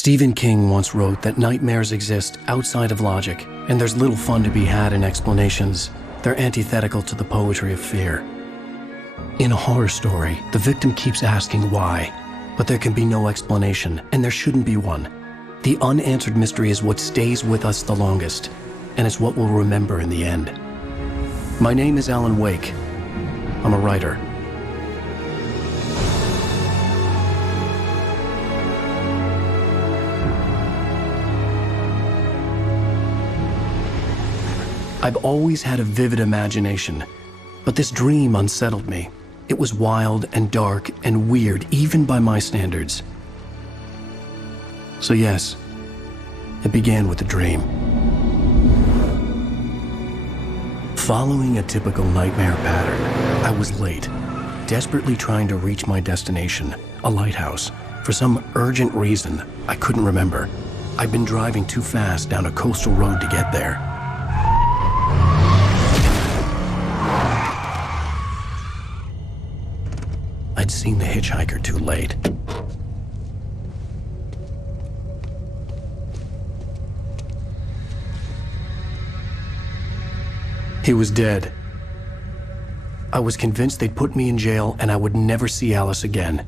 Stephen King once wrote that nightmares exist outside of logic, and there's little fun to be had in explanations. They're antithetical to the poetry of fear. In a horror story, the victim keeps asking why, but there can be no explanation, and there shouldn't be one. The unanswered mystery is what stays with us the longest, and it's what we'll remember in the end. My name is Alan Wake. I'm a writer. I've always had a vivid imagination, but this dream unsettled me. It was wild and dark and weird, even by my standards. So yes, it began with a dream. Following a typical nightmare pattern, I was late, desperately trying to reach my destination, a lighthouse. For some urgent reason, I couldn't remember. I'd been driving too fast down a coastal road to get there. I'd seen the hitchhiker too late. He was dead. I was convinced they'd put me in jail and I would never see Alice again.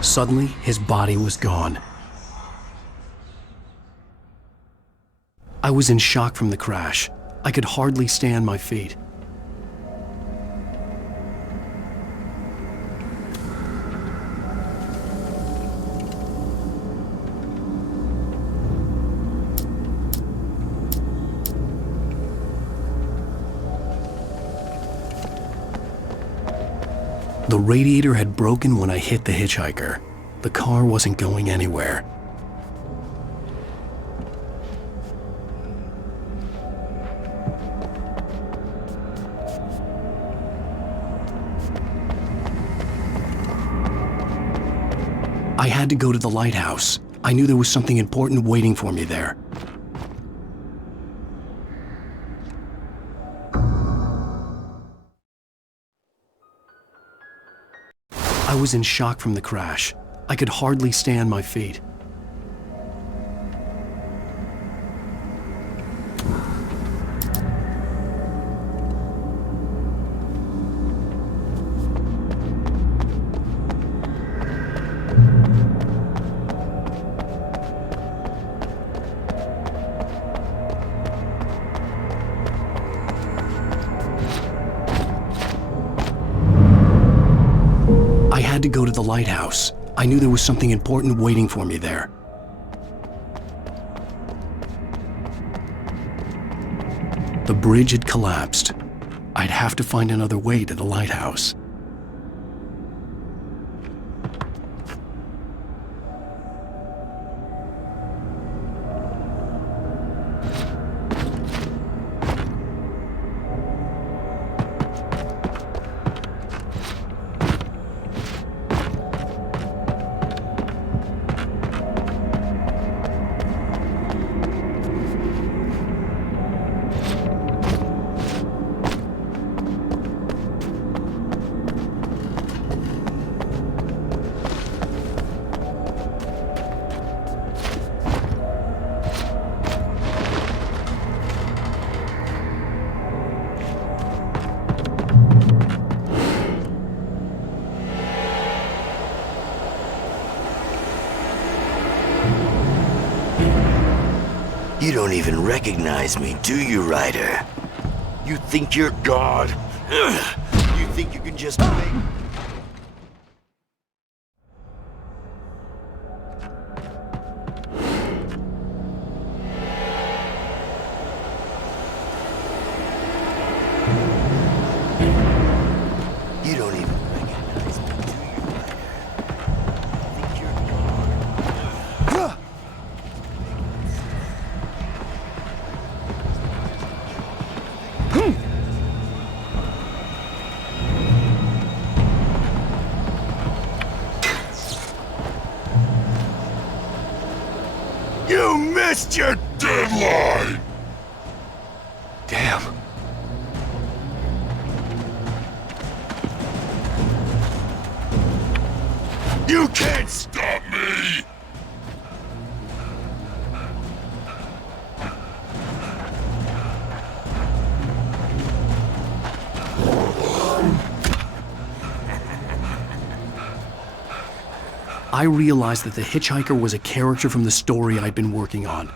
Suddenly, his body was gone. I was in shock from the crash. I could hardly stay on my feet. The radiator had broken when I hit the hitchhiker. The car wasn't going anywhere. I had to go to the lighthouse. I knew there was something important waiting for me there. I was in shock from the crash. I could hardly stay on my feet. I had to go to the lighthouse. I knew there was something important waiting for me there. The bridge had collapsed. I'd have to find another way to the lighthouse. You don't even recognize me, do you, Ryder? You think you're God? You think you can just make... You don't even recognize me, do you, Ryder? You think you're God? missed your deadline! Damn. You can't stop me! I realized that the hitchhiker was a character from the story I'd been working on.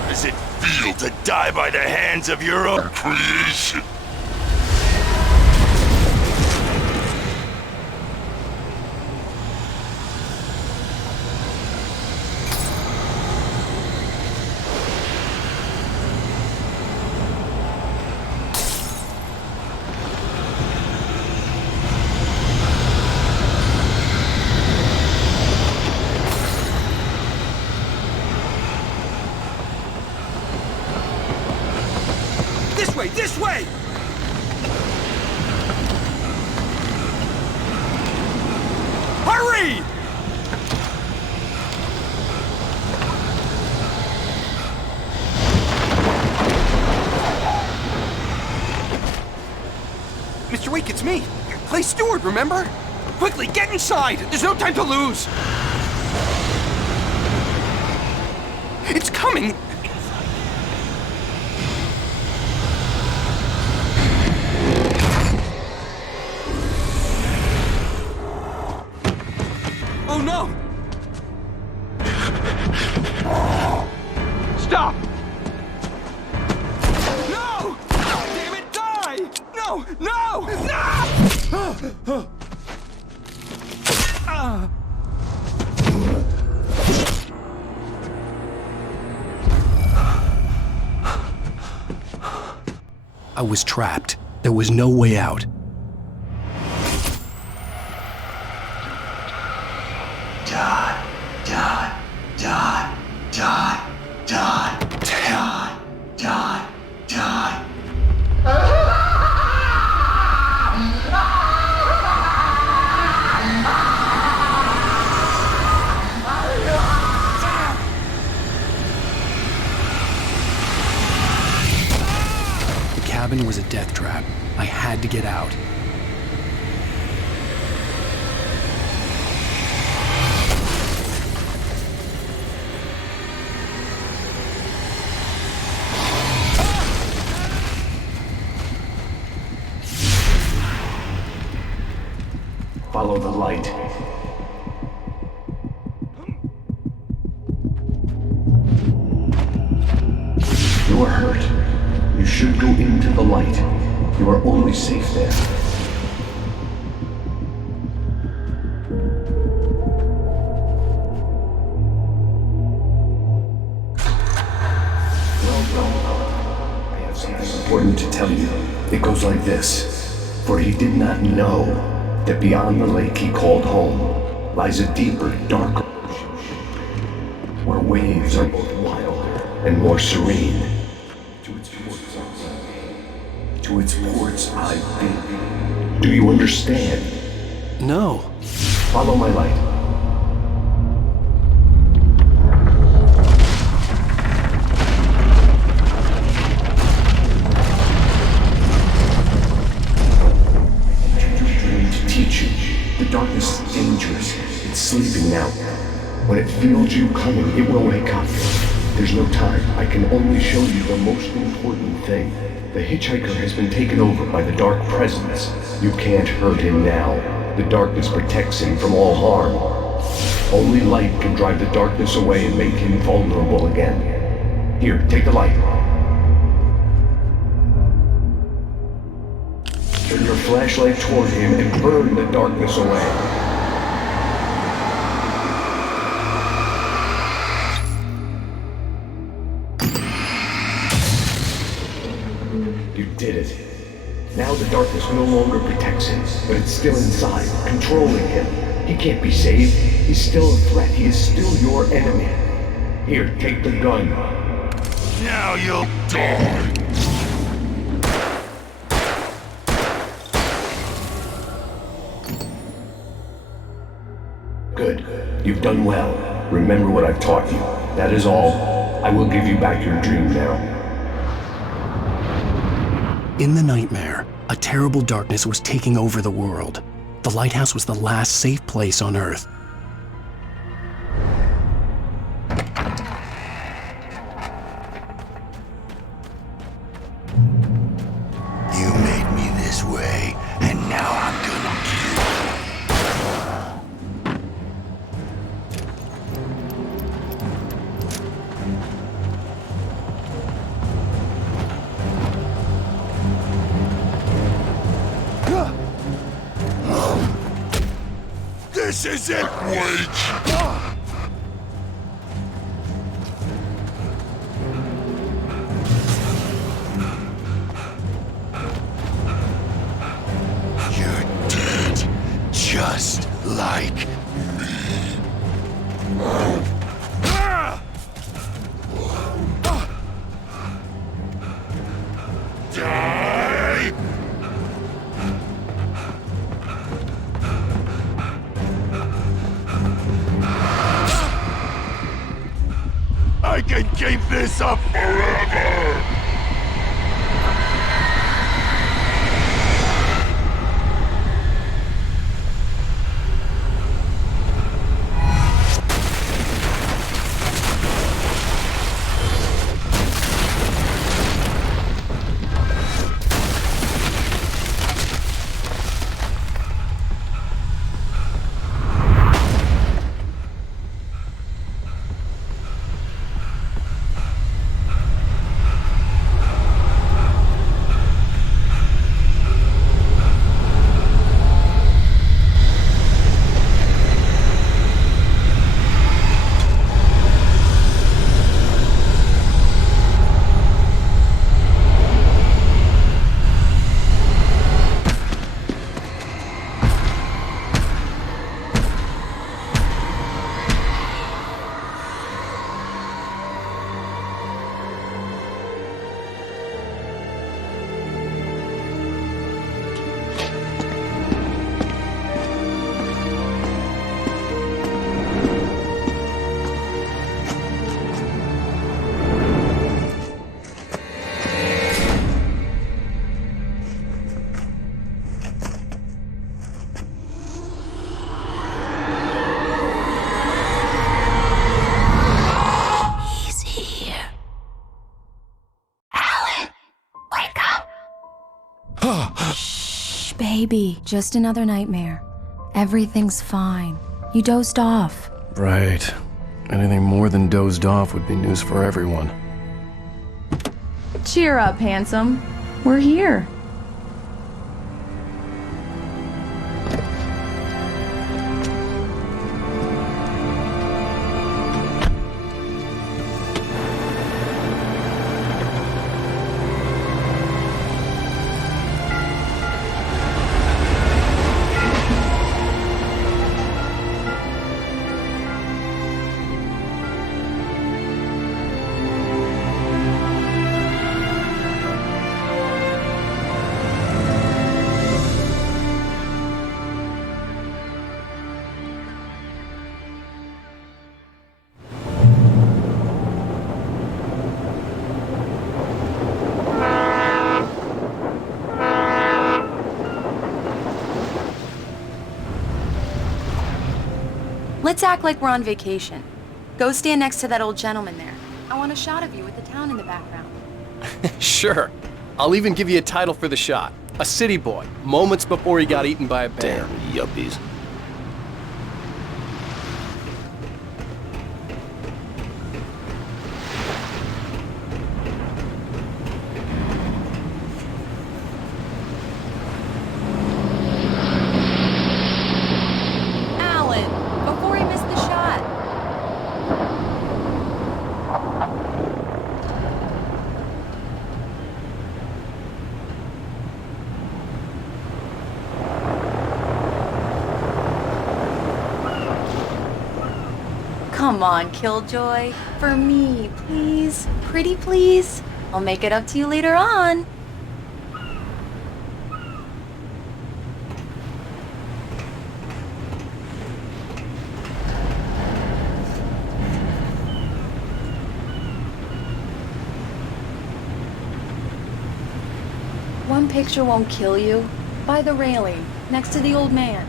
How does it feel to die by the hands of your own creation? This way! Hurry! Mr. Wake, it's me. Clay Stewart, remember? Quickly, get inside! There's no time to lose! It's coming! Oh no! Stop! No! Damn it, die! No! No! No! I was trapped. There was no way out. Die, die, die, die, die, die, die, die. The cabin was a death trap. I had to get out. Follow the light. You are hurt. You should go into the light. You are only safe there. I have something important to tell you. It goes like this. For he did not know that beyond the lake he called home lies a deeper, darker ocean, where waves are both wilder and more serene. To its ports I've been. Do you understand? No. Follow my light. To teach you, the darkness is dangerous. It's sleeping now. When it feels you coming, it will wake up. There's no time. I can only show you the most important thing. The hitchhiker has been taken over by the dark presence. You can't hurt him now. The darkness protects him from all harm. Only light can drive the darkness away and make him vulnerable again. Here, take the light. Turn your flashlight toward him and burn the darkness away. You did it. Now the darkness no longer protects him, but it's still inside, controlling him. He can't be saved. He's still a threat. He is still your enemy. Here, take the gun. Now you'll die! Good. You've done well. Remember what I've taught you. That is all. I will give you back your dream now. In the nightmare, a terrible darkness was taking over the world. The lighthouse was the last safe place on Earth. You made me this way, and now I'm gonna kill you. This isn't wage! Just like me. Die! I can keep this up forever! Shh, baby. Just another nightmare. Everything's fine. You dozed off. Right. Anything more than dozed off would be news for everyone. Cheer up, handsome. We're here. Let's act like we're on vacation. Go stand next to that old gentleman there. I want a shot of you with the town in the background. Sure. I'll even give you a title for the shot. A city boy, moments before he got eaten by a bear. Damn yuppies. Come on, Killjoy. For me, please. Pretty please. I'll make it up to you later on. One picture won't kill you. By the railing, next to the old man.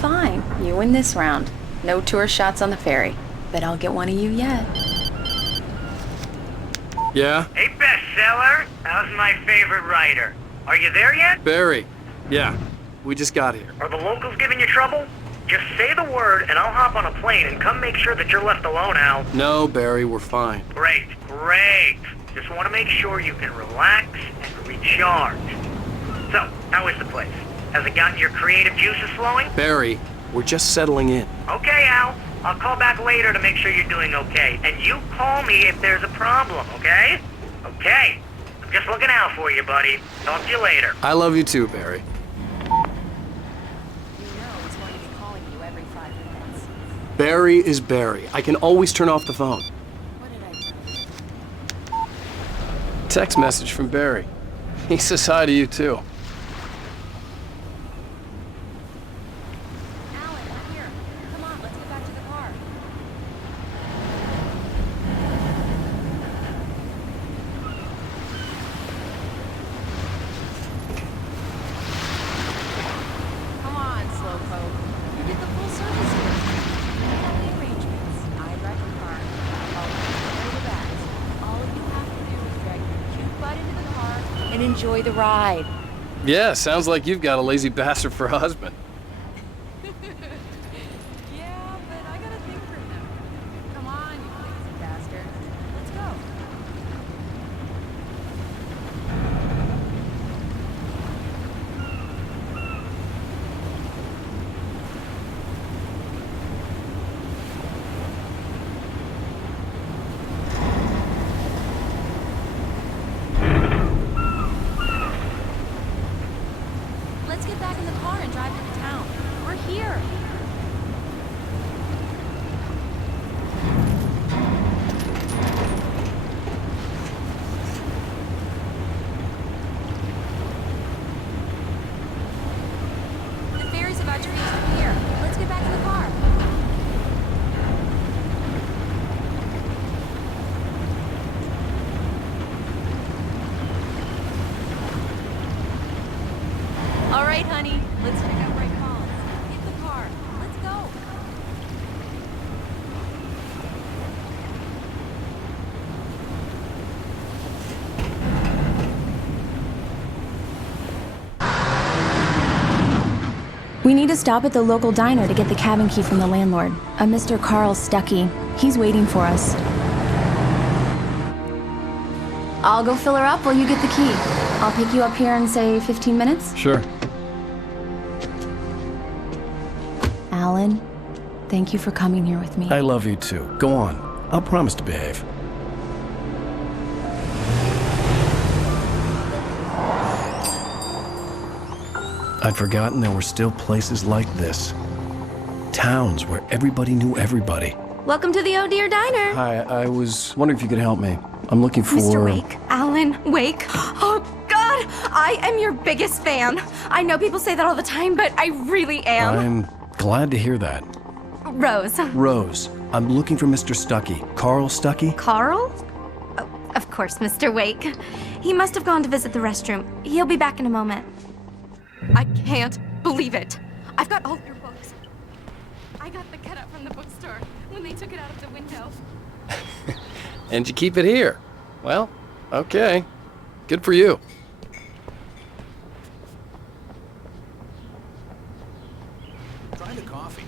Fine, you win this round. No tour shots on the ferry. Bet I'll get one of you yet. Yeah? Hey, bestseller! How's my favorite writer? Are you there yet? Barry. Yeah, we just got here. Are the locals giving you trouble? Just say the word and I'll hop on a plane and come make sure that you're left alone, Al. No, Barry, we're fine. Great, great. Just want to make sure you can relax and recharge. So, how is the place? Has it gotten your creative juices flowing? Barry, we're just settling in. Okay, Al. I'll call back later to make sure you're doing okay. And you call me if there's a problem, okay? Okay. I'm just looking out for you, buddy. Talk to you later. I love you too, Barry. You know he's going to be calling you every 5 minutes. Barry is Barry. I can always turn off the phone. What did I do? Text message from Barry. He says hi to you too. Alan, I'm here. Come on, let's get back to the car. Come on, Slowpoke. You did the full service here. I have the arrangements. I drive the car. I'll carry the bags. All of you have to do is drag your cute butt into the car and enjoy the ride. Yeah, sounds like you've got a lazy bastard for a husband. Yeah, but I got a thing for him. Come on, you lazy bastard. Let's go. Let's get back in the car and drive to the town. We're here. The ferry's about to reach from here. Let's get back in the car. All right, honey. Let's check out Bright Falls. Get the car. Let's go. We need to stop at the local diner to get the cabin key from the landlord, a Mr. Carl Stuckey. He's waiting for us. I'll go fill her up while you get the key. I'll pick you up here in, say, 15 minutes? Sure. Alan, thank you for coming here with me. I love you too. Go on. I'll promise to behave. I'd forgotten there were still places like this. Towns where everybody knew everybody. Welcome to the Oh Dear Diner. Hi, I was wondering if you could help me. I'm looking for... Mr. Wake. Alan Wake. Oh, God! I am your biggest fan. I know people say that all the time, but I really am. I'm glad to hear that. Rose. Rose, I'm looking for Mr. Stuckey. Carl Stuckey? Carl? Oh, of course, Mr. Wake. He must have gone to visit the restroom. He'll be back in a moment. I can't believe it. I've got all your books. I got the cutout from the bookstore when they took it out of the window. And you keep it here. Well, okay. Good for you. Try the coffee.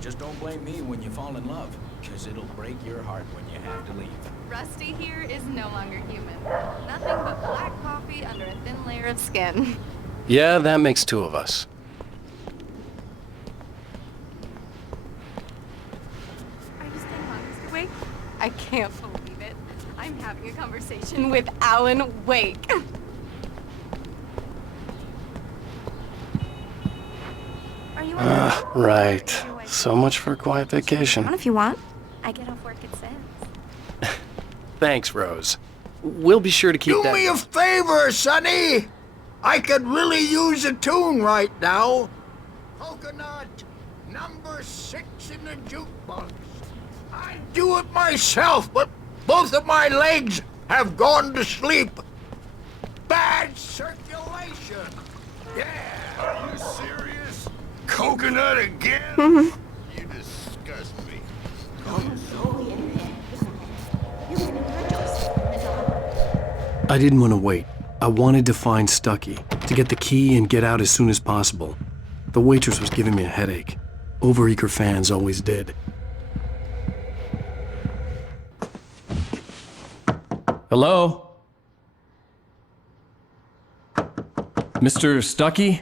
Just don't blame me when you fall in love, because it'll break your heart when you have to leave. Rusty here is no longer human. Nothing but black coffee under a thin layer of skin. Yeah, that makes two of us. Are you staying home this vacation with Alan Wake. Are you on Right. So much for a quiet vacation. if you want? I get off work at 6. Thanks, Rose. We'll be sure to keep Do that... me a favor, Sonny. I could really use a tune right now. Coconut, number 6 in the jukebox. I'd do it myself, but both of my legs have gone to sleep. Bad circulation. Yeah. Are you serious? Coconut again? You disgust me. I didn't want to wait. I wanted to find Stucky, to get the key and get out as soon as possible. The waitress was giving me a headache. Overeager fans always did. Hello? Mr. Stucky?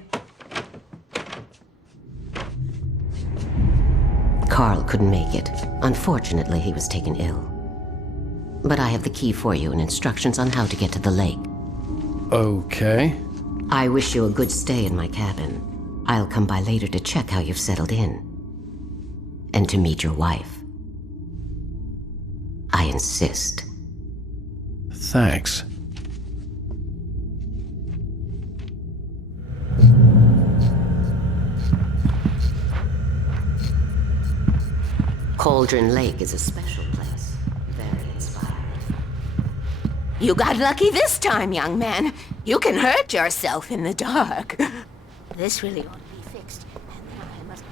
Carl couldn't make it. Unfortunately, he was taken ill. But I have the key for you and instructions on how to get to the lake. Okay. I wish you a good stay in my cabin. I'll come by later to check how you've settled in. And to meet your wife. I insist. Thanks. Cauldron Lake is a special place. Very inspiring. You got lucky this time, young man. You can hurt yourself in the dark. This really ought to be fixed. And then I must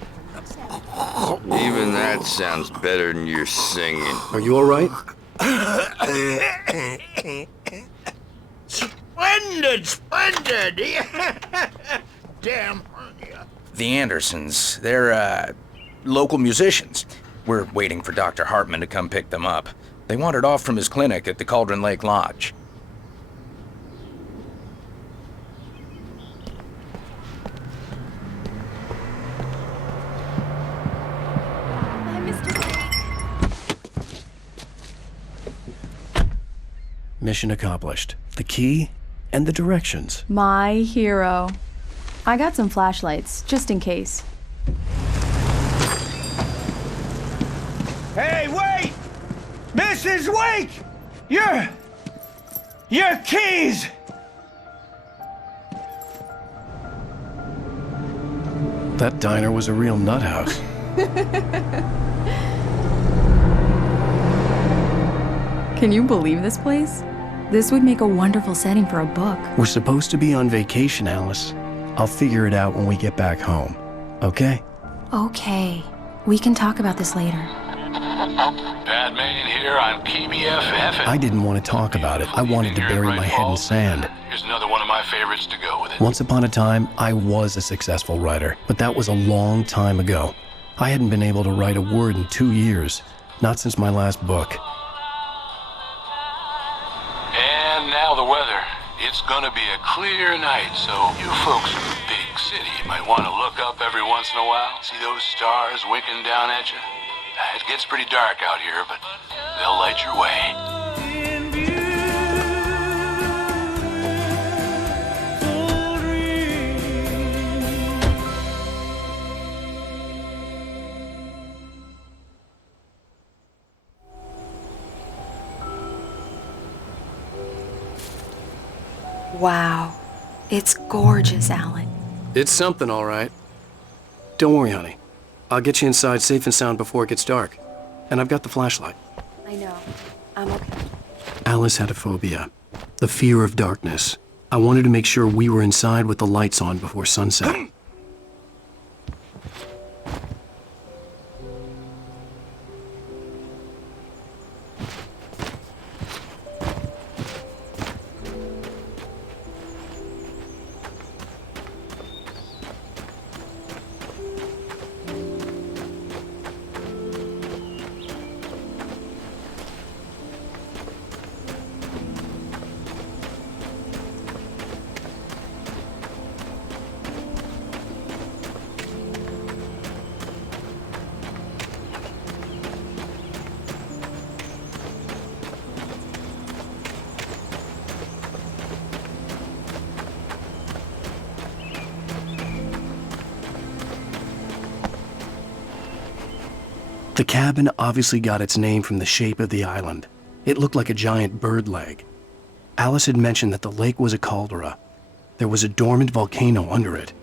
myself. Even that sounds better than your singing. Are you all right? Splendid, splendid. Damn hernia. The Andersons, they're, local musicians. We're waiting for Dr. Hartman to come pick them up. They wandered off from his clinic at the Cauldron Lake Lodge. Bye, Mr. Wake. Mission accomplished. The key and the directions. My hero. I got some flashlights, just in case. Hey, wait! Mrs. Wake! Your keys! That diner was a real nut house. Can you believe this place? This would make a wonderful setting for a book. We're supposed to be on vacation, Alice. I'll figure it out when we get back home. Okay? Okay. We can talk about this later. Batman here on PBFF. I didn't want to talk about it. I wanted to bury my head in sand. Here's another one of my favorites to go with it. Once upon a time, I was a successful writer, but that was a long time ago. I hadn't been able to write a word in 2 years, not since my last book. And now the weather. It's gonna be a clear night, so you folks in the big city might want to look up every once in a while, see those stars winking down at you. It gets pretty dark out here, but they'll light your way. Wow. It's gorgeous, Alan. It's something, all right. Don't worry, honey. I'll get you inside safe and sound before it gets dark. And I've got the flashlight. I know. I'm okay. Alice had a phobia, the fear of darkness. I wanted to make sure we were inside with the lights on before sunset. The cabin obviously got its name from the shape of the island. It looked like a giant bird leg. Alice had mentioned that the lake was a caldera. There was a dormant volcano under it.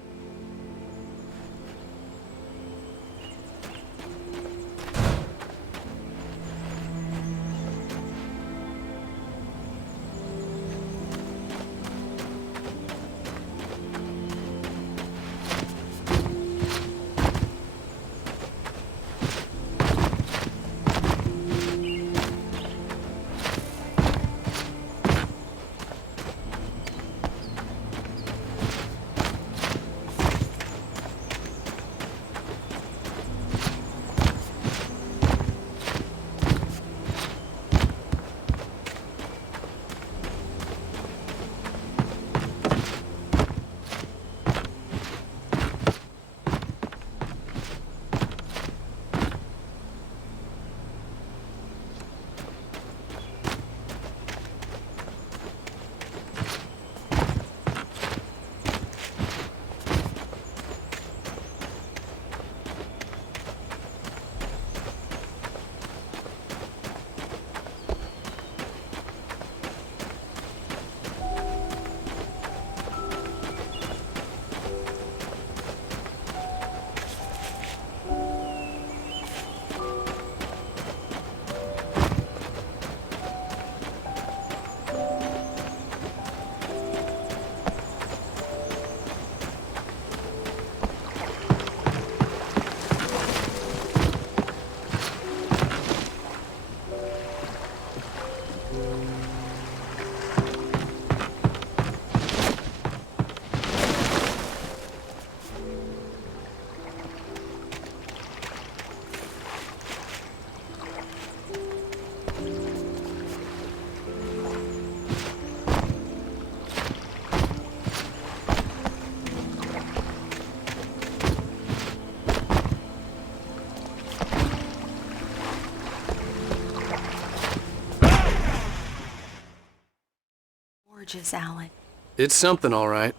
Gorgeous, Alan. It's something, all right.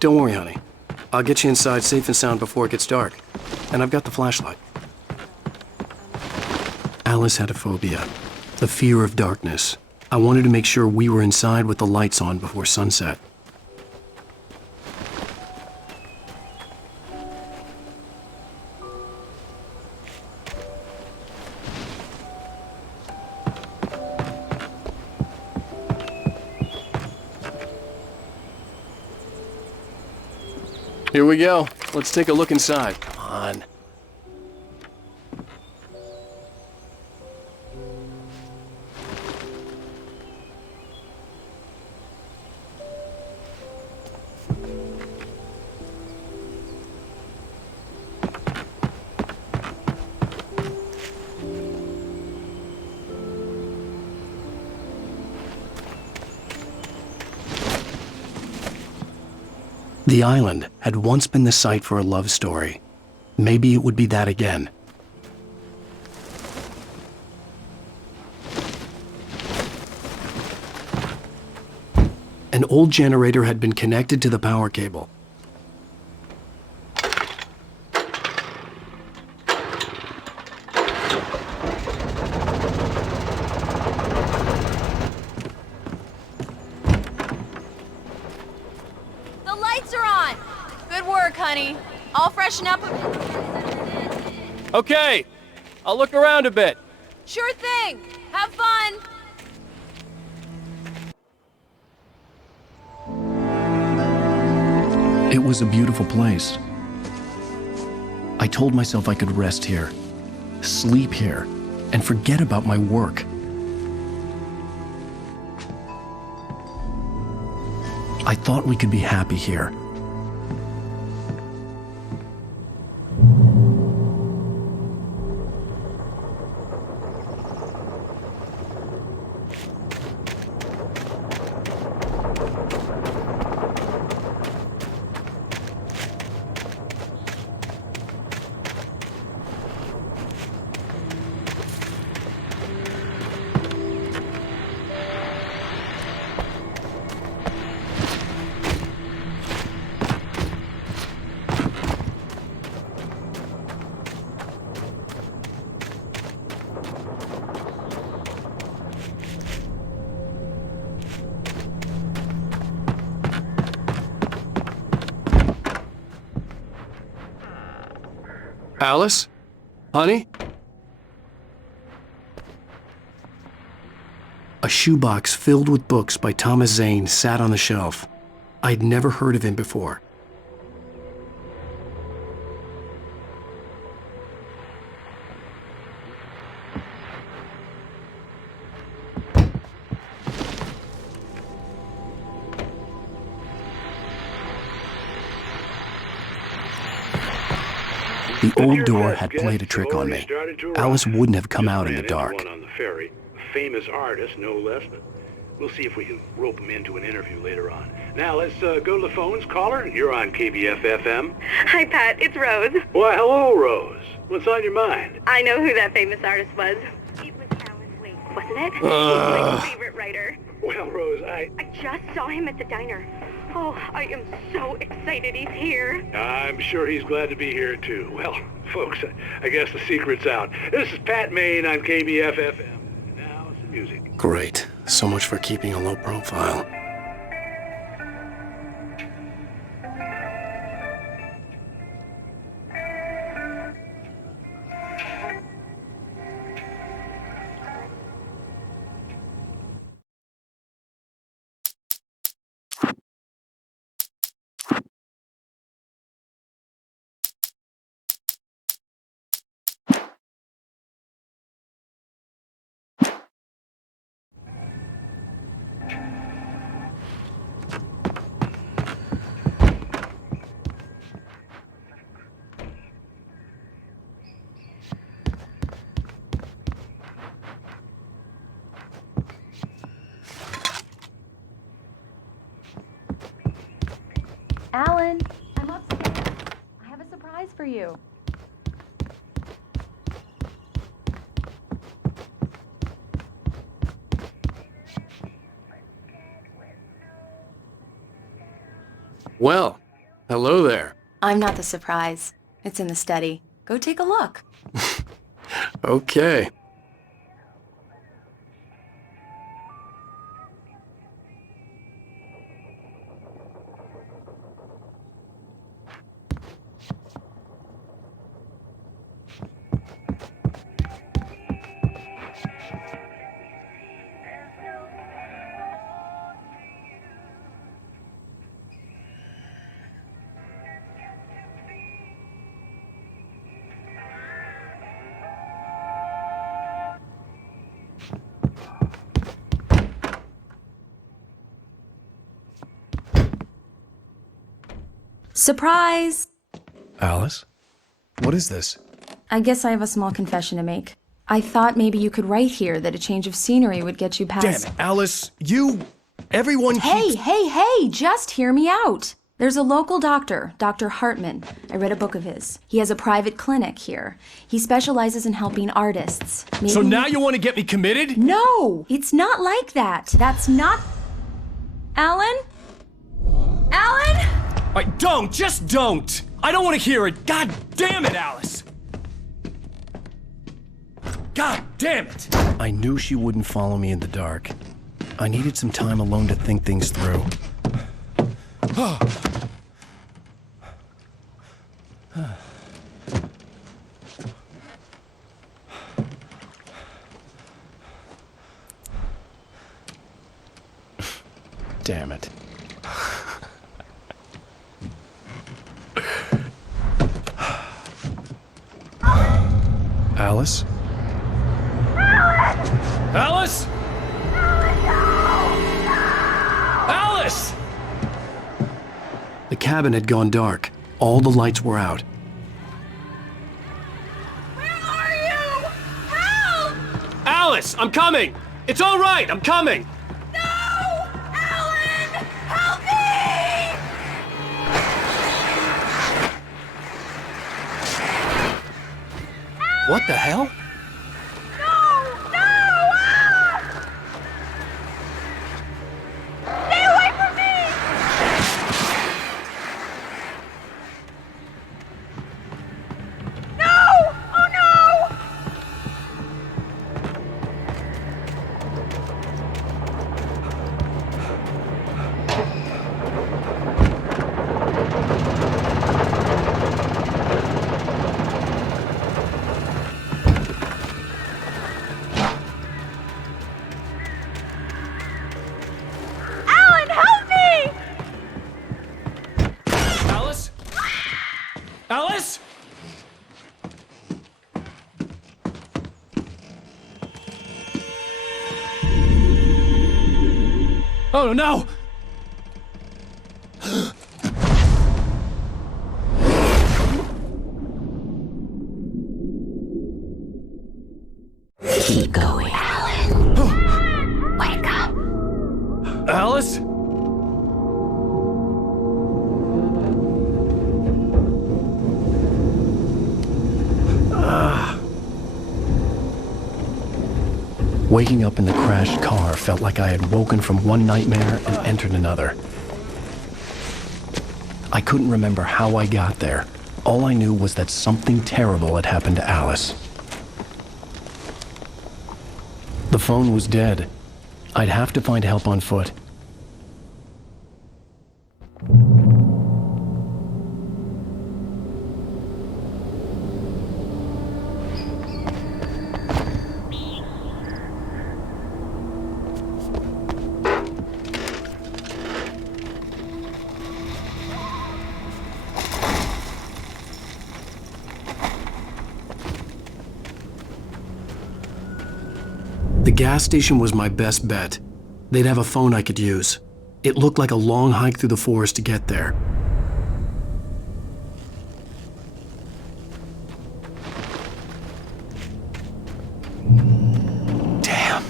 Don't worry, honey. I'll get you inside safe and sound before it gets dark. And I've got the flashlight. Alice had a phobia. The fear of darkness. I wanted to make sure we were inside with the lights on before sunset. Here we go. Let's take a look inside. Come on. The island had once been the site for a love story. Maybe it would be that again. An old generator had been connected to the power cable. I'll freshen up. Okay, I'll look around a bit. Sure thing. Have fun. It was a beautiful place. I told myself I could rest here, sleep here, and forget about my work. I thought we could be happy here. Alice? Honey? A shoebox filled with books by Thomas Zane sat on the shelf. I'd never heard of him before. The old door had played a trick on me. Alice wouldn't have come out in the dark. On the ferry, famous artist, no less, but we'll see if we can rope him into an interview later on. Now let's go to the phones. Caller, you're on KBF-FM. Hi, Pat. It's Rose. Why, hello, Rose. What's on your mind? I know who that famous artist was. It was Alan Wake, wasn't it? He's my favorite writer. Well, Rose, I just saw him at the diner. Oh, I am so excited he's here. I'm sure he's glad to be here, too. Well, folks, I guess the secret's out. This is Pat Maine on KBF-FM. Now, it's the music. Great. So much for keeping a low profile. Alan, I'm upstairs. I have a surprise for you. Well, hello there. I'm not the surprise. It's in the study. Go take a look. Okay. Surprise! Alice? What is this? I guess I have a small confession to make. I thought maybe you could write here that a change of scenery would get you past— Damn it, Alice! Everyone keeps— Hey! Just hear me out! There's a local doctor, Dr. Hartman. I read a book of his. He has a private clinic here. He specializes in helping artists. So now you want to get me committed? No! It's not like that. That's not— Alan? Alan? Just don't! I don't want to hear it! God damn it, Alice! God damn it! I knew she wouldn't follow me in the dark. I needed some time alone to think things through. Damn it. Alice? Alice? Alice! The cabin had gone dark. All the lights were out. Where are you? Help! Alice, I'm coming! It's all right, I'm coming! No! Alan! Help me! What the hell? Stay away from me! No! Oh no! Alice? Oh no! Keep going, Alan. Wake up. Alice? Waking up in the crashed car felt like I had woken from one nightmare and entered another. I couldn't remember how I got there. All I knew was that something terrible had happened to Alice. The phone was dead. I'd have to find help on foot. The gas station was my best bet. They'd have a phone I could use. It looked like a long hike through the forest to get there. Damn.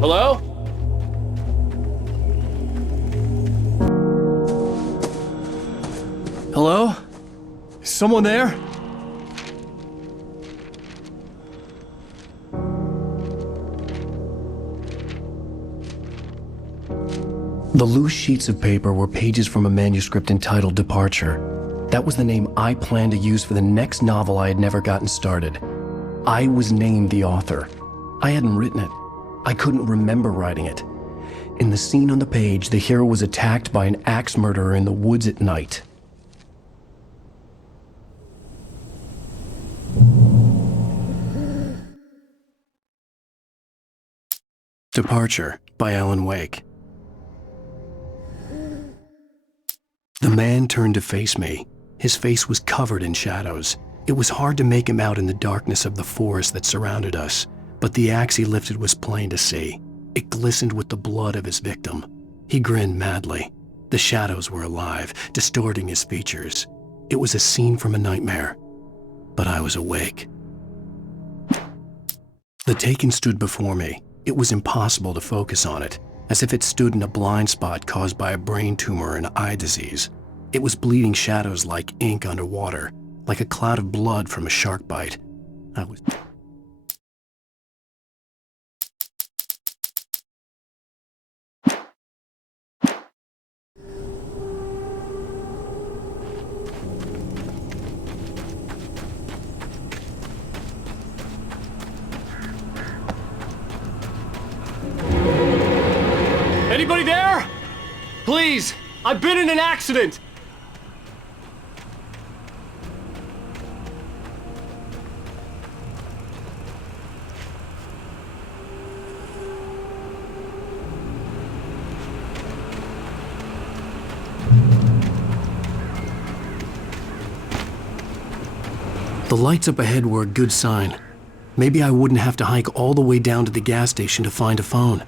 Hello? Hello? Is someone there? The loose sheets of paper were pages from a manuscript entitled Departure. That was the name I planned to use for the next novel I had never gotten started. I was named the author. I hadn't written it. I couldn't remember writing it. In the scene on the page, the hero was attacked by an axe murderer in the woods at night. Departure by Alan Wake. The man turned to face me. His face was covered in shadows. It was hard to make him out in the darkness of the forest that surrounded us, but the axe he lifted was plain to see. It glistened with the blood of his victim. He grinned madly. The shadows were alive, distorting his features. It was a scene from a nightmare, but I was awake. The Taken stood before me. It was impossible to focus on it, as if it stood in a blind spot caused by a brain tumor and eye disease. It was bleeding shadows like ink underwater, like a cloud of blood from a shark bite. I was... Anybody there? Please, I've been in an accident. The lights up ahead were a good sign. Maybe I wouldn't have to hike all the way down to the gas station to find a phone.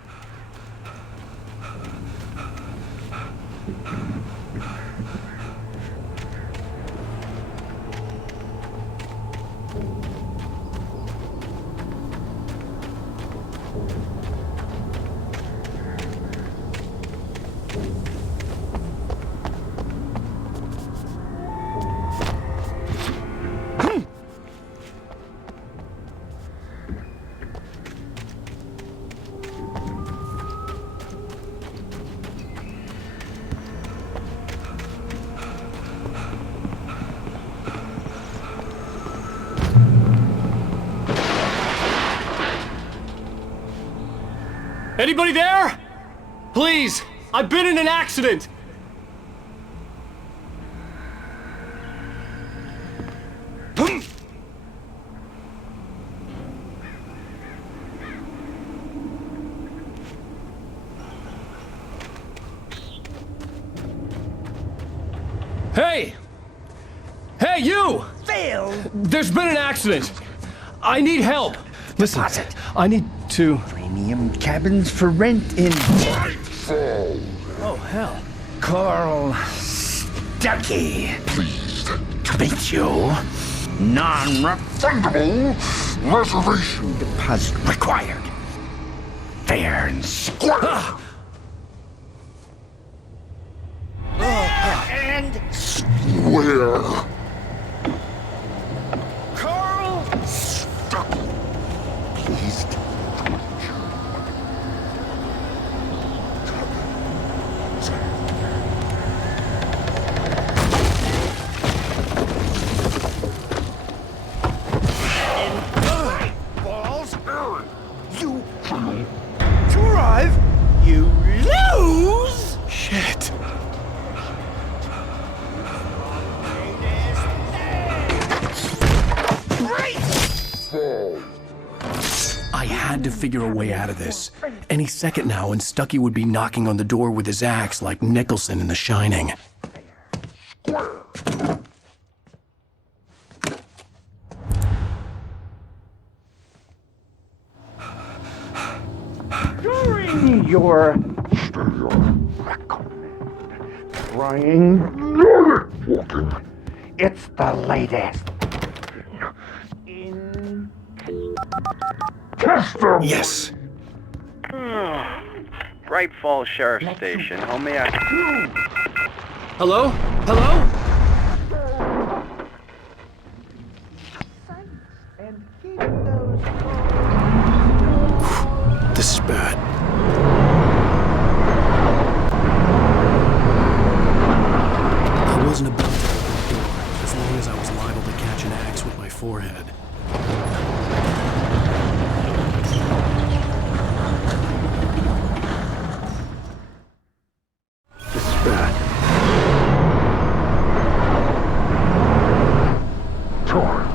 Anybody there? Please, I've been in an accident. Hey! Hey, you! Phil! There's been an accident. I need help. Listen, I need to... Premium cabins for rent in... Oh, hell. Carl Stuckey. Pleased to meet you. Non-refundable reservation deposit required. Fair and square. And square. Carl Stuckey. Pleased to meet you. Balls early. You to arrive, you lose. Shit. I had to figure a way out of this. Any second now, and Stuckey would be knocking on the door with his axe like Nicholson in The Shining. During your stereo recommend trying Nordic walking. It's the latest in testimony. Yes. Bright Falls Sheriff Station. How may I... Hello? Hello? This is bad. I wasn't about to open the door, as long as I was liable to catch an axe with my forehead. This is bad. Torn.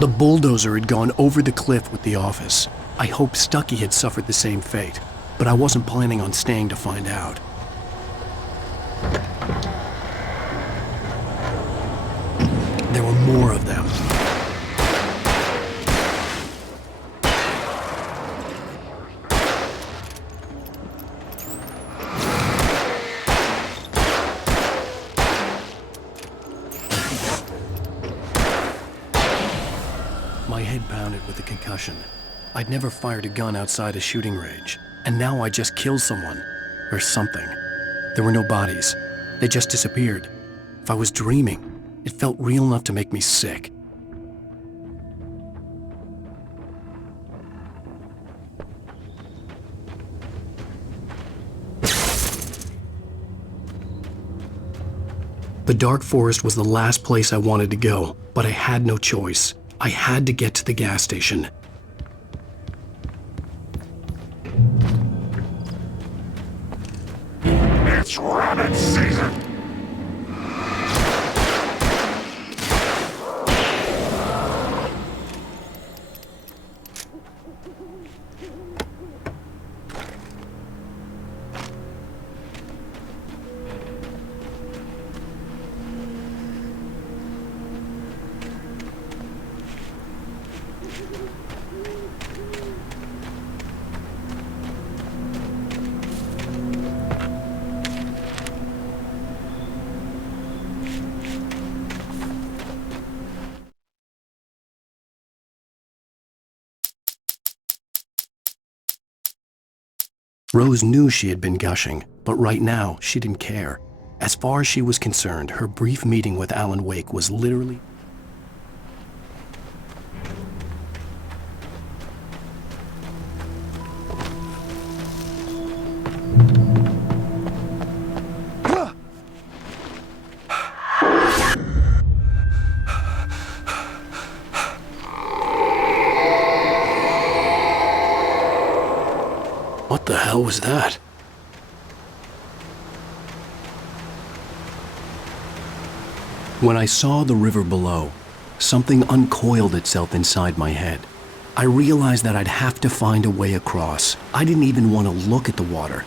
The bulldozer had gone over the cliff with the office. I hoped Stuckey had suffered the same fate, but I wasn't planning on staying to find out. There were more of them. My head pounded with a concussion. I'd never fired a gun outside a shooting range, and now I just killed someone. Or something. There were no bodies. They just disappeared. If I was dreaming, it felt real enough to make me sick. The dark forest was the last place I wanted to go, but I had no choice. I had to get to the gas station. It's rabbit season. Rose knew she had been gushing, but right now she didn't care. As far as she was concerned, her brief meeting with Alan Wake was literally... What the hell was that? When I saw the river below, something uncoiled itself inside my head. I realized that I'd have to find a way across. I didn't even want to look at the water.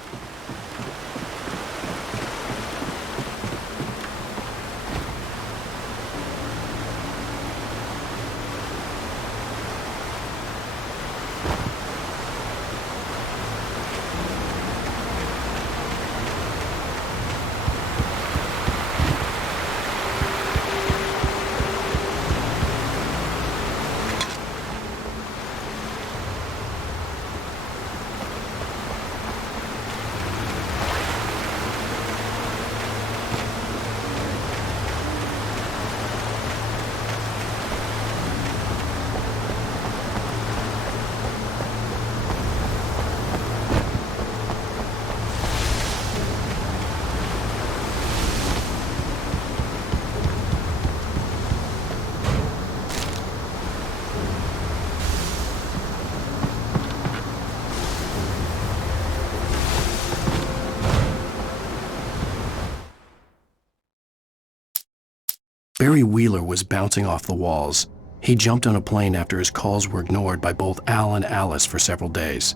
Barry Wheeler was bouncing off the walls. He jumped on a plane after his calls were ignored by both Al and Alice for several days.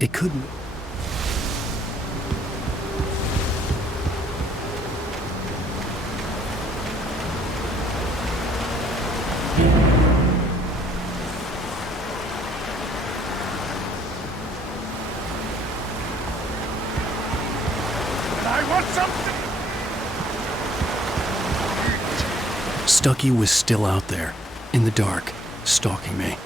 It couldn't... I want something! Stucky was still out there, in the dark, stalking me.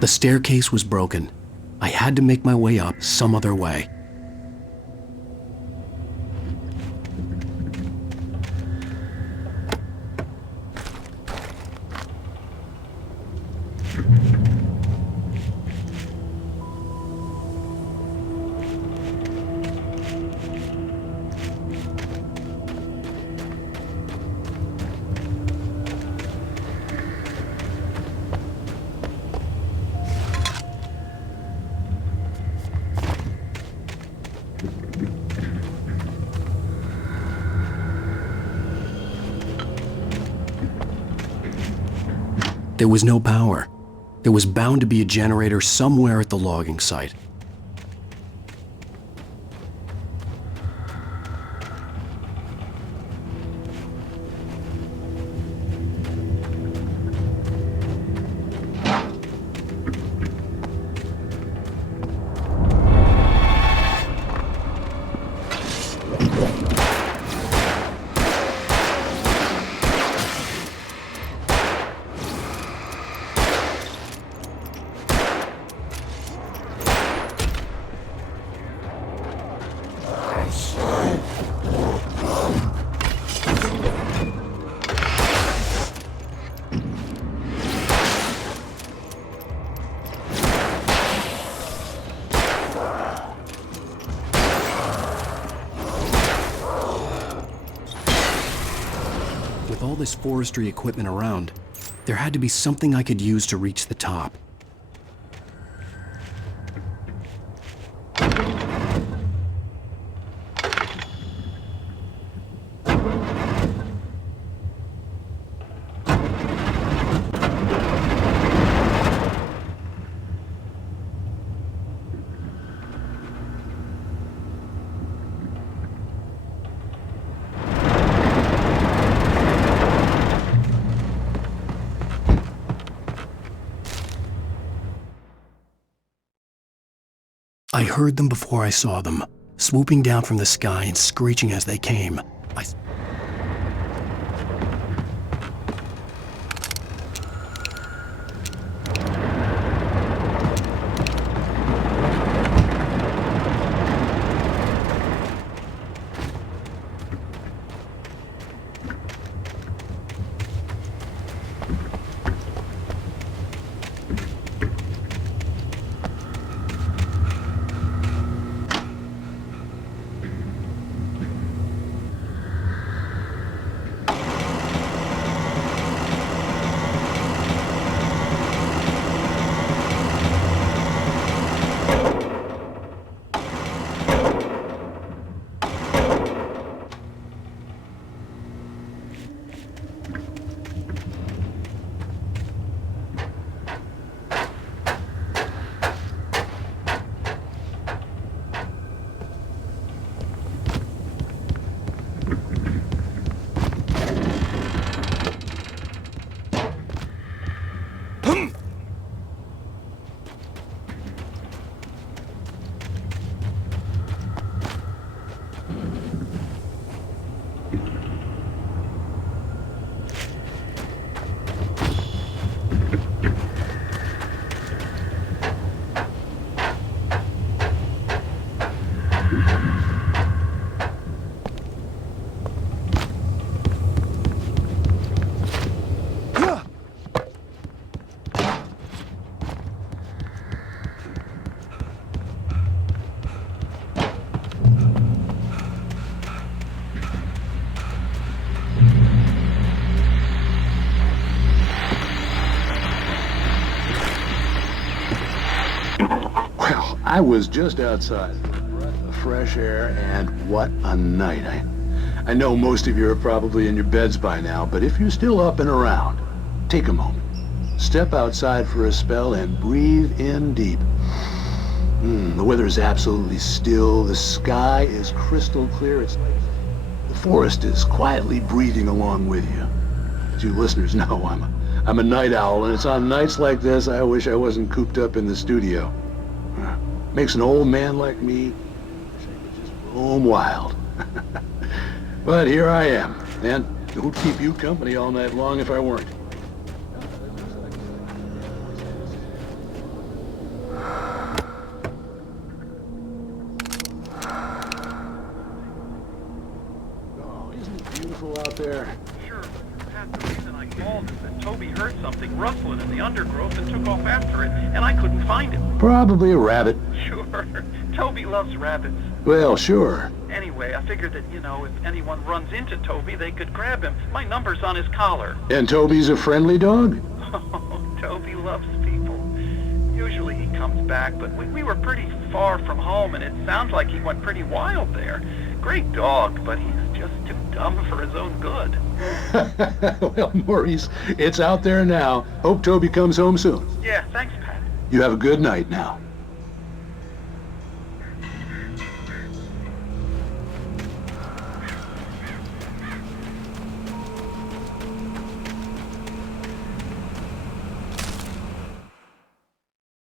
The staircase was broken. I had to make my way up some other way. There was no power. There was bound to be a generator somewhere at the logging site. this forestry equipment around, there had to be something I could use to reach the top. I heard them before I saw them, swooping down from the sky and screeching as they came. I was just outside, a breath of fresh air, and what a night. I know most of you are probably in your beds by now, but if you're still up and around, take a moment. Step outside for a spell and breathe in deep. The weather is absolutely still. The sky is crystal clear. It's like the forest is quietly breathing along with you. As you listeners know, I'm a night owl, and it's on nights like this I wish I wasn't cooped up in the studio. Makes an old man like me wish I could just roam wild. But here I am, and it would keep you company all night long if I weren't. Oh, isn't it beautiful out there? Sure. Pat, the reason I called is that Toby heard something rustling in the undergrowth and took off after it, and I couldn't find it. Probably a rabbit. Sure. Toby loves rabbits. Well, sure. Anyway, I figured that, if anyone runs into Toby, they could grab him. My number's on his collar. And Toby's a friendly dog? Oh, Toby loves people. Usually he comes back, but we were pretty far from home, and it sounds like he went pretty wild there. Great dog, but he's just too dumb for his own good. Well, Maurice, it's out there now. Hope Toby comes home soon. Yeah, thanks, Pat. You have a good night now.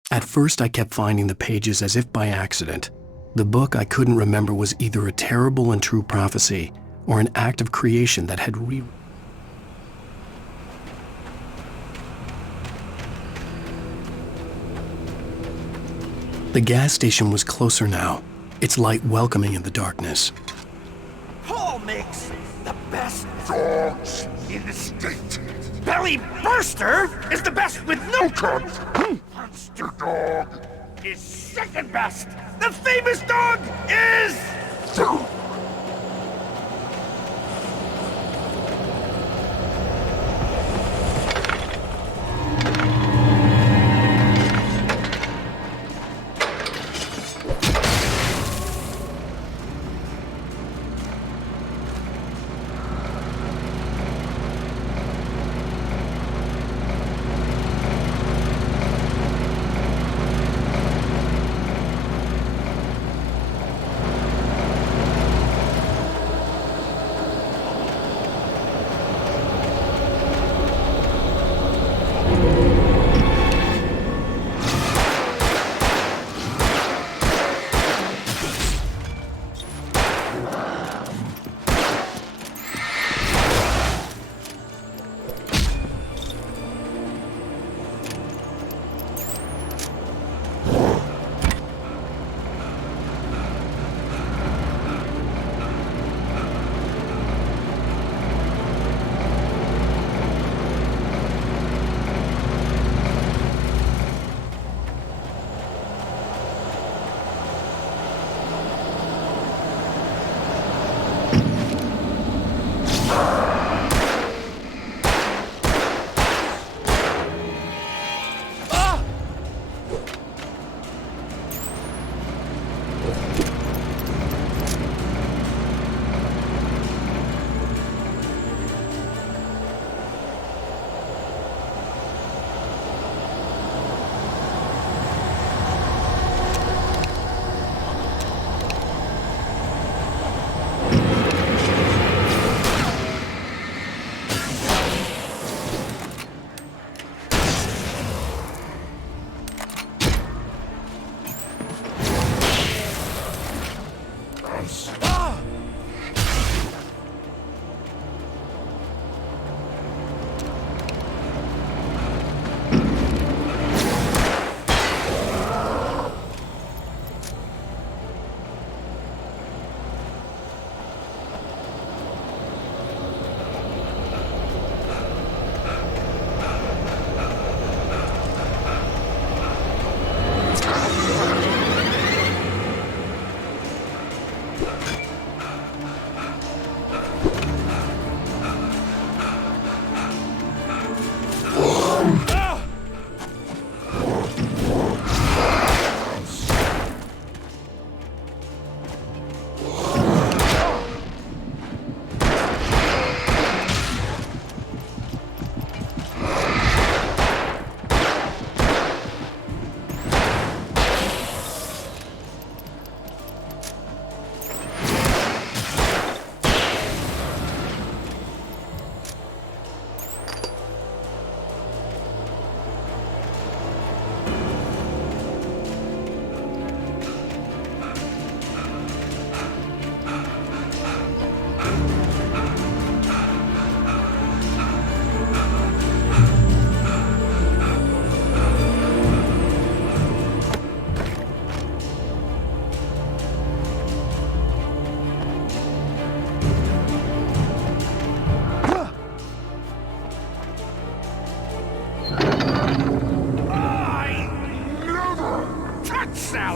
At first, I kept finding the pages as if by accident. The book I couldn't remember was either a terrible and true prophecy or an act of creation that had The gas station was closer now, its light welcoming in the darkness. Paul makes the best dogs in the state. Belly Burster is the best with no cuts. Monster Dog is second best. The famous dog is...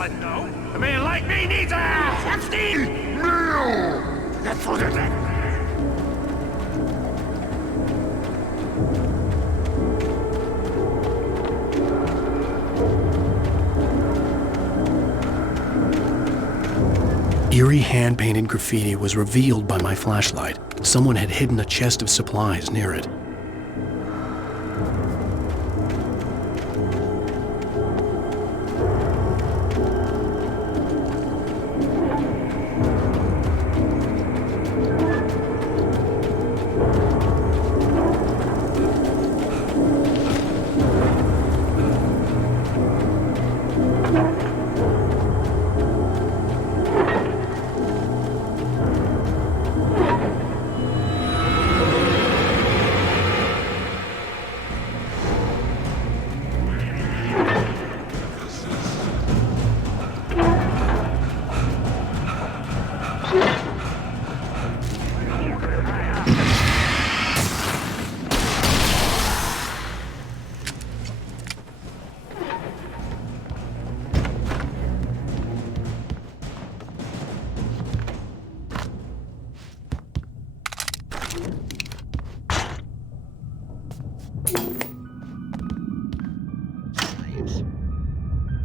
salad, no. A man like me needs a hefty meal. That's what it is. Eerie hand-painted graffiti was revealed by my flashlight. Someone had hidden a chest of supplies near it.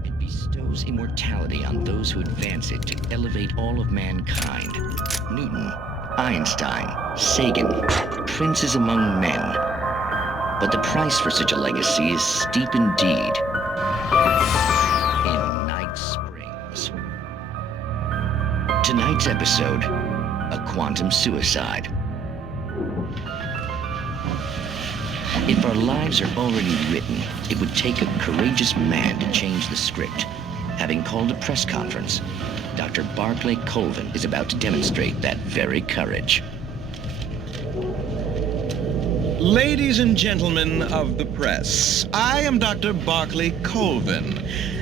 It bestows immortality on those who advance it to elevate all of mankind. Newton, Einstein, Sagan, princes among men. But the price for such a legacy is steep indeed. In Night Springs. Tonight's episode, a quantum suicide. If our lives are already written, it would take a courageous man to change the script. Having called a press conference, Dr. Barclay Colvin is about to demonstrate that very courage. Ladies and gentlemen of the press, I am Dr. Barclay Colvin,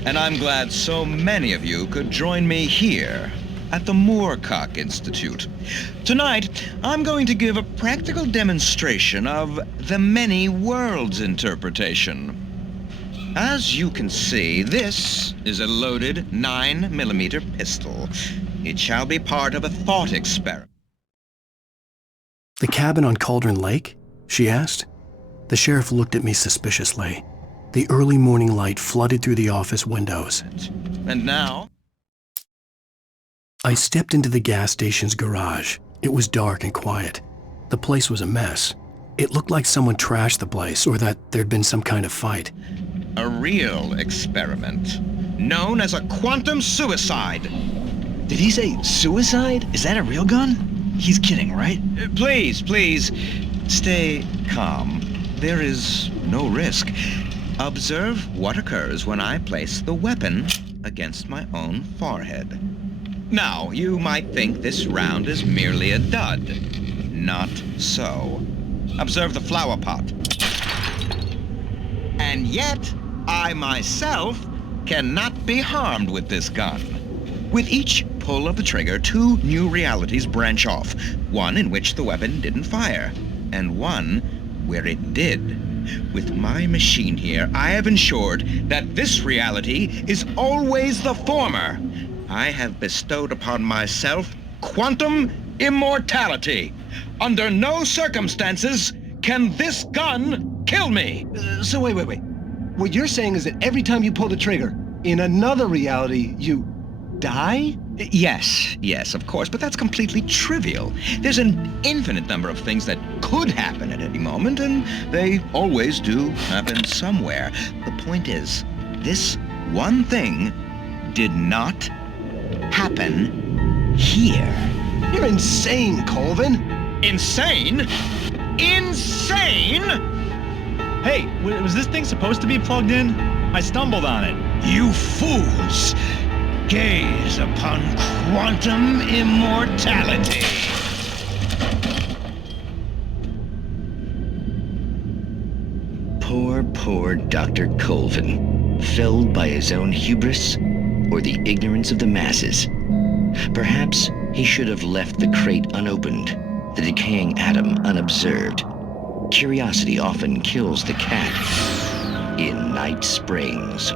and I'm glad so many of you could join me here at the Moorcock Institute. Tonight, I'm going to give a practical demonstration of the many worlds interpretation. As you can see, this is a loaded 9mm pistol. It shall be part of a thought experiment. The cabin on Cauldron Lake? She asked. The sheriff looked at me suspiciously. The early morning light flooded through the office windows. And now? I stepped into the gas station's garage. It was dark and quiet. The place was a mess. It looked like someone trashed the place or that there'd been some kind of fight. A real experiment, known as a quantum suicide. Did he say suicide? Is that a real gun? He's kidding, right? Please, stay calm. There is no risk. Observe what occurs when I place the weapon against my own forehead. Now, you might think this round is merely a dud. Not so. Observe the flower pot. And yet, I myself cannot be harmed with this gun. With each pull of the trigger, two new realities branch off. One in which the weapon didn't fire, and one where it did. With my machine here, I have ensured that this reality is always the former. I have bestowed upon myself quantum immortality. Under no circumstances can this gun kill me. So wait. What you're saying is that every time you pull the trigger, in another reality, you die? Yes, of course, but that's completely trivial. There's an infinite number of things that could happen at any moment, and they always do happen somewhere. The point is, this one thing did not happen here. You're insane, Colvin. Insane? Insane? Hey, was this thing supposed to be plugged in? I stumbled on it. You fools! Gaze upon quantum immortality. Poor Dr. Colvin, felled by his own hubris or the ignorance of the masses. Perhaps he should have left the crate unopened, the decaying atom unobserved. Curiosity often kills the cat in Night Springs.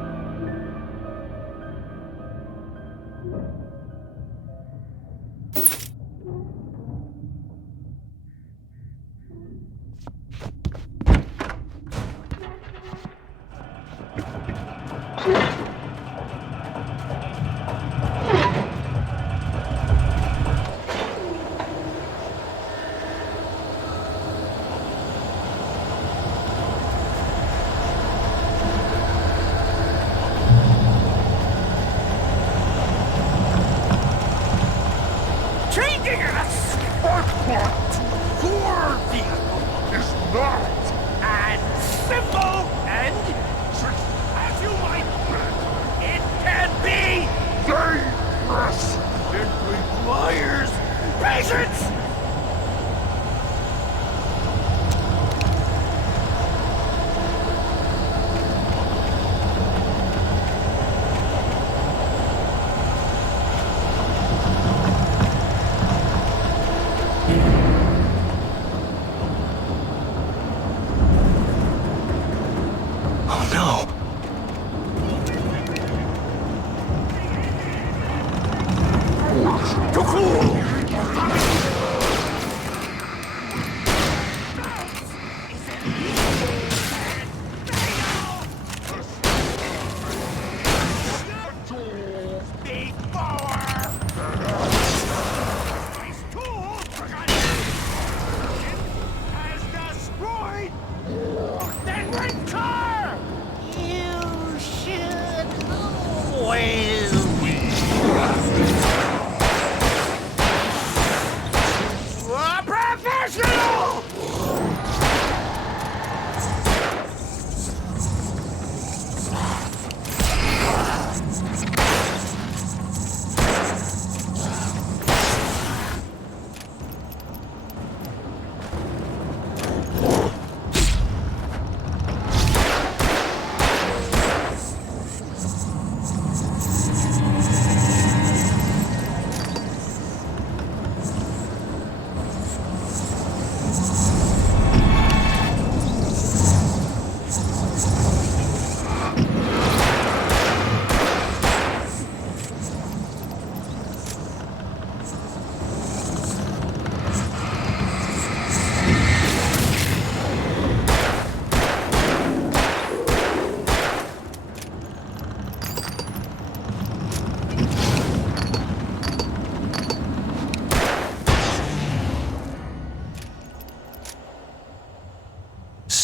no.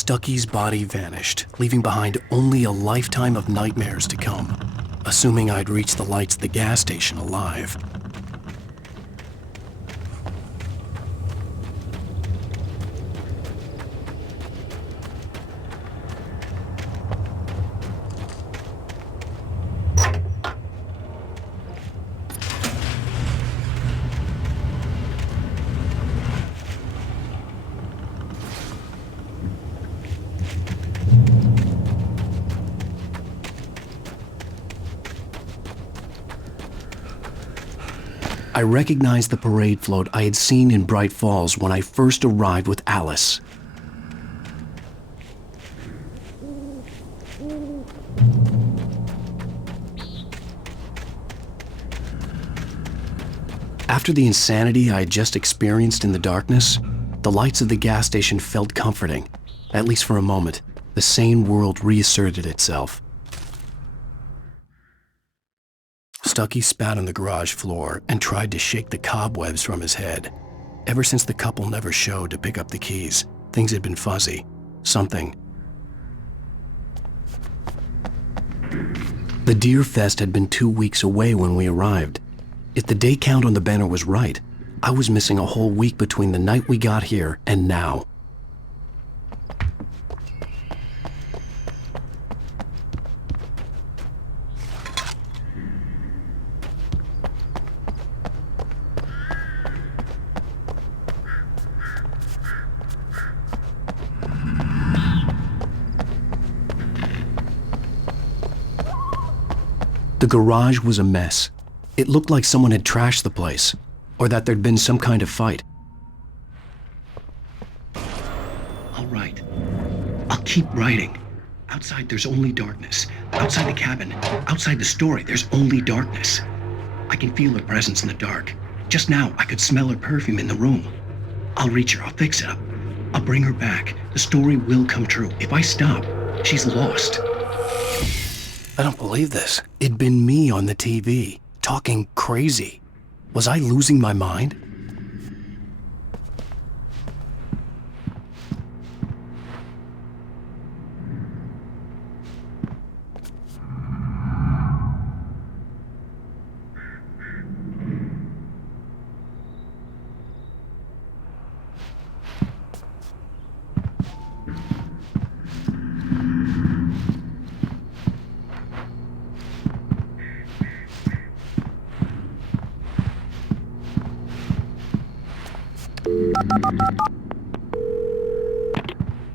Stucky's body vanished, leaving behind only a lifetime of nightmares to come, assuming I'd reached the lights at the gas station alive. I recognized the parade float I had seen in Bright Falls when I first arrived with Alice. After the insanity I had just experienced in the darkness, the lights of the gas station felt comforting. At least for a moment, the sane world reasserted itself. Stucky spat on the garage floor and tried to shake the cobwebs from his head. Ever since the couple never showed to pick up the keys, things had been fuzzy. Something. The Deer Fest had been 2 weeks away when we arrived. If the day count on the banner was right, I was missing a whole week between the night we got here and now. The garage was a mess. It looked like someone had trashed the place, or that there'd been some kind of fight. All right. I'll keep writing. Outside, there's only darkness. Outside the cabin, outside the story, there's only darkness. I can feel her presence in the dark. Just now, I could smell her perfume in the room. I'll reach her. I'll fix it up. I'll bring her back. The story will come true. If I stop, she's lost. I don't believe this. It'd been me on the TV, talking crazy. Was I losing my mind?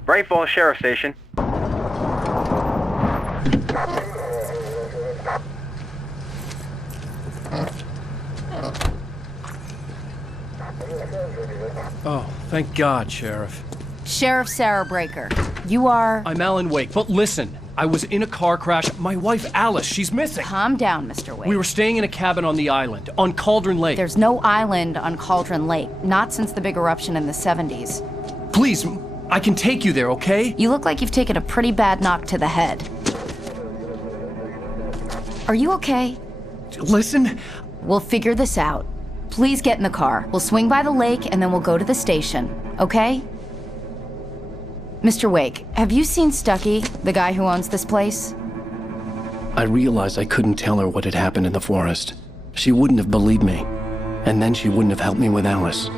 Bright Falls Sheriff Station. Oh, thank God, Sheriff. Sheriff Sarah Breaker. You are... I'm Alan Wake, but listen, I was in a car crash. My wife, Alice, she's missing. Calm down, Mr. Wade. We were staying in a cabin on the island, on Cauldron Lake. There's no island on Cauldron Lake, not since the big eruption in the 70s. Please, I can take you there, okay? You look like you've taken a pretty bad knock to the head. Are you okay? Listen. We'll figure this out. Please get in the car. We'll swing by the lake and then we'll go to the station, okay? Mr. Wake, have you seen Stucky, the guy who owns this place? I realized I couldn't tell her what had happened in the forest. She wouldn't have believed me, and then she wouldn't have helped me with Alice.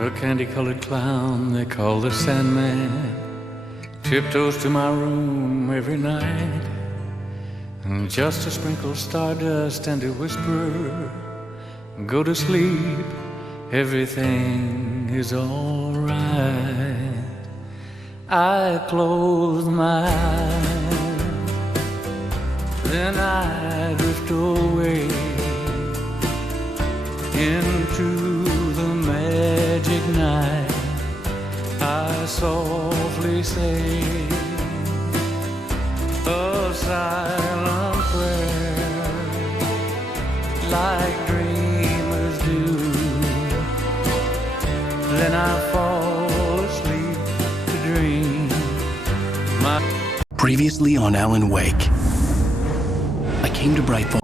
A candy-colored clown they call the Sandman tiptoes to my room every night, and just to sprinkle stardust and to whisper, go to sleep, everything is all right. I close my eyes, then I drift away into the magic night. I softly say a silent prayer, like dreamers do. Then I fall asleep to dream. Previously on Alan Wake, I came to Bright Falls.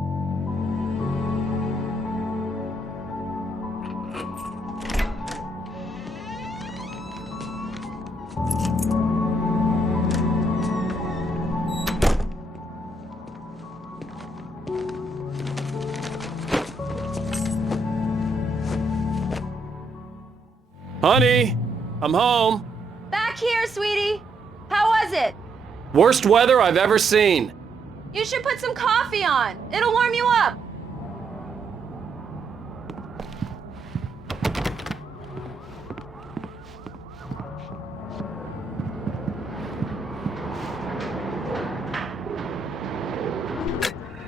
Honey, I'm home. Back here, sweetie. How was it? Worst weather I've ever seen. You should put some coffee on. It'll warm you up.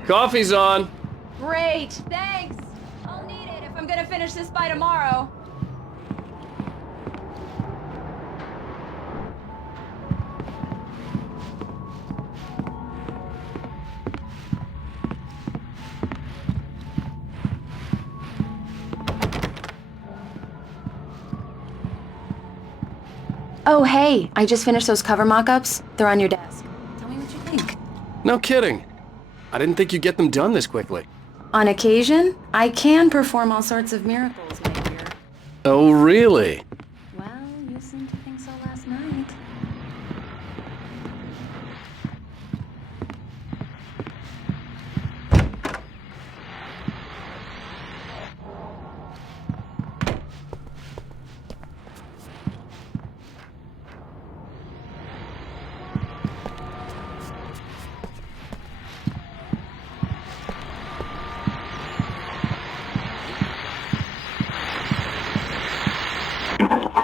Coffee's on. Great, thanks. I'll need it if I'm gonna finish this by tomorrow. Oh, hey, I just finished those cover mock-ups. They're on your desk. Tell me what you think. No kidding. I didn't think you'd get them done this quickly. On occasion, I can perform all sorts of miracles, my dear. Oh, really? Well, you seemed to think so last night.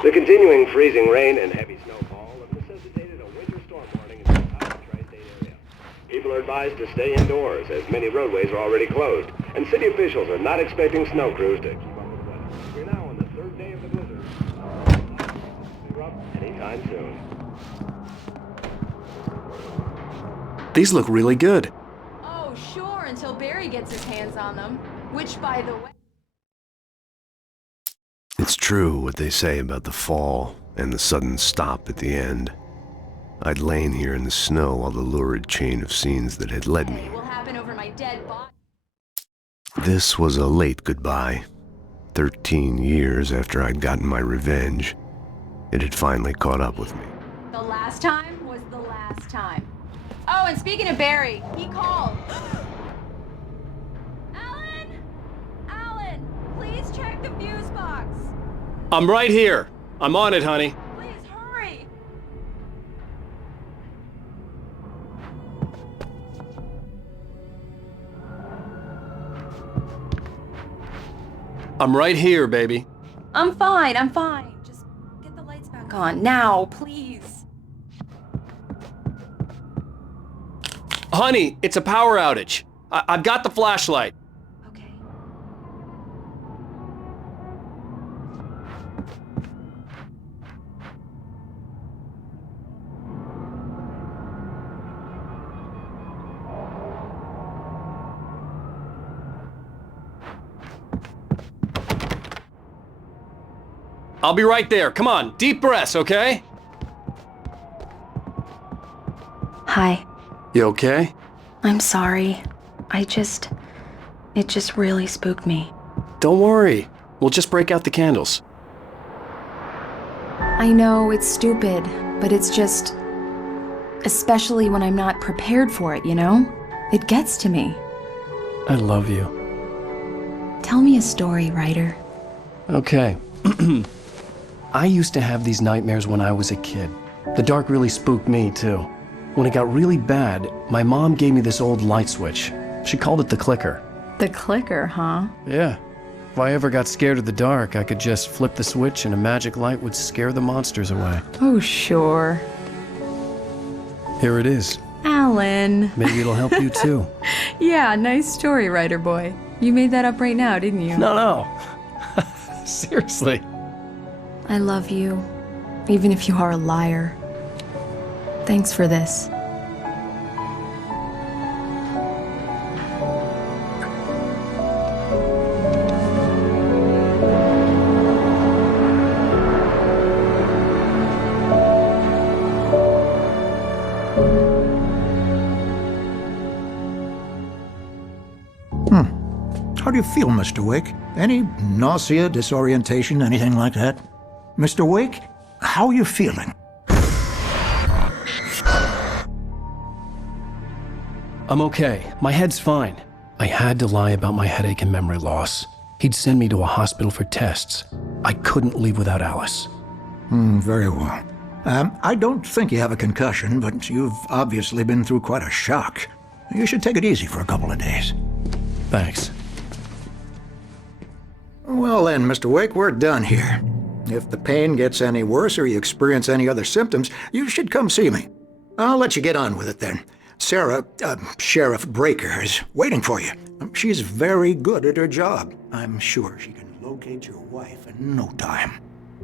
The continuing freezing rain and heavy snowfall have necessitated a winter storm warning in the entire tri-state area. People are advised to stay indoors as many roadways are already closed, and city officials are not expecting snow crews to keep up with the weather. We're now on the third day of the blizzard. It'll erupt anytime soon. These look really good. Oh, sure, until Barry gets his hands on them. Which, by the way... It's true what they say about the fall and the sudden stop at the end. I'd lain here in the snow while the lurid chain of scenes that had led me. Will happen over my dead body. This was a late goodbye. 13 years after I'd gotten my revenge, it had finally caught up with me. The last time was the last time. Oh, and speaking of Barry, he called. Alan? box! I'm right here. I'm on it, honey. Please, hurry! I'm right here, baby. I'm fine, I'm fine. Just get the lights back on. Now, please. Honey, it's a power outage. I've got the flashlight. Okay. I'll be right there. Come on, deep breaths, okay? Hi. You okay? I'm sorry. It just really spooked me. Don't worry. We'll just break out the candles. I know it's stupid, but it's just... Especially when I'm not prepared for it, you know? It gets to me. I love you. Tell me a story, writer. Okay. I used to have these nightmares when I was a kid. The dark really spooked me, too. When it got really bad, my mom gave me this old light switch. She called it the clicker. The clicker, huh? Yeah. If I ever got scared of the dark, I could just flip the switch and a magic light would scare the monsters away. Oh, sure. Here it is. Alan. Maybe it'll help you, too. Yeah, nice story, writer boy. You made that up right now, didn't you? No. Seriously. I love you, even if you are a liar. Thanks for this. How do you feel, Mr. Wake? Any nausea, disorientation, anything like that? Mr. Wake, how are you feeling? I'm okay. My head's fine. I had to lie about my headache and memory loss. He'd send me to a hospital for tests. I couldn't leave without Alice. Very well. I don't think you have a concussion, but you've obviously been through quite a shock. You should take it easy for a couple of days. Thanks. Well then, Mr. Wake, we're done here. If the pain gets any worse or you experience any other symptoms, you should come see me. I'll let you get on with it then. Sarah, Sheriff Breaker, is waiting for you. She's very good at her job. I'm sure she can locate your wife in no time.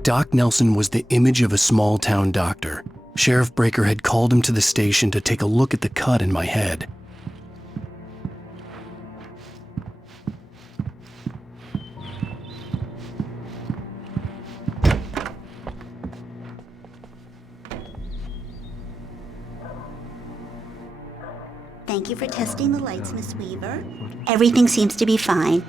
Doc Nelson was the image of a small-town doctor. Sheriff Breaker had called him to the station to take a look at the cut in my head. Thank you for testing the lights, Miss Weaver. Everything seems to be fine.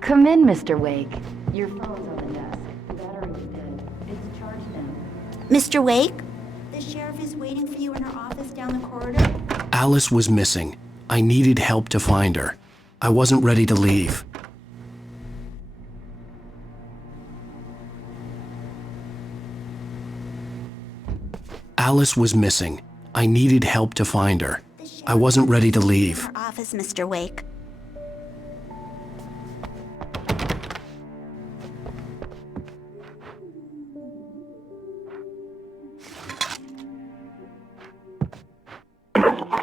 Come in, Mr. Wake. Your phone's on the desk. The battery is dead. It's charged now. Mr. Wake, the sheriff is waiting for you in her office down the corridor. Alice was missing. I needed help to find her. I wasn't ready to leave. Alice was missing. I needed help to find her. I wasn't ready to leave. Her office, Mr. Wake.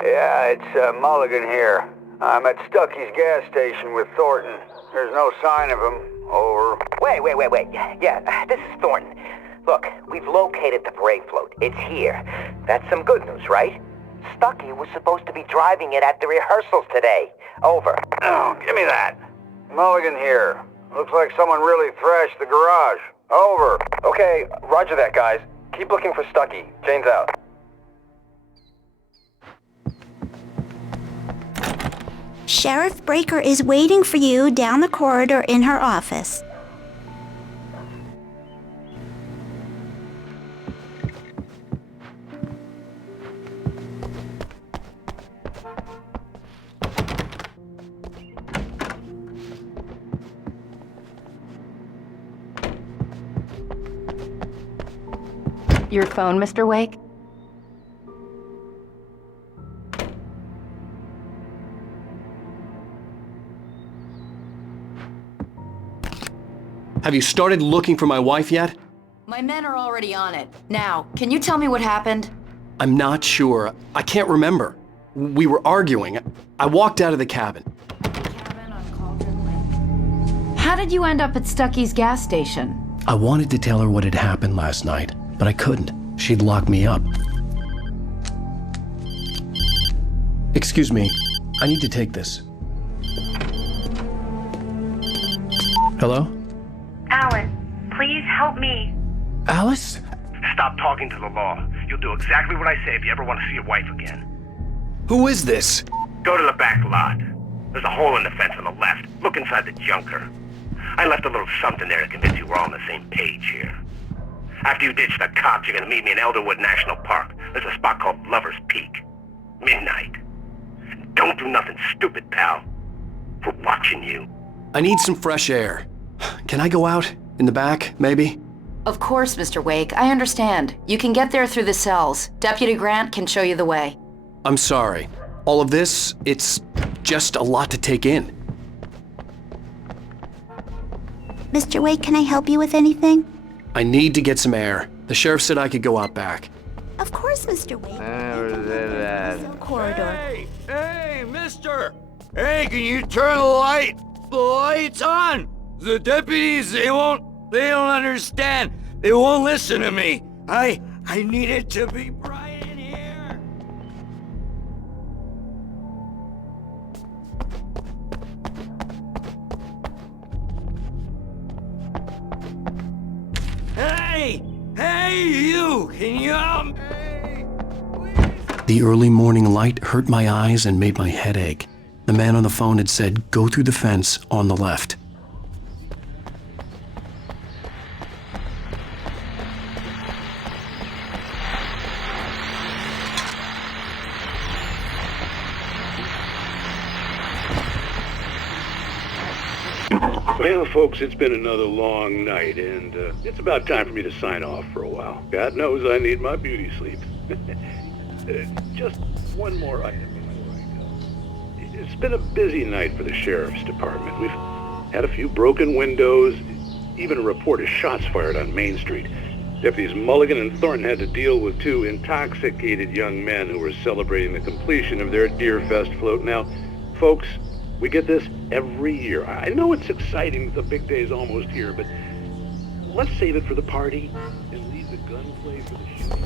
Yeah, it's Mulligan here. I'm at Stucky's gas station with Thornton. There's no sign of him. Over. Wait. Yeah, this is Thornton. Look, we've located the parade float. It's here. That's some good news, right? Stucky was supposed to be driving it at the rehearsals today. Over. Oh, give me that. Mulligan here. Looks like someone really thrashed the garage. Over. Okay, roger that, guys. Keep looking for Stucky. Jane's out. Sheriff Breaker is waiting for you down the corridor in her office. Your phone, Mr. Wake? Have you started looking for my wife yet? My men are already on it. Now, can you tell me what happened? I'm not sure. I can't remember. We were arguing. I walked out of the cabin. How did you end up at Stucky's gas station? I wanted to tell her what had happened last night, but I couldn't. She'd lock me up. Excuse me, I need to take this. Hello? Alice, please help me. Alice? Stop talking to the law. You'll do exactly what I say if you ever want to see your wife again. Who is this? Go to the back lot. There's a hole in the fence on the left. Look inside the junker. I left a little something there to convince you we're all on the same page here. After you ditch the cops, you're gonna meet me in Elderwood National Park. There's a spot called Lover's Peak. Midnight. Don't do nothing stupid, pal. We're watching you. I need some fresh air. Can I go out? In the back, maybe? Of course, Mr. Wake. I understand. You can get there through the cells. Deputy Grant can show you the way. I'm sorry. All of this, it's just a lot to take in. Mr. Wake, can I help you with anything? I need to get some air. The sheriff said I could go out back. Of course, Mr. Wake. Corridor. Hey, mister! Hey, can you turn the lights on? The deputies, they don't understand. They won't listen to me. I need it to be bright in here. Hey, you! Can you help me? The early morning light hurt my eyes and made my head ache. The man on the phone had said, go through the fence on the left. Well, folks, it's been another long night, and it's about time for me to sign off for a while. God knows I need my beauty sleep. Just one more item before I go. It's been a busy night for the sheriff's department. We've had a few broken windows, even a report of shots fired on Main Street. Deputies Mulligan and Thornton had to deal with two intoxicated young men who were celebrating the completion of their Deer Fest float. Now, folks, we get this every year. I know it's exciting, the big day's almost here, but let's save it for the party and leave the gunplay for the shooting.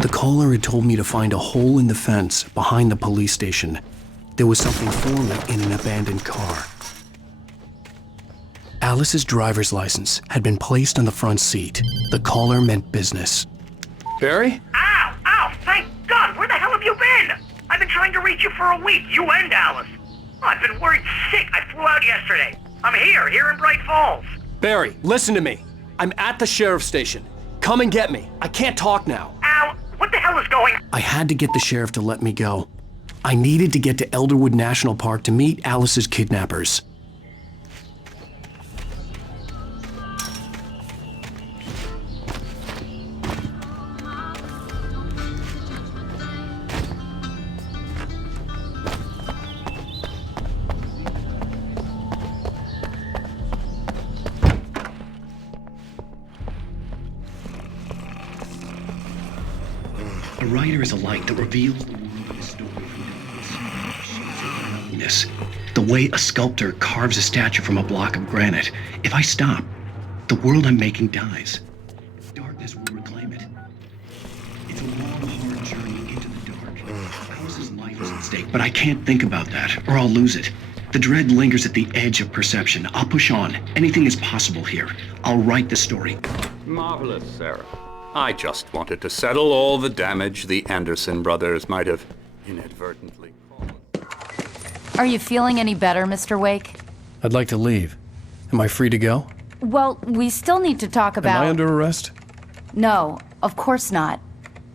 The caller had told me to find a hole in the fence behind the police station. There was something for me in an abandoned car. Alice's driver's license had been placed on the front seat. The caller meant business. Barry? Ow! Thank God! Where the hell have you been? I've been trying to reach you for a week, you and Alice. I've been worried sick. I flew out yesterday. I'm here in Bright Falls. Barry, listen to me. I'm at the sheriff's station. Come and get me. I can't talk now. Al, what the hell is going on? I had to get the sheriff to let me go. I needed to get to Elderwood National Park to meet Alice's kidnappers. A writer is a light that reveals the world of his story from nothingness. The way a sculptor carves a statue from a block of granite. If I stop, the world I'm making dies. Darkness will reclaim it. It's a long, hard journey into the dark. Alice's life is at stake, but I can't think about that, or I'll lose it. The dread lingers at the edge of perception. I'll push on. Anything is possible here. I'll write the story. Marvelous, Sarah. I just wanted to settle all the damage the Anderson brothers might have inadvertently caused. Are you feeling any better, Mr. Wake? I'd like to leave. Am I free to go? Well, we still need to talk about... Am I under arrest? No, of course not.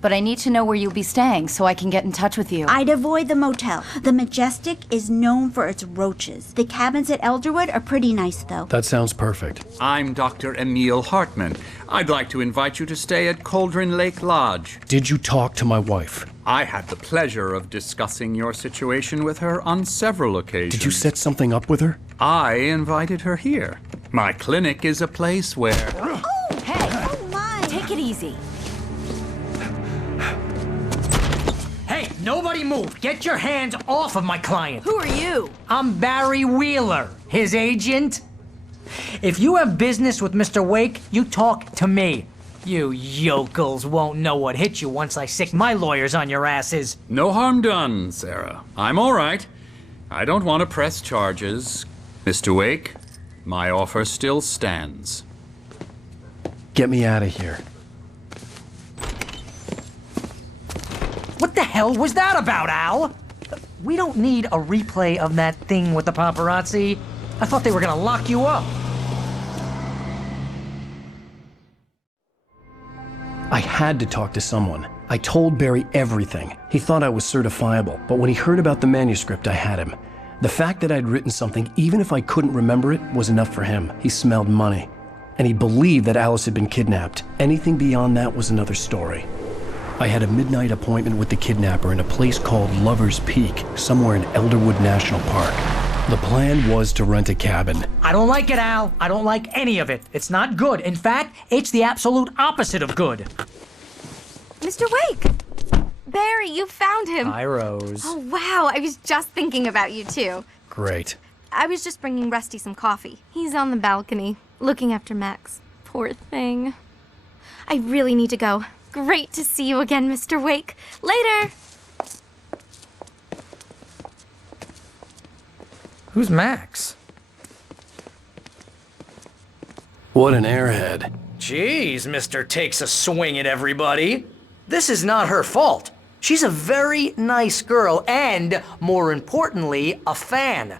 But I need to know where you'll be staying so I can get in touch with you. I'd avoid the motel. The Majestic is known for its roaches. The cabins at Elderwood are pretty nice, though. That sounds perfect. I'm Dr. Emil Hartman. I'd like to invite you to stay at Cauldron Lake Lodge. Did you talk to my wife? I had the pleasure of discussing your situation with her on several occasions. Did you set something up with her? I invited her here. My clinic is a place where... Oh, hey! Oh, my! Take it easy. Hey, nobody move! Get your hands off of my client! Who are you? I'm Barry Wheeler, his agent. If you have business with Mr. Wake, you talk to me. You yokels won't know what hit you once I sick my lawyers on your asses. No harm done, Sarah. I'm all right. I don't want to press charges. Mr. Wake, my offer still stands. Get me out of here. What the hell was that about, Al? We don't need a replay of that thing with the paparazzi. I thought they were gonna lock you up. I had to talk to someone. I told Barry everything. He thought I was certifiable, but when he heard about the manuscript, I had him. The fact that I'd written something, even if I couldn't remember it, was enough for him. He smelled money. And he believed that Alice had been kidnapped. Anything beyond that was another story. I had a midnight appointment with the kidnapper in a place called Lover's Peak, somewhere in Elderwood National Park. The plan was to rent a cabin. I don't like it, Al. I don't like any of it. It's not good. In fact, it's the absolute opposite of good. Mr. Wake! Barry, you found him. Hi, Rose. Oh, wow. I was just thinking about you, too. Great. I was just bringing Rusty some coffee. He's on the balcony, looking after Max. Poor thing. I really need to go. Great to see you again, Mr. Wake. Later! Who's Max? What an airhead. Jeez, Mr. Takes a swing at everybody. This is not her fault. She's a very nice girl and, more importantly, a fan.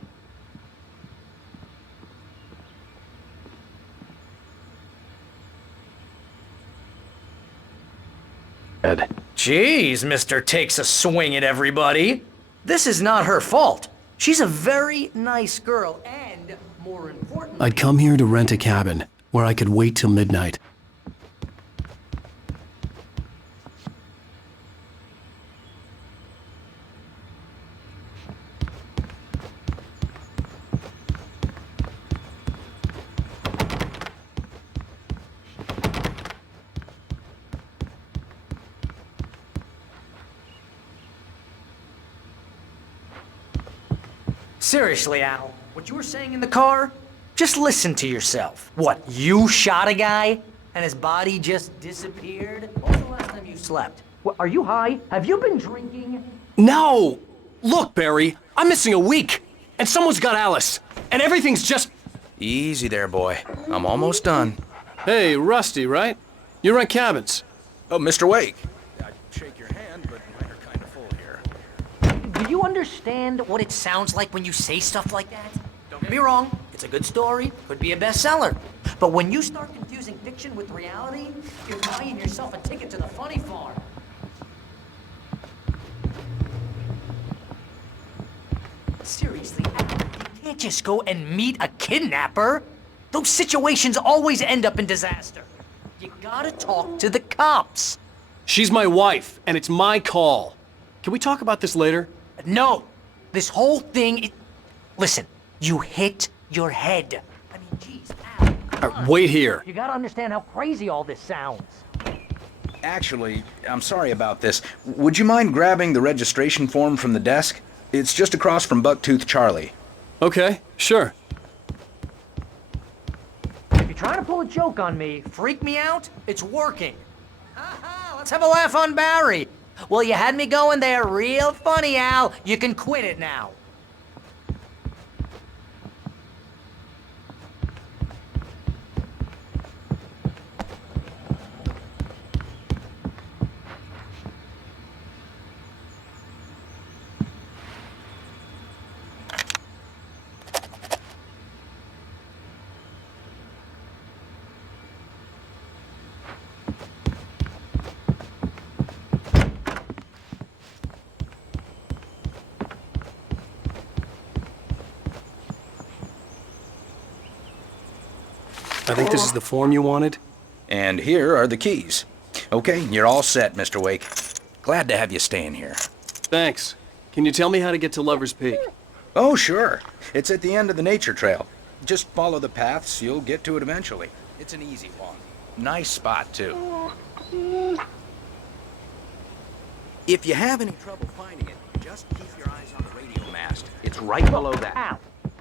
Ed. Jeez, Mr. Takes a swing at everybody. This is not her fault. She's a very nice girl and, more importantly... I'd come here to rent a cabin, where I could wait till midnight. Seriously, Al, what you were saying in the car? Just listen to yourself. What, you shot a guy and his body just disappeared? When was the last time you slept? What, are you high? Have you been drinking? No! Look, Barry, I'm missing a week, and someone's got Alice, and everything's just... Easy there, boy. I'm almost done. Hey, Rusty, right? You rent cabins. Oh, Mr. Wake. I'd shake your hand, but mine are kind of full here. Do you understand what it sounds like when you say stuff like that? Don't get me wrong, it's a good story, could be a bestseller. But when you start confusing fiction with reality, you're buying yourself a ticket to the funny farm. Seriously, you can't just go and meet a kidnapper. Those situations always end up in disaster. You gotta talk to the cops. She's my wife, and it's my call. Can we talk about this later? No. This whole thing... Listen, you hit your head. I mean, geez, Al, wait here. You gotta understand how crazy all this sounds. Actually, I'm sorry about this. Would you mind grabbing the registration form from the desk? It's just across from Bucktooth Charlie. Okay, sure. If you're trying to pull a joke on me, freak me out, it's working. Ha-ha, let's have a laugh on Barry. Well, you had me going there real funny, Al. You can quit it now. I think this is the form you wanted. And here are the keys. Okay, you're all set, Mr. Wake. Glad to have you staying here. Thanks. Can you tell me how to get to Lover's Peak? Oh, sure. It's at the end of the nature trail. Just follow the paths, you'll get to it eventually. It's an easy walk. Nice spot, too. If you have any trouble finding it, just keep your eyes on the radio mast. It's right below that. Ow.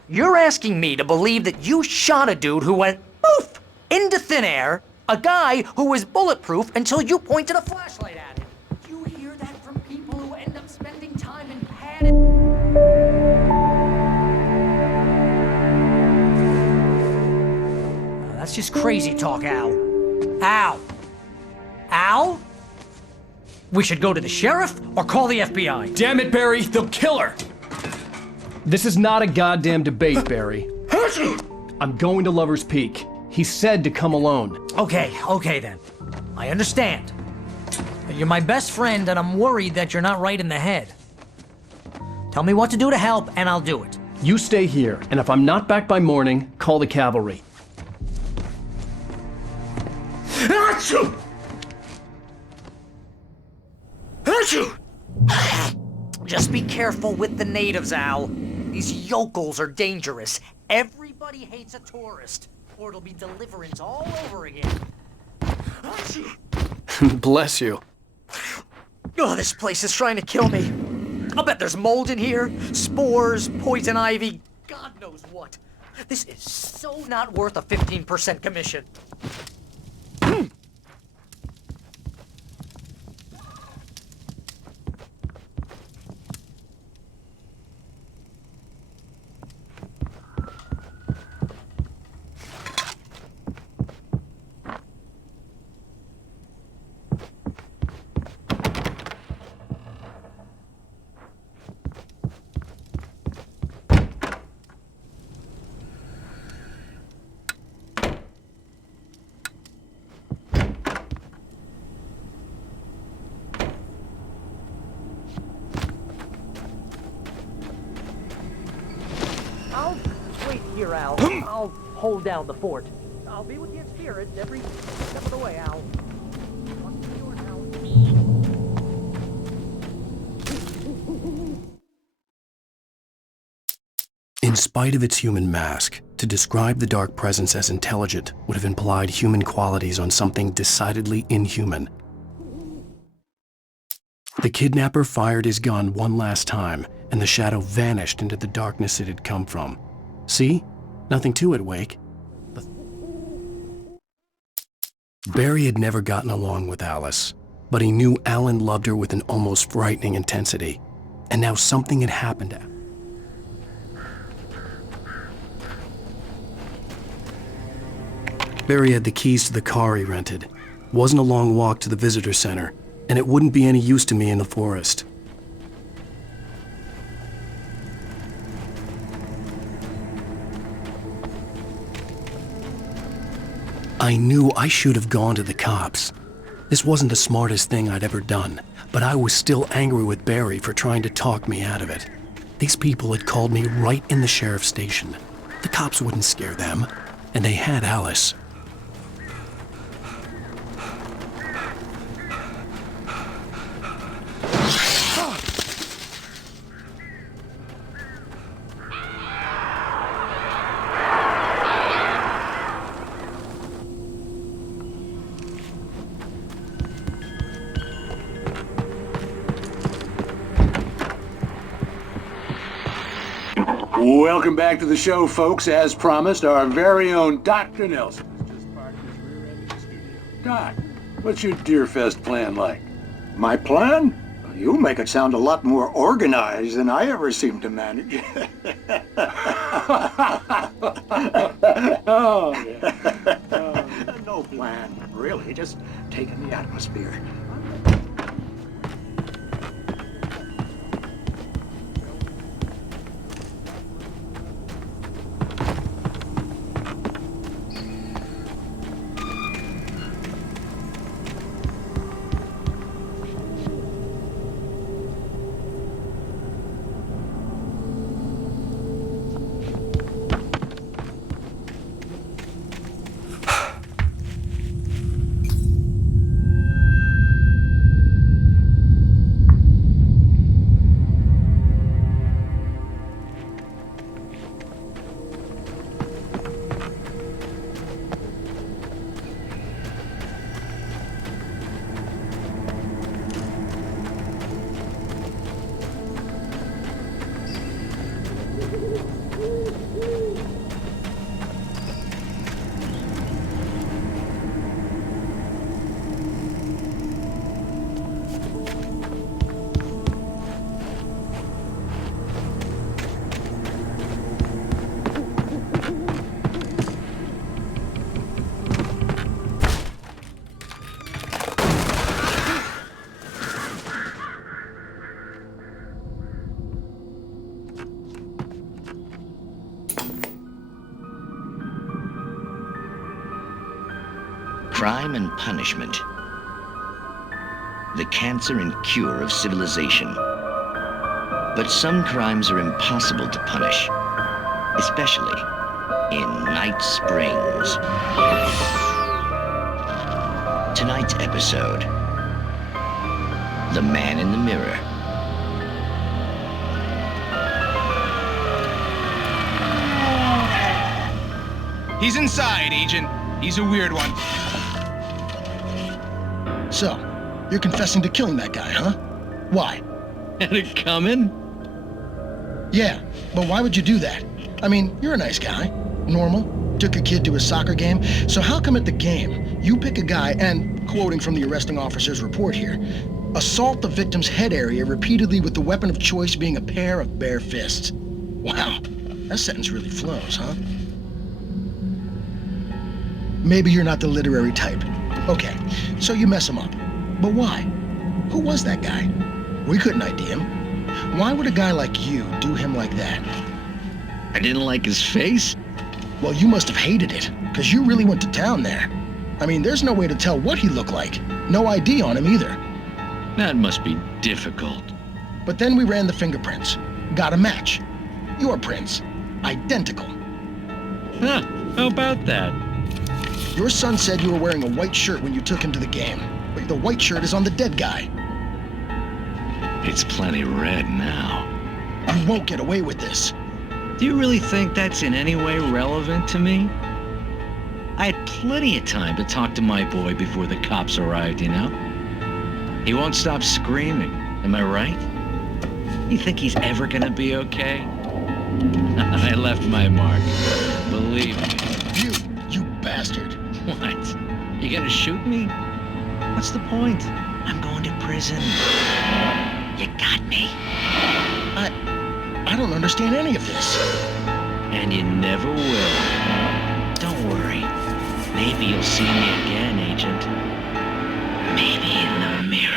You're asking me to believe that you shot a dude who went poof into thin air, a guy who was bulletproof until you pointed a flashlight at him. You hear that from people who end up spending time in padded... That's just crazy talk, Al. Al? Al? We should go to the sheriff or call the FBI. Damn it, Barry, they'll kill her! This is not a goddamn debate, Barry. I'm going to Lover's Peak. He said to come alone. Okay then. I understand. You're my best friend and I'm worried that you're not right in the head. Tell me what to do to help and I'll do it. You stay here, and if I'm not back by morning, call the cavalry. Achoo! Achoo! Just be careful with the natives, Al. These yokels are dangerous. Everybody hates a tourist, or it'll be deliverance all over again. Bless you. Oh, this place is trying to kill me. I'll bet there's mold in here, spores, poison ivy, God knows what. This is so not worth a 15% commission. I'll wait here, Al. I'll hold down the fort. I'll be with you in spirit every step of the way, Al. In spite of its human mask, to describe the dark presence as intelligent would have implied human qualities on something decidedly inhuman. The kidnapper fired his gun one last time, and the shadow vanished into the darkness it had come from. See? Nothing to it, Wake. Barry had never gotten along with Alice, but he knew Alan loved her with an almost frightening intensity. And now something had happened to her. Barry had the keys to the car he rented. Wasn't a long walk to the visitor center, and it wouldn't be any use to me in the forest. I knew I should have gone to the cops. This wasn't the smartest thing I'd ever done, but I was still angry with Barry for trying to talk me out of it. These people had called me right in the sheriff's station. The cops wouldn't scare them, and they had Alice. Welcome back to the show, folks. As promised, our very own Dr. Nelson has just parked his rear end in the studio. Doc, what's your Deerfest plan like? My plan? You make it sound a lot more organized than I ever seem to manage. Oh, yeah. No plan, really. Just taking the atmosphere. Crime and punishment. The cancer and cure of civilization. But some crimes are impossible to punish, especially in Night Springs. Tonight's episode, The Man in the Mirror. He's inside, Agent. He's a weird one. So, you're confessing to killing that guy, huh? Why? Had it coming? Yeah, but why would you do that? I mean, you're a nice guy. Normal. Took your kid to a soccer game. So how come at the game, you pick a guy and, quoting from the arresting officer's report here, assault the victim's head area repeatedly with the weapon of choice being a pair of bare fists? Wow, that sentence really flows, huh? Maybe you're not the literary type. Okay, so you mess him up. But why? Who was that guy? We couldn't ID him. Why would a guy like you do him like that? I didn't like his face? Well, you must have hated it, because you really went to town there. I mean, there's no way to tell what he looked like. No ID on him either. That must be difficult. But then we ran the fingerprints. Got a match. Your prints. Identical. Huh, how about that? Your son said you were wearing a white shirt when you took him to the game. But the white shirt is on the dead guy. It's plenty red now. You won't get away with this. Do you really think that's in any way relevant to me? I had plenty of time to talk to my boy before the cops arrived, you know? He won't stop screaming, am I right? You think he's ever gonna be okay? I left my mark, believe me. You bastard. What? You gonna shoot me? What's the point? I'm going to prison. You got me. I don't understand any of this. And you never will. Don't worry. Maybe you'll see me again, Agent. Maybe in the mirror.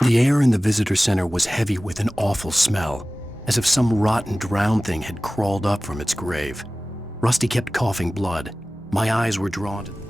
The air in the visitor center was heavy with an awful smell, as if some rotten drowned thing had crawled up from its grave. Rusty kept coughing blood. My eyes were drawn to...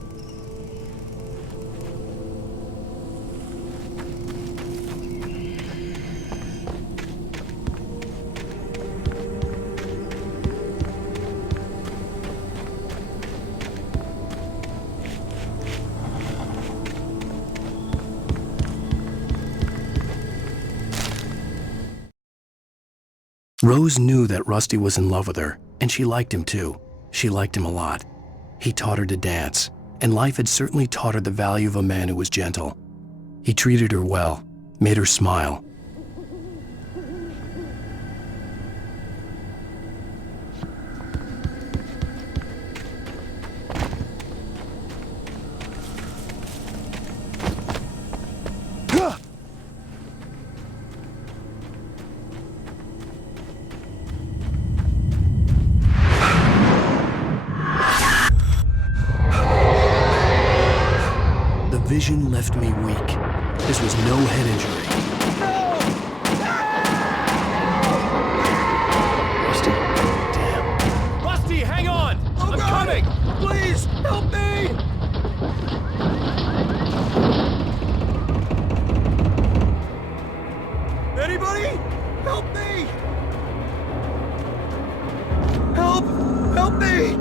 Rose knew that Rusty was in love with her, and she liked him too. She liked him a lot. He taught her to dance, and life had certainly taught her the value of a man who was gentle. He treated her well, made her smile. Vision left me weak. This was no head injury. Rusty, damn. Rusty, hang on! I'm coming! Please, Help! Help me!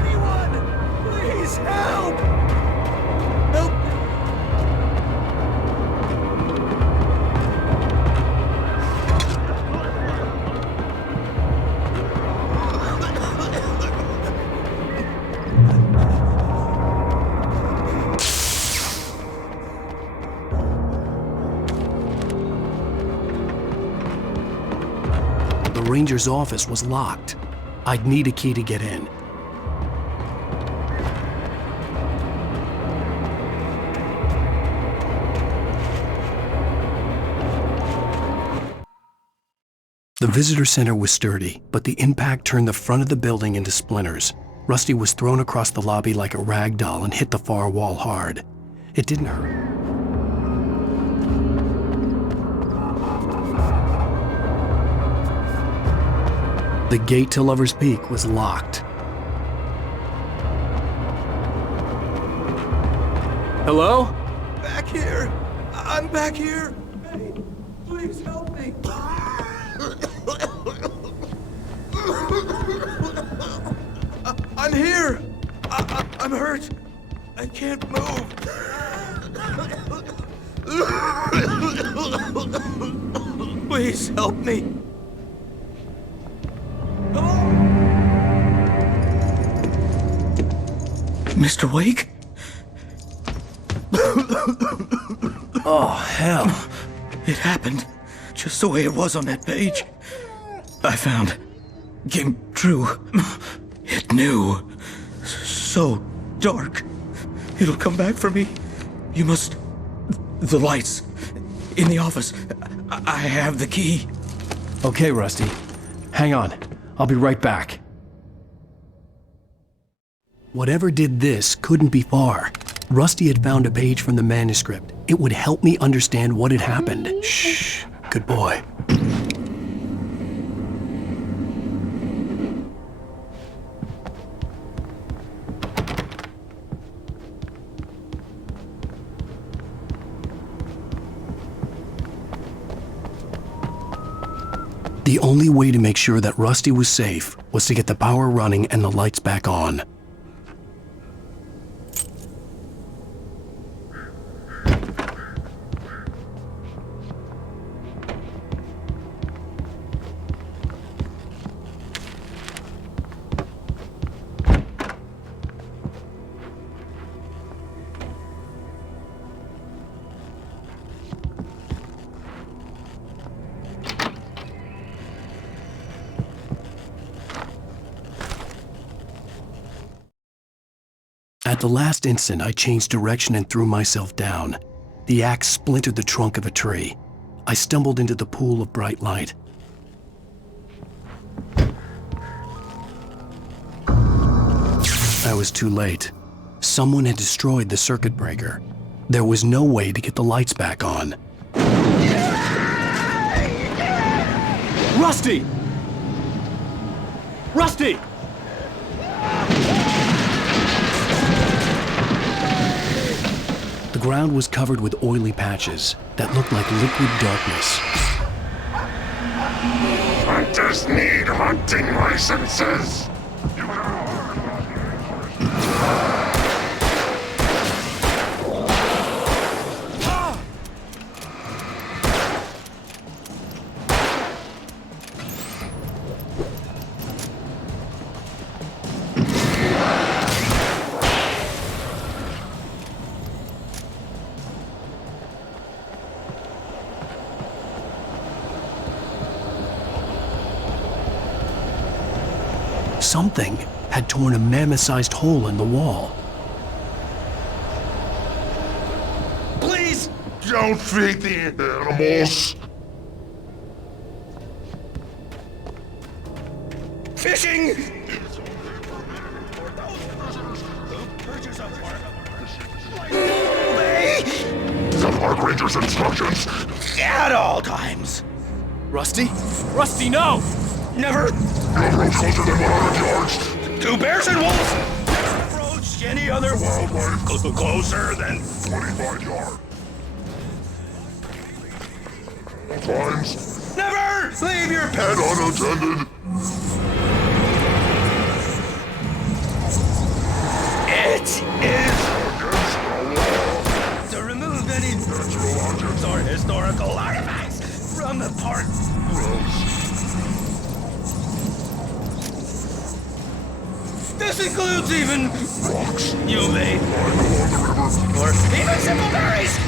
Anyone! Please help! Help! The ranger's office was locked. I'd need a key to get in. The visitor center was sturdy, but the impact turned the front of the building into splinters. Rusty was thrown across the lobby like a rag doll and hit the far wall hard. It didn't hurt. The gate to Lover's Peak was locked. Hello? Back here! I'm back here! Hey, please help me! I'm here! I'm hurt! I can't move! Please help me! Mr. Wake? Oh, hell. It happened just the way it was on that page. I found. Came true. It knew. So dark. It'll come back for me. You must... The lights. In the office. I have the key. Okay, Rusty. Hang on. I'll be right back. Whatever did this couldn't be far. Rusty had found a page from the manuscript. It would help me understand what had happened. Shh. Good boy. The only way to make sure that Rusty was safe was to get the power running and the lights back on. At the last instant, I changed direction and threw myself down. The axe splintered the trunk of a tree. I stumbled into the pool of bright light. I was too late. Someone had destroyed the circuit breaker. There was no way to get the lights back on. Rusty! Rusty! The ground was covered with oily patches that looked like liquid darkness. Hunters need hunting licenses! Something had torn a mammoth-sized hole in the wall. Please! Don't feed the animals! Fishing! The Park Ranger's instructions! At all times! Rusty? Rusty, no! Never! Never closer than 100 yards! 2 bears and wolves! Never approached any other wildlife closer than 25 yards. All times, Leave your pet unattended. It is against the law to remove any natural objects or historical artifacts from the park. This includes even rocks you made, or even simple berries.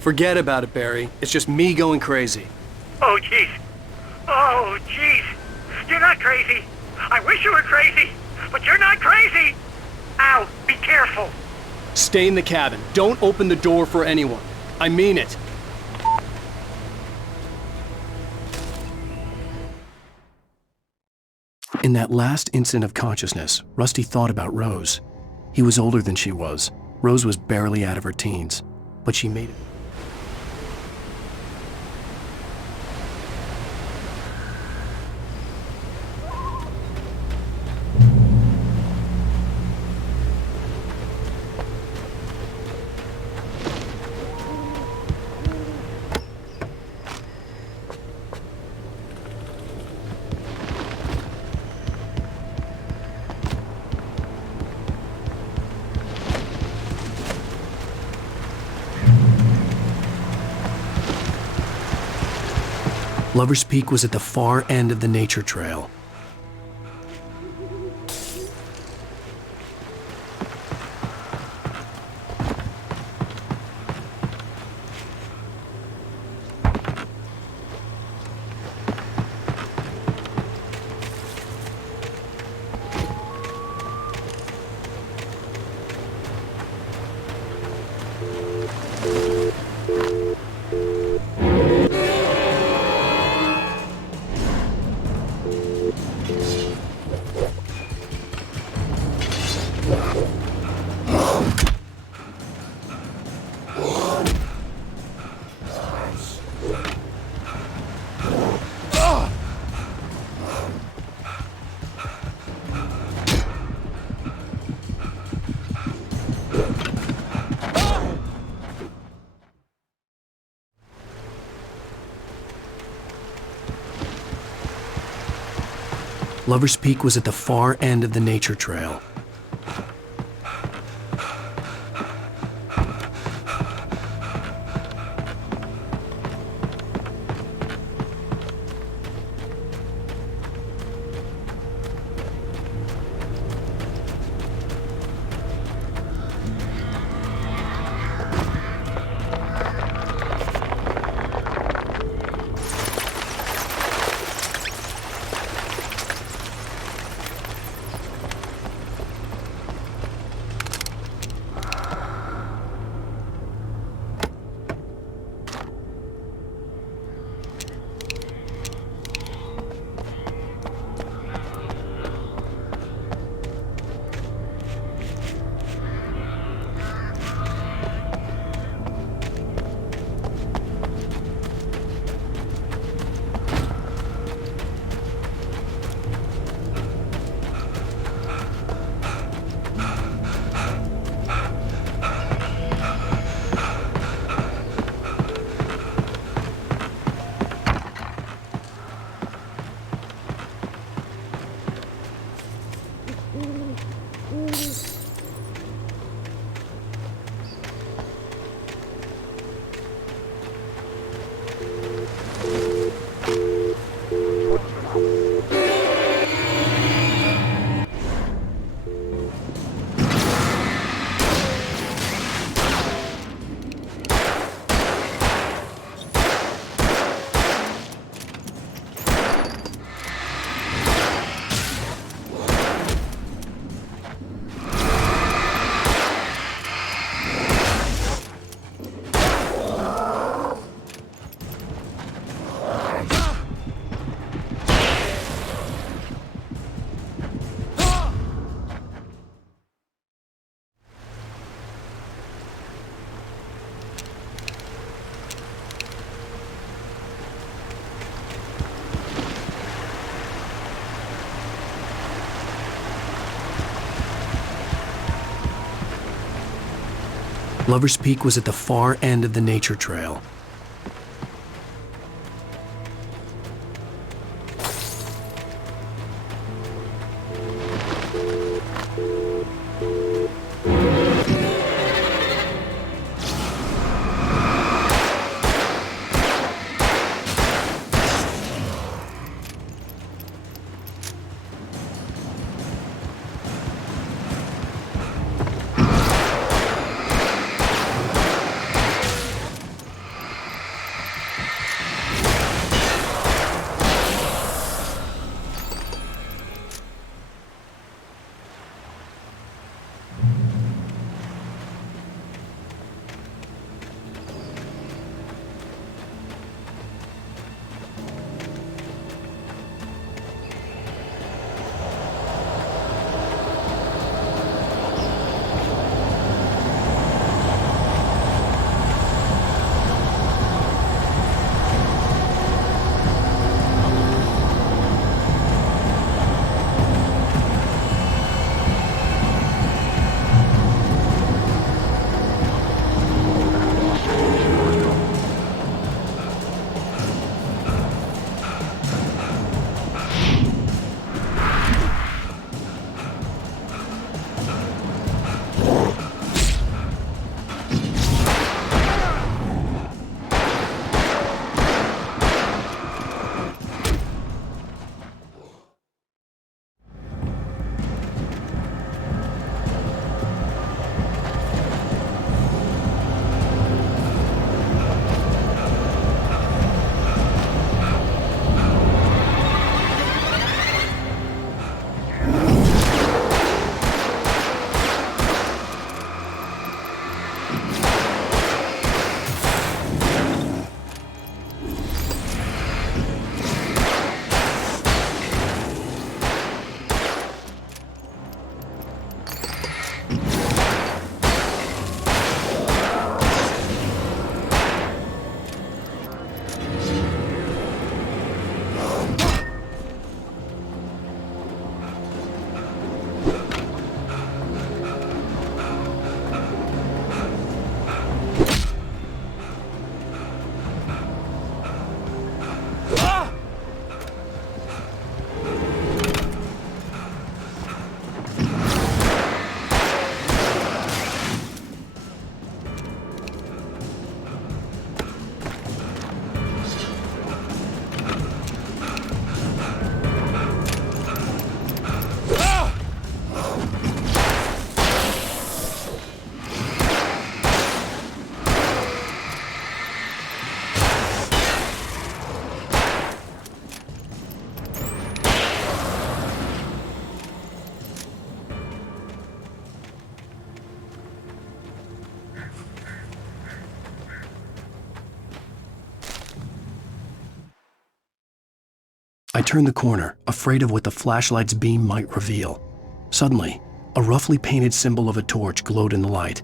Forget about it, Barry. It's just me going crazy. Oh, jeez. Oh, jeez. You're not crazy. I wish you were crazy, but you're not crazy. Ow, be careful. Stay in the cabin. Don't open the door for anyone. I mean it. In that last instant of consciousness, Rusty thought about Rose. He was older than she was. Rose was barely out of her teens, but she made it. Lover's Peak was at the far end of the nature trail. Lover's Peak was at the far end of the nature trail. Lover's Peak was at the far end of the nature trail. I turned the corner, afraid of what the flashlight's beam might reveal. Suddenly, a roughly painted symbol of a torch glowed in the light.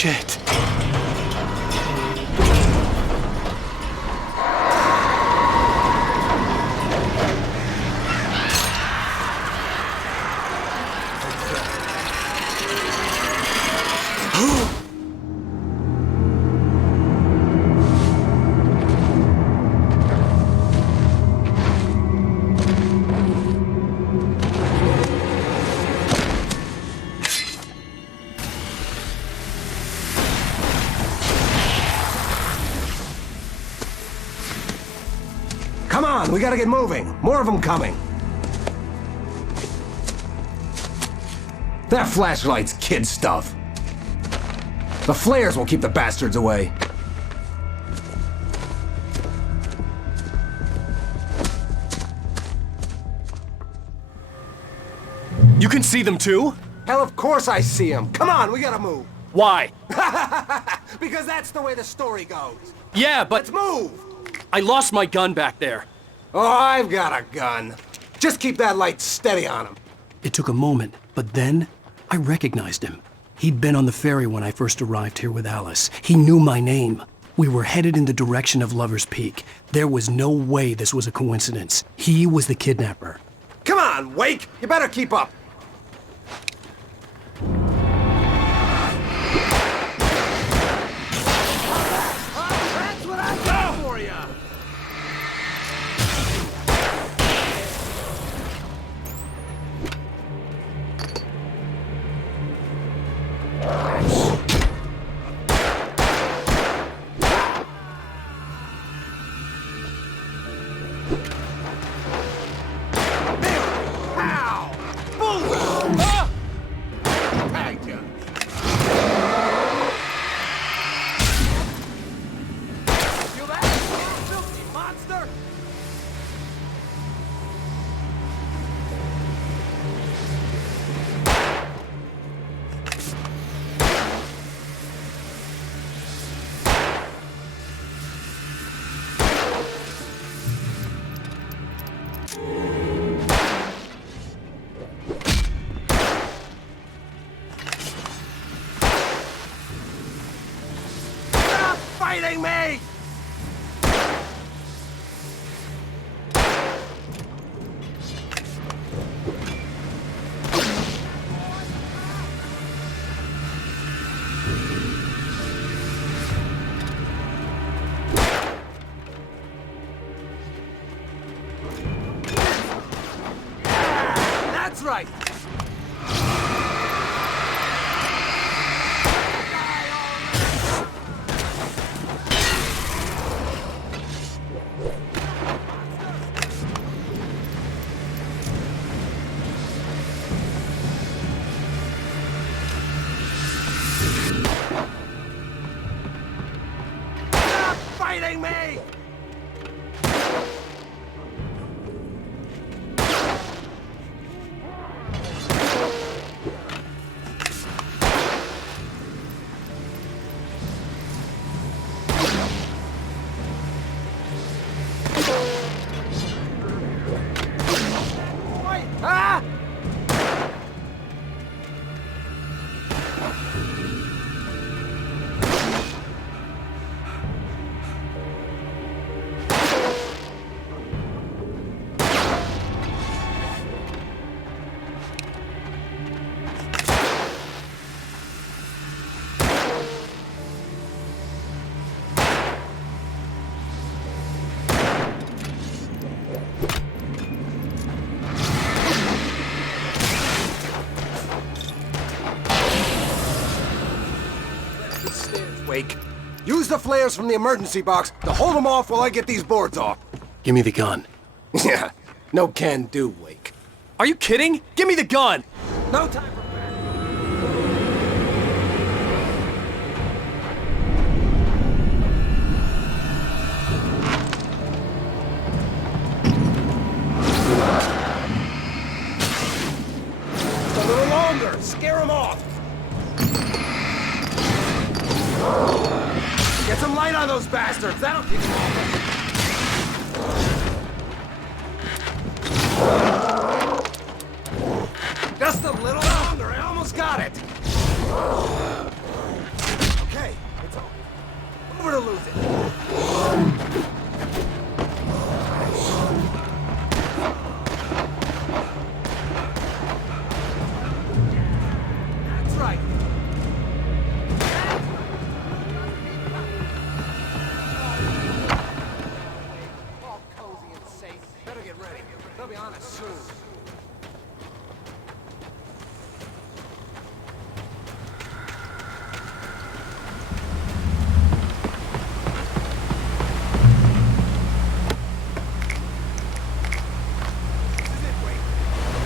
Shit. Come on, we gotta get moving. More of them coming. That flashlight's kid stuff. The flares will keep the bastards away. You can see them too? Hell, of course I see them. Come on, we gotta move. Why? Because that's the way the story goes. Yeah, but... Let's move! I lost my gun back there. Oh, I've got a gun. Just keep that light steady on him. It took a moment, but then I recognized him. He'd been on the ferry when I first arrived here with Alice. He knew my name. We were headed in the direction of Lover's Peak. There was no way this was a coincidence. He was the kidnapper. Come on, Wake! You better keep up. That's what I got for you! Fighting me! That's right! Fighting me! Ah! Wake. Use the flares from the emergency box to hold them off while I get these boards off. Give me the gun. Yeah, no can do, Wake. Are you kidding? Give me the gun! No time for a little longer! Scare them off! Get some light on those bastards! That'll keep them off! Just a little longer! I almost got it! Okay, it's over. Over to lose it. That's right. All cozy and safe. Better get ready. They'll be on us soon.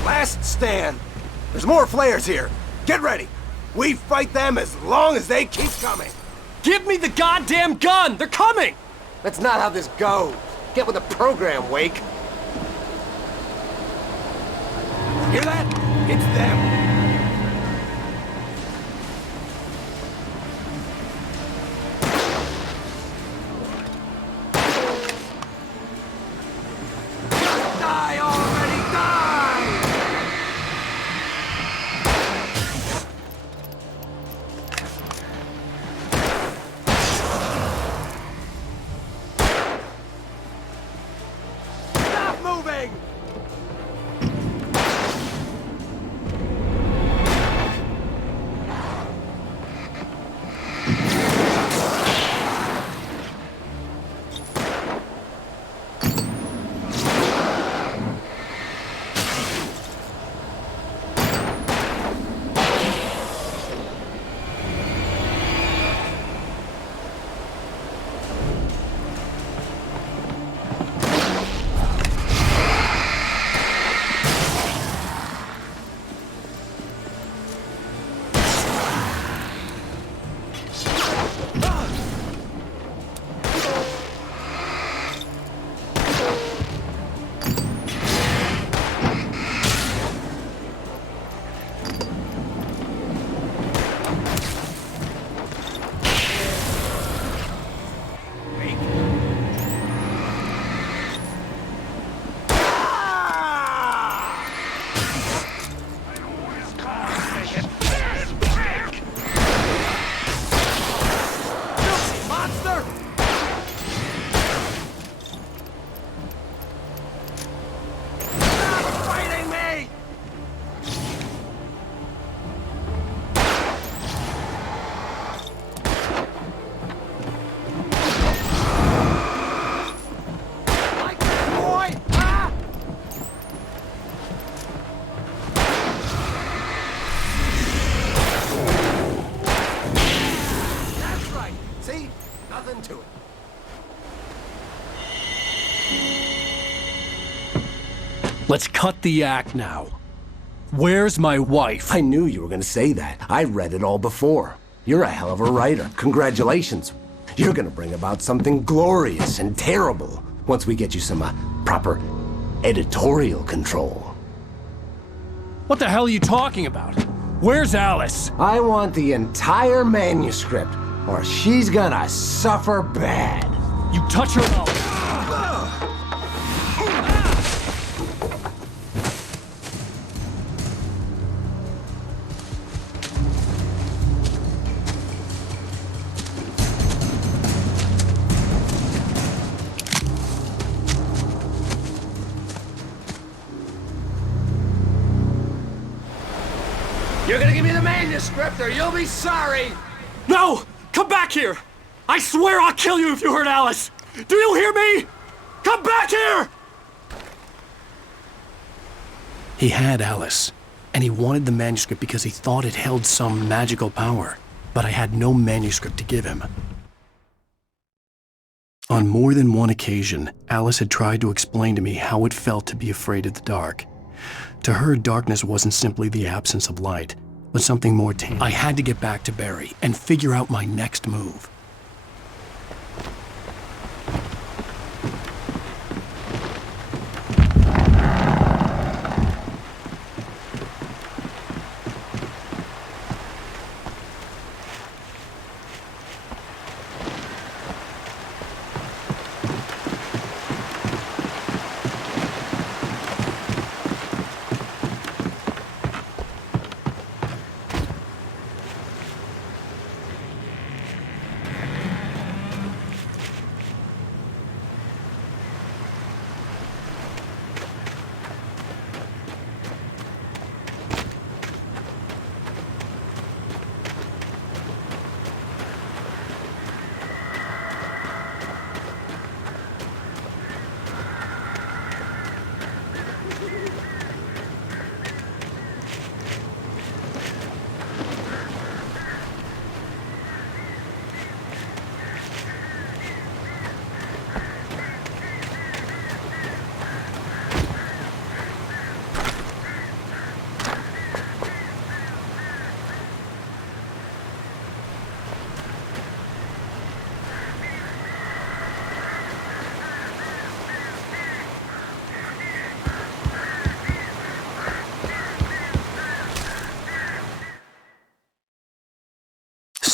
Last stand. There's more flares here. Get ready. We fight them as long as they keep coming. Give me the goddamn gun! They're coming! That's not how this goes. Get with the program, Wake. Hear that? It's them. Die already, die! Stop moving! Let's cut the act now. Where's my wife? I knew you were gonna say that. I read it all before. You're a hell of a writer. Congratulations. You're gonna bring about something glorious and terrible once we get you some proper editorial control. What the hell are you talking about? Where's Alice? I want the entire manuscript, or she's gonna suffer bad. You touch her mouth. You're gonna give me the manuscript or you'll be sorry! No! Come back here! I swear I'll kill you if you hurt Alice! Do you hear me? Come back here! He had Alice, and he wanted the manuscript because he thought it held some magical power, but I had no manuscript to give him. On more than one occasion, Alice had tried to explain to me how it felt to be afraid of the dark. To her, darkness wasn't simply the absence of light, but something more tangible. I had to get back to Barry and figure out my next move.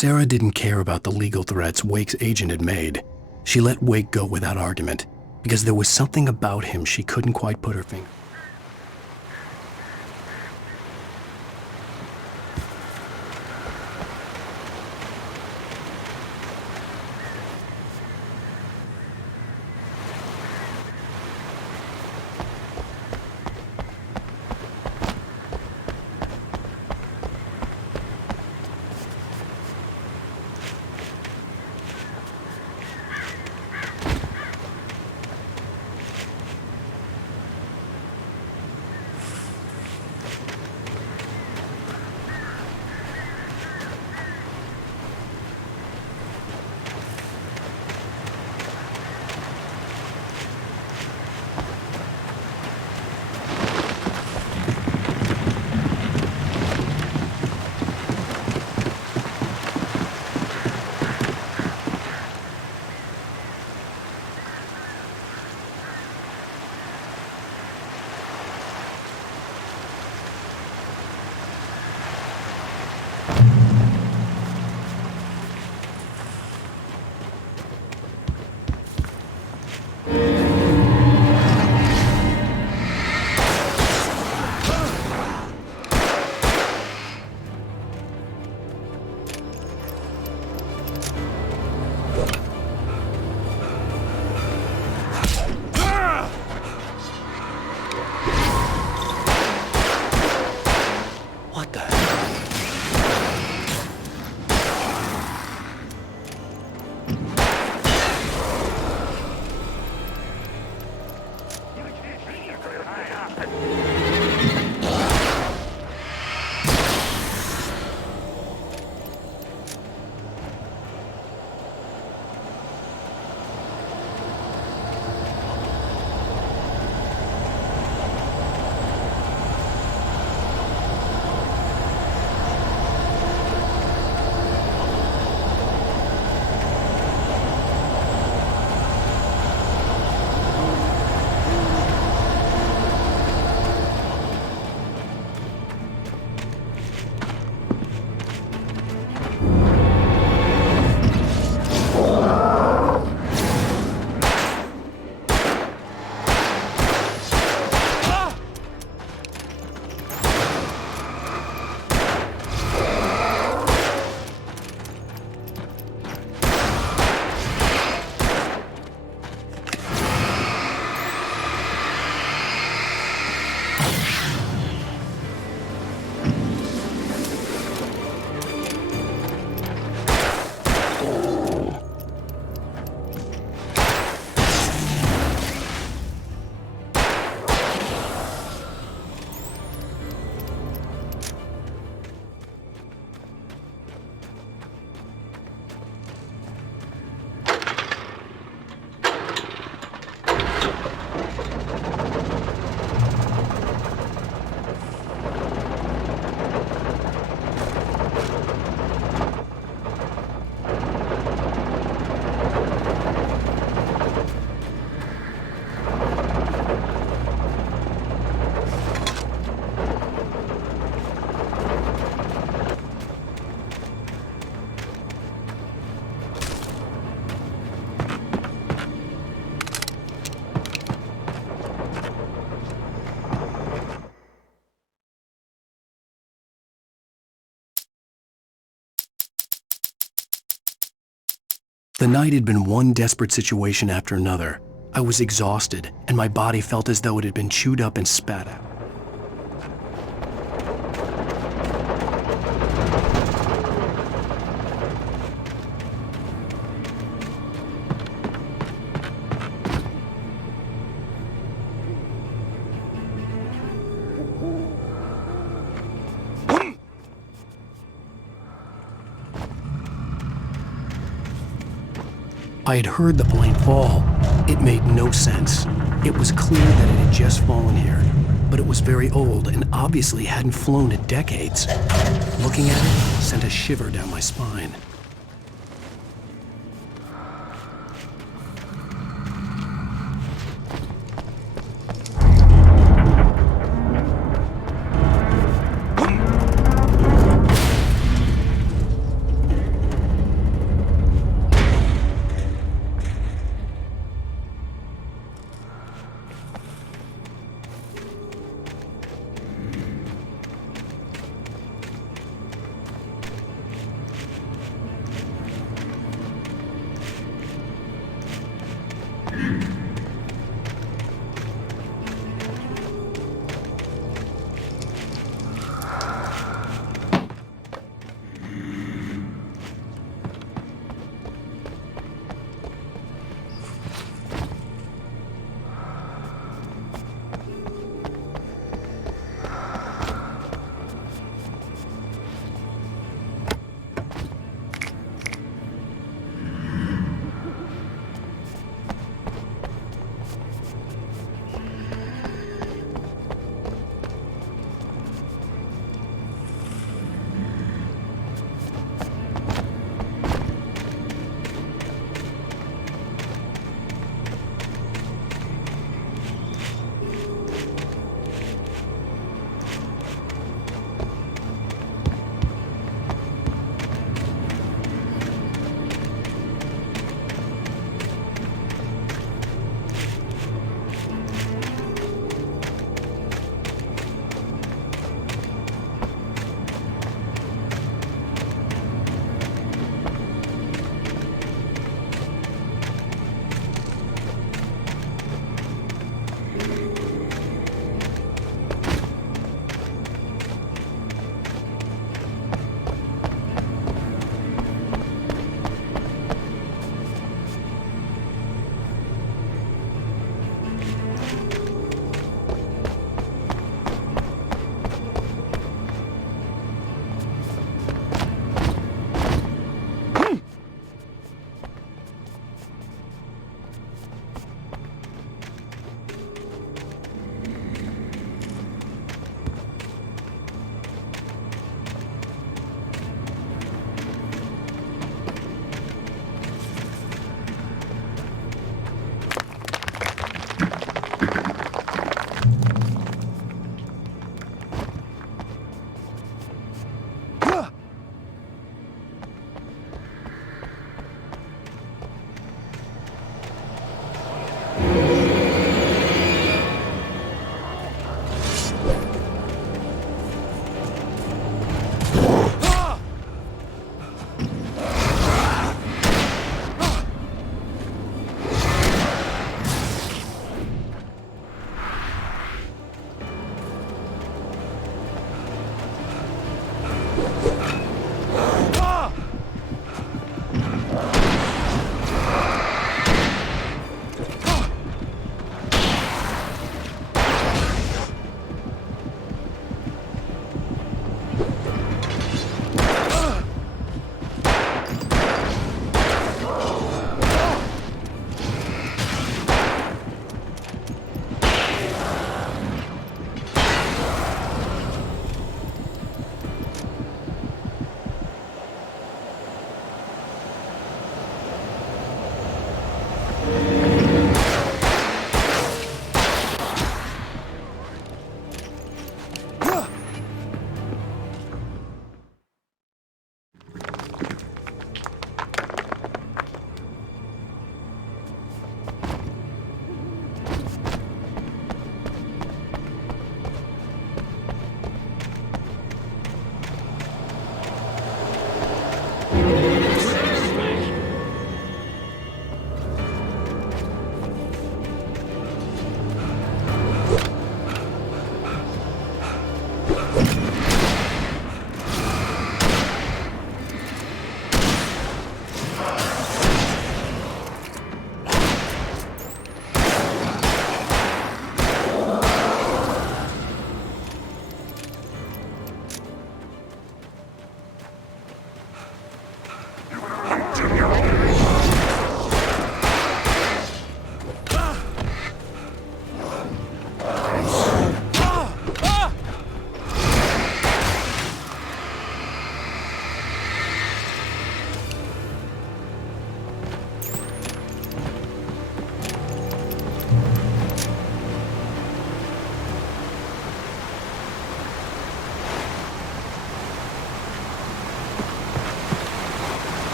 Sarah didn't care about the legal threats Wake's agent had made. She let Wake go without argument, because there was something about him she couldn't quite put her finger. The night had been one desperate situation after another. I was exhausted, and my body felt as though it had been chewed up and spat out. I had heard the plane fall. It made no sense. It was clear that it had just fallen here, but it was very old and obviously hadn't flown in decades. Looking at it sent a shiver down my spine.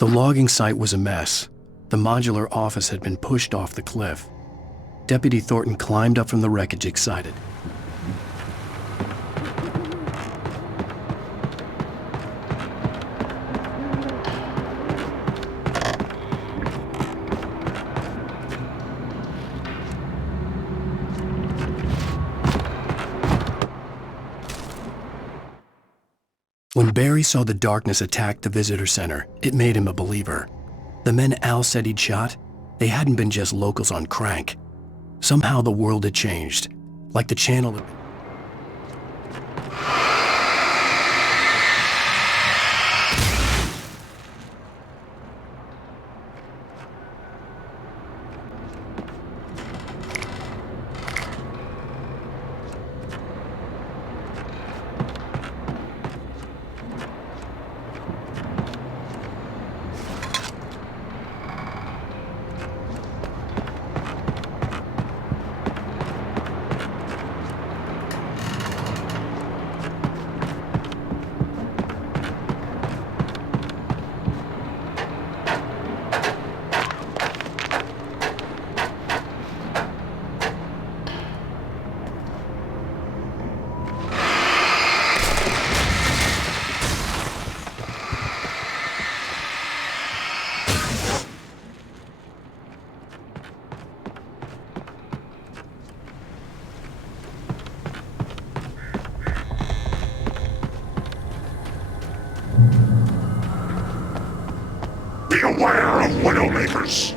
The logging site was a mess. The modular office had been pushed off the cliff. Deputy Thornton climbed up from the wreckage, excited. When Barry saw the darkness attack the visitor center, it made him a believer. The men Al said he'd shot, they hadn't been just locals on crank. Somehow the world had changed, like the channel had been. Beware of Widowmakers!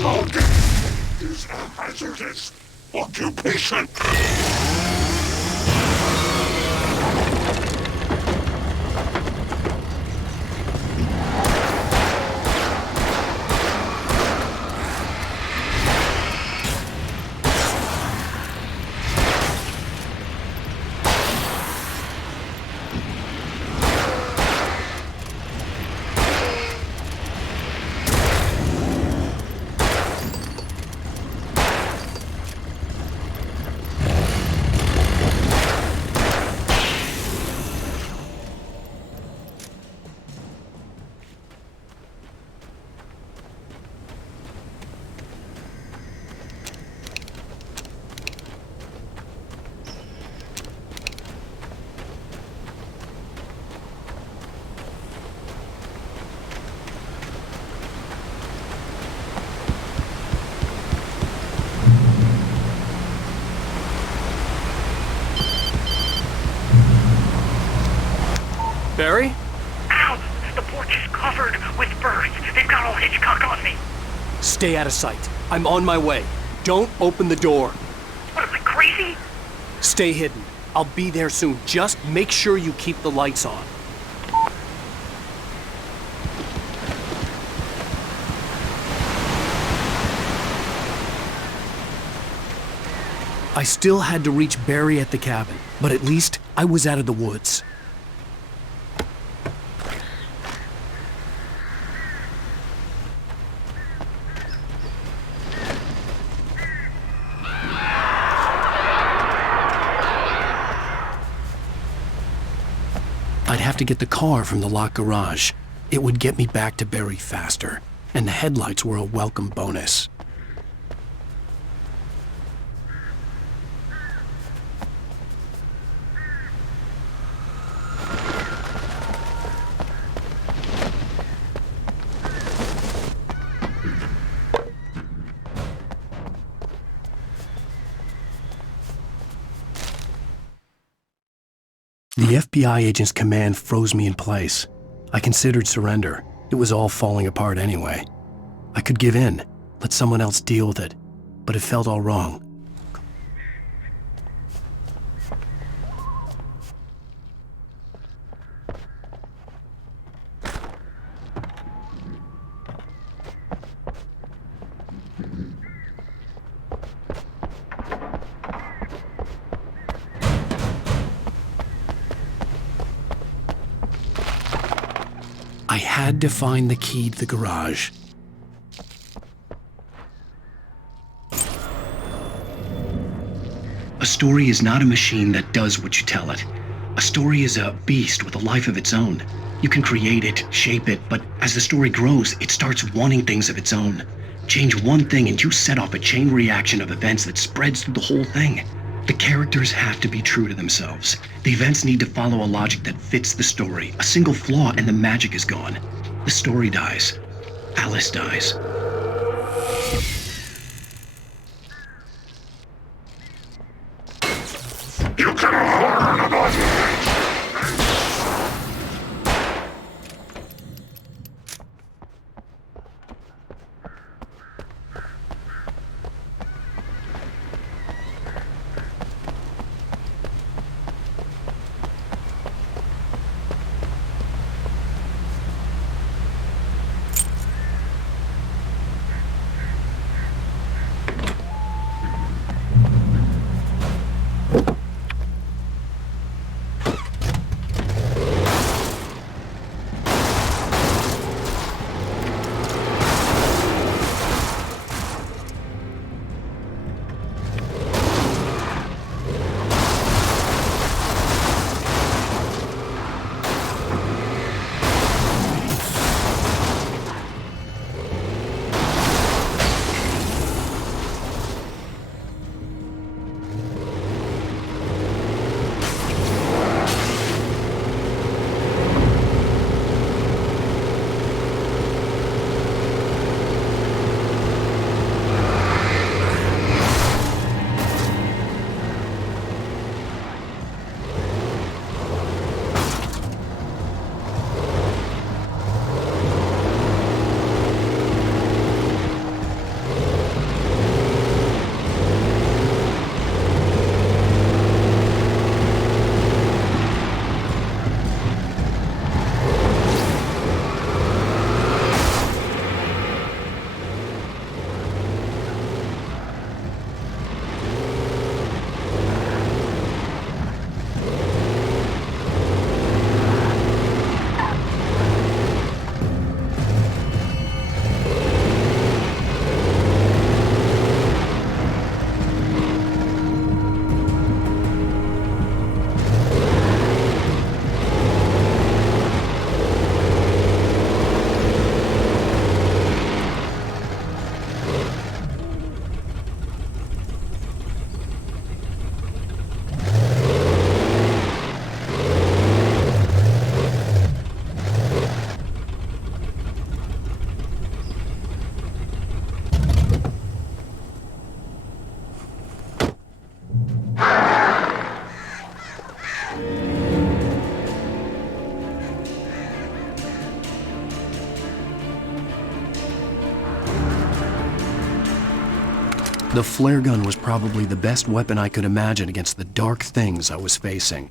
Logging is a hazardous occupation. Barry? Ow! The porch is covered with birds. They've got all Hitchcock on me. Stay out of sight. I'm on my way. Don't open the door. What, am I crazy? Stay hidden. I'll be there soon. Just make sure you keep the lights on. I still had to reach Barry at the cabin, but at least I was out of the woods. I'd have to get the car from the locked garage. It would get me back to Barry faster, and the headlights were a welcome bonus. The FBI agent's command froze me in place. I considered surrender. It was all falling apart anyway. I could give in, let someone else deal with it, but it felt all wrong. I had to find the key to the garage. A story is not a machine that does what you tell it. A story is a beast with a life of its own. You can create it, shape it, but as the story grows, it starts wanting things of its own. Change one thing and you set off a chain reaction of events that spreads through the whole thing. The characters have to be true to themselves. The events need to follow a logic that fits the story. A single flaw and the magic is gone. The story dies. Alice dies. You can learn about it! The flare gun was probably the best weapon I could imagine against the dark things I was facing.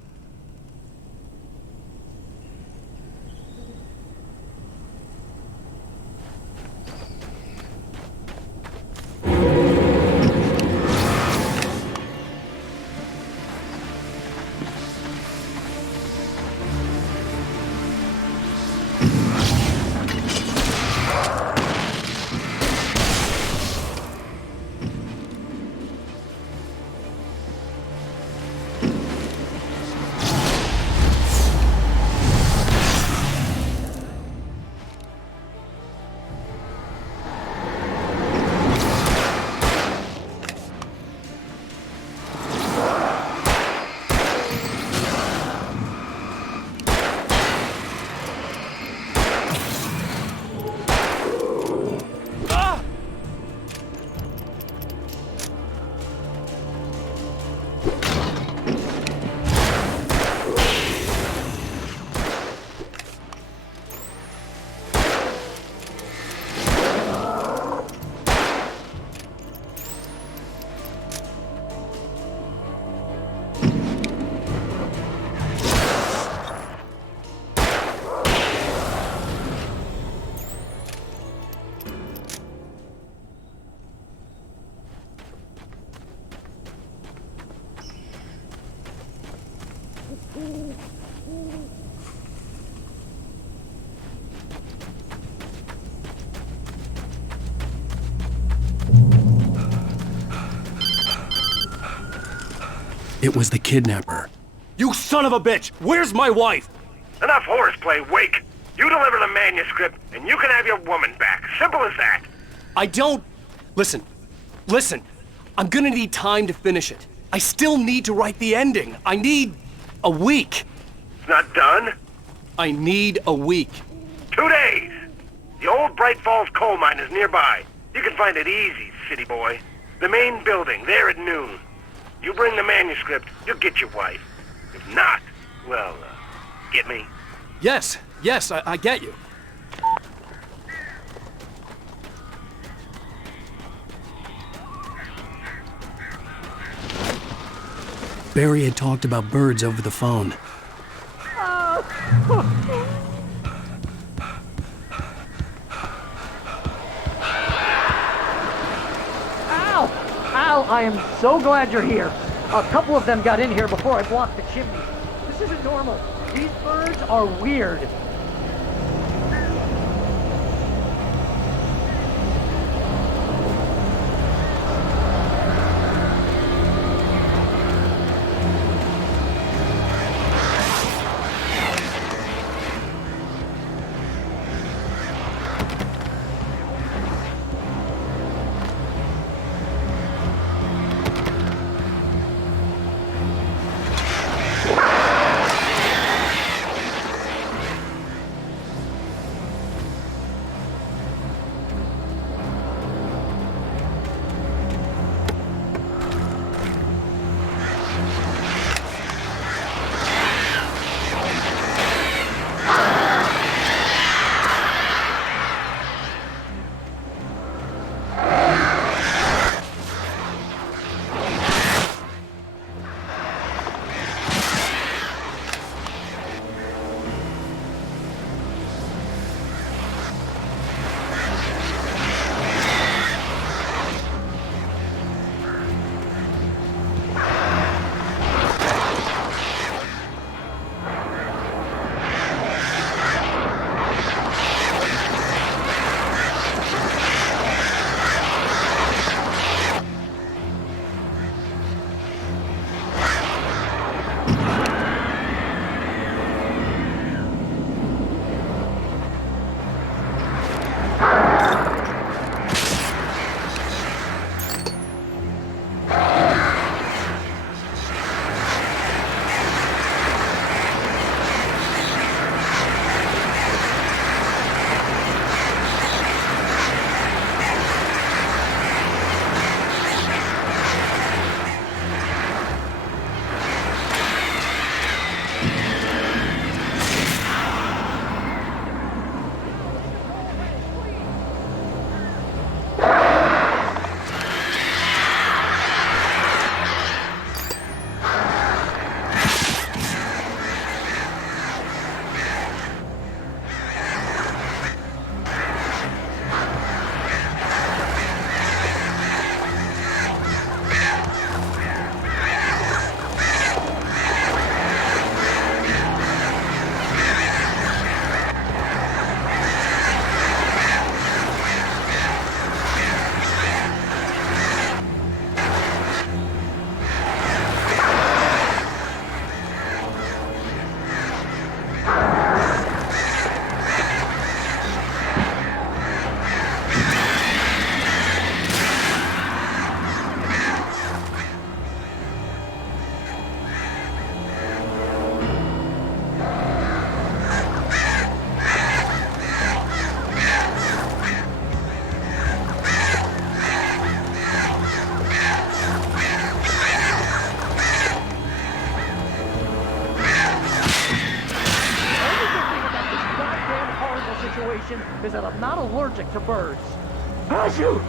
It was the kidnapper. You son of a bitch! Where's my wife? Enough horseplay, Wake. You deliver the manuscript, and you can have your woman back. Simple as that. I don't... Listen. I'm gonna need time to finish it. I still need to write the ending. I need a week. It's not done? I need a week. 2 days. The old Bright Falls coal mine is nearby. You can find it easy, city boy. The main building, there at noon. You bring the manuscript, you'll get your wife. If not, well, get me? Yes, I get you. Barry had talked about birds over the phone. Ow! I am so glad you're here. A couple of them got in here before I blocked the chimney. This isn't normal. These birds are weird. realize that I'm not allergic to birds. Achoo!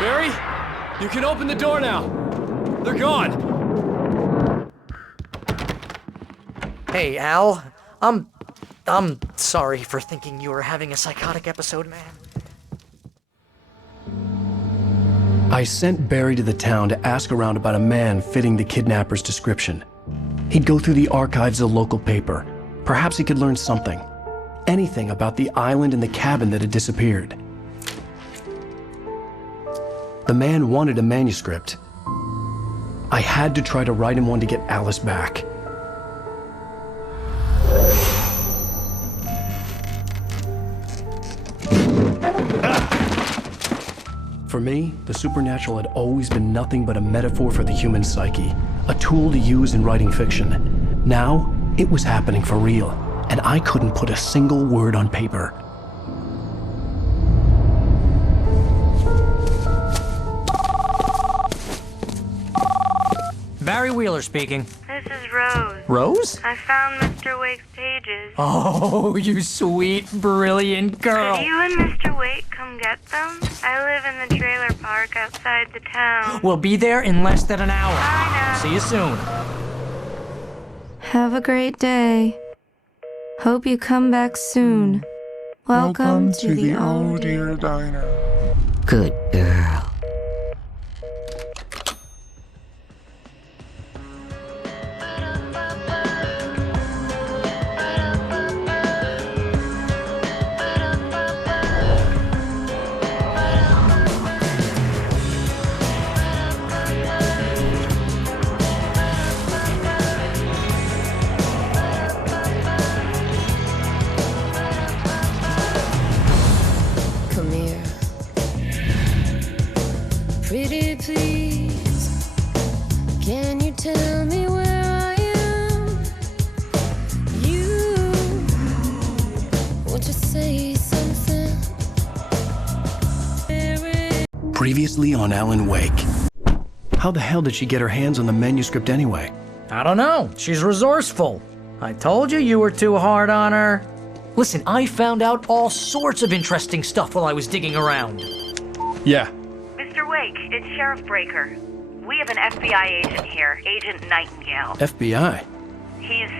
Barry, you can open the door now. They're gone. Hey, Al. I'm sorry for thinking you were having a psychotic episode, man. I sent Barry to the town to ask around about a man fitting the kidnapper's description. He'd go through the archives of the local paper. Perhaps he could learn something. Anything about the island and the cabin that had disappeared. The man wanted a manuscript. I had to try to write him one to get Alice back. For me, the supernatural had always been nothing but a metaphor for the human psyche, a tool to use in writing fiction. Now, it was happening for real, and I couldn't put a single word on paper. Barry Wheeler speaking. This is Rose. Rose? I found Mr. Wake's pages. Oh, you sweet, brilliant girl. Could you and Mr. Wake come get them? I live in the trailer park outside the town. We'll be there in less than an hour. Bye now. See you soon. Have a great day. Hope you come back soon. Welcome to the Oh Dear Diner. Good girl. Come here. Pretty please, can you tell me where I am? You, won't you say something? Previously on Alan Wake. How the hell did she get her hands on the manuscript anyway? I don't know. She's resourceful. I told you were too hard on her. Listen, I found out all sorts of interesting stuff while I was digging around. Yeah. Mr. Wake, it's Sheriff Breaker. We have an FBI agent here, Agent Nightingale. FBI? He's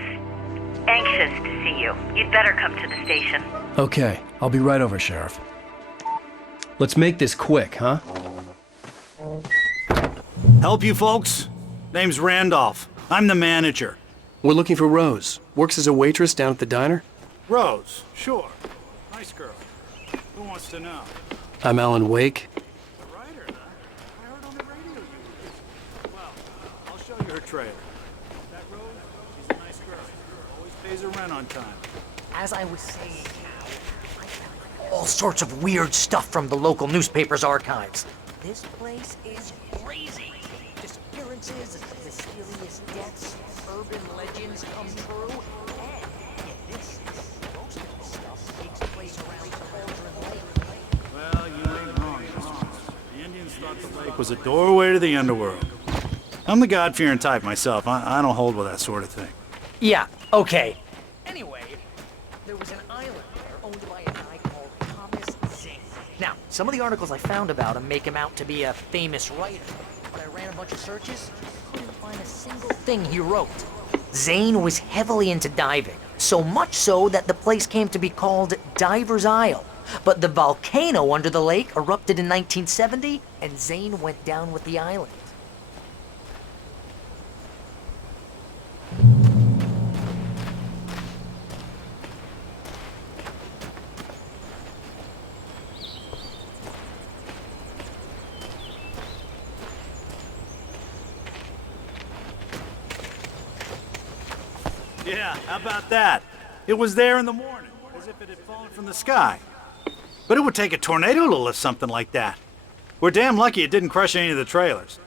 anxious to see you. You'd better come to the station. Okay, I'll be right over, Sheriff. Let's make this quick, huh? Help you folks? Name's Randolph. I'm the manager. We're looking for Rose. Works as a waitress down at the diner. Rose, sure. Nice girl. Who wants to know? I'm Alan Wake. The writer, huh? I heard on the radio you were. Well, I'll show you her trailer. That Rose, she's a nice girl. Always pays her rent on time. As I was saying, I found all sorts of weird stuff from the local newspaper's archives. This place is crazy. Disappearances, mysterious deaths, urban legends come true. And get this, most of the stuff takes place around Cauldron Lake. Well, you ain't wrong. The Indians thought the lake was a doorway to the underworld. I'm the God-fearing type myself. I don't hold with that sort of thing. Yeah, okay. Anyway, there was an island there owned by a guy called Thomas Zane. Now, some of the articles I found about him make him out to be a famous writer. But I ran a bunch of searches, couldn't find a single thing he wrote. Zane was heavily into diving, so much so that the place came to be called Diver's Isle. But the volcano under the lake erupted in 1970, and Zane went down with the island. Yeah, how about that? It was there in the morning, as if it had fallen from the sky. But it would take a tornado to lift something like that. We're damn lucky it didn't crush any of the trailers.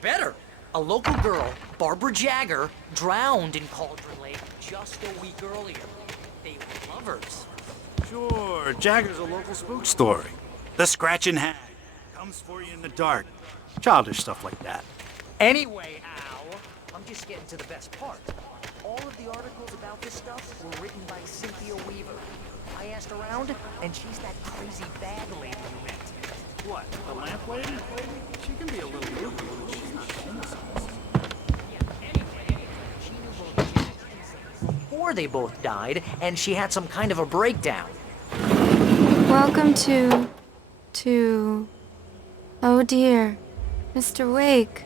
Better. A local girl, Barbara Jagger, drowned in Cauldron Lake just a week earlier. They were lovers. Sure, Jagger's a local spook story. The Scratching Hag comes for you in the dark. Childish stuff like that. Anyway, Al, I'm just getting to the best part. All of the articles about this stuff were written by Cynthia Weaver. I asked around, and she's that crazy bag lady you met. What, the lamp lady? She can be a little weird, but she's not innocent. Before they both died, and she had some kind of a breakdown. Welcome to... Oh dear, Mr. Wake.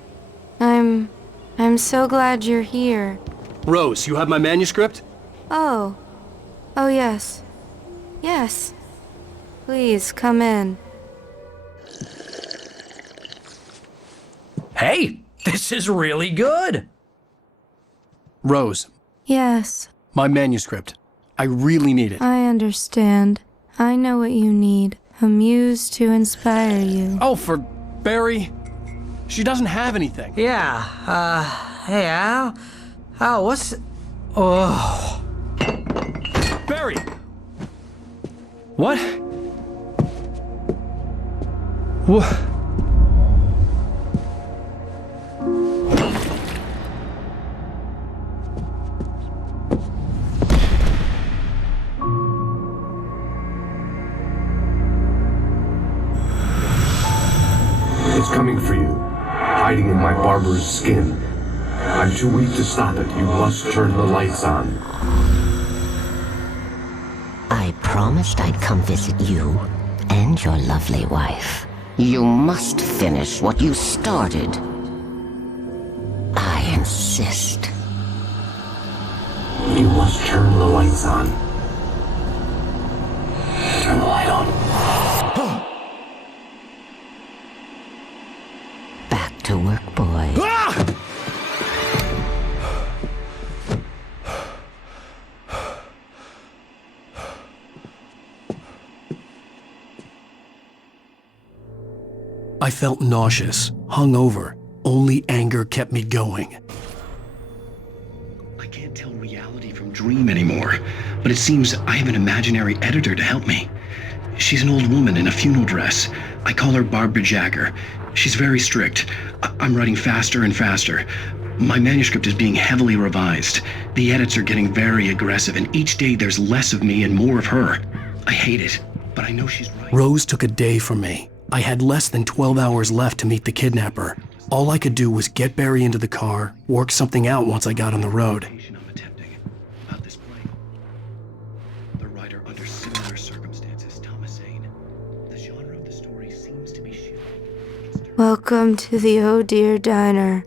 I'm so glad you're here. Rose, you have my manuscript? Oh. Oh yes. Yes. Please, come in. Hey, this is really good. Rose, Yes, my manuscript. I really need it. I understand. I know what you need. A muse to inspire you. Oh, for Barry? She doesn't have anything. Yeah, hey Al? Al, what's... Oh... Barry! What? What? It's coming for you, hiding in my barber's skin. I'm too weak to stop it. You must turn the lights on. I promised I'd come visit you and your lovely wife. You must finish what you started. I insist. You must turn the lights on. Turn the light on. Back to work, boy. I felt nauseous, hungover. Only anger kept me going. I can't tell reality from dream anymore, but it seems I have an imaginary editor to help me. She's an old woman in a funeral dress. I call her Barbara Jagger. She's very strict. I'm writing faster and faster. My manuscript is being heavily revised. The edits are getting very aggressive, and each day there's less of me and more of her. I hate it, but I know she's right. Rose took a day from me. I had less than 12 hours left to meet the kidnapper. All I could do was get Barry into the car, work something out once I got on the road. The writer under similar circumstances, Thomas Zane. The genre of the story seems to be shifting. Welcome to the Oh Dear Diner.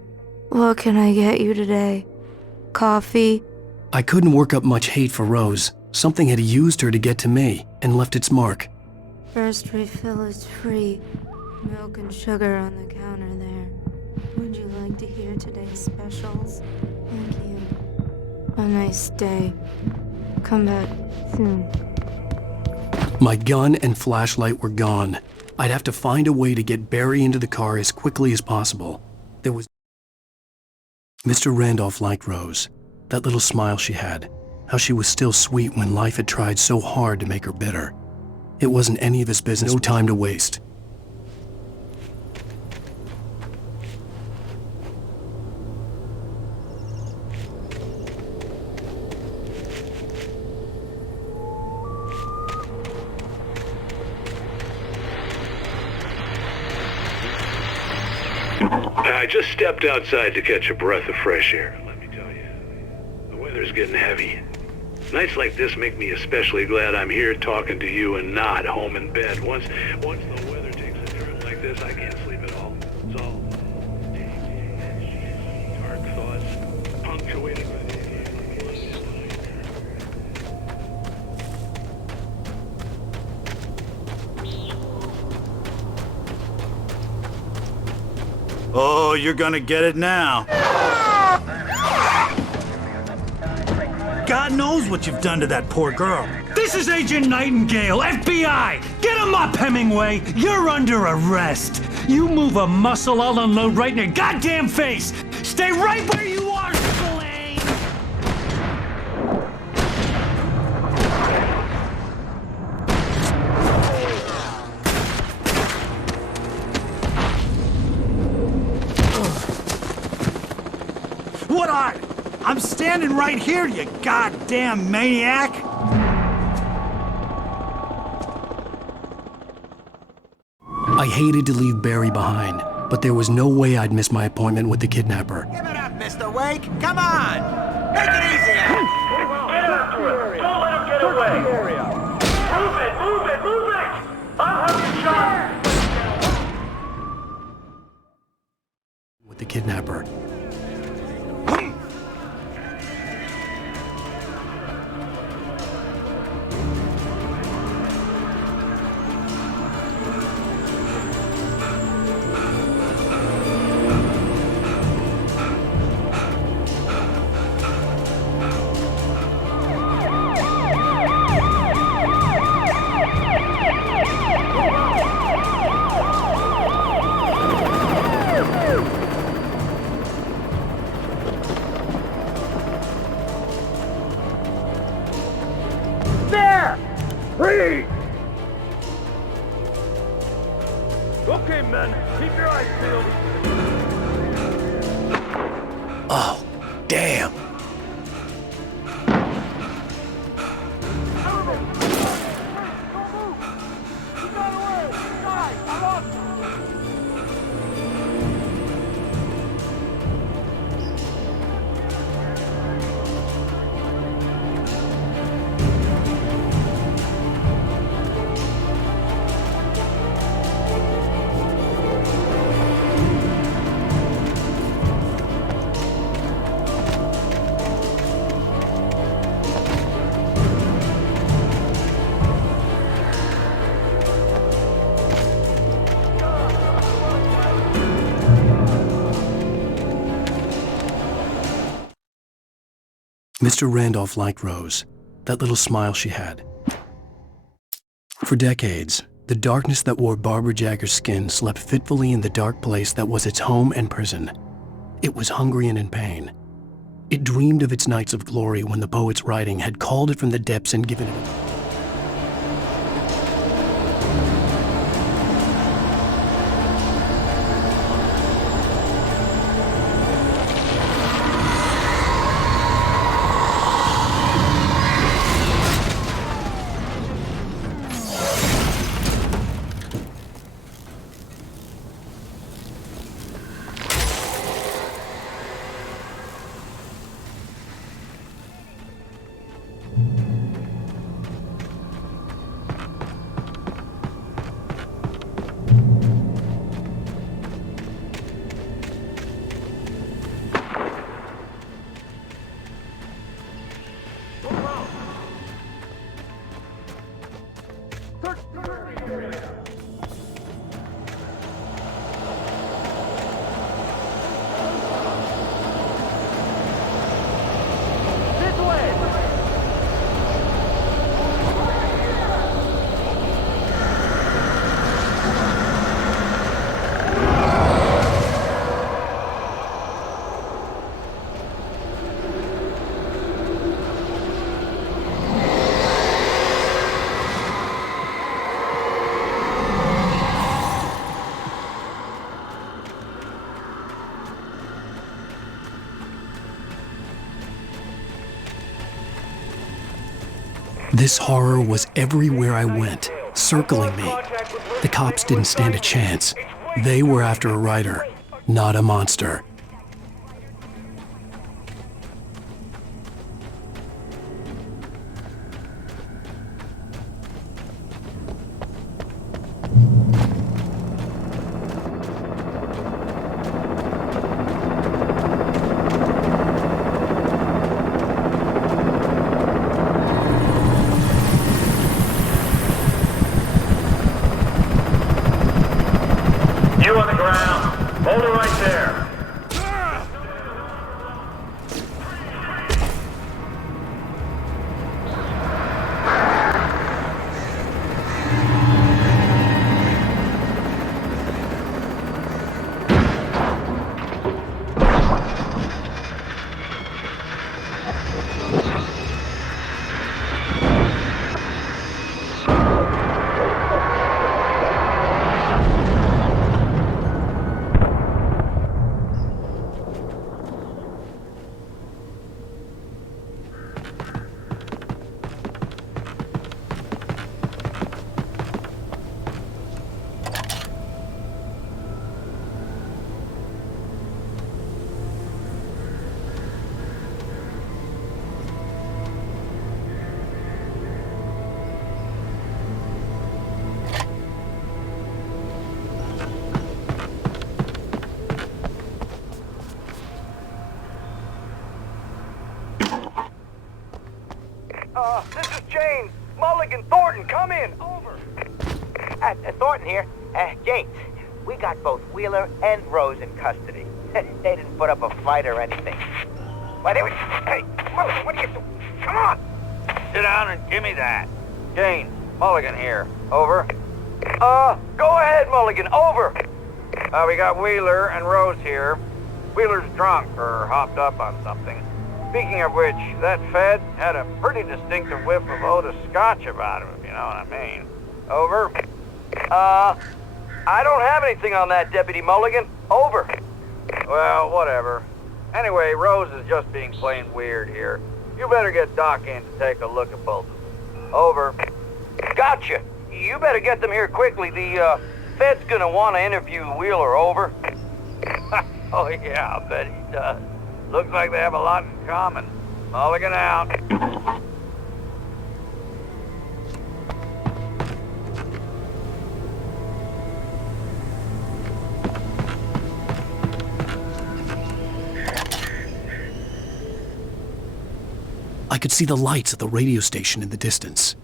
What can I get you today? Coffee? I couldn't work up much hate for Rose. Something had used her to get to me and left its mark. First refill is free. Milk and sugar on the counter there. Would you like to hear today's specials. Thank you. A nice day. Come back soon. My gun and flashlight were gone. I'd have to find a way to get Barry into the car as quickly as possible. There was... Mr. Randolph liked Rose. That little smile she had. How she was still sweet when life had tried so hard to make her bitter. It wasn't any of his business. No time to waste. I just stepped outside to catch a breath of fresh air. Let me tell you, the weather's getting heavy. Nights like this make me especially glad I'm here talking to you and not home in bed. Once the weather takes a turn like this, I can't sleep at all. It's all dark thoughts, punctuated by the Oh, you're gonna get it now. God knows what you've done to that poor girl. This is Agent Nightingale, FBI! Get him up, Hemingway! You're under arrest! You move a muscle, I'll unload right in your goddamn face! Stay right where you are, Spillane! What are? I'm standing right here, you goddamn maniac! I hated to leave Barry behind, but there was no way I'd miss my appointment with the kidnapper. Give it up, Mr. Wake. Come on. Make it easy. Get after him. Don't let him get away. Move it. I'll have you shot. With the kidnapper. Free! Okay, men, keep your eyes peeled. Oh, damn. Mr. Randolph liked Rose, that little smile she had. For decades, the darkness that wore Barbara Jagger's skin slept fitfully in the dark place that was its home and prison. It was hungry and in pain. It dreamed of its nights of glory when the poet's writing had called it from the depths and given it... This horror was everywhere I went, circling me. The cops didn't stand a chance. They were after a writer, not a monster. You on the ground. Hold it right there. This is James. Mulligan, Thornton, come in. Over. Thornton here. James, we got both Wheeler and Rose in custody. They didn't put up a fight or anything. Why, they were... Hey, Mulligan, what are you doing? Come on! Sit down and give me that. James, Mulligan here. Over. Go ahead, Mulligan. Over. We got Wheeler and Rose here. Wheeler's drunk or hopped up on something. Speaking of which, that Fed had a pretty distinctive whiff of Otis Scotch about him, if you know what I mean. Over. I don't have anything on that, Deputy Mulligan. Over. Well, whatever. Anyway, Rose is just being plain weird here. You better get Doc in to take a look at both of them. Over. Gotcha. You better get them here quickly. The, Fed's gonna want to interview Wheeler. Over. Oh, yeah, I bet he does. Looks like they have a lot in common. Mulligan out. I could see the lights of the radio station in the distance.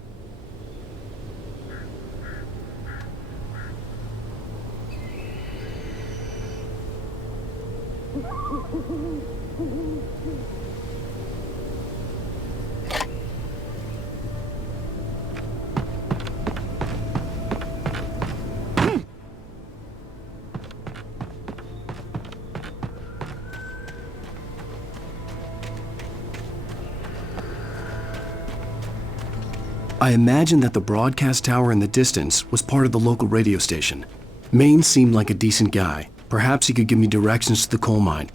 I imagined that the broadcast tower in the distance was part of the local radio station. Maine seemed like a decent guy. Perhaps he could give me directions to the coal mine.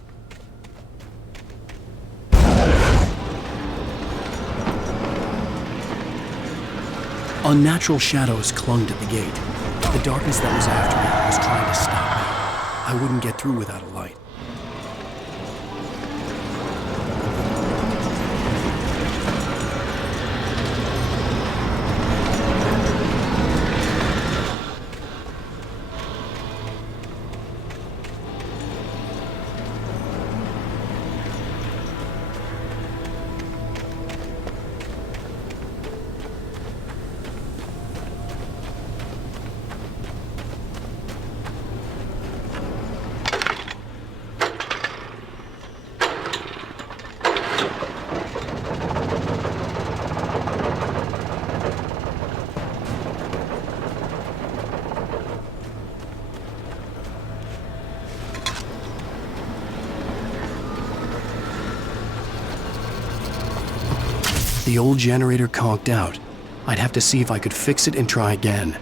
Unnatural shadows clung to the gate. The darkness that was after me was trying to stop me. I wouldn't get through without a light. The old generator conked out. I'd have to see if I could fix it and try again.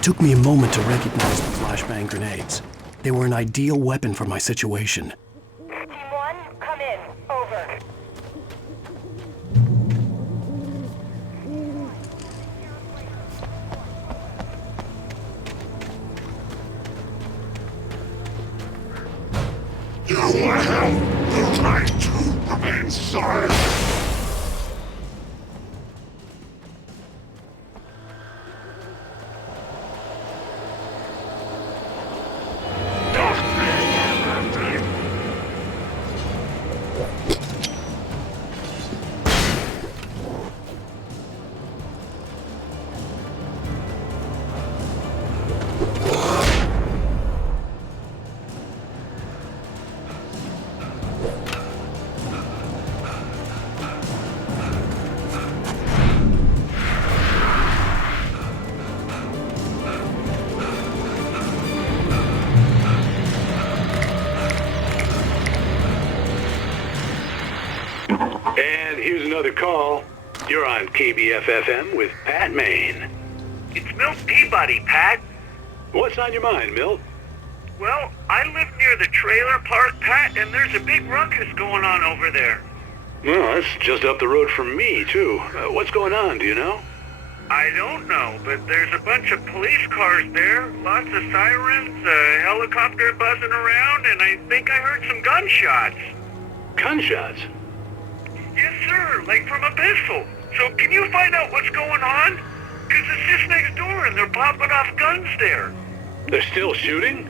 It took me a moment to recognize the flashbang grenades. They were an ideal weapon for my situation. Team 1, come in. Over. You have the right to remain silent. And here's another call. You're on KBFFM with Pat Maine. It's Milt Peabody, Pat. What's on your mind, Milt? Well, I live near the trailer park, Pat, and there's a big ruckus going on over there. Well, that's just up the road from me, too. What's going on, do you know? I don't know, but there's a bunch of police cars there, lots of sirens, a helicopter buzzing around, and I think I heard some gunshots. Gunshots? Yes, sir, like from a pistol. So can you find out what's going on? Because it's just next door and they're popping off guns there. They're still shooting?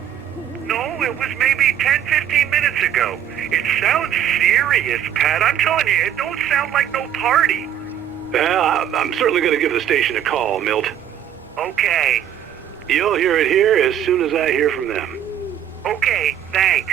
No, it was maybe 10-15 minutes ago. It sounds serious, Pat. I'm telling you, it don't sound like no party. Well, I'm certainly going to give the station a call, Milt. Okay. You'll hear it here as soon as I hear from them. Okay, thanks.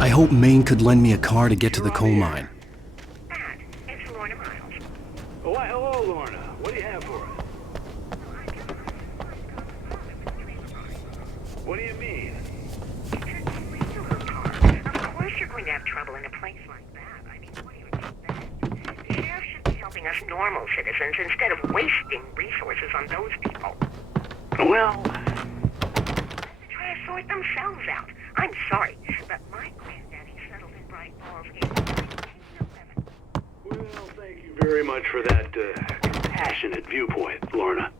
I hope Maine could lend me a car to get to the coal mine. It's Lorna Miles. Oh, hello, Lorna. What do you have for us? What do you mean? Of course you're going to have trouble in a place like that. I mean, what do you expect? The sheriff should be helping us normal citizens instead of wasting resources on those people. Well, Try to sort themselves out. I'm sorry, but my granddaddy settled in Bright Falls in 1911. well, very much for that compassionate viewpoint, Lorna.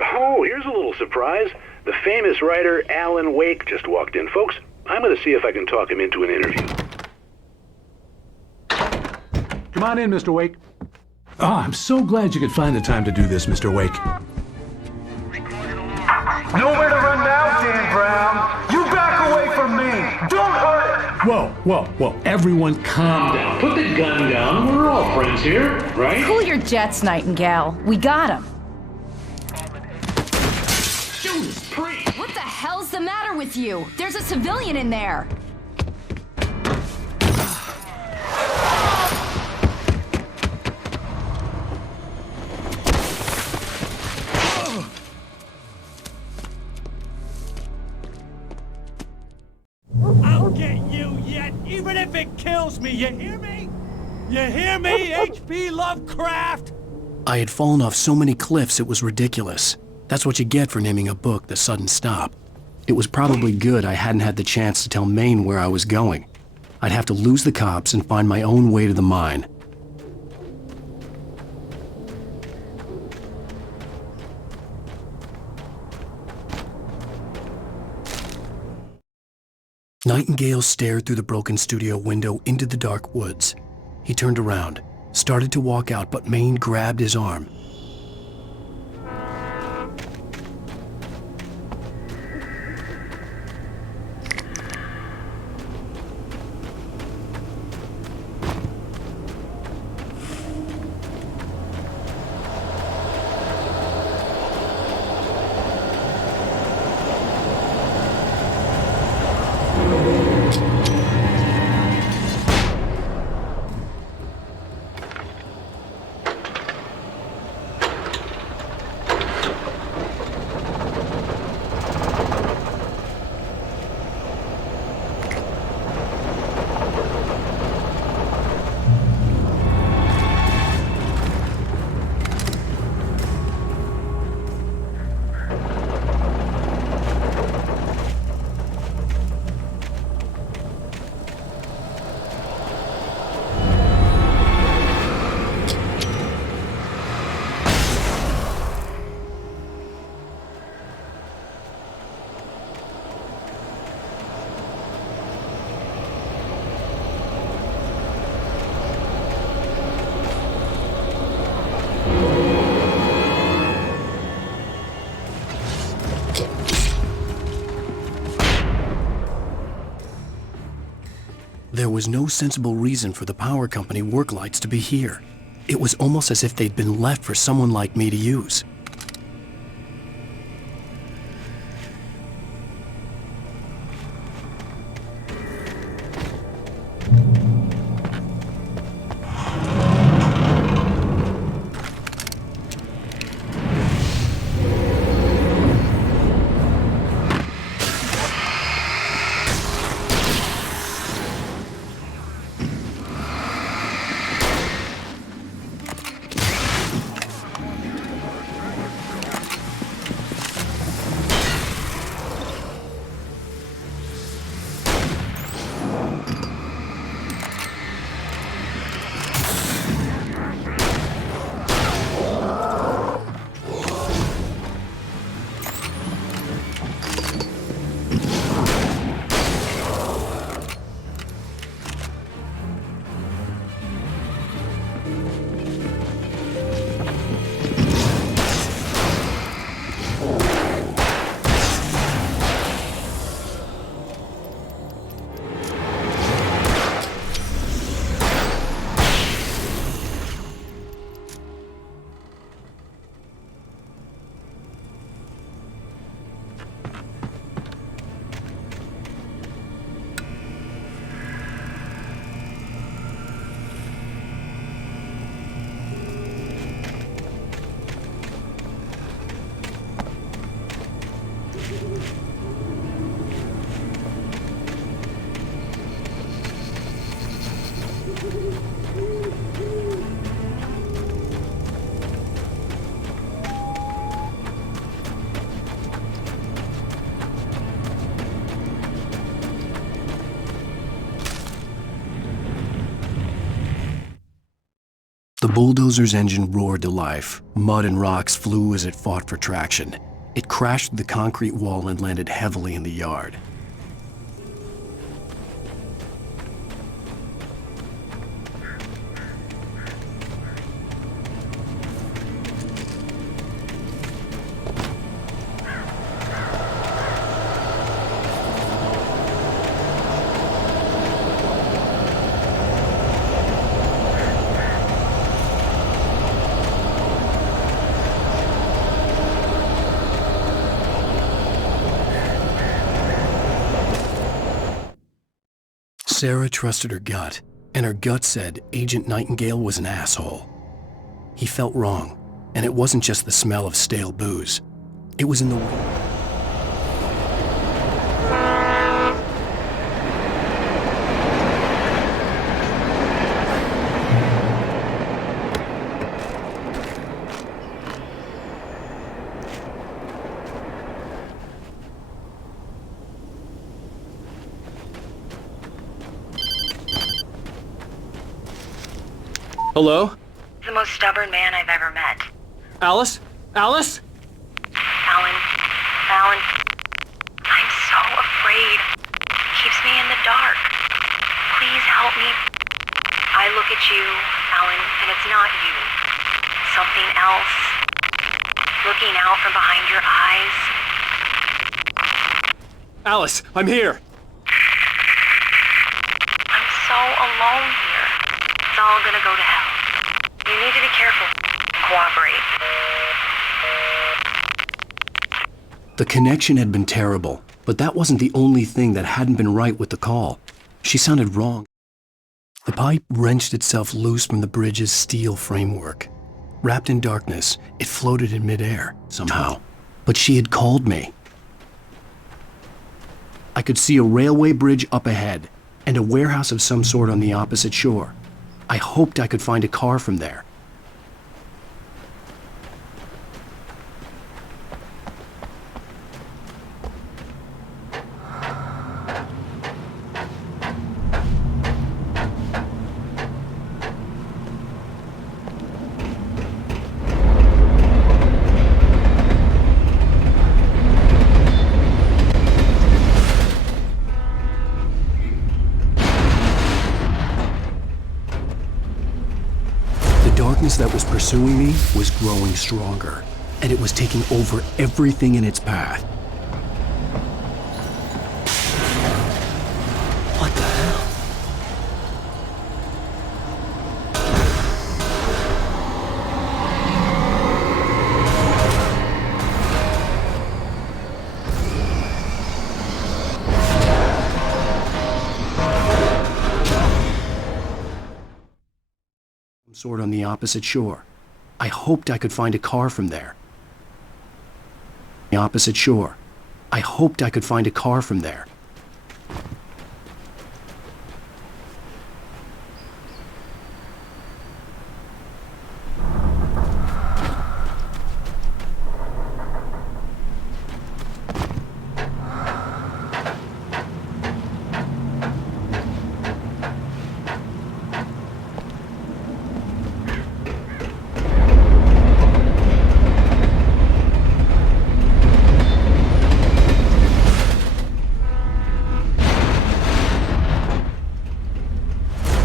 Oh, here's a little surprise. The famous writer Alan Wake just walked in. Folks, I'm going to see if I can talk him into an interview. Come on in, Mr. Wake. Oh, I'm so glad you could find the time to do this, Mr. Wake. Nowhere to run now, Dan Brown. You back away from me. Don't hurt it. Whoa. Everyone calm down. Put the gun down. We're all friends here, right? Cool your jets, Nightingale. We got him. Judas Priest! What the hell's the matter with you? There's a civilian in there. I'll get you yet, even if it kills me, you hear me? You hear me, H.P. Lovecraft? I had fallen off so many cliffs it was ridiculous. That's what you get for naming a book The Sudden Stop. It was probably good I hadn't had the chance to tell Maine where I was going. I'd have to lose the cops and find my own way to the mine. Nightingale stared through the broken studio window into the dark woods. He turned around, started to walk out, but Maine grabbed his arm. There was no sensible reason for the power company work lights to be here. It was almost as if they'd been left for someone like me to use. The bulldozer's engine roared to life. Mud and rocks flew as it fought for traction. It crashed through the concrete wall and landed heavily in the yard. Sarah trusted her gut, and her gut said Agent Nightingale was an asshole. He felt wrong, and it wasn't just the smell of stale booze. It was in the way. Hello? The most stubborn man I've ever met. Alice? Alice? Alan. I'm so afraid. He keeps me in the dark. Please help me. I look at you, Alan, and it's not you. Something else. Looking out from behind your eyes. Alice, I'm here. I'm so alone here. It's all gonna go to hell. You need to be careful. Cooperate. The connection had been terrible, but that wasn't the only thing that hadn't been right with the call. She sounded wrong. The pipe wrenched itself loose from the bridge's steel framework. Wrapped in darkness, it floated in midair, somehow. But she had called me. I could see a railway bridge up ahead, and a warehouse of some sort on the opposite shore. I hoped I could find a car from there. The darkness that was pursuing me was growing stronger, and it was taking over everything in its path. What the hell? Sort on the opposite shore. I hoped I could find a car from there. The opposite shore. I hoped I could find a car from there.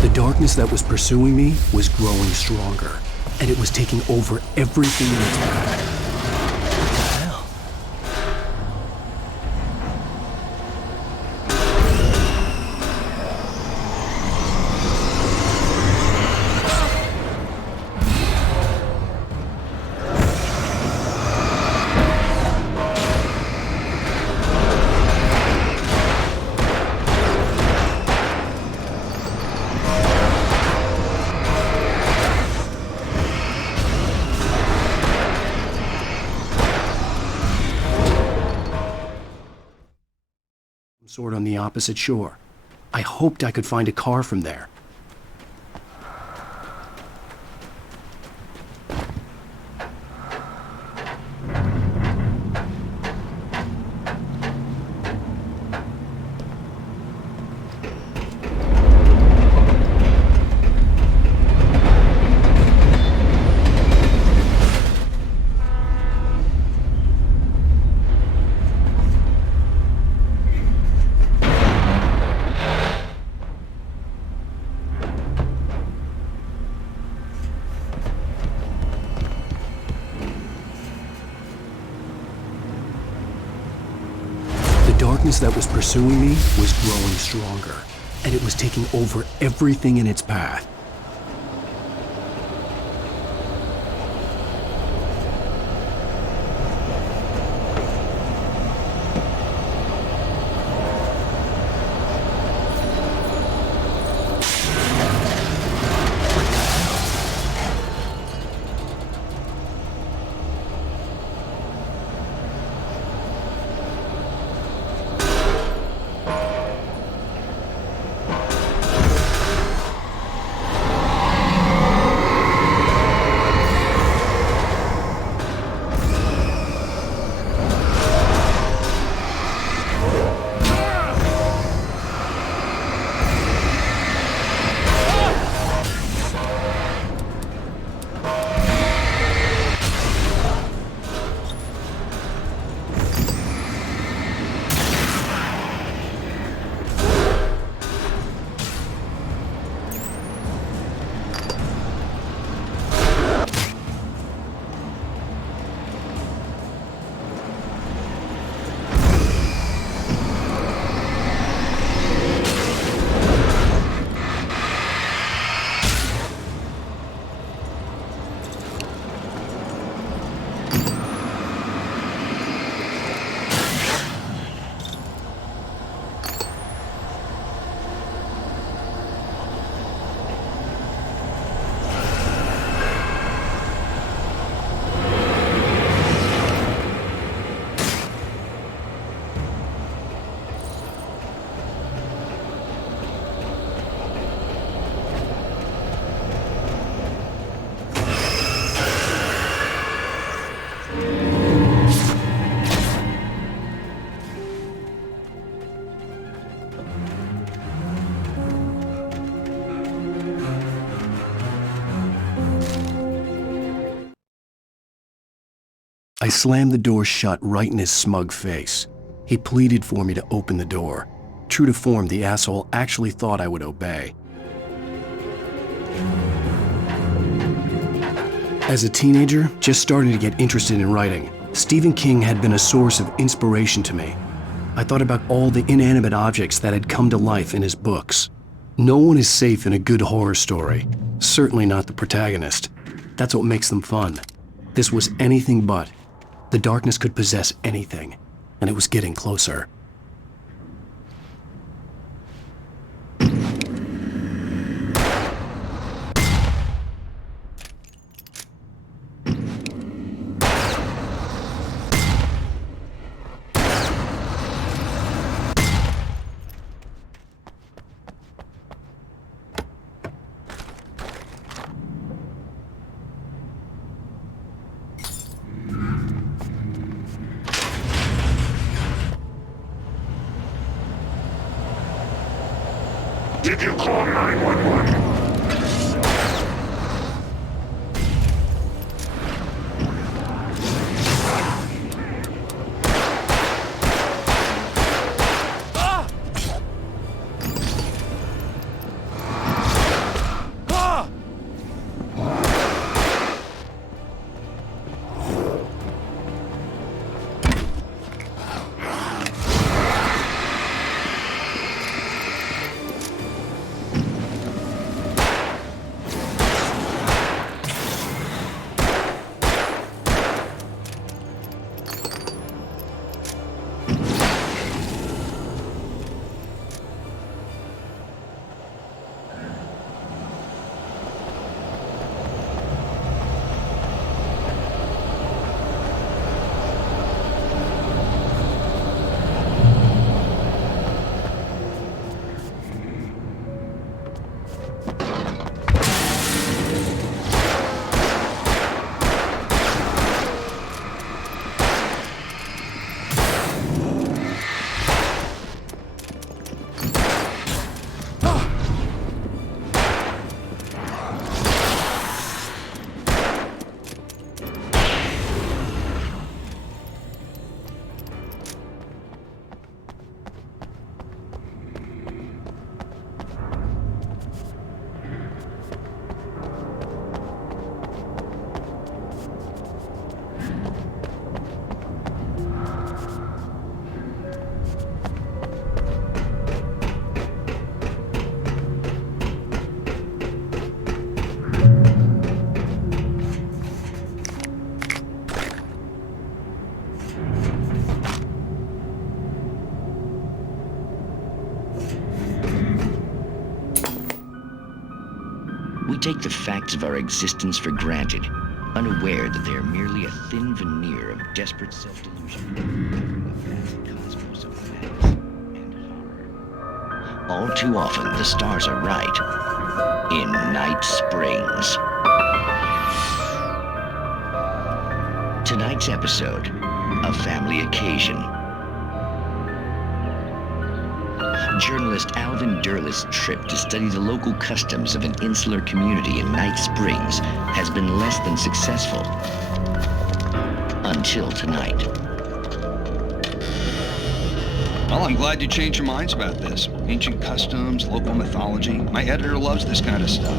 The darkness that was pursuing me was growing stronger, and it was taking over everything in its path. What the hell? Sort on the opposite shore. I hoped I could find a car from there. darkness that was pursuing me was growing stronger, and it was taking over everything in its path. I slammed the door shut right in his smug face. He pleaded for me to open the door. True to form, the asshole actually thought I would obey. As a teenager, just starting to get interested in writing, Stephen King had been a source of inspiration to me. I thought about all the inanimate objects that had come to life in his books. No one is safe in a good horror story. Certainly not the protagonist. That's what makes them fun. This was anything but. The darkness could possess anything, and it was getting closer. Did you call 911? take the facts of our existence for granted, unaware that they are merely a thin veneer of desperate self-delusion, covering a vast cosmos of facts and horror. All too often, the stars are right. In Night Springs. Tonight's episode, a family occasion. Journalist Alvin Derleth's trip to study the local customs of an insular community in Night Springs has been less than successful. Until tonight. Well, I'm glad you changed your minds about this. Ancient customs, local mythology. My editor loves this kind of stuff.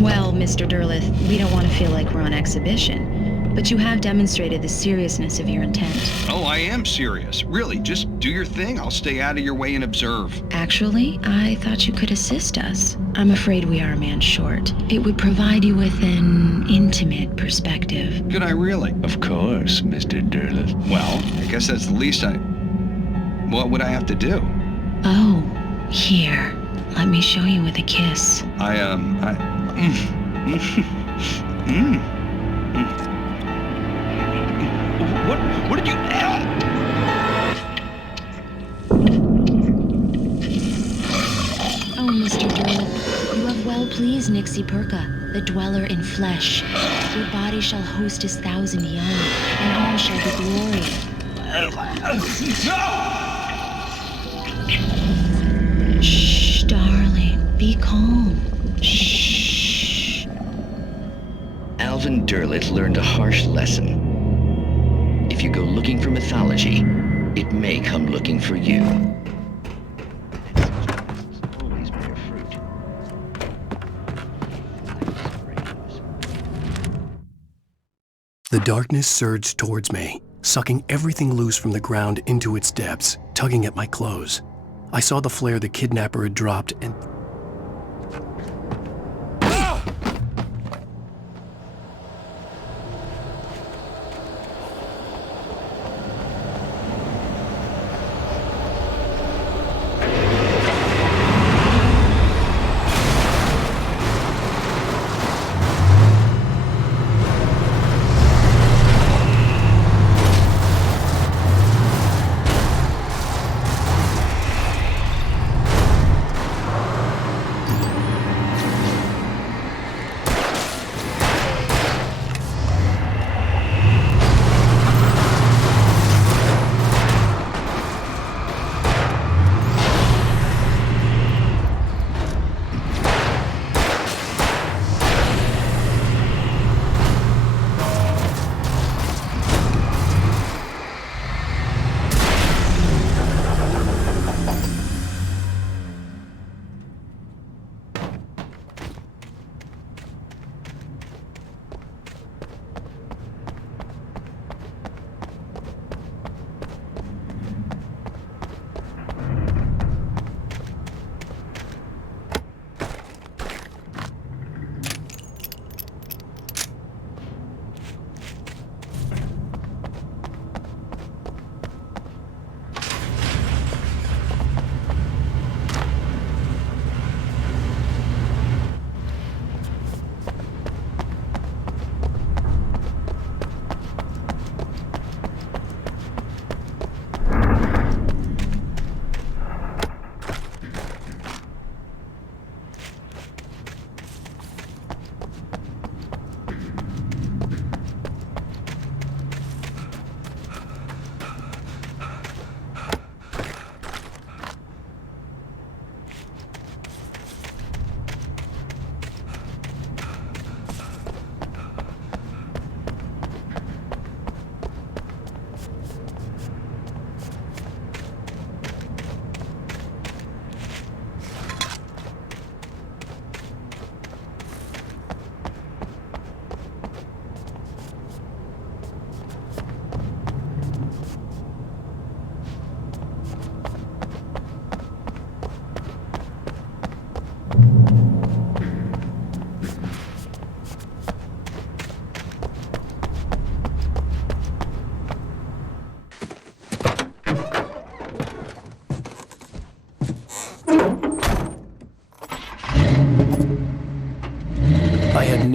Well, Mr. Derleth, we don't want to feel like we're on exhibition. But you have demonstrated the seriousness of your intent. Oh, I am serious. Really, just do your thing. I'll stay out of your way and observe. Actually, I thought you could assist us. I'm afraid we are a man short. It would provide you with an intimate perspective. Could I really? Of course, Mr. Derleth. Well, I guess that's the least What would I have to do? Oh, here. Let me show you with a kiss. What did you... Oh, Mr. Derleth, you have well pleased Nixie Perka, the dweller in flesh. Your body shall host his 1,000 young, and all shall be glory. Shh, darling, be calm. Shh. Alvin Derleth learned a harsh lesson. If you go looking for mythology, it may come looking for you. Always bear fruit. The darkness surged towards me, sucking everything loose from the ground into its depths, tugging at my clothes. I saw the flare the kidnapper had dropped and...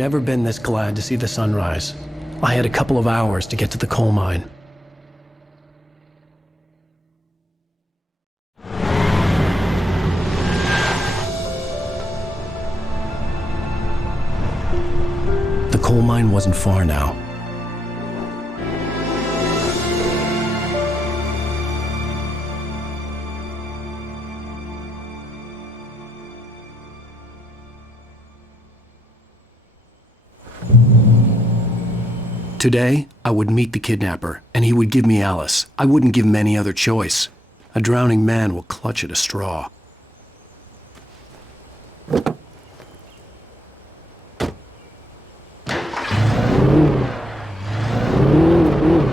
never been this glad to see the sunrise. I had a couple of hours to get to the coal mine. The coal mine wasn't far now. Today, I would meet the kidnapper, and he would give me Alice. I wouldn't give him any other choice. A drowning man will clutch at a straw.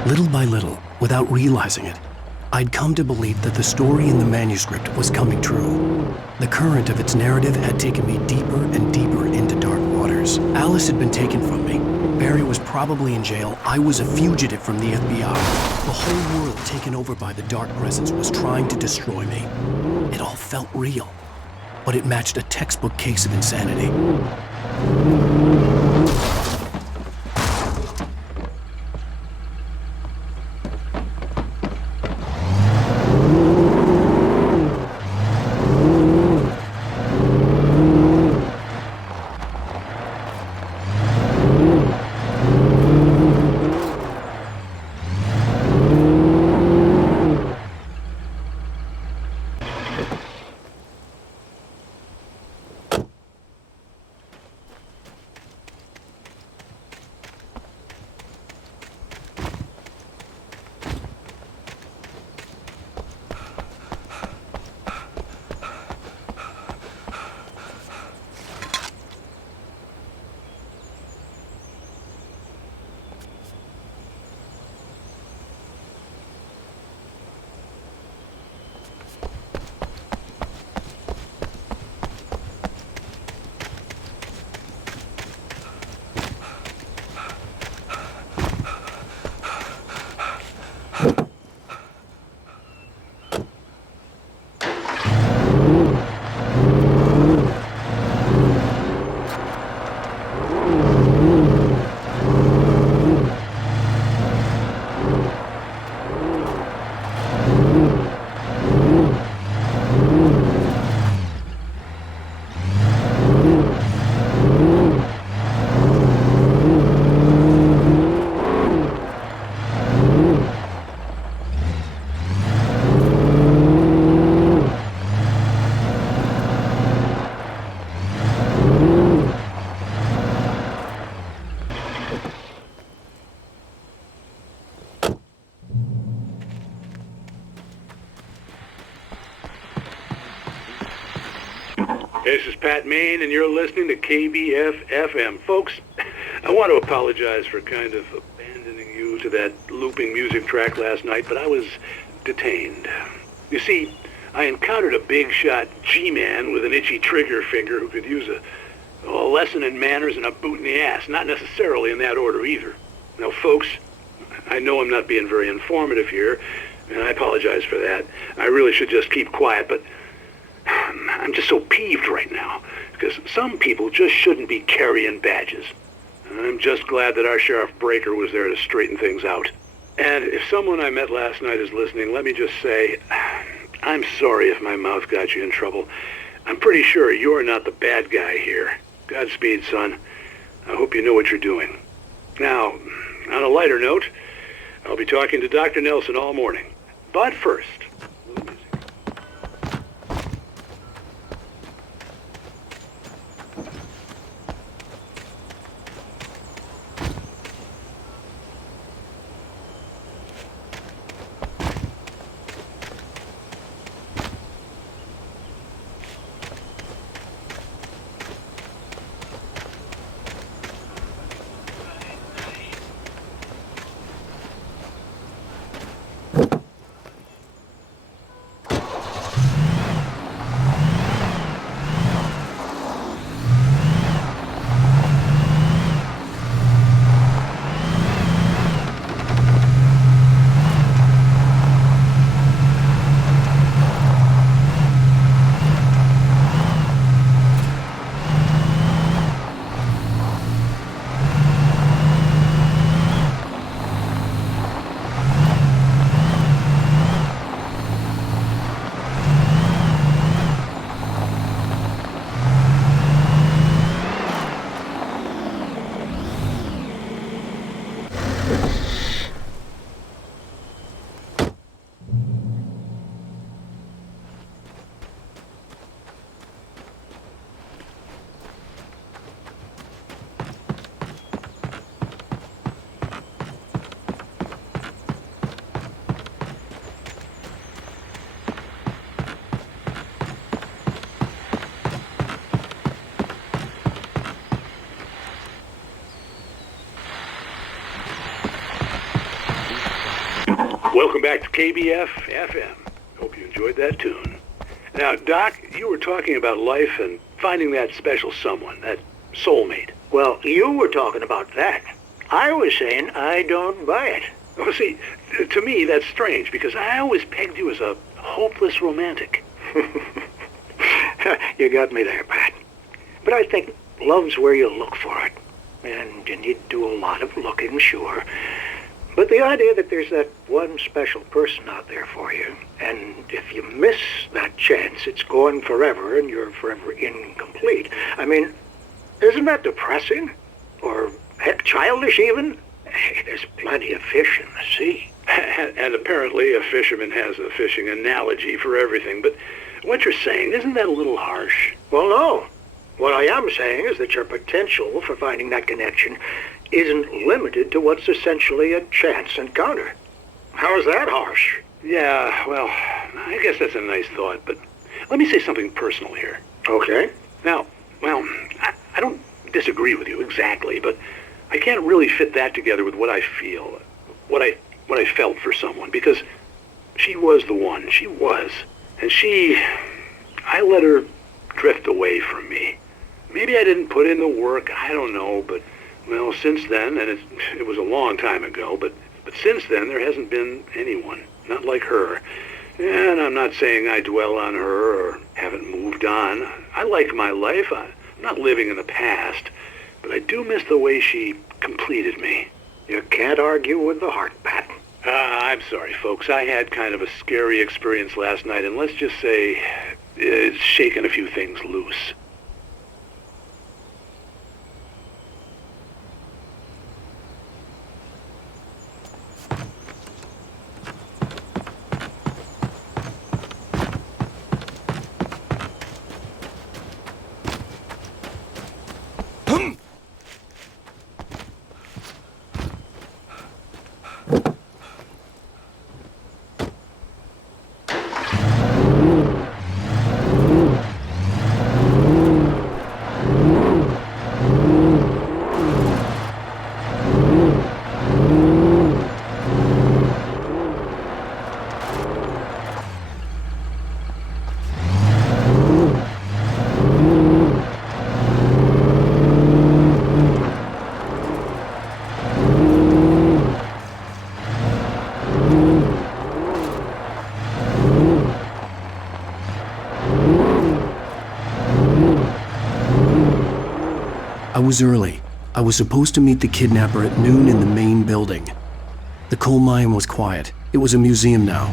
Little by little, without realizing it, I'd come to believe that the story in the manuscript was coming true. The current of its narrative had taken me deeper and deeper into dark waters. Alice had been taken from me. Barry was probably in jail. I was a fugitive from the FBI. The whole world taken over by the dark presence was trying to destroy me. It all felt real, but it matched a textbook case of insanity. This is Pat Maine, and you're listening to KBF-FM. Folks, I want to apologize for kind of abandoning you to that looping music track last night, but I was detained. You see, I encountered a big-shot G-man with an itchy trigger finger who could use a lesson in manners and a boot in the ass, not necessarily in that order either. Now, folks, I know I'm not being very informative here, and I apologize for that. I really should just keep quiet, but I'm just so peeved right now, because some people just shouldn't be carrying badges. I'm just glad that our Sheriff Breaker was there to straighten things out. And if someone I met last night is listening, let me just say, I'm sorry if my mouth got you in trouble. I'm pretty sure you're not the bad guy here. Godspeed, son. I hope you know what you're doing. Now, on a lighter note, I'll be talking to Dr. Nelson all morning. But first, Welcome back to KBF FM. Hope you enjoyed that tune. Now, Doc, you were talking about life and finding that special someone, that soulmate. Well, you were talking about that. I was saying I don't buy it. Well, see, to me, that's strange, because I always pegged you as a hopeless romantic. You got me there, Pat. But I think love's where you look for it. And you need to do a lot of looking, sure. But the idea that there's that one special person out there for you, and if you miss that chance, it's gone forever, and you're forever incomplete. I mean, isn't that depressing? Or, heck, childish even? Hey, there's plenty of fish in the sea. And apparently a fisherman has a fishing analogy for everything, but what you're saying, isn't that a little harsh? Well, no. What I am saying is that your potential for finding that connection isn't limited to what's essentially a chance encounter. How is that harsh? Yeah, well, I guess that's a nice thought, but let me say something personal here. Okay. Now, well, I don't disagree with you exactly, but I can't really fit that together with what I feel, what I felt for someone, because she was the one. She was. And I let her drift away from me. Maybe I didn't put in the work, I don't know, but, well, since then, and it was a long time ago, but since then there hasn't been anyone, not like her. And I'm not saying I dwell on her or haven't moved on. I like my life. I'm not living in the past, but I do miss the way she completed me. You can't argue with the heart, Pat. I'm sorry, folks. I had kind of a scary experience last night, and let's just say it's shaken a few things loose. I was early. I was supposed to meet the kidnapper at noon in the main building. The coal mine was quiet. It was a museum now.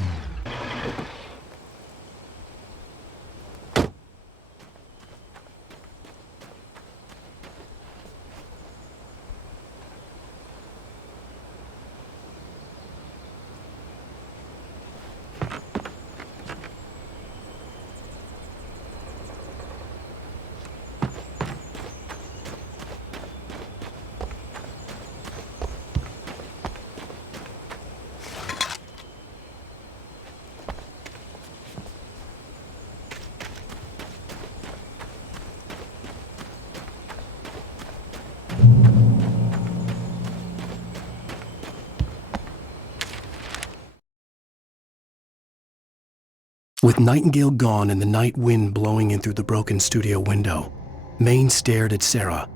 With Nightingale gone and the night wind blowing in through the broken studio window, Maine stared at Sarah.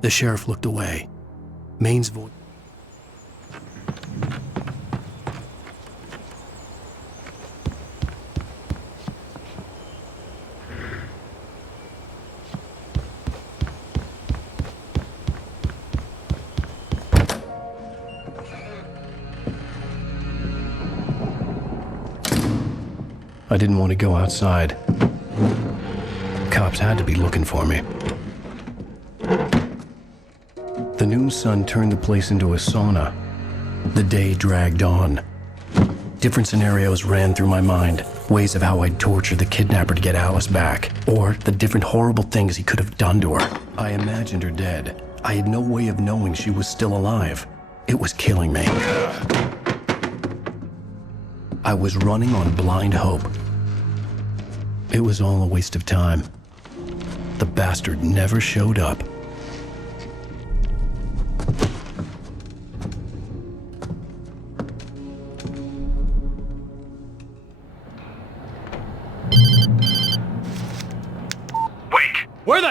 The sheriff looked away. Maine's voice. I didn't want to go outside. Cops had to be looking for me. The noon sun turned the place into a sauna. The day dragged on. Different scenarios ran through my mind. Ways of how I'd torture the kidnapper to get Alice back. Or the different horrible things he could have done to her. I imagined her dead. I had no way of knowing she was still alive. It was killing me. I was running on blind hope. It was all a waste of time. The bastard never showed up.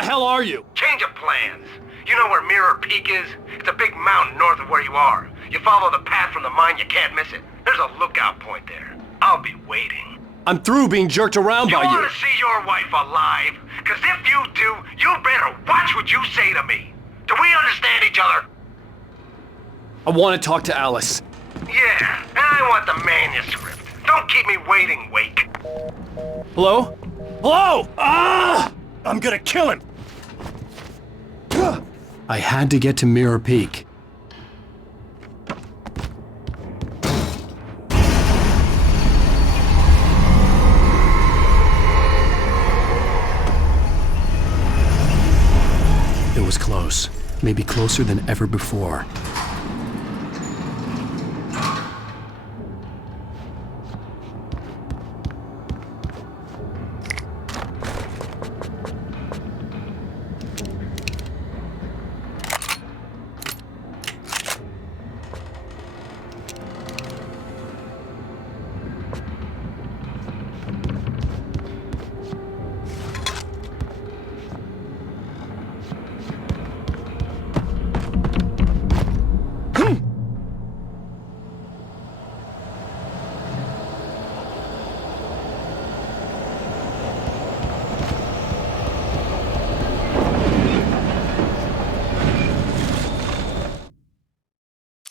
hell are you? Change of plans. You know where Mirror Peak is? It's a big mountain north of where you are. You follow the path from the mine, you can't miss it. There's a lookout point there. I'll be waiting. I'm through being jerked around by you. You want to see your wife alive? Because if you do, you better watch what you say to me. Do we understand each other? I want to talk to Alice. Yeah, and I want the manuscript. Don't keep me waiting, Wake. Hello? Hello! Ah! I'm gonna kill him! I had to get to Mirror Peak. It was close, maybe closer than ever before.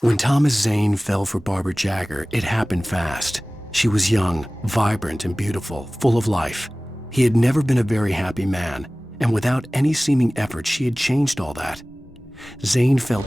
When Thomas Zane fell for Barbara Jagger, it happened fast. She was young, vibrant, and beautiful, full of life. He had never been a very happy man, and without any seeming effort, she had changed all that. Zane felt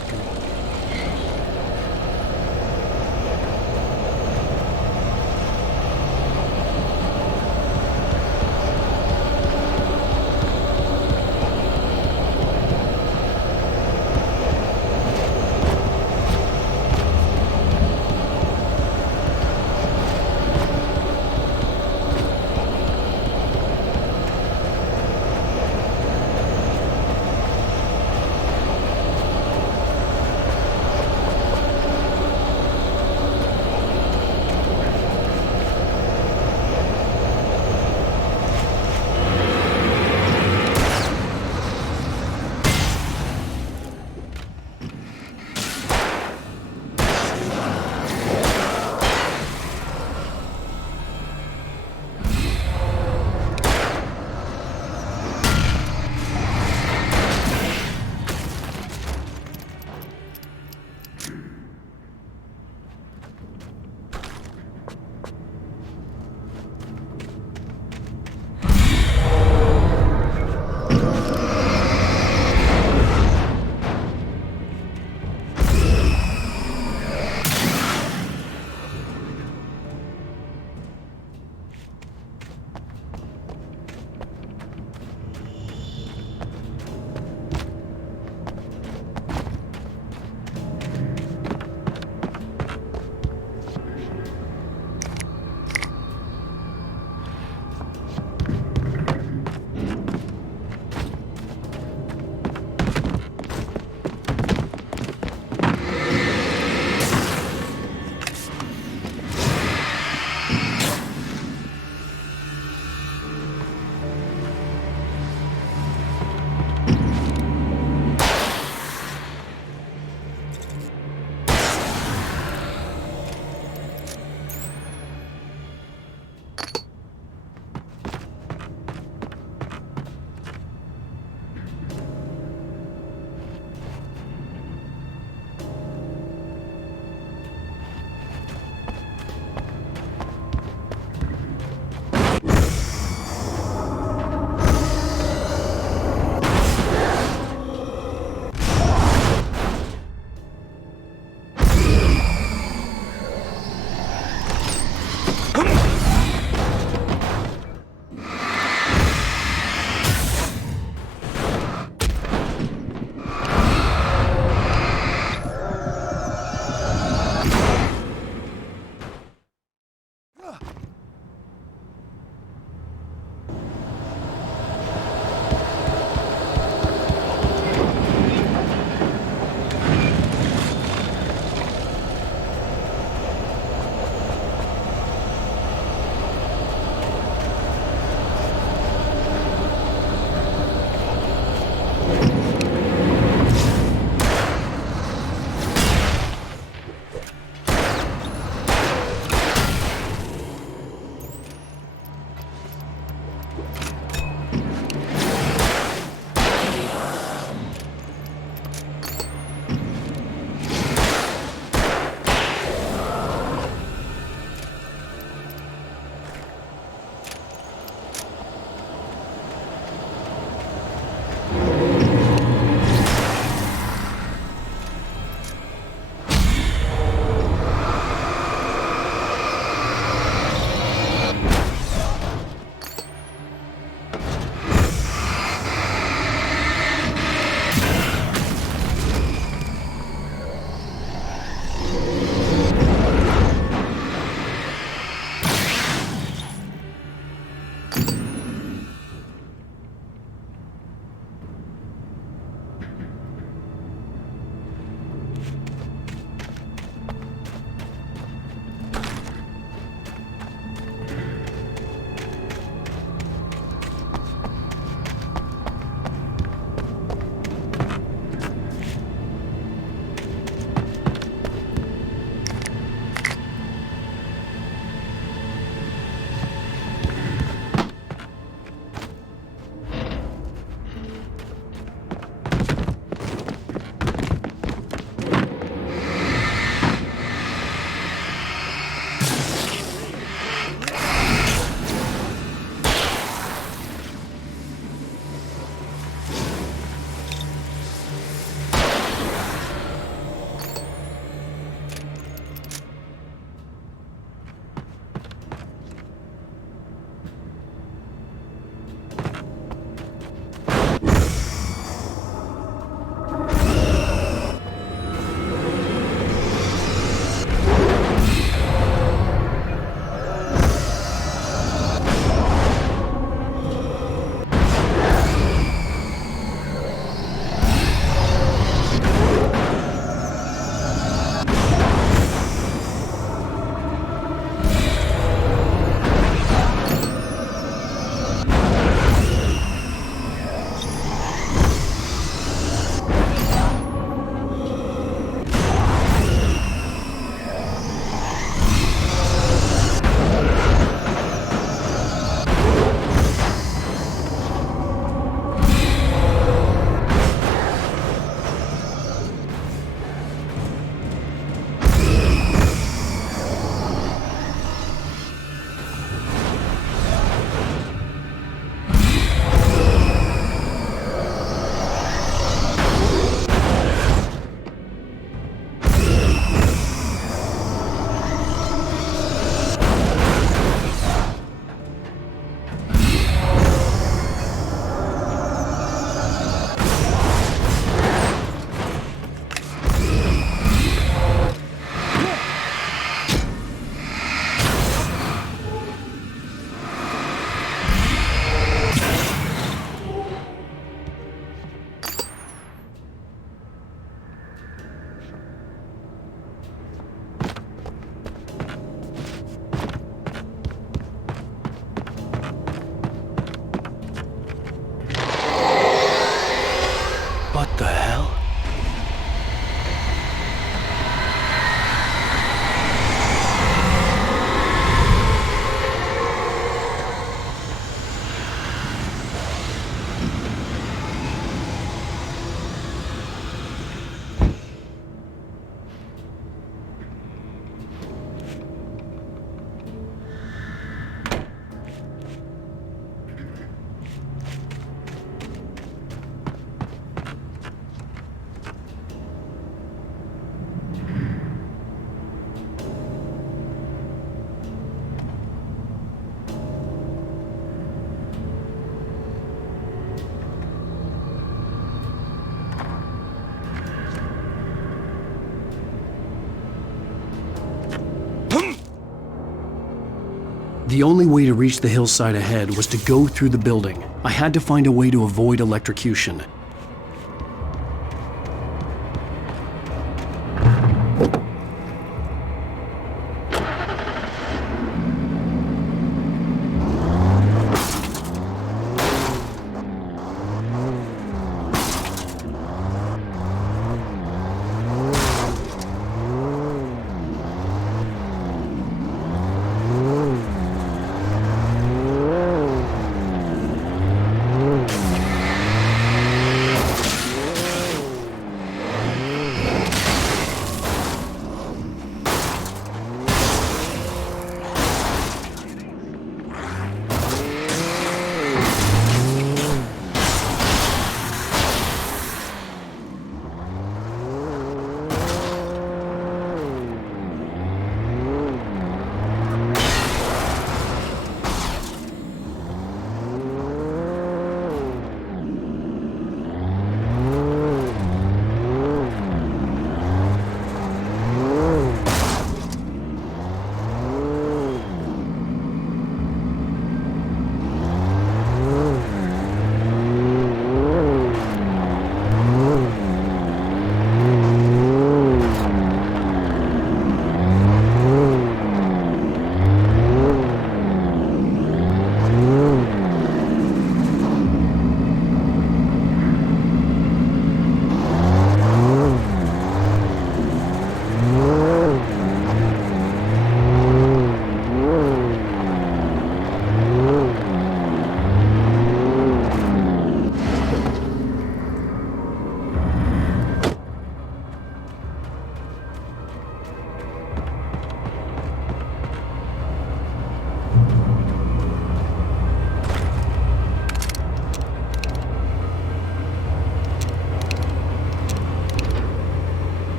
The only way to reach the hillside ahead was to go through the building. I had to find a way to avoid electrocution.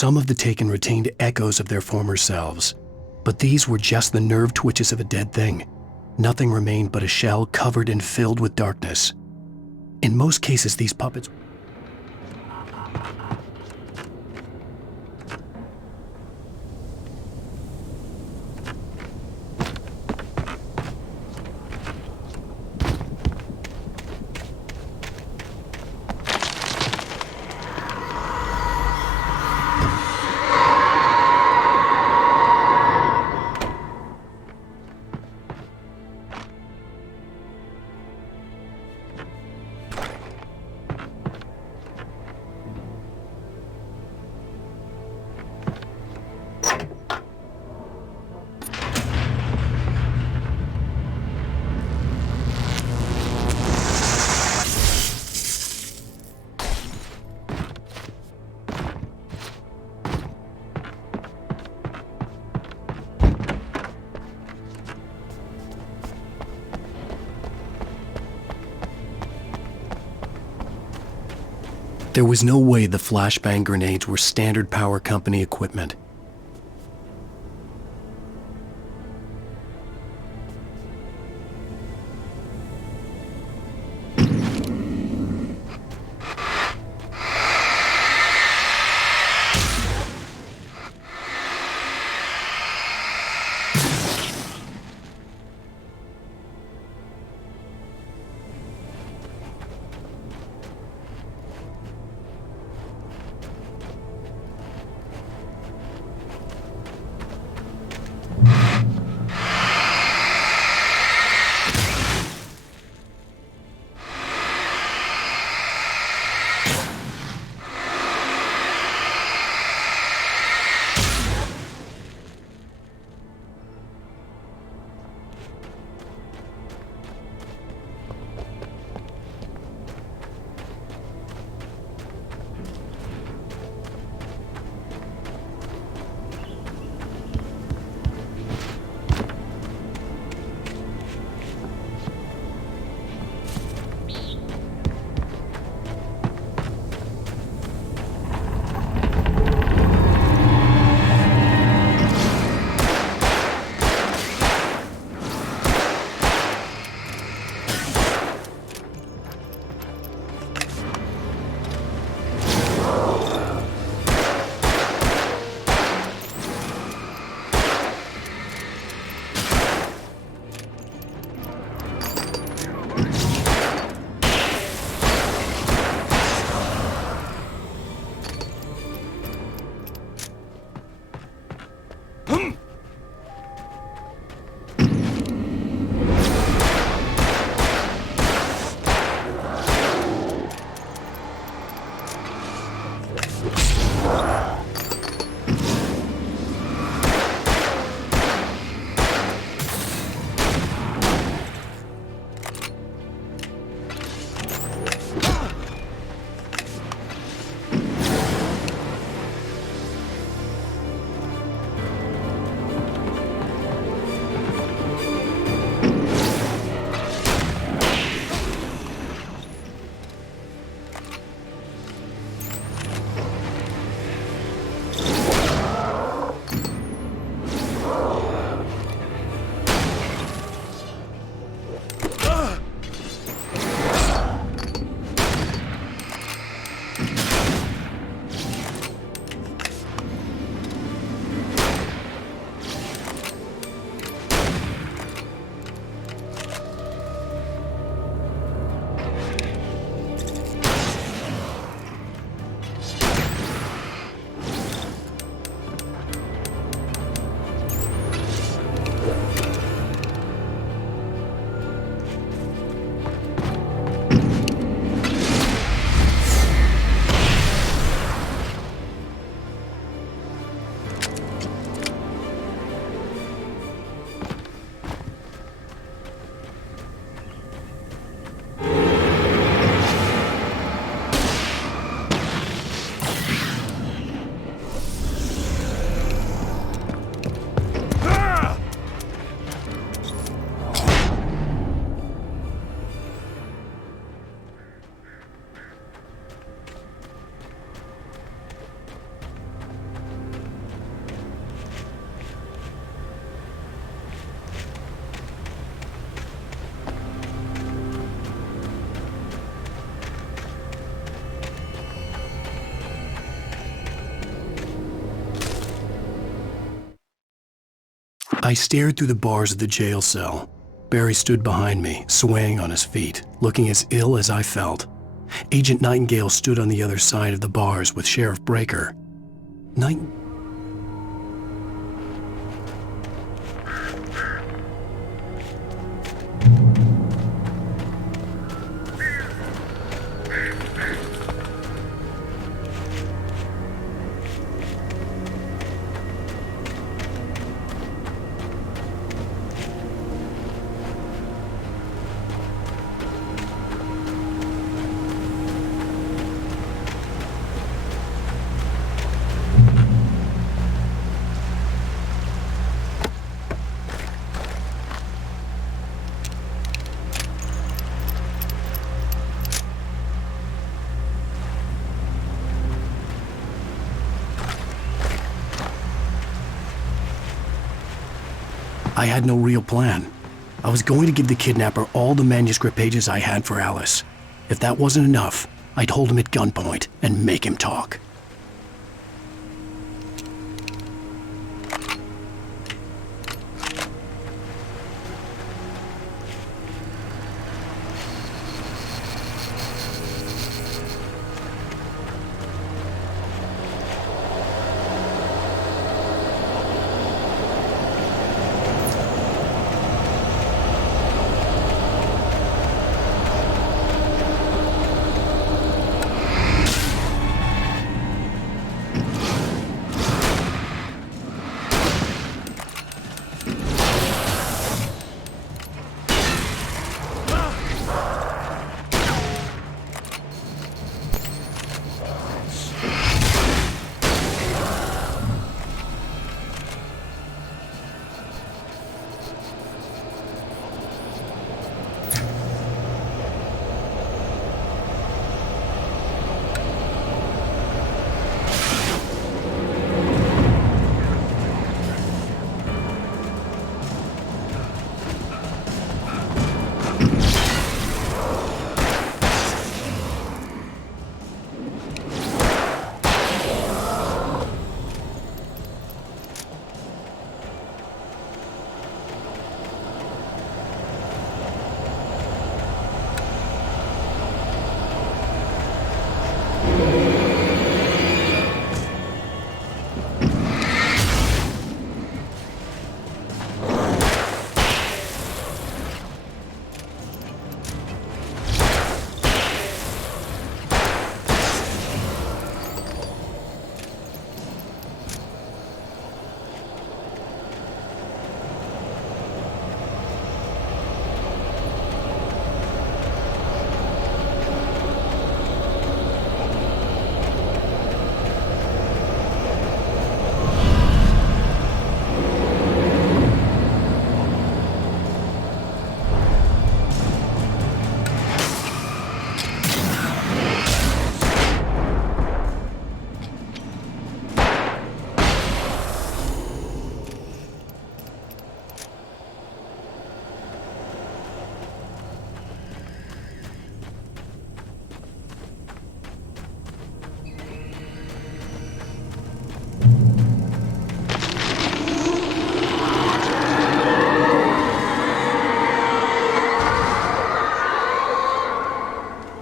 Some of the taken retained echoes of their former selves, but these were just the nerve twitches of a dead thing. Nothing remained but a shell covered and filled with darkness. In most cases, these puppets... There was no way the flashbang grenades were standard power company equipment. I stared through the bars of the jail cell. Barry stood behind me, swaying on his feet, looking as ill as I felt. Agent Nightingale stood on the other side of the bars with Sheriff Breaker. I had no real plan. I was going to give the kidnapper all the manuscript pages I had for Alice. If that wasn't enough, I'd hold him at gunpoint and make him talk.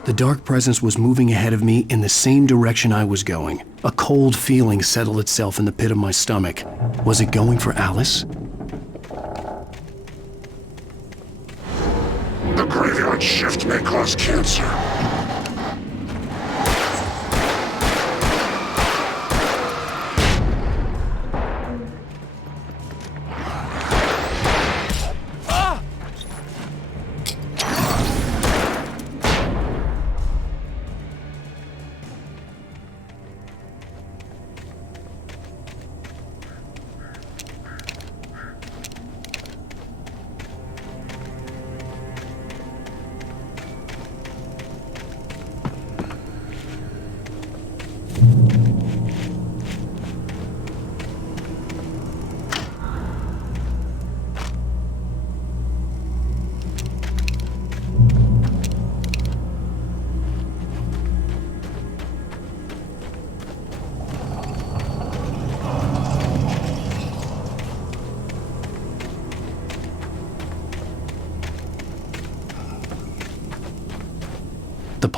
The dark presence was moving ahead of me in the same direction I was going. A cold feeling settled itself in the pit of my stomach. Was it going for Alice? The graveyard shift may cause cancer.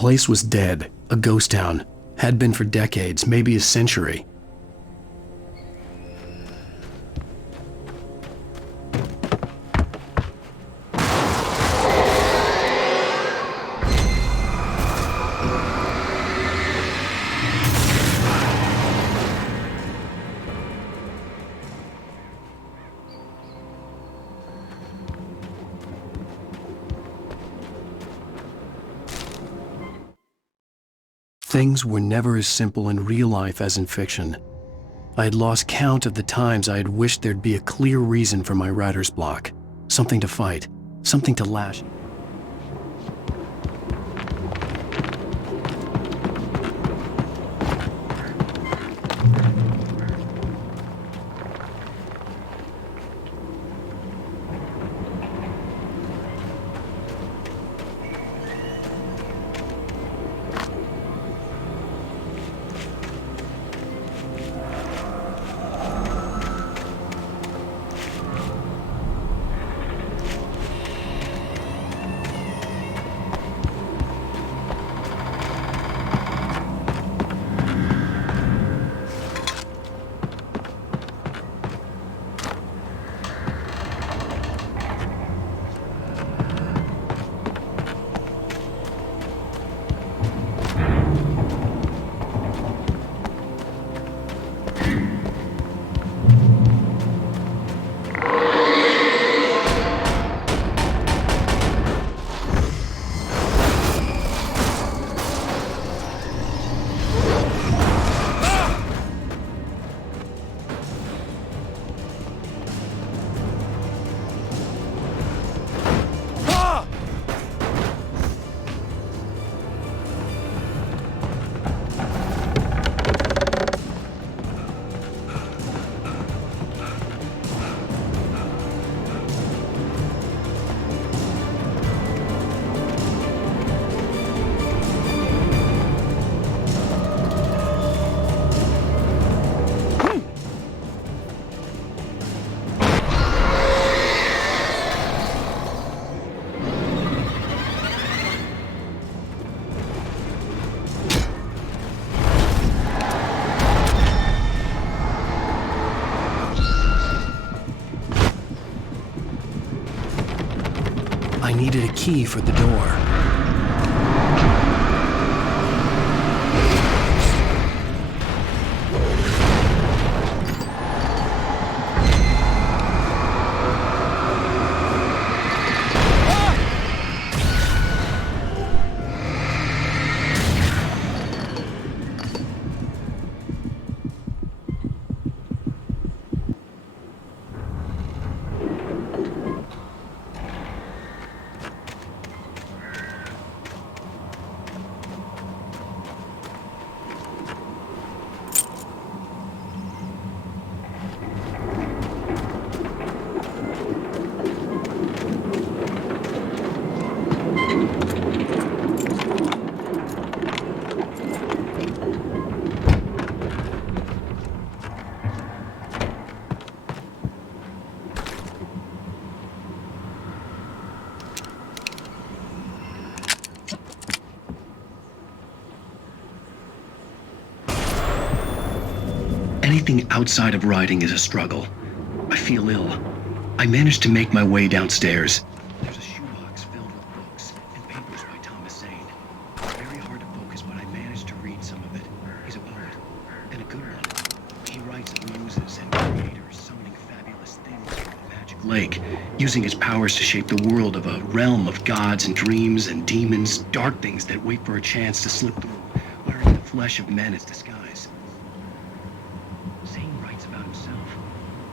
place was dead, a ghost town. Had been for decades, maybe a century. Things were never as simple in real life as in fiction. I had lost count of the times I had wished there'd be a clear reason for my writer's block. Something to fight, something to lash. I needed a key for the door. Anything outside of writing is a struggle. I feel ill. I managed to make my way downstairs. There's a shoebox filled with books and papers by Thomas Zane. Very hard to focus, but I managed to read some of it. He's a poet, and a good one. He writes of muses and creators summoning fabulous things from a magic lake, using his powers to shape the world of a realm of gods and dreams and demons, dark things that wait for a chance to slip through, wearing the flesh of men as disguise. Zane writes about himself,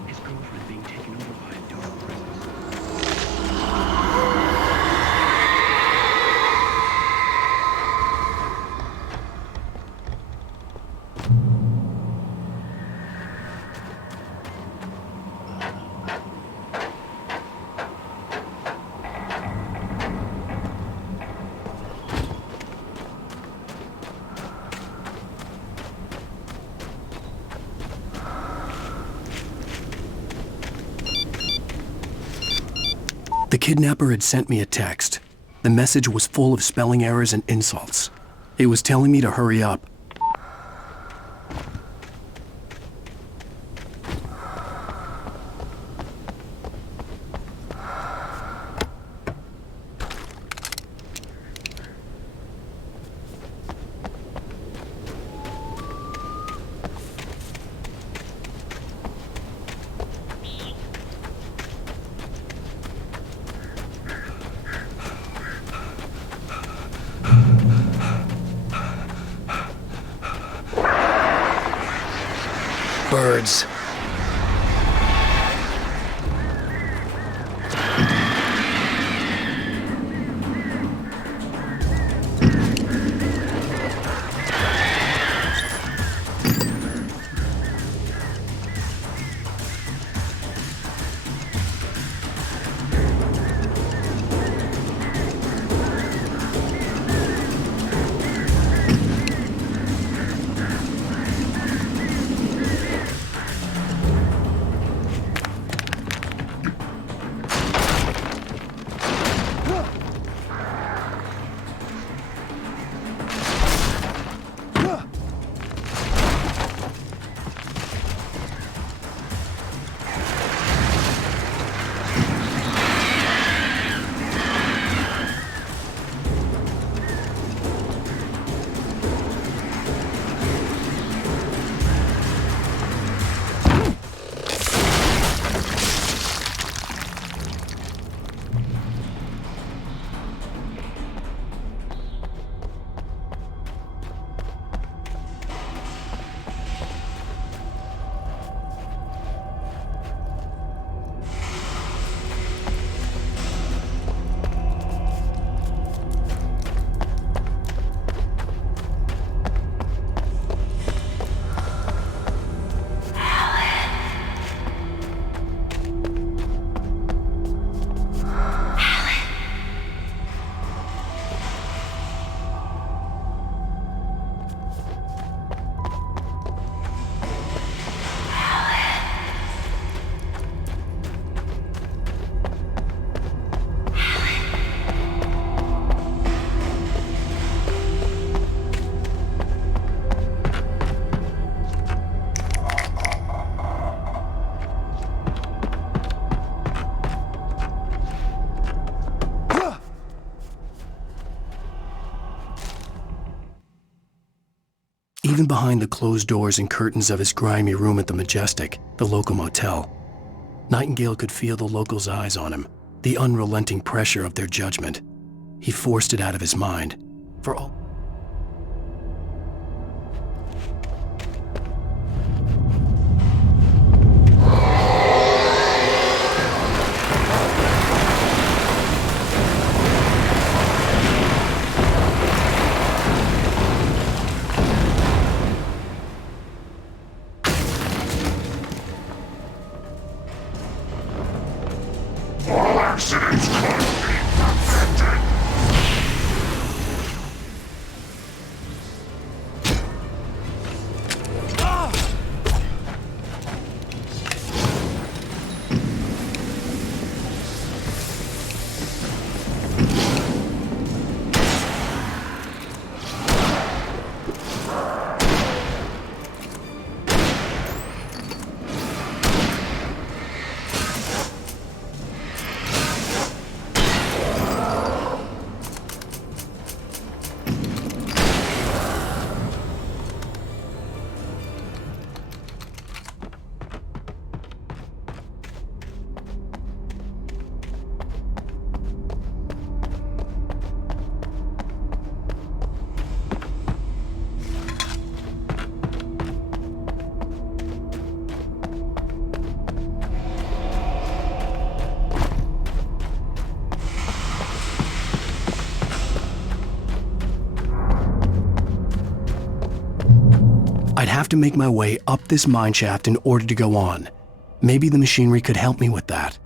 his girlfriend being taken over by a dark presence. The kidnapper had sent me a text. The message was full of spelling errors and insults. It was telling me to hurry up. Birds. Even behind the closed doors and curtains of his grimy room at the Majestic, the local motel, Nightingale could feel the locals' eyes on him, the unrelenting pressure of their judgment. He forced it out of his mind. For all accidents can't be perfected. I'd have to make my way up this mine shaft in order to go on. Maybe the machinery could help me with that.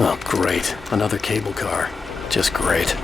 Oh, great. Another cable car. Just great.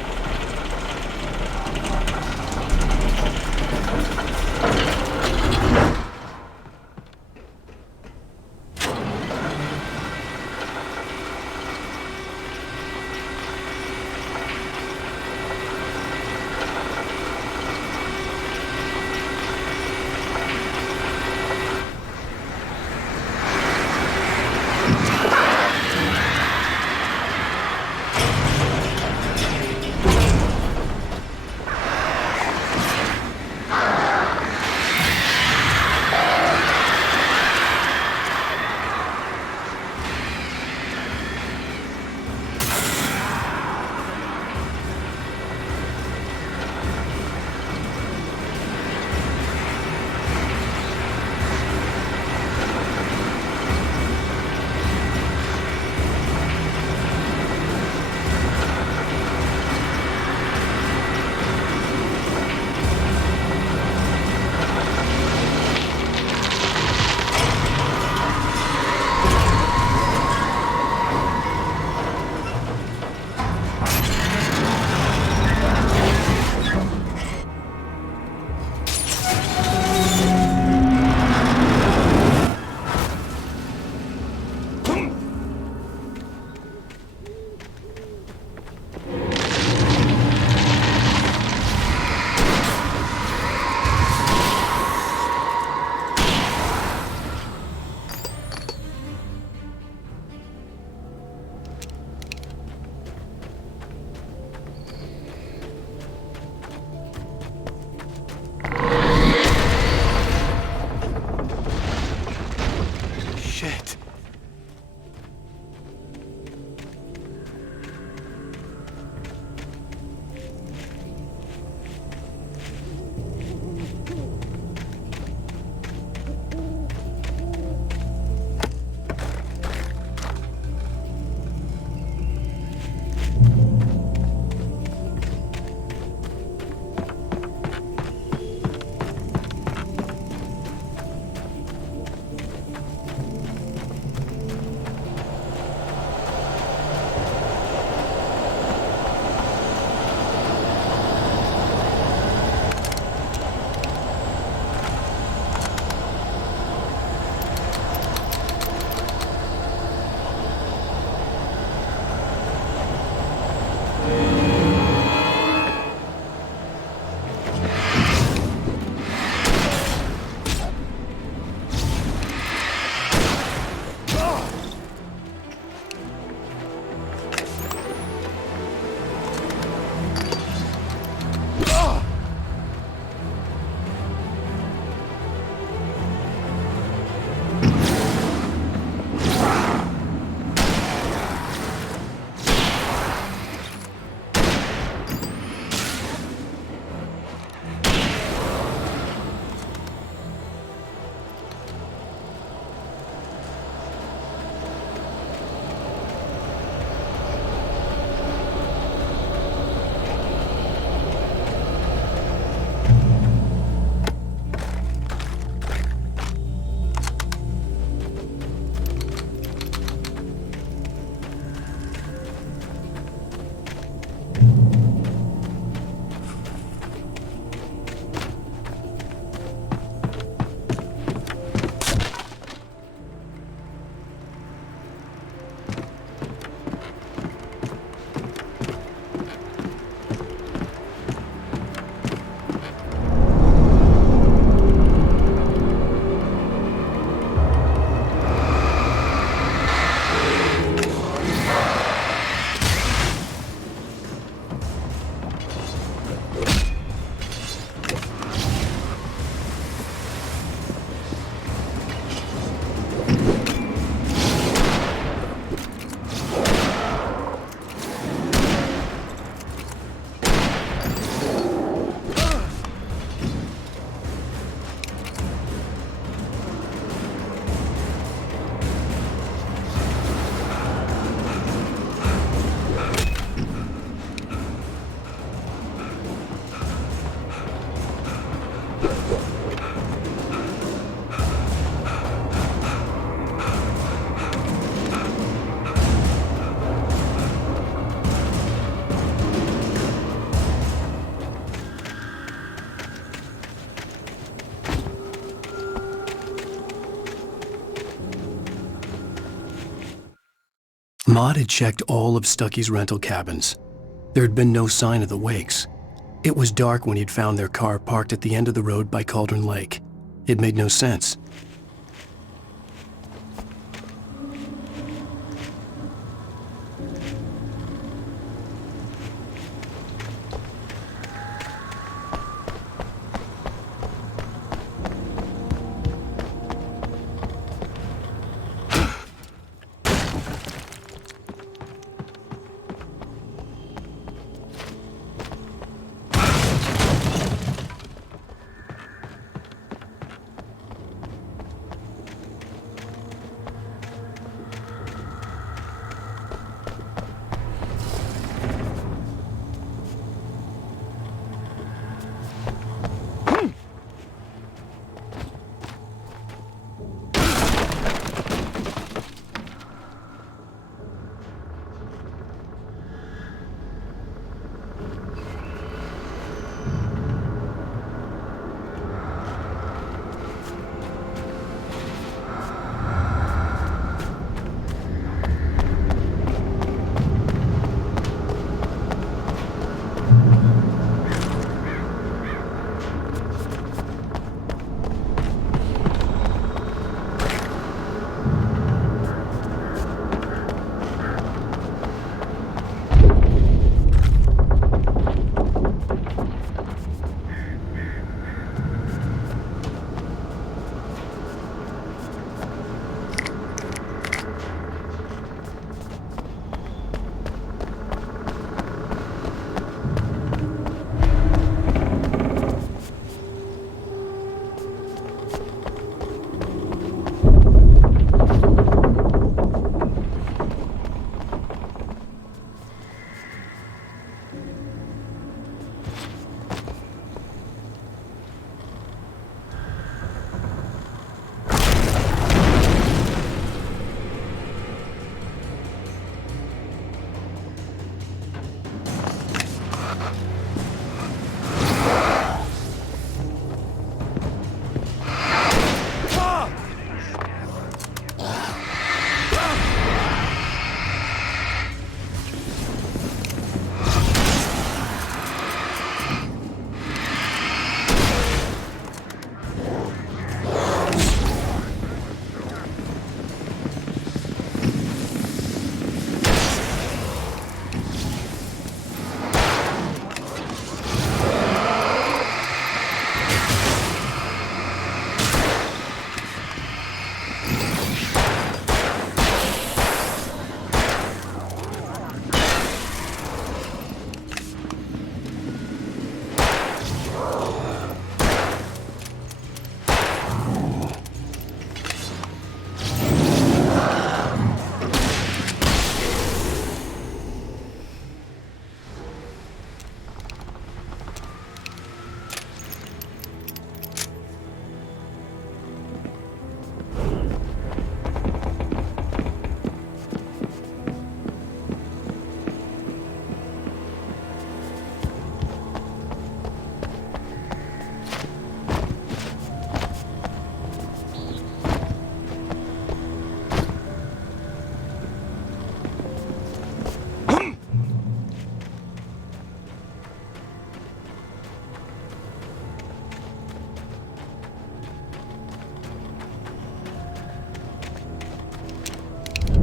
Maud had checked all of Stucky's rental cabins. There had been no sign of the Wakes. It was dark when he'd found their car parked at the end of the road by Cauldron Lake. It made no sense.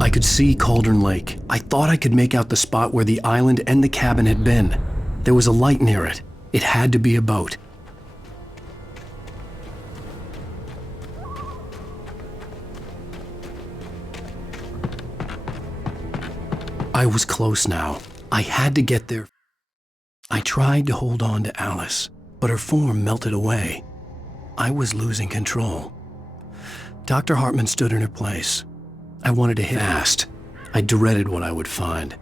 I could see Cauldron Lake. I thought I could make out the spot where the island and the cabin had been. There was a light near it. It had to be a boat. I was close now. I had to get there. I tried to hold on to Alice, but her form melted away. I was losing control. Dr. Hartman stood in her place. I wanted to hit fast. I dreaded what I would find.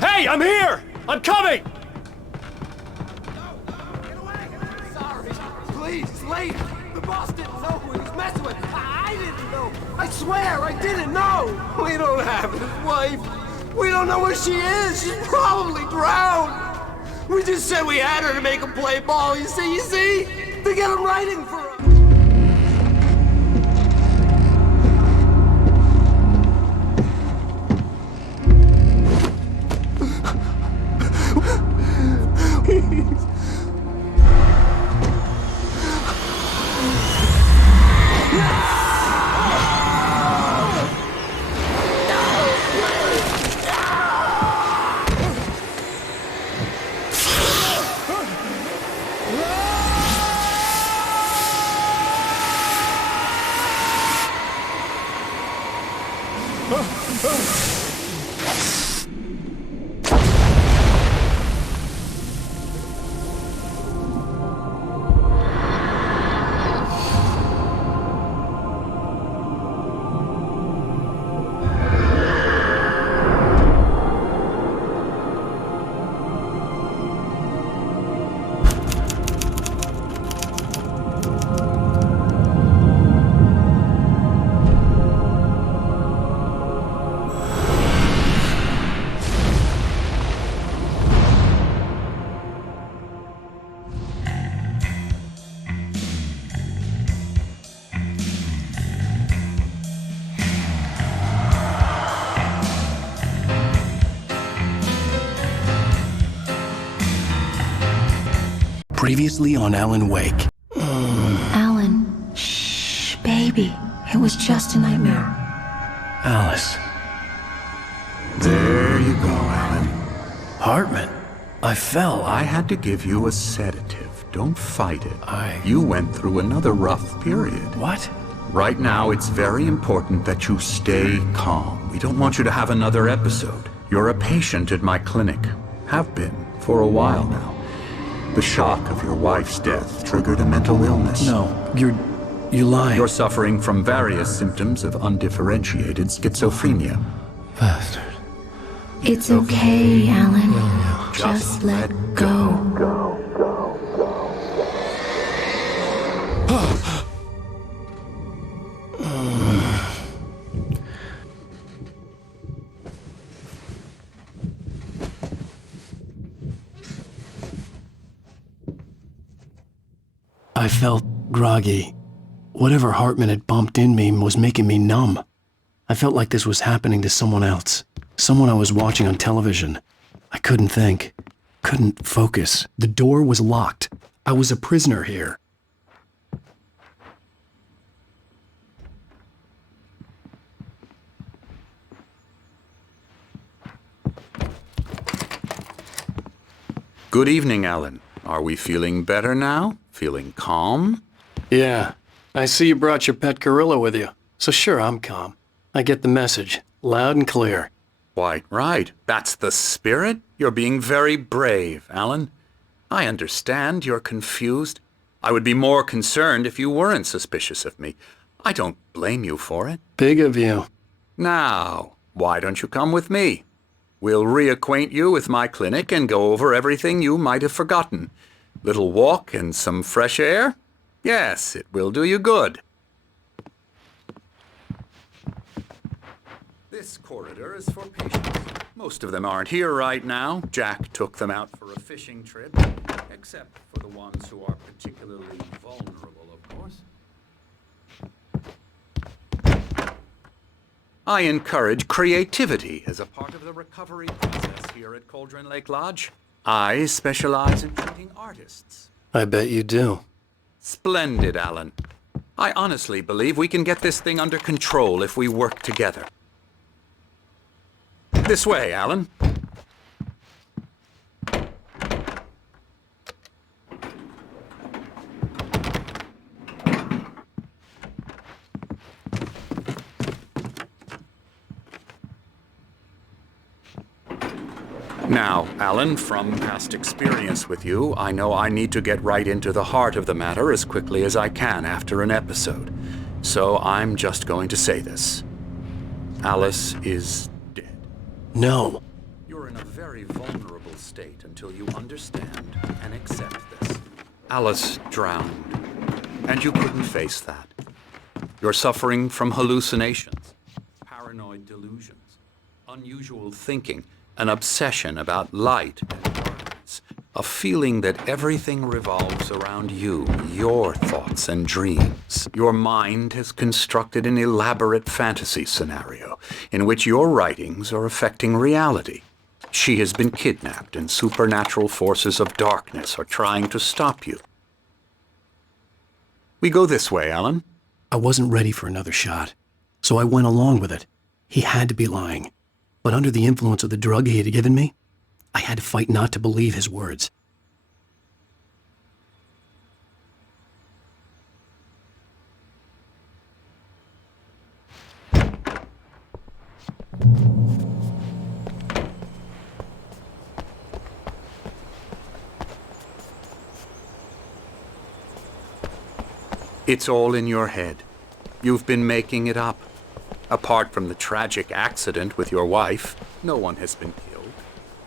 Hey, I'm here! I'm coming! Sorry. Please, it's late. The boss didn't know who he was messing with. I didn't know. I swear, I didn't know. We don't have his wife. We don't know where she is. She's probably drowned. We just said we had her to make him play ball. You see? To get him writing for us. Previously on Alan Wake. Alan, shh, baby. It was just a nightmare. Alice. There you go, Alan. Hartman. I fell. I had to give you a sedative. Don't fight it. You went through another rough period. What? Right now, it's very important that you stay calm. We don't want you to have another episode. You're a patient at my clinic. Have been for a while now. The shock of your wife's death triggered a mental illness. No, you lie. You're suffering from various symptoms of undifferentiated schizophrenia. Bastard. It's okay, Alan. Just let go. I felt groggy. Whatever Hartman had bumped in me was making me numb. I felt like this was happening to someone else. Someone I was watching on television. I couldn't think. Couldn't focus. The door was locked. I was a prisoner here. Good evening, Alan. Are we feeling better now? Feeling calm? Yeah. I see you brought your pet gorilla with you. So sure, I'm calm. I get the message. Loud and clear. Quite right. That's the spirit. You're being very brave, Alan. I understand you're confused. I would be more concerned if you weren't suspicious of me. I don't blame you for it. Big of you. Now, why don't you come with me? We'll reacquaint you with my clinic and go over everything you might have forgotten. Little walk and some fresh air? Yes, it will do you good. This corridor is for patients. Most of them aren't here right now. Jack took them out for a fishing trip, except for the ones who are particularly vulnerable, of course. I encourage creativity as a part of the recovery process here at Cauldron Lake Lodge. I specialize in treating artists. I bet you do. Splendid, Alan. I honestly believe we can get this thing under control if we work together. This way, Alan. Now, Alan, from past experience with you, I know I need to get right into the heart of the matter as quickly as I can after an episode. So I'm just going to say this. Alice is dead. No. You're in a very vulnerable state until you understand and accept this. Alice drowned, and you couldn't face that. You're suffering from hallucinations, paranoid delusions, Unusual thinking, an obsession about light and darkness, a feeling that everything revolves around you, your thoughts and dreams. Your mind has constructed an elaborate fantasy scenario in which your writings are affecting reality. She has been kidnapped and supernatural forces of darkness are trying to stop you. We go this way, Alan. I wasn't ready for another shot, so I went along with it. He had to be lying. But under the influence of the drug he had given me, I had to fight not to believe his words. It's all in your head. You've been making it up. Apart from the tragic accident with your wife, no one has been killed.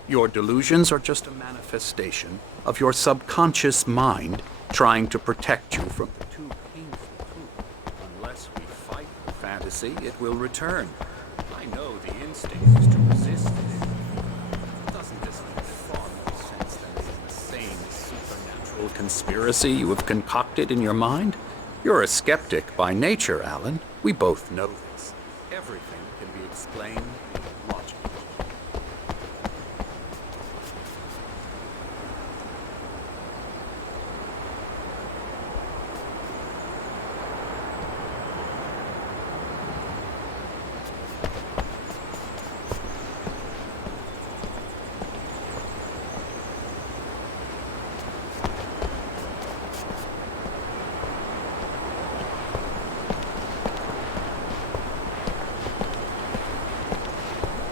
Your delusions are just a manifestation of your subconscious mind trying to protect you from the too painful truth. Unless we fight the fantasy, it will return. I know the instinct is to resist it. Doesn't this make far more sense than the insane supernatural conspiracy you have concocted in your mind? You're a skeptic by nature, Alan. We both know this. Everything can be explained logically.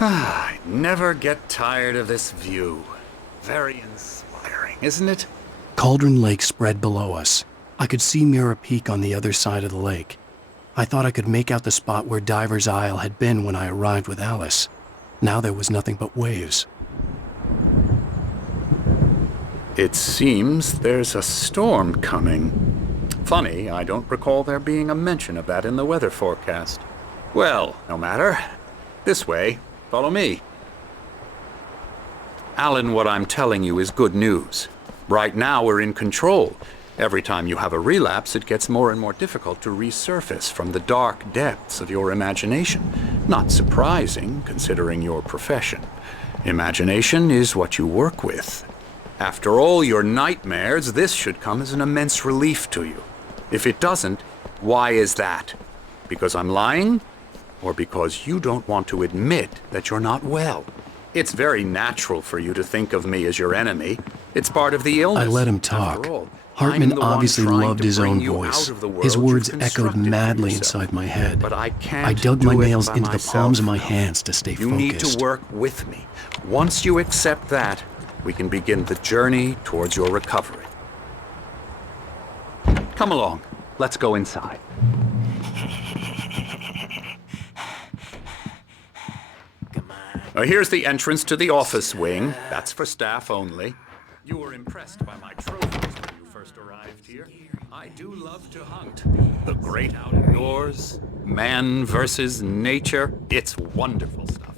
I never get tired of this view. Very inspiring, isn't it? Cauldron Lake spread below us. I could see Mirror Peak on the other side of the lake. I thought I could make out the spot where Diver's Isle had been when I arrived with Alice. Now there was nothing but waves. It seems there's a storm coming. Funny, I don't recall there being a mention of that in the weather forecast. Well, no matter. This way. Follow me. Alan, what I'm telling you is good news. Right now we're in control. Every time you have a relapse, it gets more and more difficult to resurface from the dark depths of your imagination. Not surprising, considering your profession. Imagination is what you work with. After all your nightmares, this should come as an immense relief to you. If it doesn't, why is that? Because I'm lying? Or because you don't want to admit that you're not well? It's very natural for you to think of me as your enemy. It's part of the illness. I let him talk. Hartman obviously loved his own voice. His words echoed madly inside my head. But I can't I dug my do it nails by into the myself. palms of my hands to stay You focused. need to work with me. Once you accept that, we can begin the journey towards your recovery. Come along. Let's go inside. Here's the entrance to the office wing. That's for staff only. You were impressed by my trophies when you first arrived here. I do love to hunt. The great outdoors, man versus nature. It's wonderful stuff.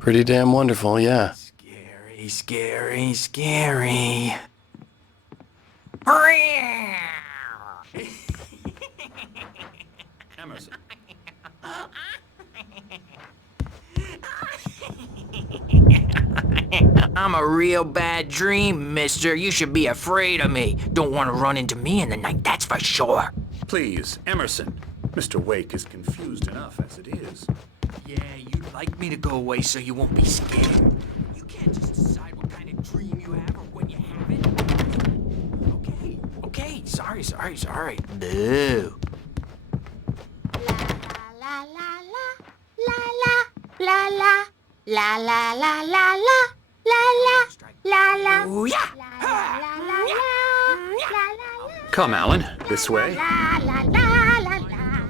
Pretty damn wonderful, yeah. Scary, scary, scary. Emerson. I'm a real bad dream, mister. You should be afraid of me. Don't want to run into me in the night, that's for sure. Please, Emerson. Mr. Wake is confused enough as it is. Yeah, you'd like me to go away so you won't be scared. You can't just decide what kind of dream you have or when you have it. Okay, sorry. Boo. La la la la la la la la la. Ooh, yeah. Come, Alan. This way.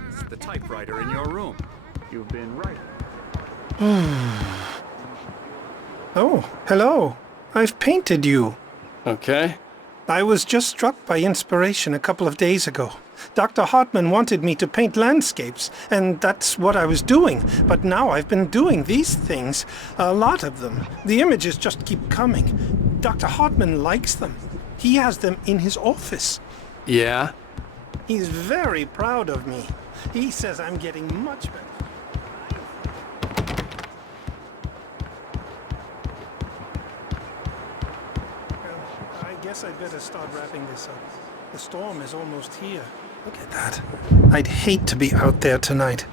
It's the typewriter in your room. You've been writing. Oh, hello. I've painted you. Okay. I was just struck by inspiration a couple of days ago. Dr. Hartman wanted me to paint landscapes, and that's what I was doing. But now I've been doing these things, a lot of them. The images just keep coming. Dr. Hartman likes them. He has them in his office. Yeah? He's very proud of me. He says I'm getting much better. I guess I'd better start wrapping this up. The storm is almost here. Look at that. I'd hate to be out there tonight.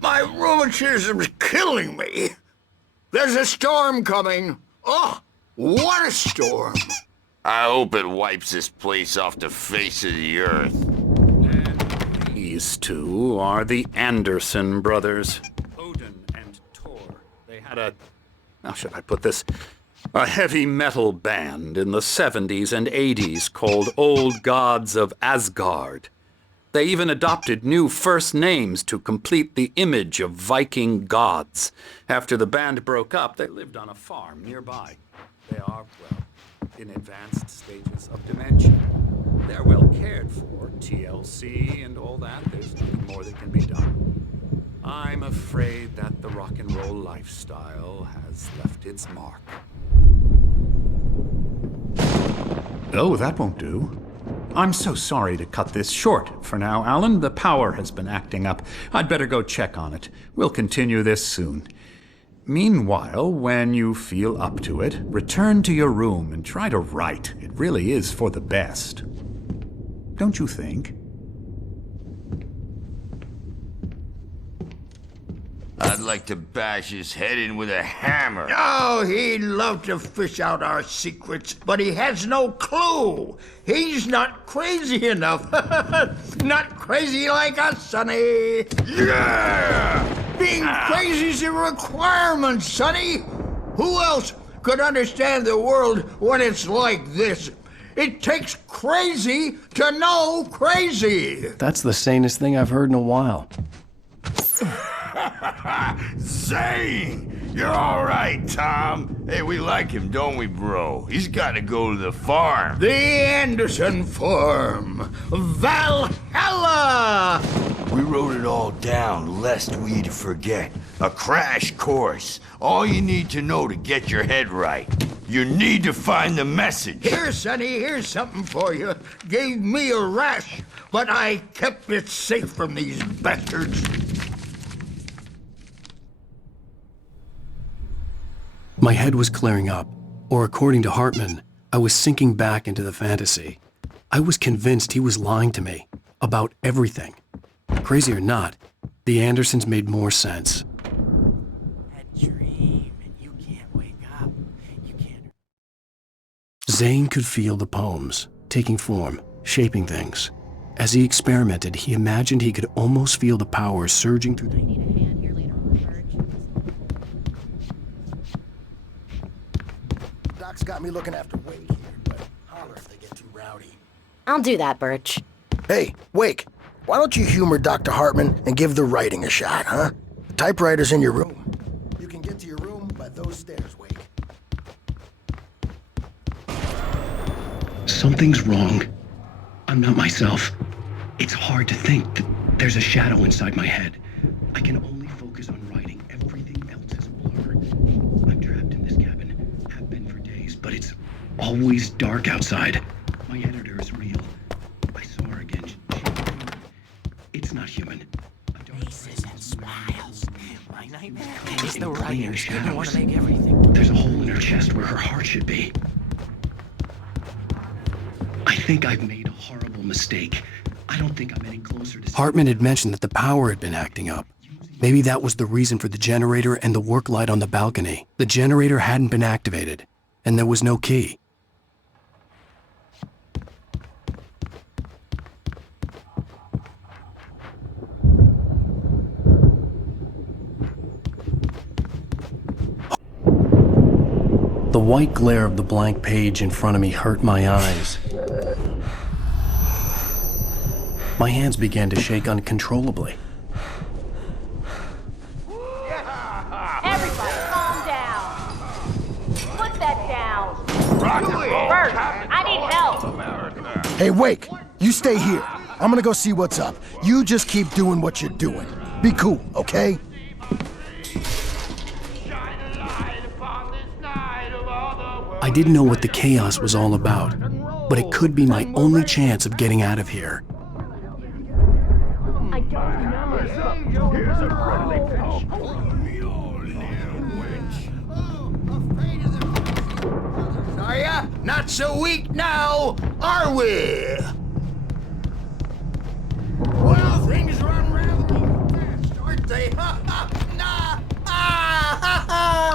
My rheumatism's killing me. There's a storm coming. Oh, what a storm. I hope it wipes this place off the face of the earth. These two are the Anderson brothers, Odin and Tor. They had how should I put this? A heavy metal band in the 70s and 80s called Old Gods of Asgard. They even adopted new first names to complete the image of Viking gods. After the band broke up, they lived on a farm nearby. They are, well, in advanced stages of dementia. They're well cared for, TLC and all that. There's nothing more that can be done. I'm afraid that the rock and roll lifestyle has left its mark. Oh, that won't do. I'm so sorry to cut this short for now, Alan. The power has been acting up. I'd better go check on it. We'll continue this soon. Meanwhile, when you feel up to it, return to your room and try to write. It really is for the best. Don't you think? I'd like to bash his head in with a hammer. Oh, he'd love to fish out our secrets, but he has no clue. He's not crazy enough. Not crazy like us, Sonny. Yeah! Being crazy's a requirement, Sonny. Who else could understand the world when it's like this? It takes crazy to know crazy. That's the sanest thing I've heard in a while. Zane! You're all right, Tom. Hey, we like him, don't we, bro? He's got to go to the farm. The Anderson farm. Valhalla! We wrote it all down, lest we'd forget. A crash course. All you need to know to get your head right. You need to find the message. Here, Sonny, here's something for you. Gave me a rash, but I kept it safe from these bastards. My head was clearing up, or according to Hartman, I was sinking back into the fantasy. I was convinced he was lying to me about everything. Crazy or not, the Andersons made more sense. That dream, and you can't wake up. You can't. Zane could feel the poems, taking form, shaping things. As he experimented, he imagined he could almost feel the power surging through the... Doc's got me looking after Wake here, but holler if they get too rowdy. I'll do that, Birch. Hey, Wake, why don't you humor Dr. Hartman and give the writing a shot, huh? The typewriter's in your room. You can get to your room by those stairs, Wake. Something's wrong. I'm not myself. It's hard to think that there's a shadow inside my head. I can only focus on writing. Everything else is a blur. I'm trapped in this cabin. Have been for days, but it's always dark outside. My editor is real. I saw her again. It's not human. Faces and smiles. My nightmare is the writers. They want to make everything. There's a hole in her chest where her heart should be. I think I've made a horrible mistake. I don't think I'm any closer to... Hartman had mentioned that the power had been acting up. Maybe that was the reason for the generator and the work light on the balcony. The generator hadn't been activated, and there was no key. The white glare of the blank page in front of me hurt my eyes. My hands began to shake uncontrollably. Everybody, calm down. Put that down. Bert, I need help. Hey, Wake, you stay here. I'm gonna go see what's up. You just keep doing what you're doing. Be cool, okay? I didn't know what the chaos was all about, but it could be my only chance of getting out of here. I don't remember. Here's a friendly poke. Are ya? Not so weak now, are we? Well, things run rather fast, aren't they?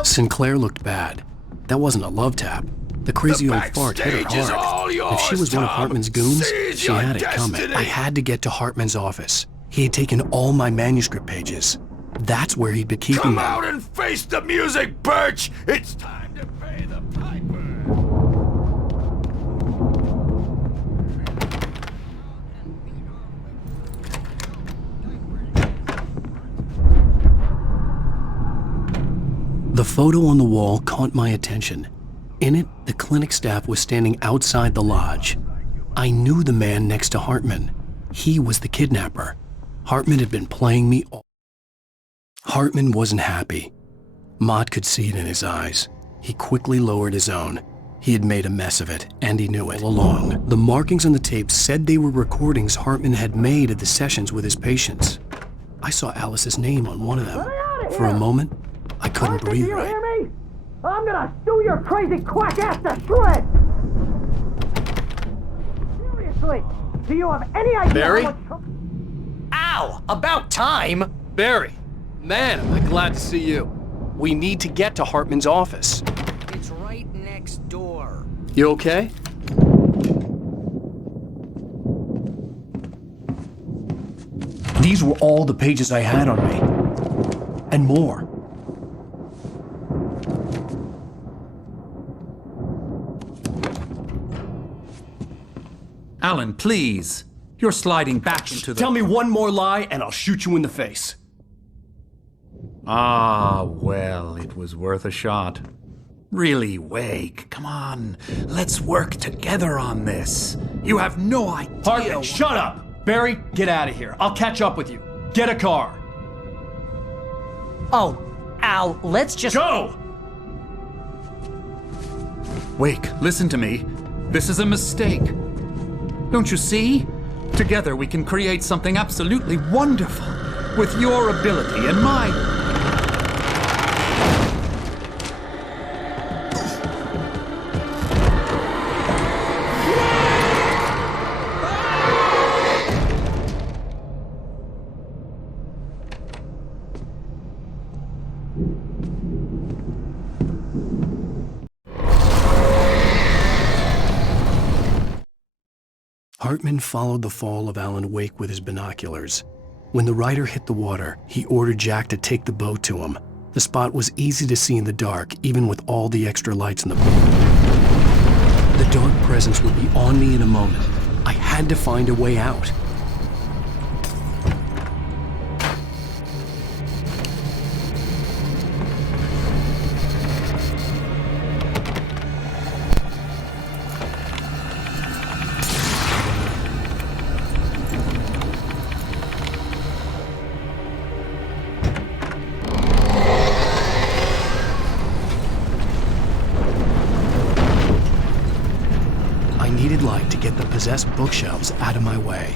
Sinclair looked bad. That wasn't a love tap. The crazy old fart hit her hard. If she was one of Hartman's goons, she had it coming. I had to get to Hartman's office. He had taken all my manuscript pages. That's where he'd been keeping them. Come out and face the music, Birch! It's time to pay the piper! The photo on the wall caught my attention. In it, the clinic staff was standing outside the lodge. I knew the man next to Hartman. He was the kidnapper. Hartman had been playing me all. Hartman wasn't happy. Mott could see it in his eyes. He quickly lowered his own. He had made a mess of it, and he knew it all along. The markings on the tape said they were recordings Hartman had made at the sessions with his patients. I saw Alice's name on one of them. For a moment, I couldn't breathe right. Hear me? I'm gonna sue your crazy quack ass to shreds! Seriously, do you have any idea Barry? how much... Ow! About time! Barry, man, am I glad to see you. We need to get to Hartman's office. It's right next door. You okay? These were all the pages I had on me. And more. Alan, please. You're sliding back into the... Tell me one more lie and I'll shoot you in the face. Ah, well, it was worth a shot. Really, Wake, come on. Let's work together on this. You have no idea... Hartman, shut up! Barry, get out of here. I'll catch up with you. Get a car. Oh, Al, let's just... Go! Wake, listen to me. This is a mistake. Don't you see? Together we can create something absolutely wonderful. With your ability and mine. Hartman followed the fall of Alan Wake with his binoculars. When the rider hit the water, he ordered Jack to take the boat to him. The spot was easy to see in the dark, even with all the extra lights in the boat. The dark presence would be on me in a moment. I had to find a way out. Light to get the possessed bookshelves out of my way.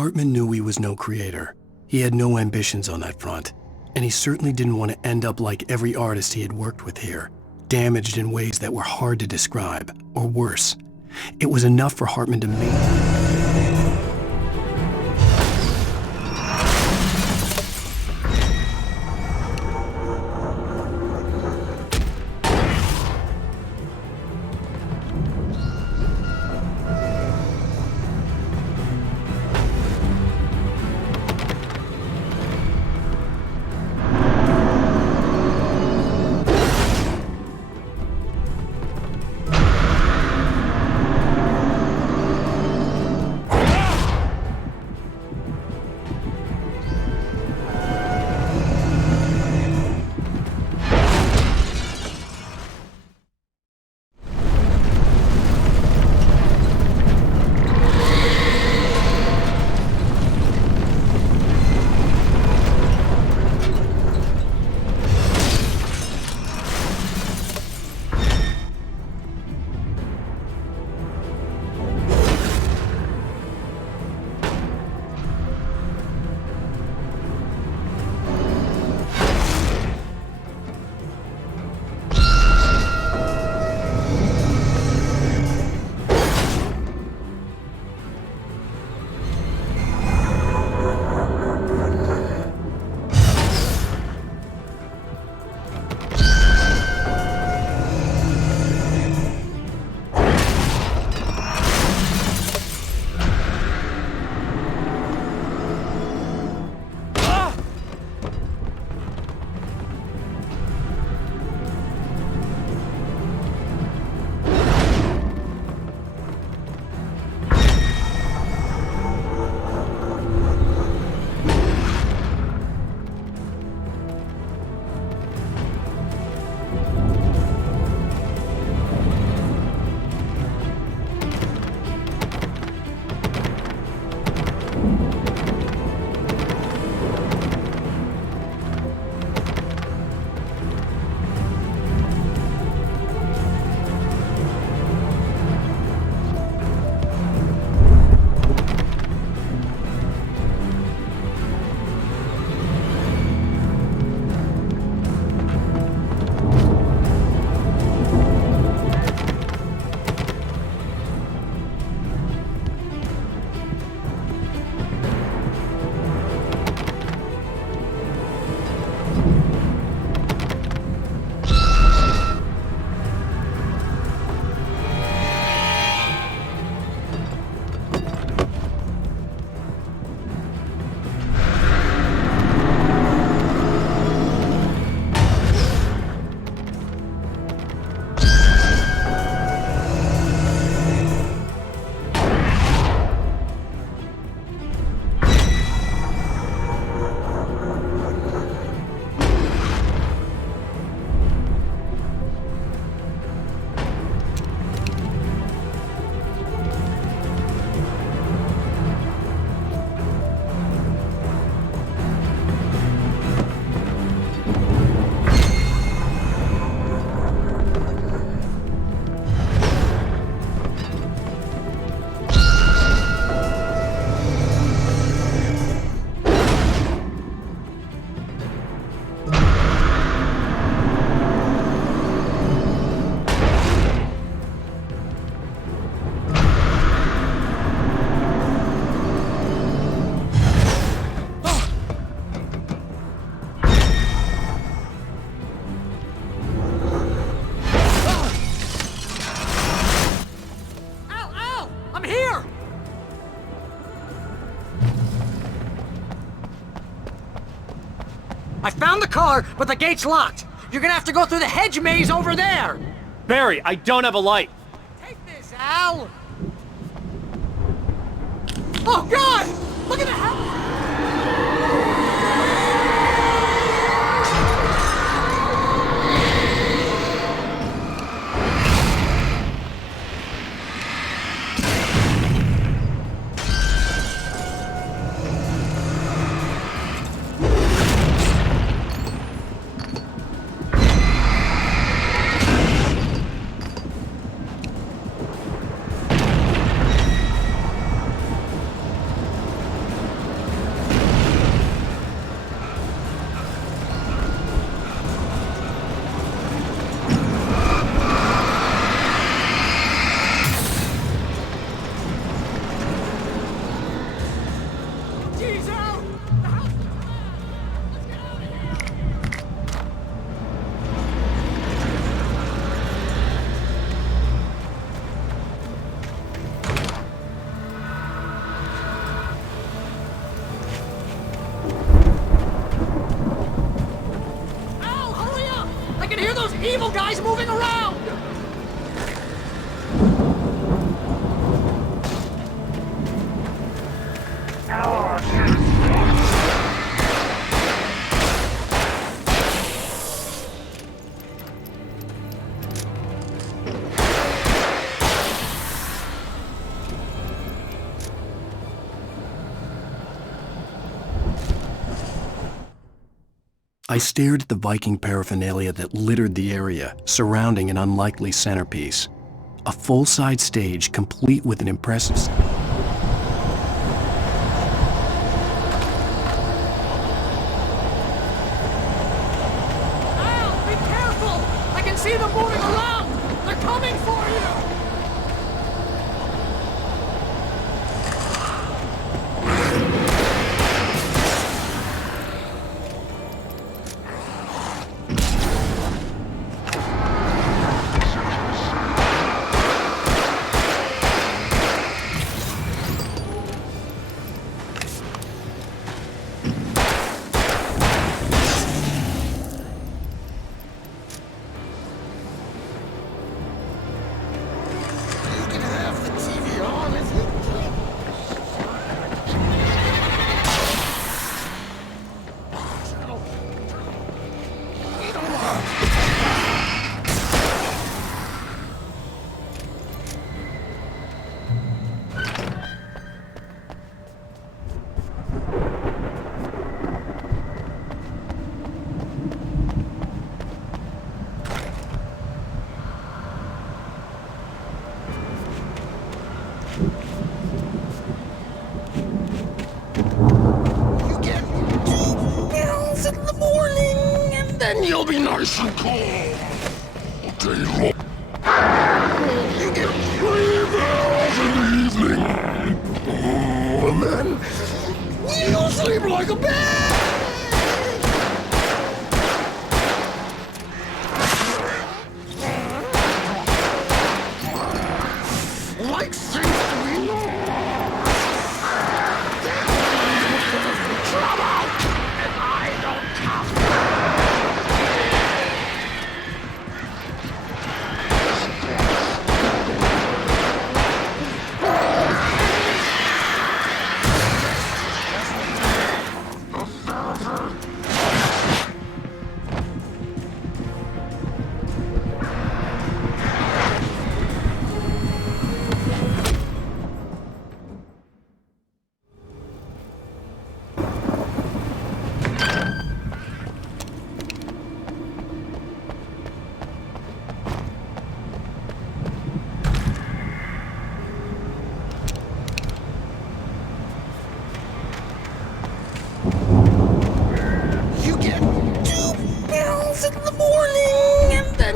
Hartman knew he was no creator. He had no ambitions on that front, and he certainly didn't want to end up like every artist he had worked with here, damaged in ways that were hard to describe, or worse. It was enough for Hartman to make... I found the car, but the gate's locked. You're gonna have to go through the hedge maze over there. Barry, I don't have a light. Take this, Al. Oh, God! Look at the hell! evil guys moving around! I stared at the Viking paraphernalia that littered the area, surrounding an unlikely centerpiece. A full-size stage complete with an impressive... Al, be careful! I can see them moving around! They're coming for you! Then you'll be nice and cool. Okay, look. You get 3 bells in the evening. And then you'll sleep like a baby. Like seems to be trouble, and I don't have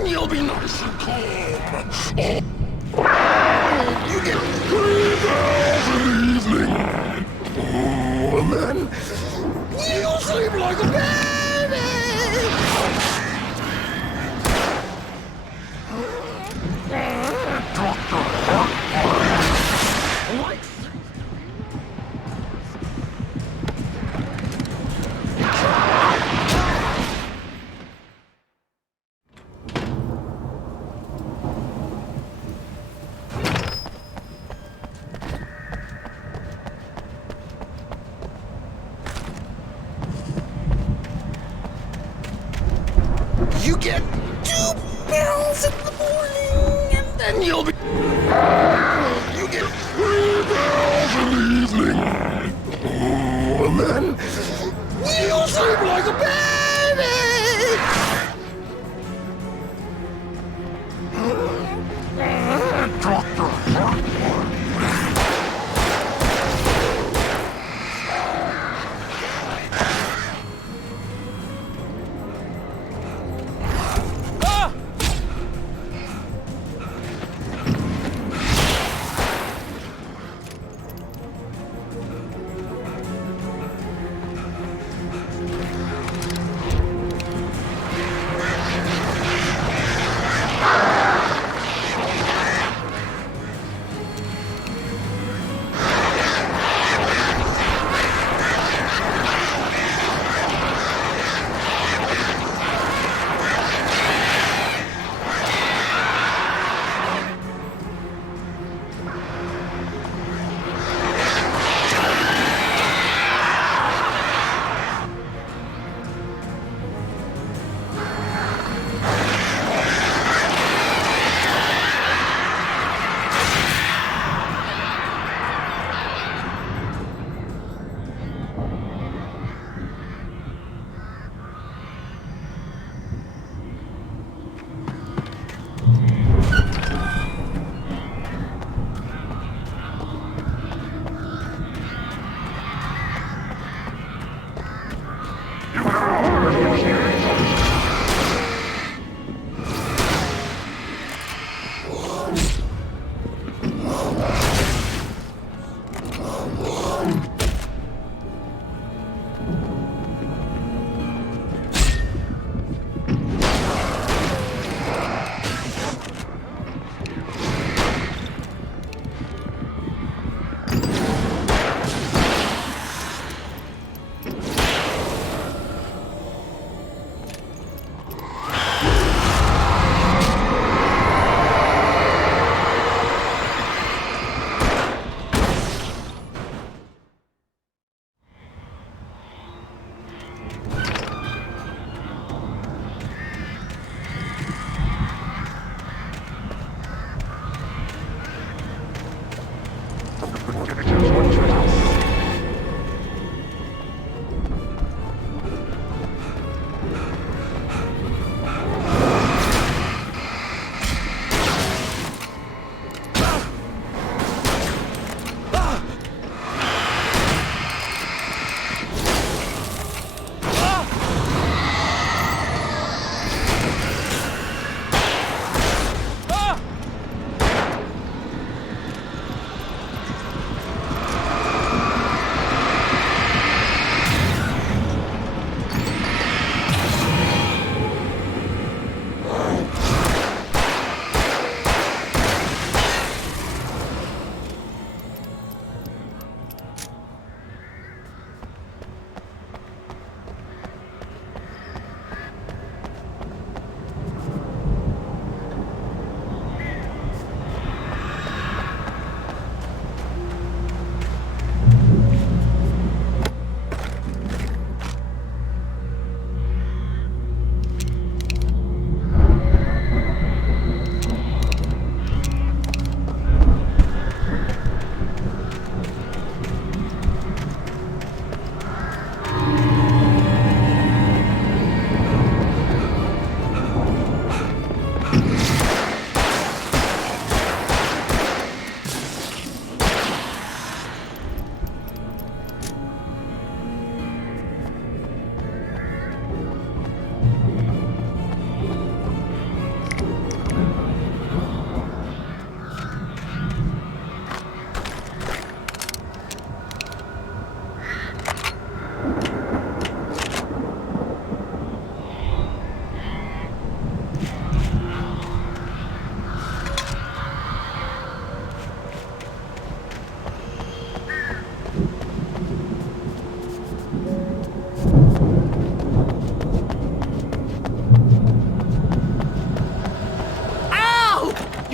you'll be nice and calm. You get 3 bells in the evening. And then you'll sleep like a baby. You get 2 bells in the morning, and then you'll be... You get 3 bells in the evening. And then you'll sleep like a baby.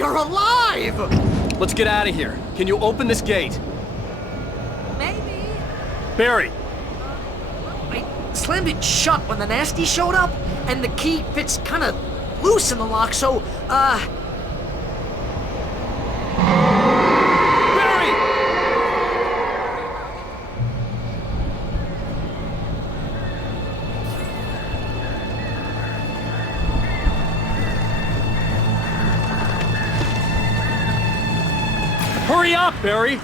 You're alive! Let's get out of here. Can you open this gate? Maybe. Barry! I slammed it shut when the nasty showed up, and the key fits kind of loose in the lock, so, Barry! Hurry up, Barry!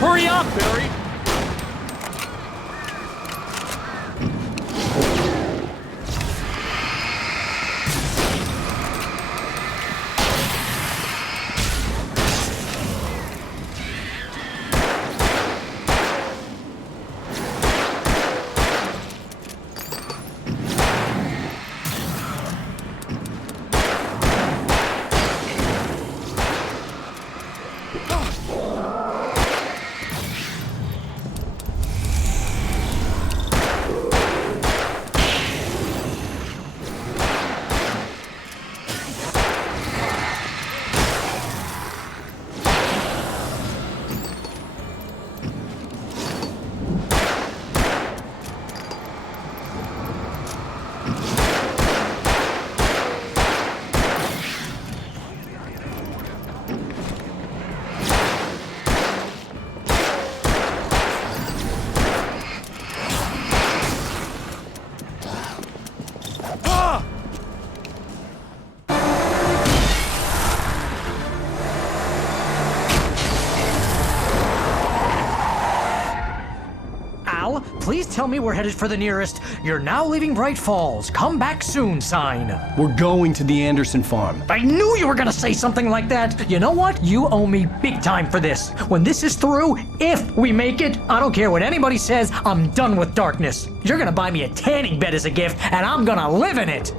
Hurry up, Barry! Please tell me we're headed for the nearest "You're now leaving Bright Falls. Come back soon" sign. We're going to the Anderson farm. I knew you were gonna say something like that. You know what? You owe me big time for this. When this is through, if we make it, I don't care what anybody says, I'm done with darkness. You're gonna buy me a tanning bed as a gift, and I'm gonna live in it.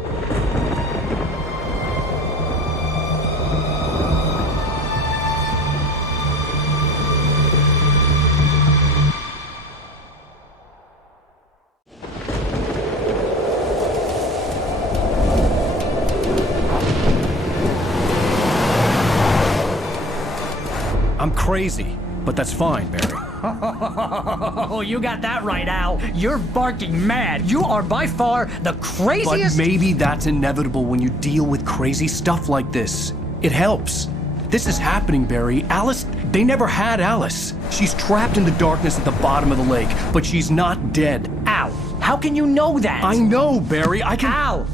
I'm crazy, but that's fine, Barry. Oh, you got that right, Al. You're barking mad. You are by far the craziest— But maybe that's inevitable when you deal with crazy stuff like this. It helps. This is happening, Barry. Alice, they never had Alice. She's trapped in the darkness at the bottom of the lake, but she's not dead. Al, how can you know that? I know, Barry. I can— Al,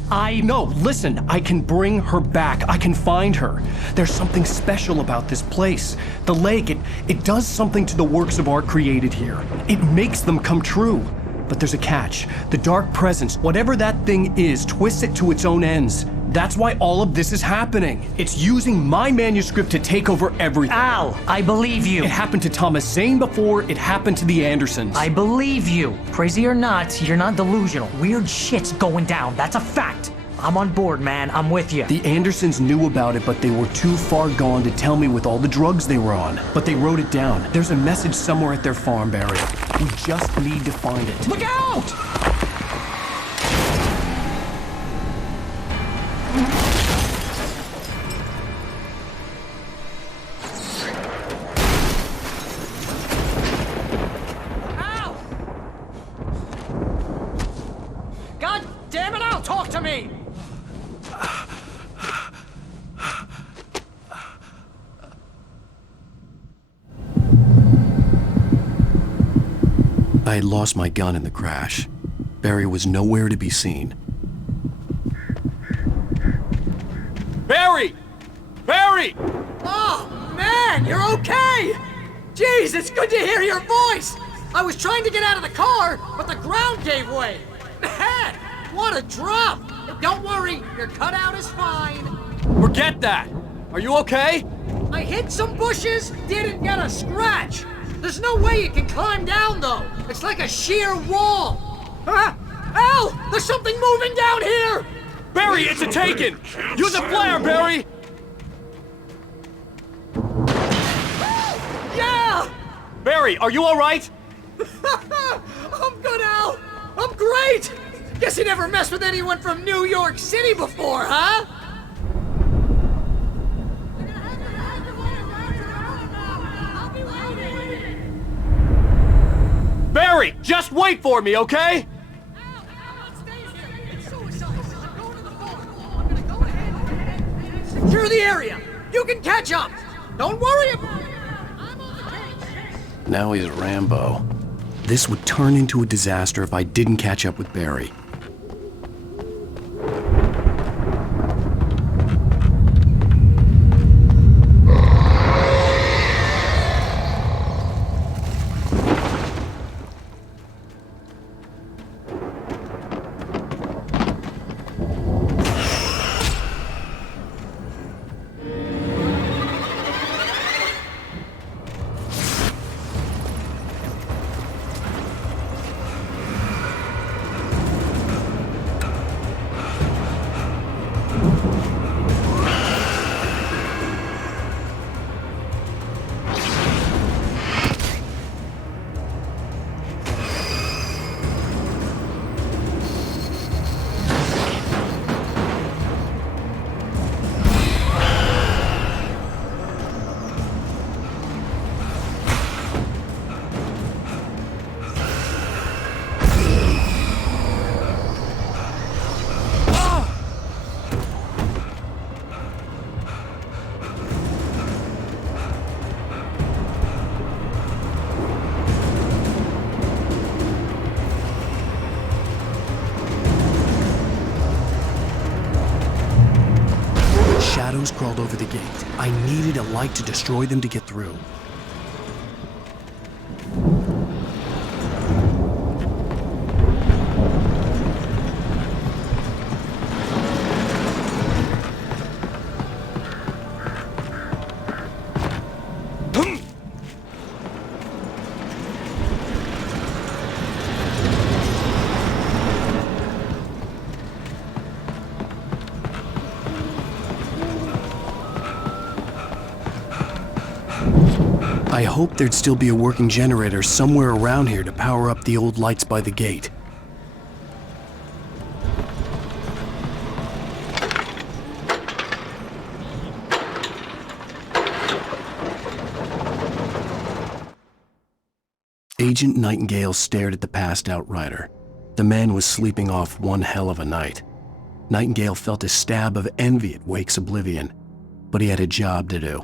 No, listen. I can bring her back. I can find her. There's something special about this place. The lake, it does something to the works of art created here. It makes them come true. But there's a catch. The dark presence, whatever that thing is, twists it to its own ends. That's why all of this is happening. It's using my manuscript to take over everything. Al, I believe you. It happened to Thomas Zane before, it happened to the Andersons. I believe you. Crazy or not, you're not delusional. Weird shit's going down. That's a fact. I'm on board, man. I'm with you. The Andersons knew about it, but they were too far gone to tell me with all the drugs they were on. But they wrote it down. There's a message somewhere at their farm, Barry. We just need to find it. Look out! God damn it, Al! Talk to me! I had lost my gun in the crash. Barry was nowhere to be seen. Barry! Barry! Oh, man, you're okay! Jeez, it's good to hear your voice! I was trying to get out of the car, but the ground gave way. Man, what a drop! Don't worry, your cutout is fine. Forget that! Are you okay? I hit some bushes, didn't get a scratch. There's no way you can climb down, though. It's like a sheer wall. Al! There's something moving down here! Barry, it's a taken! Use a flare, Barry! Yeah! Barry, are you alright? I'm good, Al! I'm great! Guess you never messed with anyone from New York City before, huh? Barry, just wait for me, okay? Secure the area! You can catch up! Don't worry about it! I'm on the case! Now he's Rambo. This would turn into a disaster if I didn't catch up with Barry. Shadows crawled over the gate. I needed a light to destroy them to get through. I hoped there'd still be a working generator somewhere around here to power up the old lights by the gate. Agent Nightingale stared at the passed out rider. The man was sleeping off one hell of a night. Nightingale felt a stab of envy at Wake's oblivion, but he had a job to do.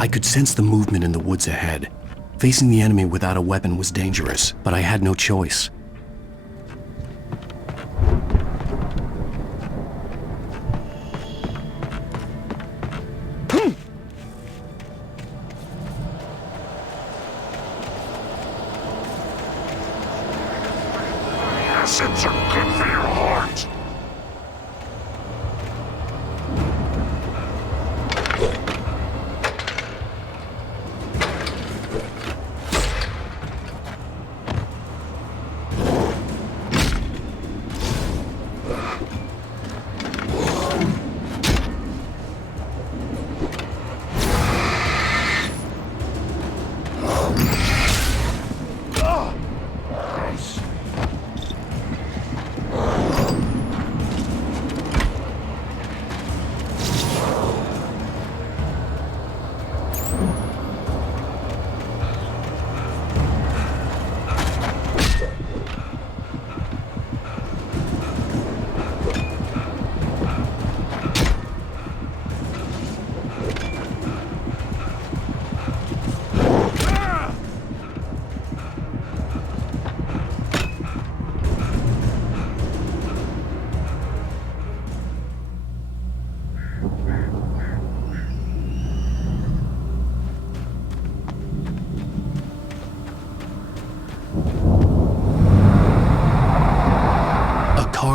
I could sense the movement in the woods ahead. Facing the enemy without a weapon was dangerous, but I had no choice. Acids are good for your heart.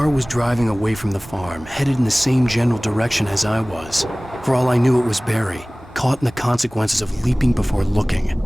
car was driving away from the farm, headed in the same general direction as I was. For all I knew, it was Barry, caught in the consequences of leaping before looking.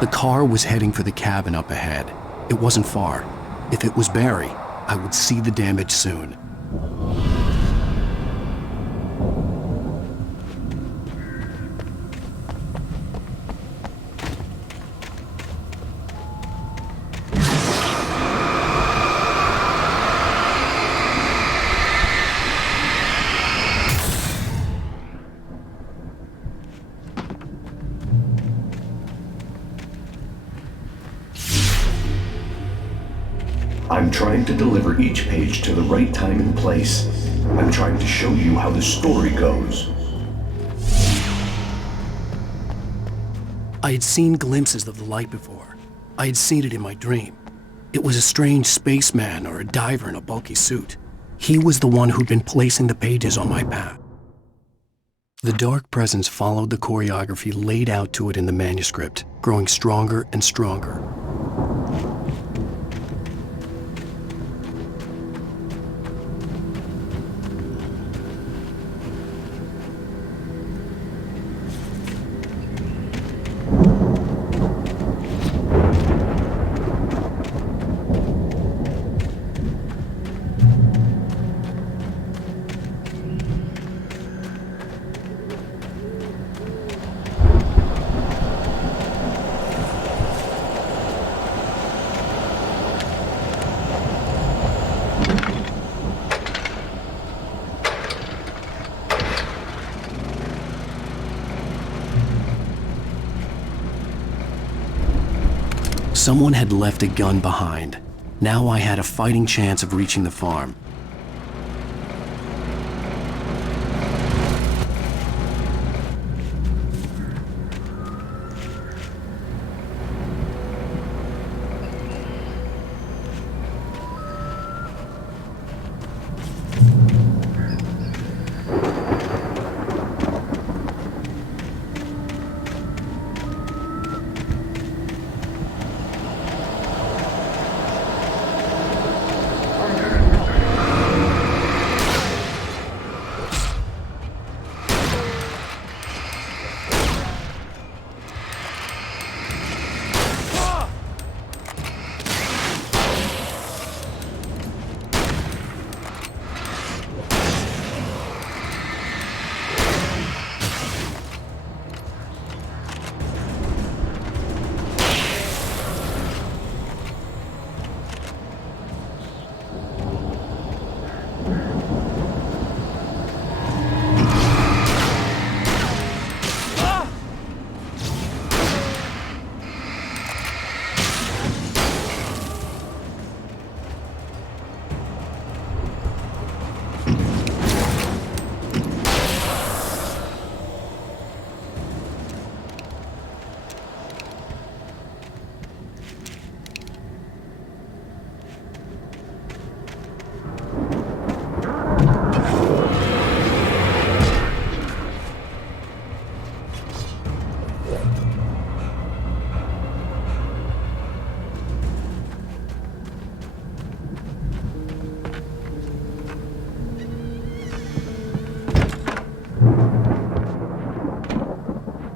The car was heading for the cabin up ahead. It wasn't far. If it was Barry, I would see the damage soon. I'm trying to deliver each page to the right time and place. I'm trying to show you how the story goes. I had seen glimpses of the light before. I had seen it in my dream. It was a strange spaceman or a diver in a bulky suit. He was the one who'd been placing the pages on my path. The dark presence followed the choreography laid out to it in the manuscript, growing stronger and stronger. Someone had left a gun behind. Now I had a fighting chance of reaching the farm.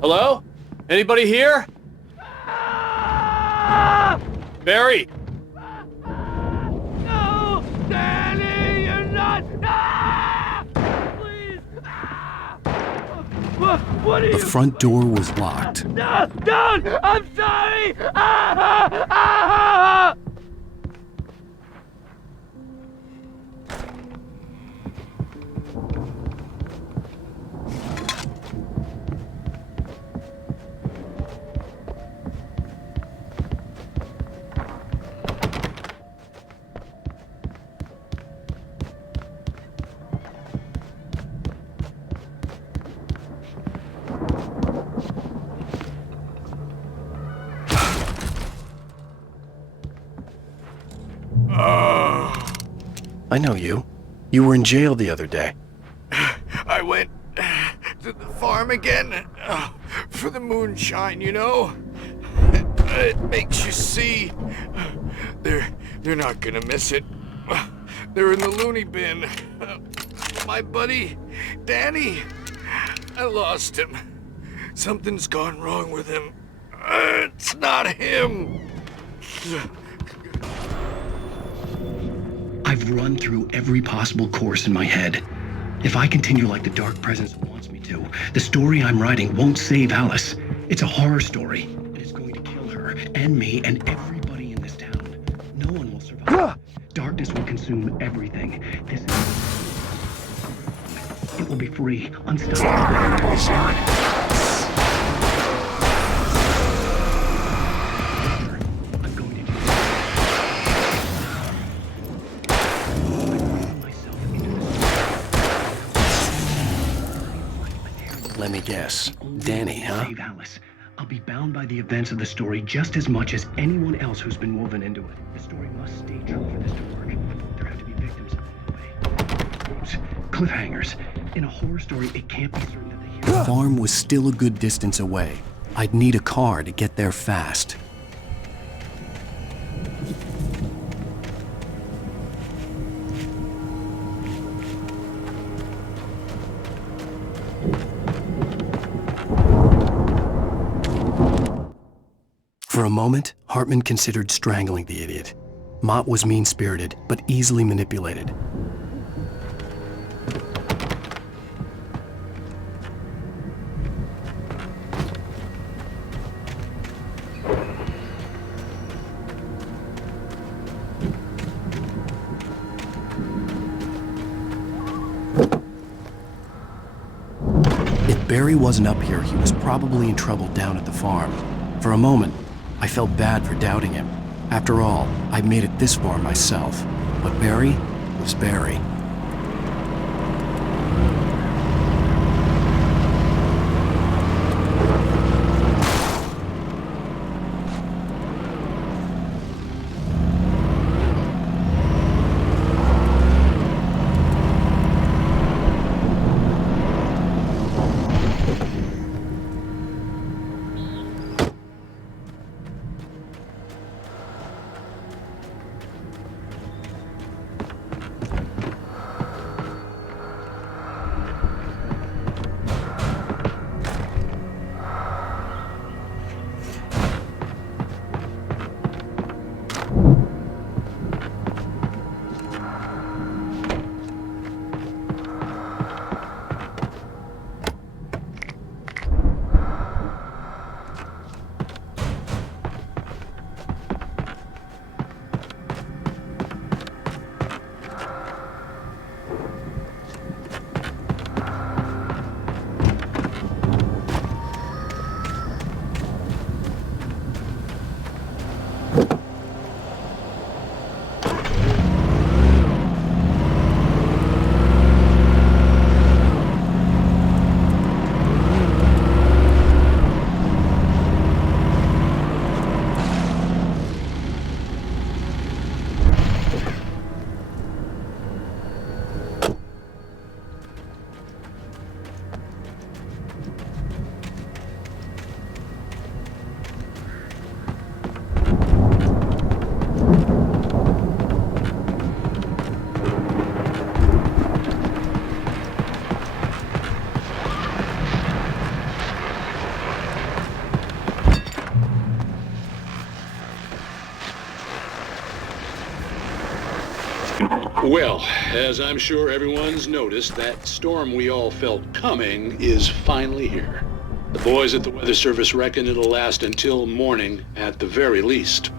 Hello? Anybody here? Barry! No! Danny, you're not! Please! What are you? The front door was locked. No! Don't! I'm sorry! I know you. You were in jail the other day. I went to the farm again for the moonshine, you know? It makes you see. They're not gonna miss it. They're in the loony bin. My buddy, Danny, I lost him. Something's gone wrong with him. It's not him. I've run through every possible course in my head. If I continue like the Dark Presence wants me to, the story I'm writing won't save Alice. It's a horror story, and it's going to kill her, and me, and everybody in this town. No one will survive. Darkness will consume everything. It will be free, unstoppable. Let me guess. Danny, huh? Save Alice. I'll be bound by the events of the story just as much as anyone else who's been woven into it. The story must stay true for this to work. There have to be victims along the way. Cliffhangers. In a horror story, it can't be certain that the hero... The farm was still a good distance away. I'd need a car to get there fast. For a moment, Hartman considered strangling the idiot. Mott was mean-spirited, but easily manipulated. If Barry wasn't up here, he was probably in trouble down at the farm. For a moment, I felt bad for doubting him. After all, I'd made it this far myself. But Barry was Barry. Well, as I'm sure everyone's noticed, that storm we all felt coming is finally here. The boys at the Weather Service reckon it'll last until morning at the very least.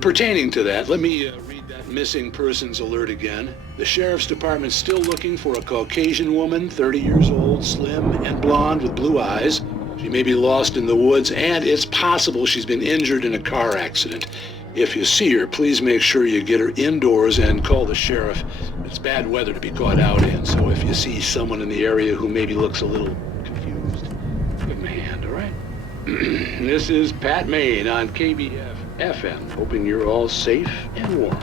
Pertaining to that, let me read that missing persons alert again. The Sheriff's Department's still looking for a Caucasian woman, 30 years old, slim and blonde with blue eyes. She may be lost in the woods, and it's possible she's been injured in a car accident. If you see her, please make sure you get her indoors and call the sheriff. It's bad weather to be caught out in, so if you see someone in the area who maybe looks a little confused, give him a hand, all right? This is Pat Maine on KBF FM, hoping you're all safe and warm.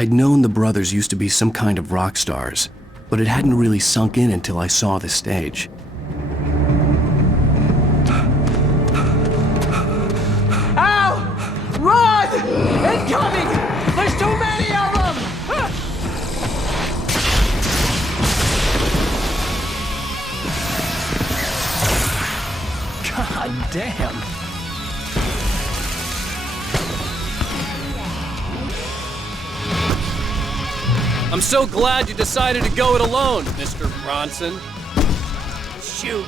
I'd known the brothers used to be some kind of rock stars, but it hadn't really sunk in until I saw the stage. Al! Run! Incoming! There's too many of them! God damn. I'm so glad you decided to go it alone, Mr. Bronson. Shoot.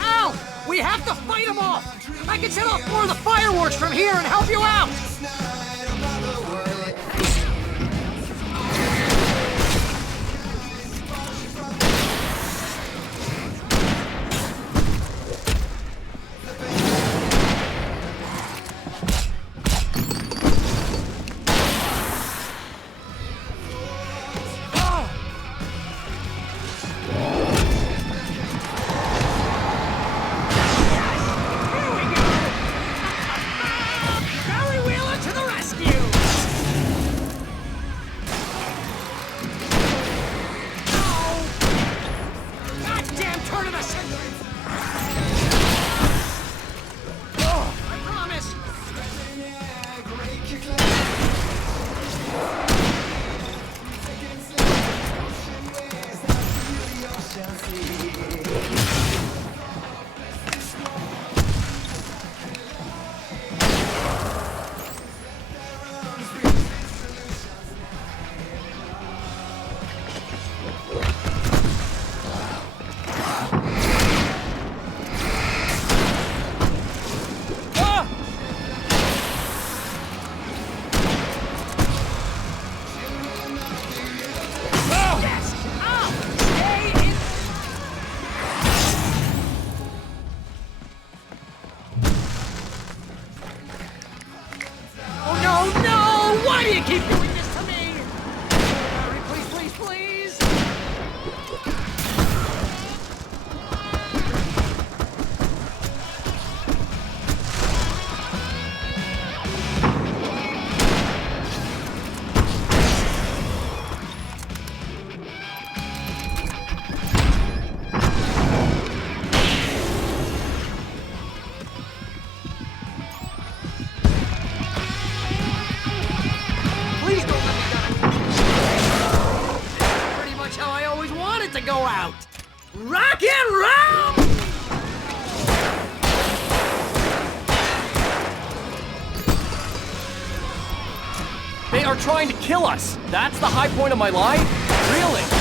Al! We have to fight them off! I can set off more of the fireworks from here and help you out! Rock and roll! They are trying to kill us. That's the high point of my life? Really?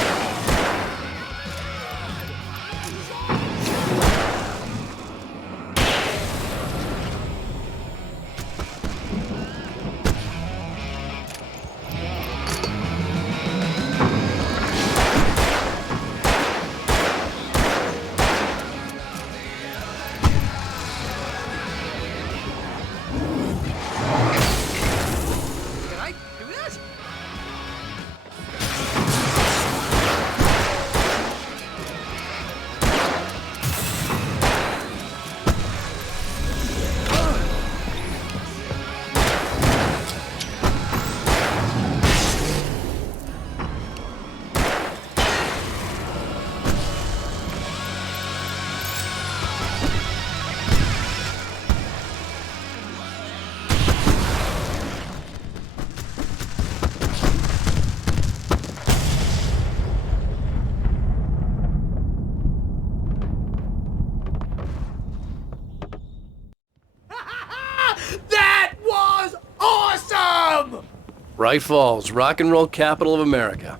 Bright Falls, rock and roll capital of America.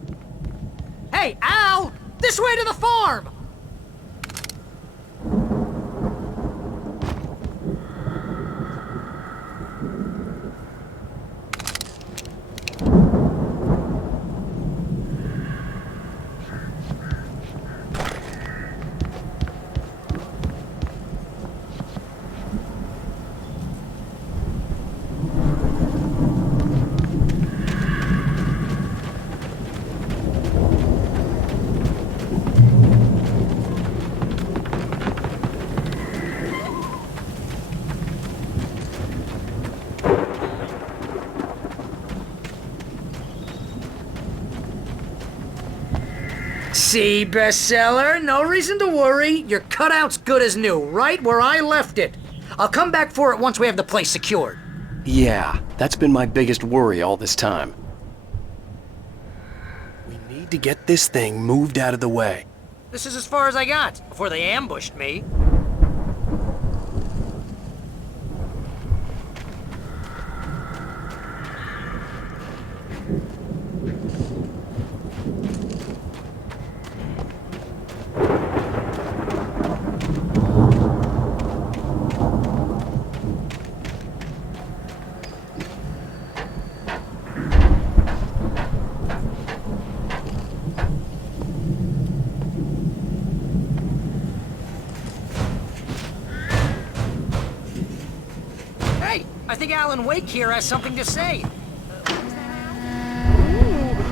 Hey, Al! This way to the farm! See, bestseller? No reason to worry. Your cutout's good as new, right where I left it. I'll come back for it once we have the place secured. Yeah, that's been my biggest worry all this time. We need to get this thing moved out of the way. This is as far as I got before they ambushed me. I think Alan Wake here has something to say.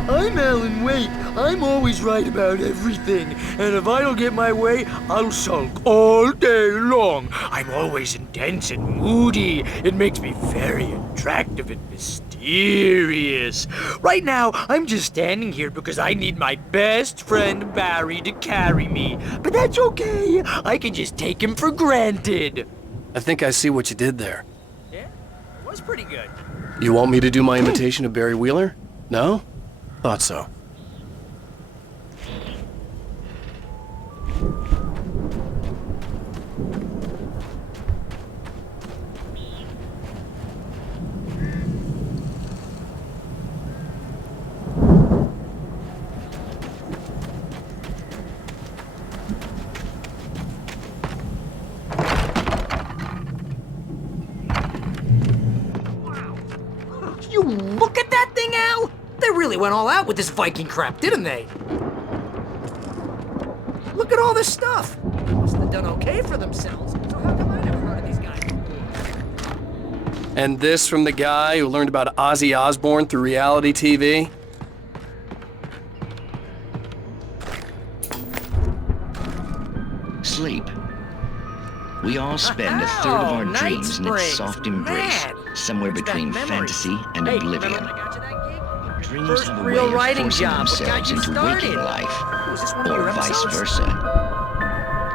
I'm Alan Wake. I'm always right about everything. And if I don't get my way, I'll sulk all day long. I'm always intense and moody. It makes me very attractive and mysterious. Right now, I'm just standing here because I need my best friend Barry to carry me. But that's okay. I can just take him for granted. I think I see what you did there. That's pretty good. You want me to do my imitation of Barry Wheeler? No? Thought so. Look at that thing, Al! They really went all out with this Viking crap, didn't they? Look at all this stuff. They must have done okay for themselves. So how come I never heard of these guys before? And this from the guy who learned about Ozzy Osbourne through reality TV? Sleep. We all spend a third of our dreams in its soft embrace, somewhere between fantasy and oblivion. Dreams have a way of forcing themselves into waking life, or vice versa,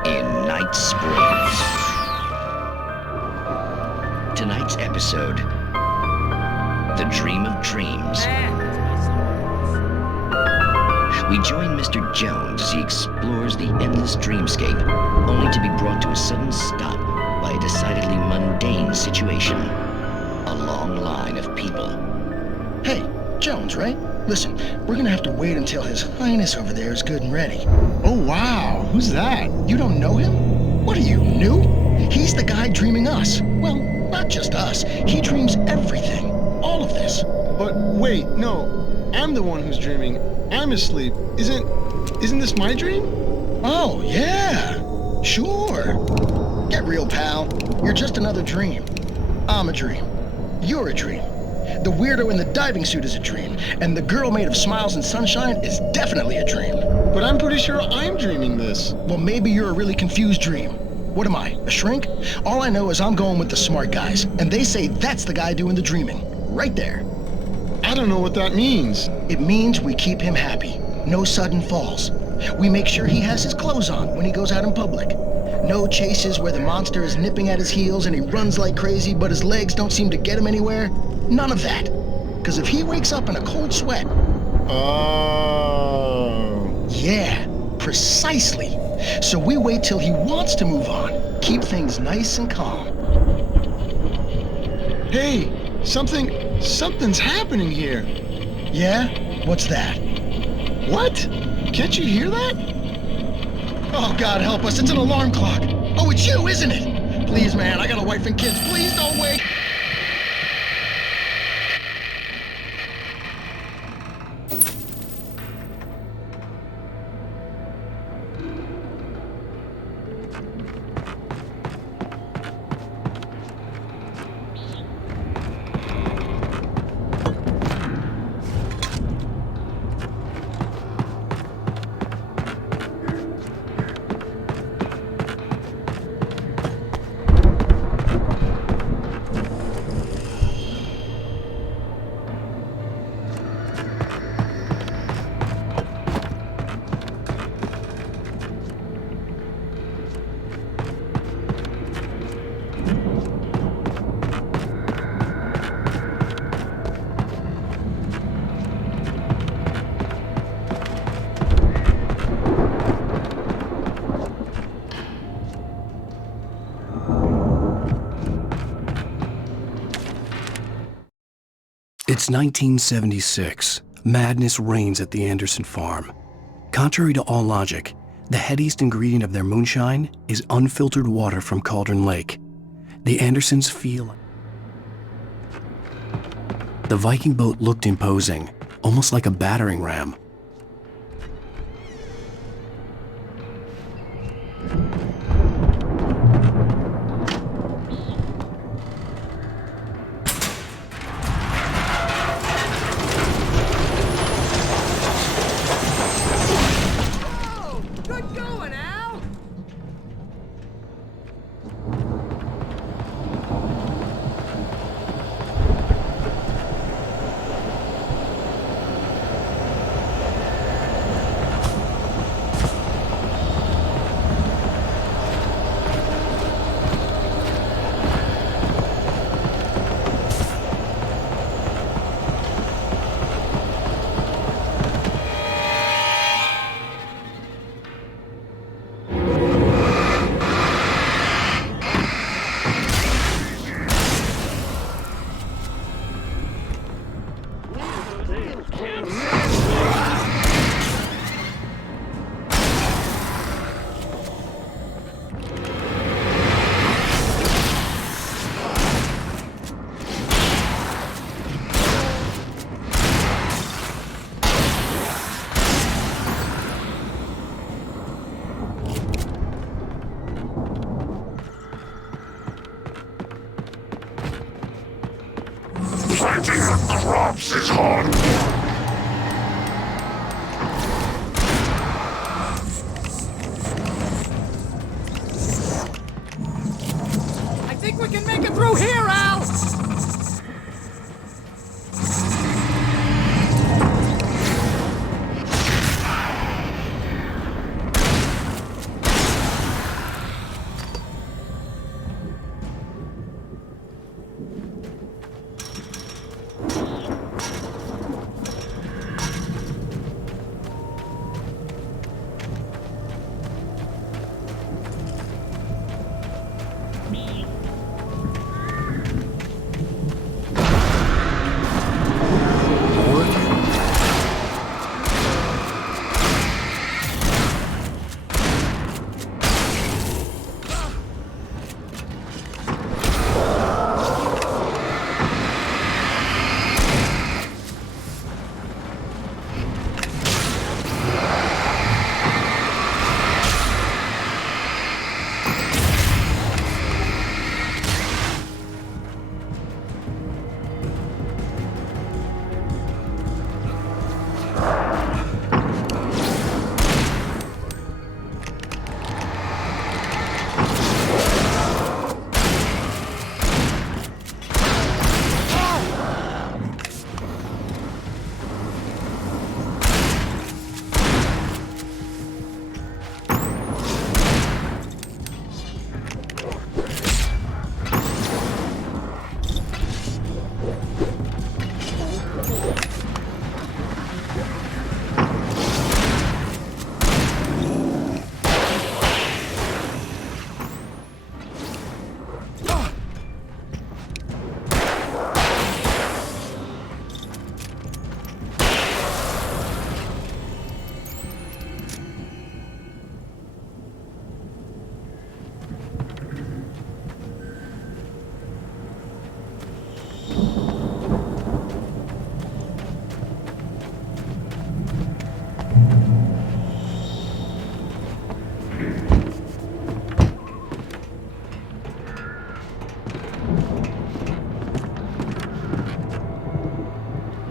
in Night Springs. Tonight's episode, The Dream of Dreams. We join Mr. Jones as he explores the endless dreamscape, only to be brought to a sudden stop by a decidedly mundane situation. A long line of people. Hey, Jones, right? Listen, we're gonna have to wait until His Highness over there is good and ready. Oh, wow. Who's that? You don't know him? What are you, new? He's the guy dreaming us. Well, not just us. He dreams everything. All of this. But wait, no. I'm the one who's dreaming. I'm asleep. Isn't this my dream? Oh, yeah. Sure. Get real, pal. You're just another dream. I'm a dream. You're a dream. The weirdo in the diving suit is a dream, and the girl made of smiles and sunshine is definitely a dream. But I'm pretty sure I'm dreaming this. Well, maybe you're a really confused dream. What am I, a shrink? All I know is I'm going with the smart guys, and they say that's the guy doing the dreaming. Right there. I don't know what that means. It means we keep him happy. No sudden falls. We make sure he has his clothes on when he goes out in public. No chases where the monster is nipping at his heels and he runs like crazy, but his legs don't seem to get him anywhere. None of that. Because if he wakes up in a cold sweat... Oh... Yeah, precisely. So we wait till he wants to move on. Keep things nice and calm. Hey, something's happening here. Yeah? What's that? What? Can't you hear that? Oh, God help us, it's an alarm clock. Oh, it's you, isn't it? Please, man, I got a wife and kids. Please don't wait. It's 1976. Madness reigns at the Anderson farm. Contrary to all logic, the headiest ingredient of their moonshine is unfiltered water from Cauldron Lake. The Andersons feel... The Viking boat looked imposing, almost like a battering ram. Crops is hard work. I think we can make it through here, Al!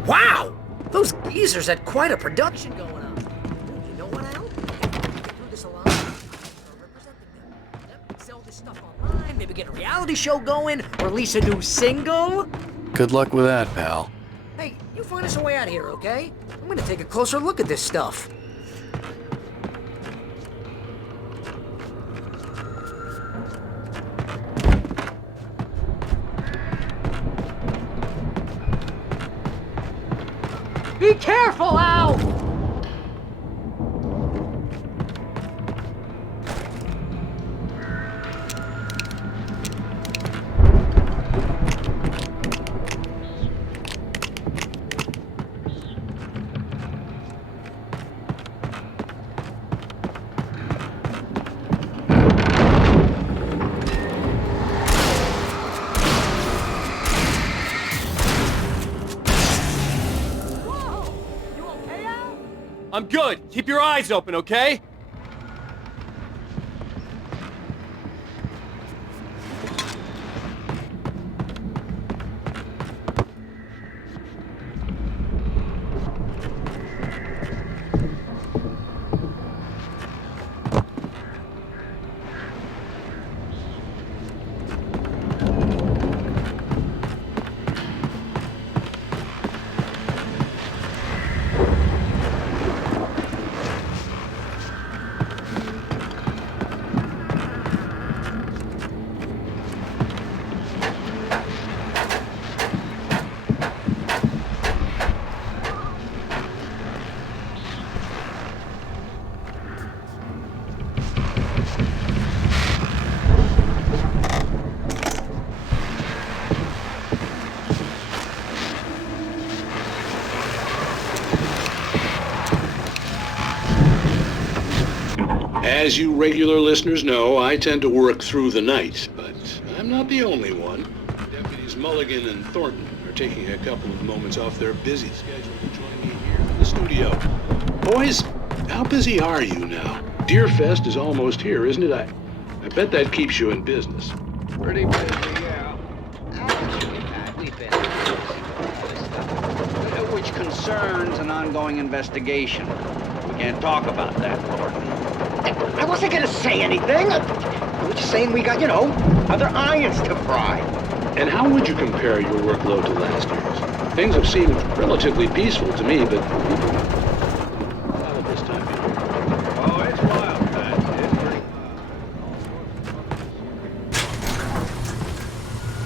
Wow! Those geezers had quite a production going on. You know what, Al? Get through this alive. Representing them. Yep, sell this stuff online, maybe get a reality show going, release a new single. Good luck with that, pal. Hey, you find us a way out of here, okay? I'm gonna take a closer look at this stuff. Be careful, Al! I'm good. Keep your eyes open, okay? As you regular listeners know, I tend to work through the night, but I'm not the only one. Deputies Mulligan and Thornton are taking a couple of moments off their busy schedule to join me here in the studio. Boys, how busy are you now? Deerfest is almost here, isn't it? I bet that keeps you in business. Pretty busy, yeah. We've been which concerns an ongoing investigation. We can't talk about that, Thornton. I wasn't gonna say anything. I was just saying we got, other irons to fry. And how would you compare your workload to last year's? Things have seemed relatively peaceful to me, but well, this time. Oh, it's wild, Pat. It's pretty.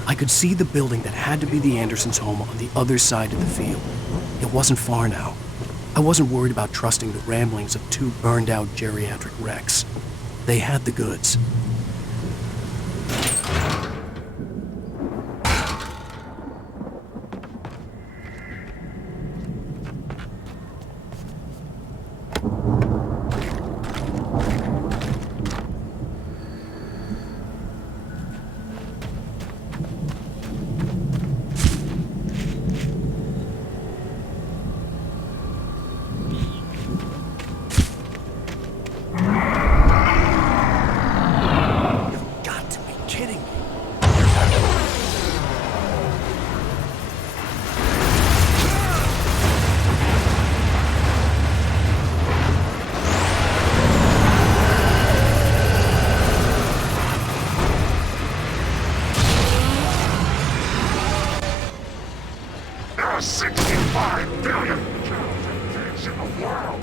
I could see the building that had to be the Andersons' home on the other side of the field. It wasn't far now. I wasn't worried about trusting the ramblings of two burned-out geriatric wrecks. They had the goods. There are 65 billion kids in the world.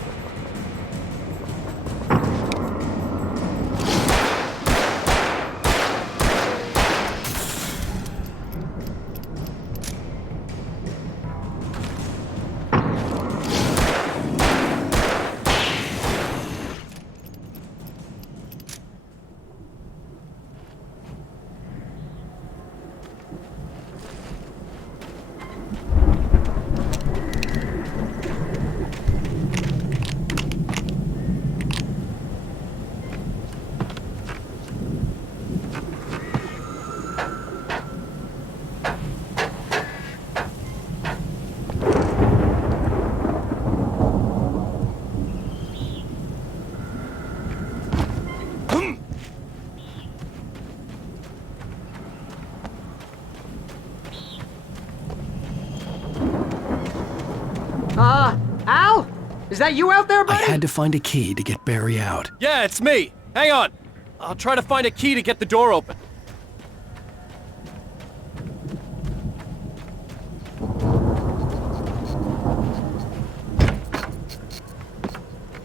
Al? Is that you out there, buddy? I had to find a key to get Barry out. Yeah, it's me. Hang on. I'll try to find a key to get the door open.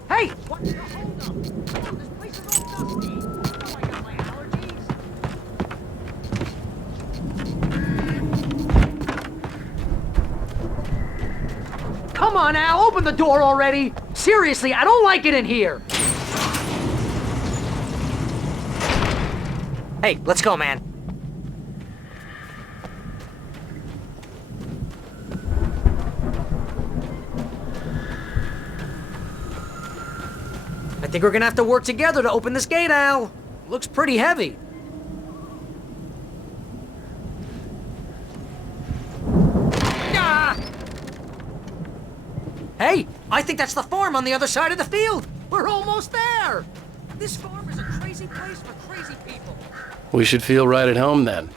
Hey! What? Hold up! Hold on, this place is all dusty. You know I got my allergies. Come on, Al, open the door already! Seriously, I don't like it in here! Hey, let's go, man. I think we're gonna have to work together to open this gate, Al. Looks pretty heavy. Ah! Hey, I think that's the farm on the other side of the field. We're almost there. This farm is a crazy place for crazy people. We should feel right at home then.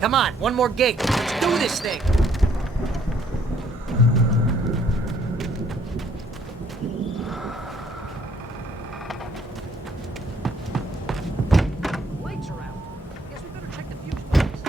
Come on, one more gig. Let's do this thing. Lights are out. Guess we better check the fuse box.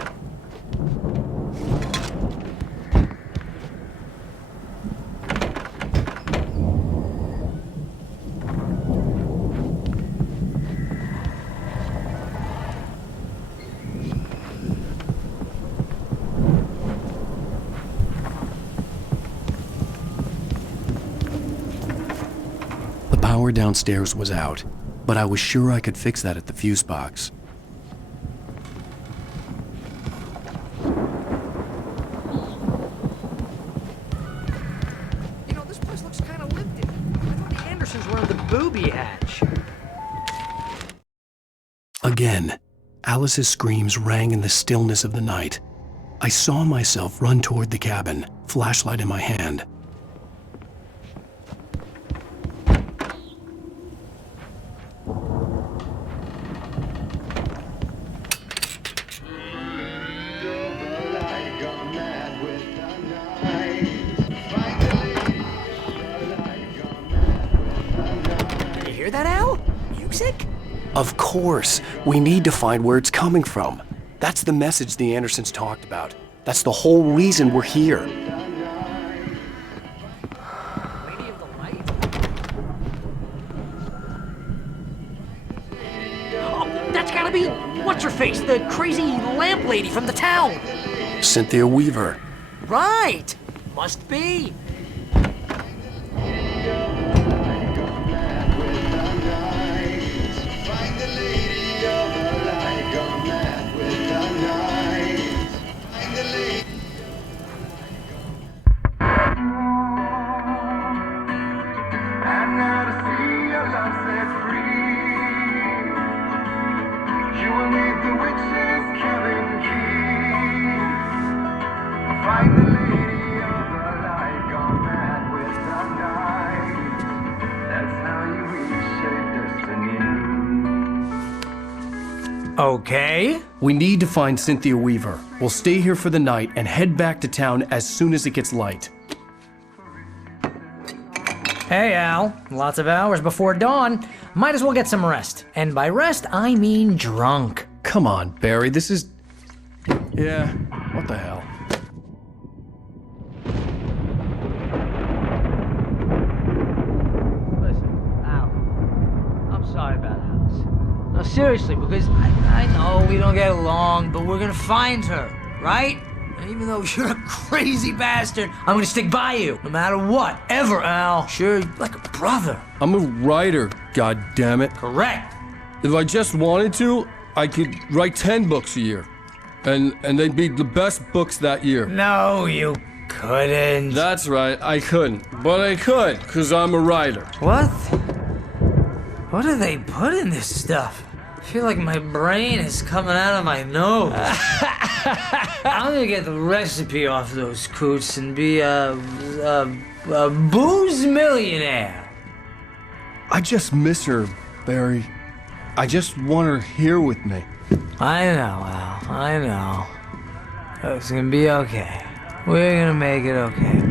The power downstairs was out, but I was sure I could fix that at the fuse box. You know, this place looks kind of lifted. I thought the Andersons were on the booby hatch. Again, Alice's screams rang in the stillness of the night. I saw myself run toward the cabin, flashlight in my hand. You hear that, Al? Music? Of course, we need to find where it's coming from. That's the message the Andersons talked about. That's the whole reason we're here. Lady of the Light? Oh, that's gotta be what's-her-face, the crazy lamp lady from the town. Cynthia Weaver. Right. Must be. Okay. We need to find Cynthia Weaver. We'll stay here for the night and head back to town as soon as it gets light. Hey, Al. Lots of hours before dawn. Might as well get some rest. And by rest, I mean drunk. Come on, Barry, this is... Yeah, what the hell? Listen, Al. I'm sorry about Alice. No, seriously, because I know we don't get along, but we're gonna find her, right? And even though you're a crazy bastard, I'm gonna stick by you, no matter what, ever, Al. Sure, you're like a brother. I'm a writer, goddammit. Correct. If I just wanted to, I could write 10 books a year. And they'd be the best books that year. No, you couldn't. That's right, I couldn't. But I could, because I'm a writer. What? What do they put in this stuff? I feel like my brain is coming out of my nose. I'm gonna get the recipe off those coots and be a booze millionaire. I just miss her, Barry. I just want her here with me. I know, Al. I know. It's gonna be okay. We're gonna make it okay, man.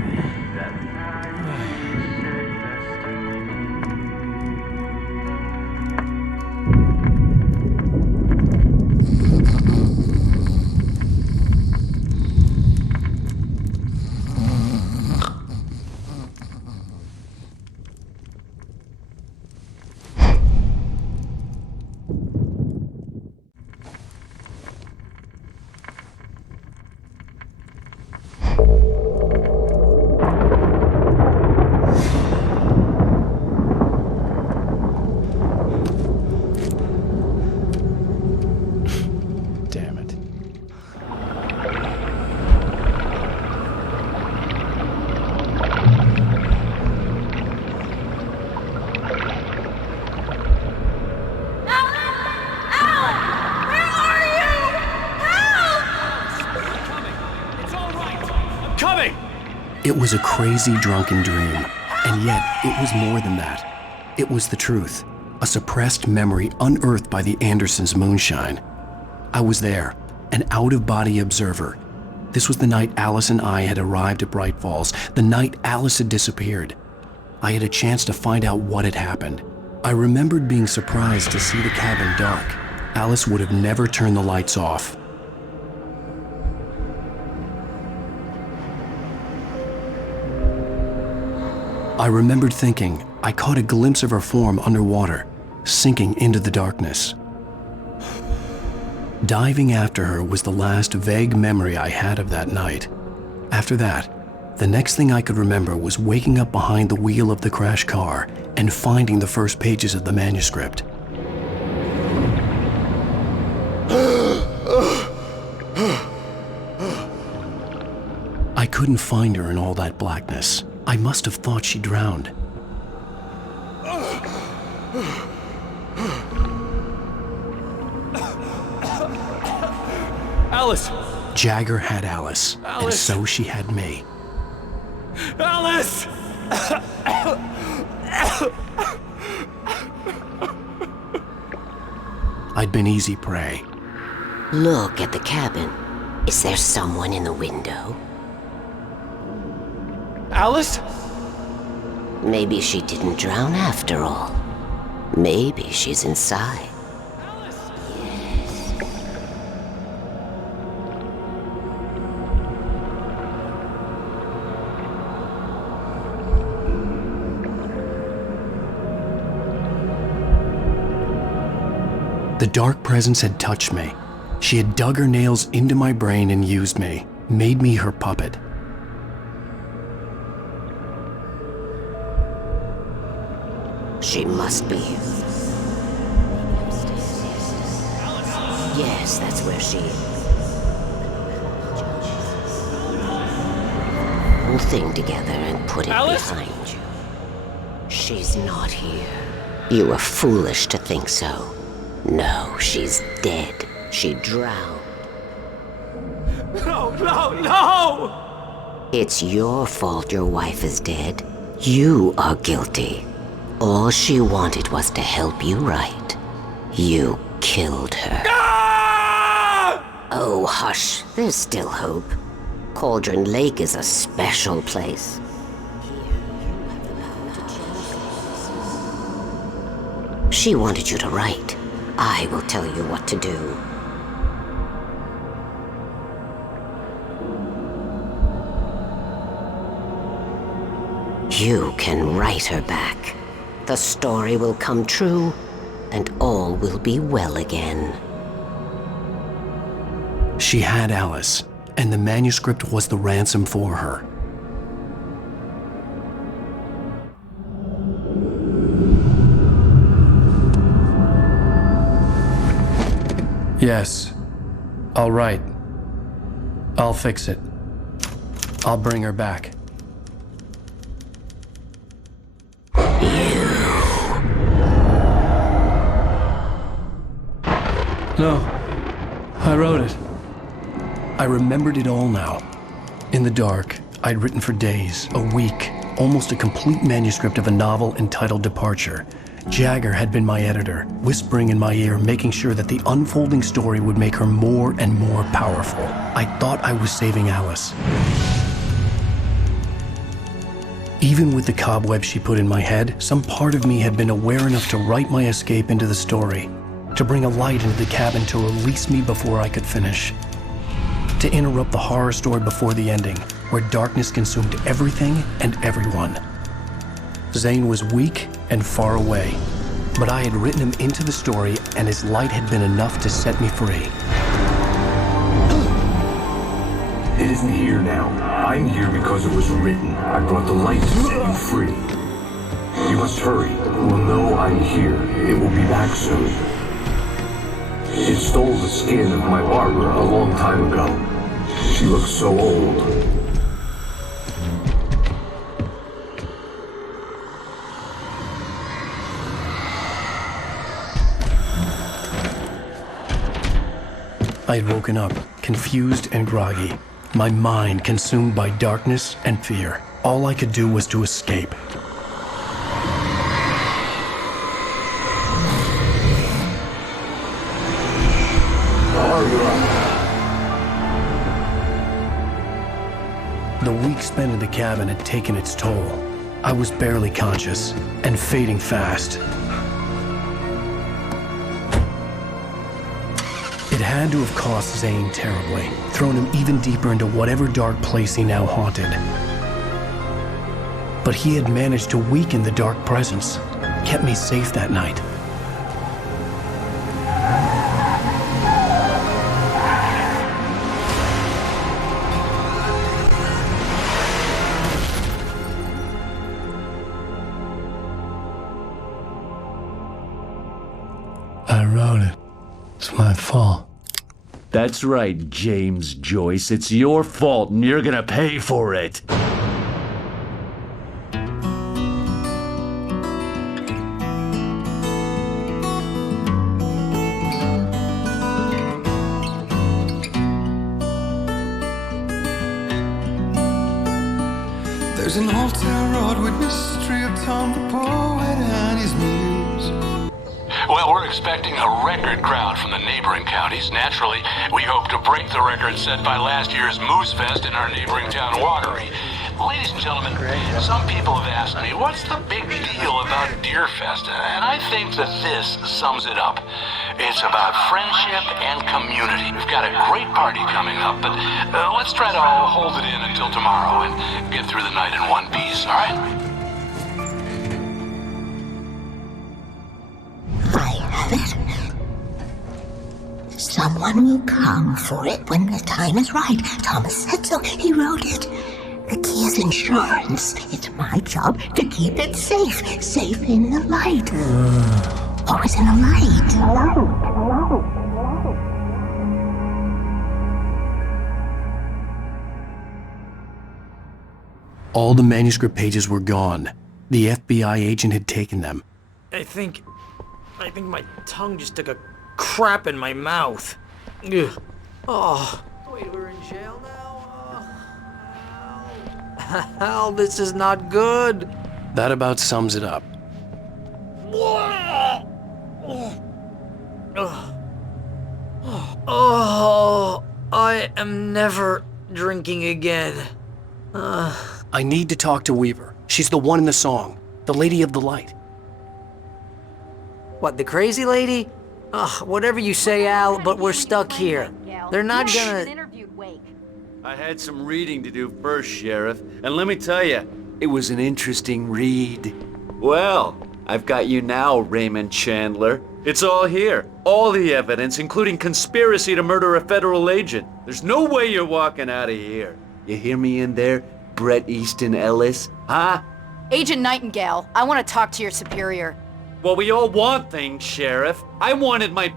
It was a crazy, drunken dream, and yet it was more than that. It was the truth, a suppressed memory unearthed by the Andersons' moonshine. I was there, an out-of-body observer. This was the night Alice and I had arrived at Bright Falls, the night Alice had disappeared. I had a chance to find out what had happened. I remembered being surprised to see the cabin dark. Alice would have never turned the lights off. I remembered thinking I caught a glimpse of her form underwater, sinking into the darkness. Diving after her was the last vague memory I had of that night. After that, the next thing I could remember was waking up behind the wheel of the crashed car and finding the first pages of the manuscript. I couldn't find her in all that blackness. I must have thought she drowned. Alice! Jagger had Alice, and Alice! so she had me. Alice! I'd been easy prey. Look at the cabin. Is there someone in the window? Alice? Maybe she didn't drown after all. Maybe she's inside. The dark presence had touched me. She had dug her nails into my brain and used me, made me her puppet. She must be here. Yes, that's where she is. Whole thing together and put it behind you. She's not here. You were foolish to think so. No, she's dead. She drowned. No, no, no! It's your fault your wife is dead. You are guilty. All she wanted was to help you right. You killed her. Ah! Oh, hush. There's still hope. Cauldron Lake is a special place. She wanted you to write. I will tell you what to do. You can write her back. The story will come true, and all will be well again. She had Alice, and the manuscript was the ransom for her. Yes, I'll write. I'll fix it. I'll bring her back. No, I wrote it. I remembered it all now. In the dark, I'd written for days, a week, almost a complete manuscript of a novel entitled Departure. Jagger had been my editor, whispering in my ear, making sure that the unfolding story would make her more and more powerful. I thought I was saving Alice. Even with the cobwebs she put in my head, some part of me had been aware enough to write my escape into the story, to bring a light into the cabin to release me before I could finish, to interrupt the horror story before the ending, where darkness consumed everything and everyone. Zane was weak and far away, but I had written him into the story, and his light had been enough to set me free. It isn't here now. I'm here because it was written. I brought the light to set you free. You must hurry. It will know I'm here. It will be back soon. It stole the skin of my barber a long time ago. She looks so old. I had woken up, confused and groggy. My mind consumed by darkness and fear. All I could do was to escape. The week spent in the cabin had taken its toll. I was barely conscious and fading fast. It had to have cost Zane terribly, thrown him even deeper into whatever dark place he now haunted. But he had managed to weaken the dark presence, kept me safe that night. I wrote it. It's my fault. That's right, James Joyce. It's your fault, and you're gonna pay for it. There's an old town road with mystery of Tom the poet and his muse. Well, we're expecting a record crowd from the neighboring counties. Naturally, we hope to break the record set by last year's Moose Fest in our neighboring town, Watery. Ladies and gentlemen, some people have asked me, what's the big deal about Deer Fest? And I think that this sums it up. It's about friendship and community. We've got a great party coming up, but let's try to hold it in until tomorrow and get through the night in one piece, all right? Someone will come for it when the time is right. Thomas said so. He wrote it. The key is insurance. It's my job to keep it safe. Safe in the light. Always in the light. All the manuscript pages were gone. The FBI agent had taken them. I think my tongue just took a crap in my mouth. Ugh. Oh. Wait, we're in jail now? Hell, this is not good. That about sums it up. Oh, I am never drinking again. I need to talk to Weaver. She's the one in the song. The Lady of the Light. What, the crazy lady? Ugh, whatever you say, Al, but we're stuck here. They're not gonna... I had some reading to do first, Sheriff, and let me tell you, it was an interesting read. Well, I've got you now, Raymond Chandler. It's all here. All the evidence, including conspiracy to murder a federal agent. There's no way you're walking out of here. You hear me in there, Bret Easton Ellis? Huh? Agent Nightingale, I want to talk to your superior. Well, we all want things, Sheriff. I wanted my...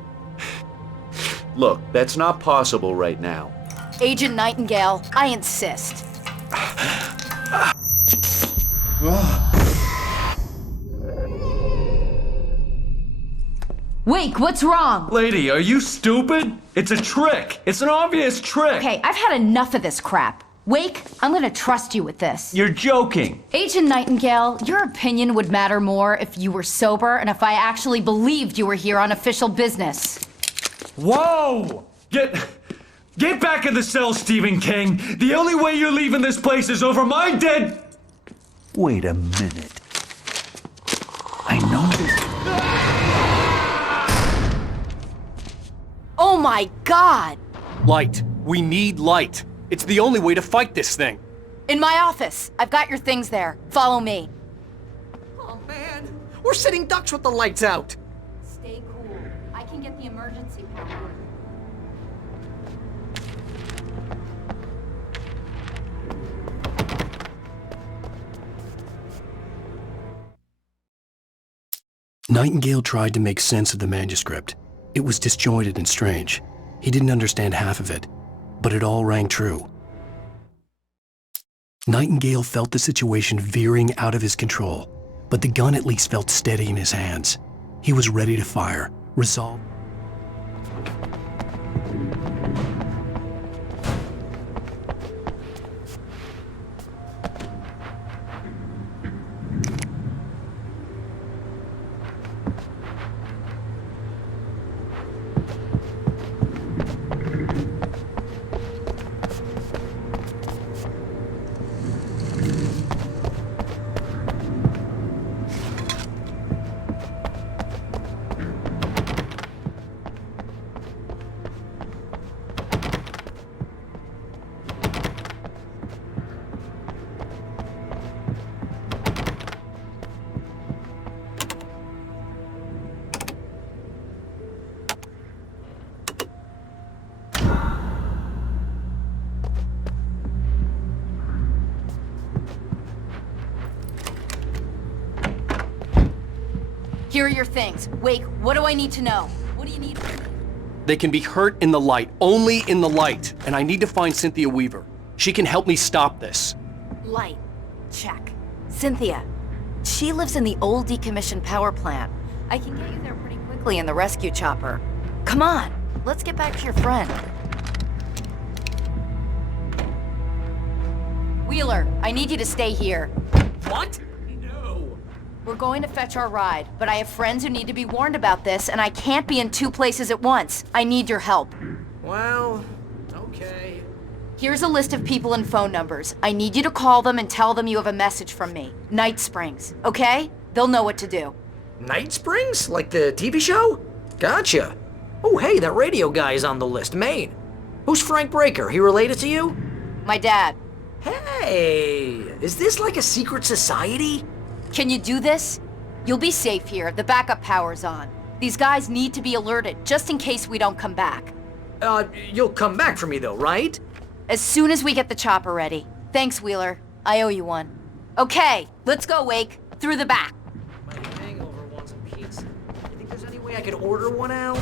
Look, that's not possible right now. Agent Nightingale, I insist. Wake, what's wrong? Lady, are you stupid? It's a trick. It's an obvious trick. Okay, I've had enough of this crap. Wake, I'm gonna trust you with this. You're joking. Agent Nightingale, your opinion would matter more if you were sober and if I actually believed you were here on official business. Whoa! Get back in the cell, Stephen King. The only way you're leaving this place is over my dead... Wait a minute. I know this. Oh my God! Light. We need light. It's the only way to fight this thing. In my office. I've got your things there. Follow me. Oh man, we're sitting ducks with the lights out. Stay cool. I can get the emergency power. Nightingale tried to make sense of the manuscript. It was disjointed and strange. He didn't understand half of it, but it all rang true. Nightingale felt the situation veering out of his control, but the gun at least felt steady in his hands. He was ready to fire, resolved. Here are your things. Wake, what do I need to know? What do you need from me? They can be hurt in the light, only in the light. And I need to find Cynthia Weaver. She can help me stop this. Light. Check. Cynthia. She lives in the old decommissioned power plant. I can get you there pretty quickly in the rescue chopper. Come on, let's get back to your friend. Wheeler, I need you to stay here. What? No. We're going to fetch our ride, but I have friends who need to be warned about this, and I can't be in 2 places at once. I need your help. Well, okay. Here's a list of people and phone numbers. I need you to call them and tell them you have a message from me. Night Springs, okay? They'll know what to do. Night Springs? Like the TV show? Gotcha. Oh, hey, that radio guy is on the list, Maine. Who's Frank Breaker? He related to you? My dad. Hey, is this like a secret society? Can you do this? You'll be safe here. The backup power's on. These guys need to be alerted, just in case we don't come back. You'll come back for me though, right? As soon as we get the chopper ready. Thanks, Wheeler. I owe you one. Okay, let's go, Wake. Through the back. My hangover wants a pizza. You think there's any way I could order one out?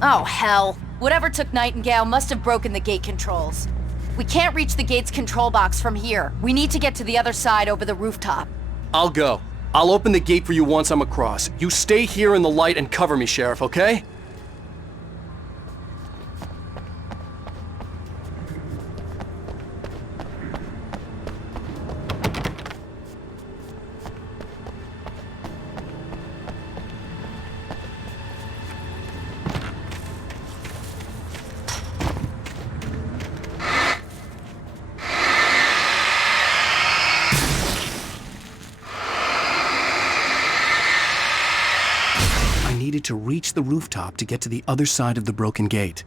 Oh, hell. Whatever took Nightingale must have broken the gate controls. We can't reach the gate's control box from here. We need to get to the other side over the rooftop. I'll go. I'll open the gate for you once I'm across. You stay here in the light and cover me, Sheriff, okay? Needed to reach the rooftop to get to the other side of the broken gate.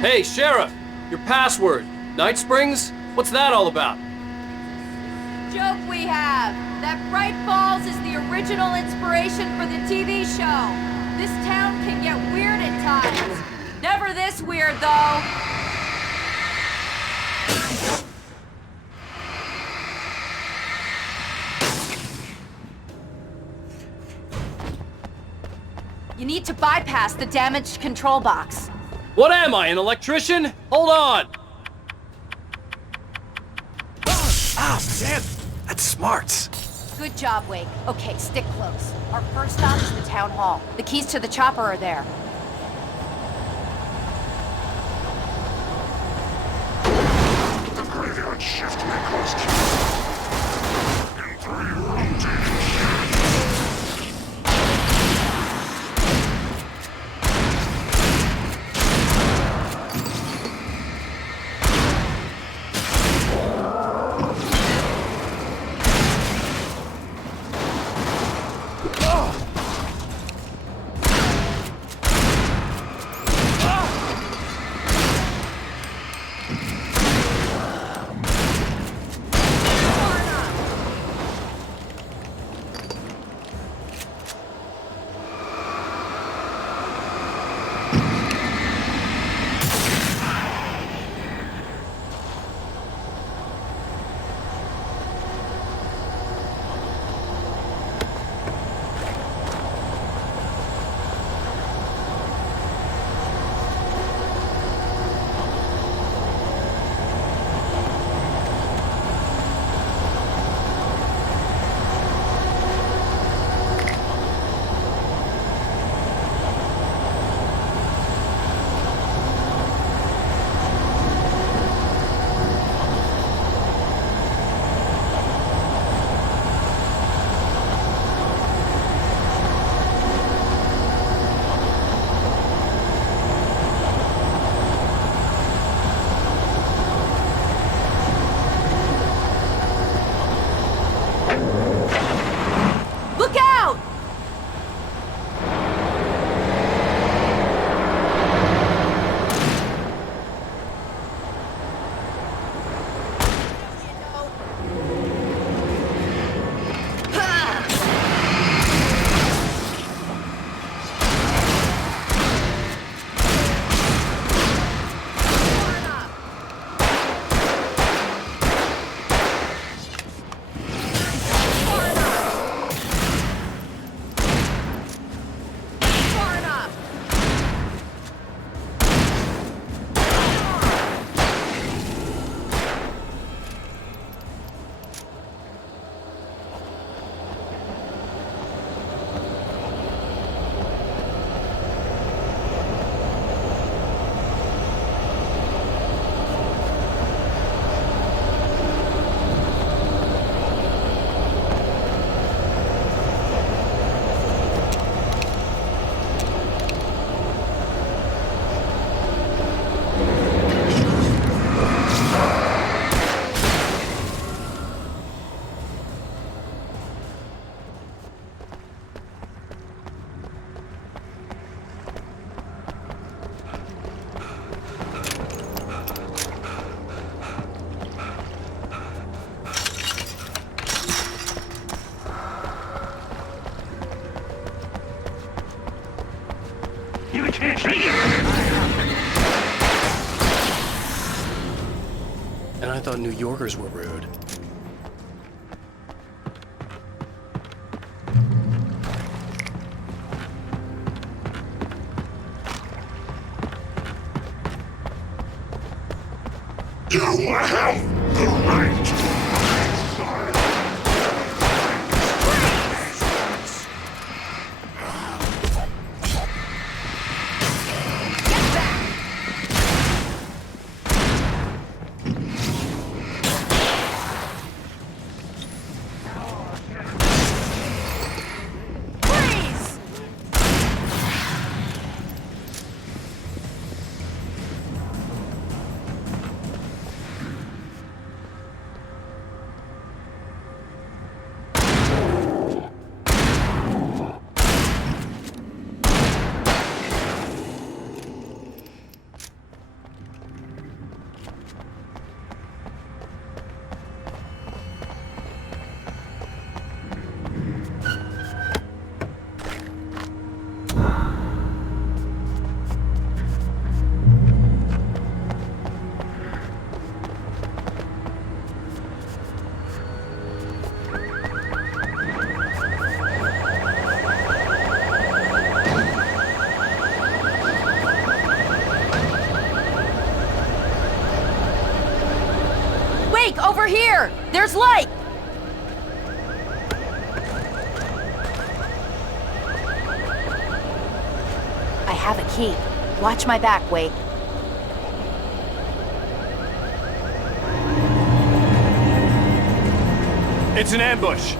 Hey, Sheriff! Your password. Night Springs? What's that all about? Joke we have. That Bright Falls is the original inspiration for the TV show. This town can get weird at times. Never this weird, though. You need to bypass the damaged control box. What am I, an electrician? Hold on! Ah, damn! That's smart. Good job, Wake. Okay, stick close. Our first stop is the town hall. The keys to the chopper are there. The graveyard shift may cause chaos. In 3, 1, take And I thought New Yorkers were rude. You have the right. Over here! There's light! I have a key. Watch my back, Wake. It's an ambush!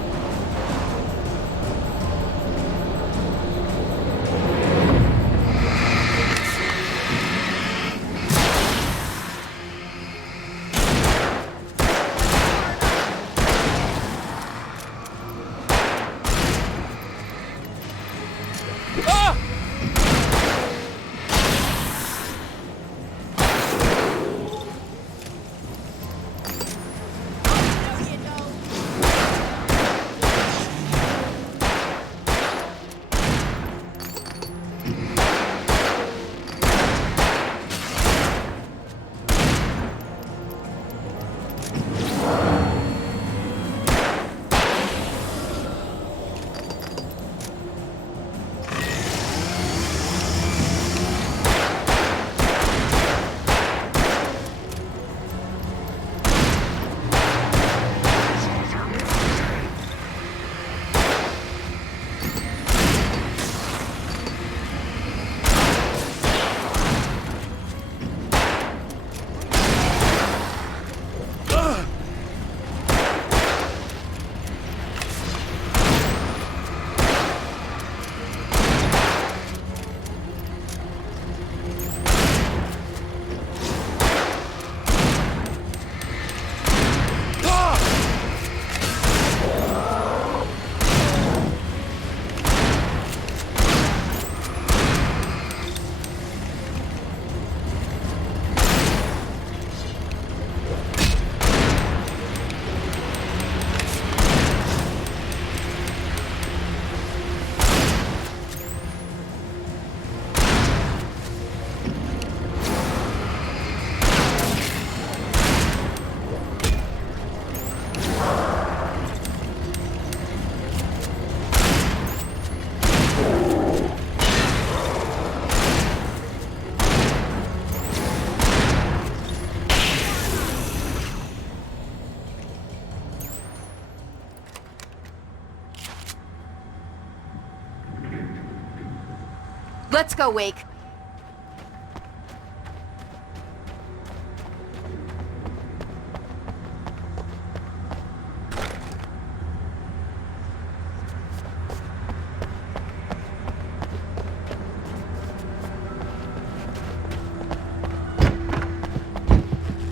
Let's go, Wake.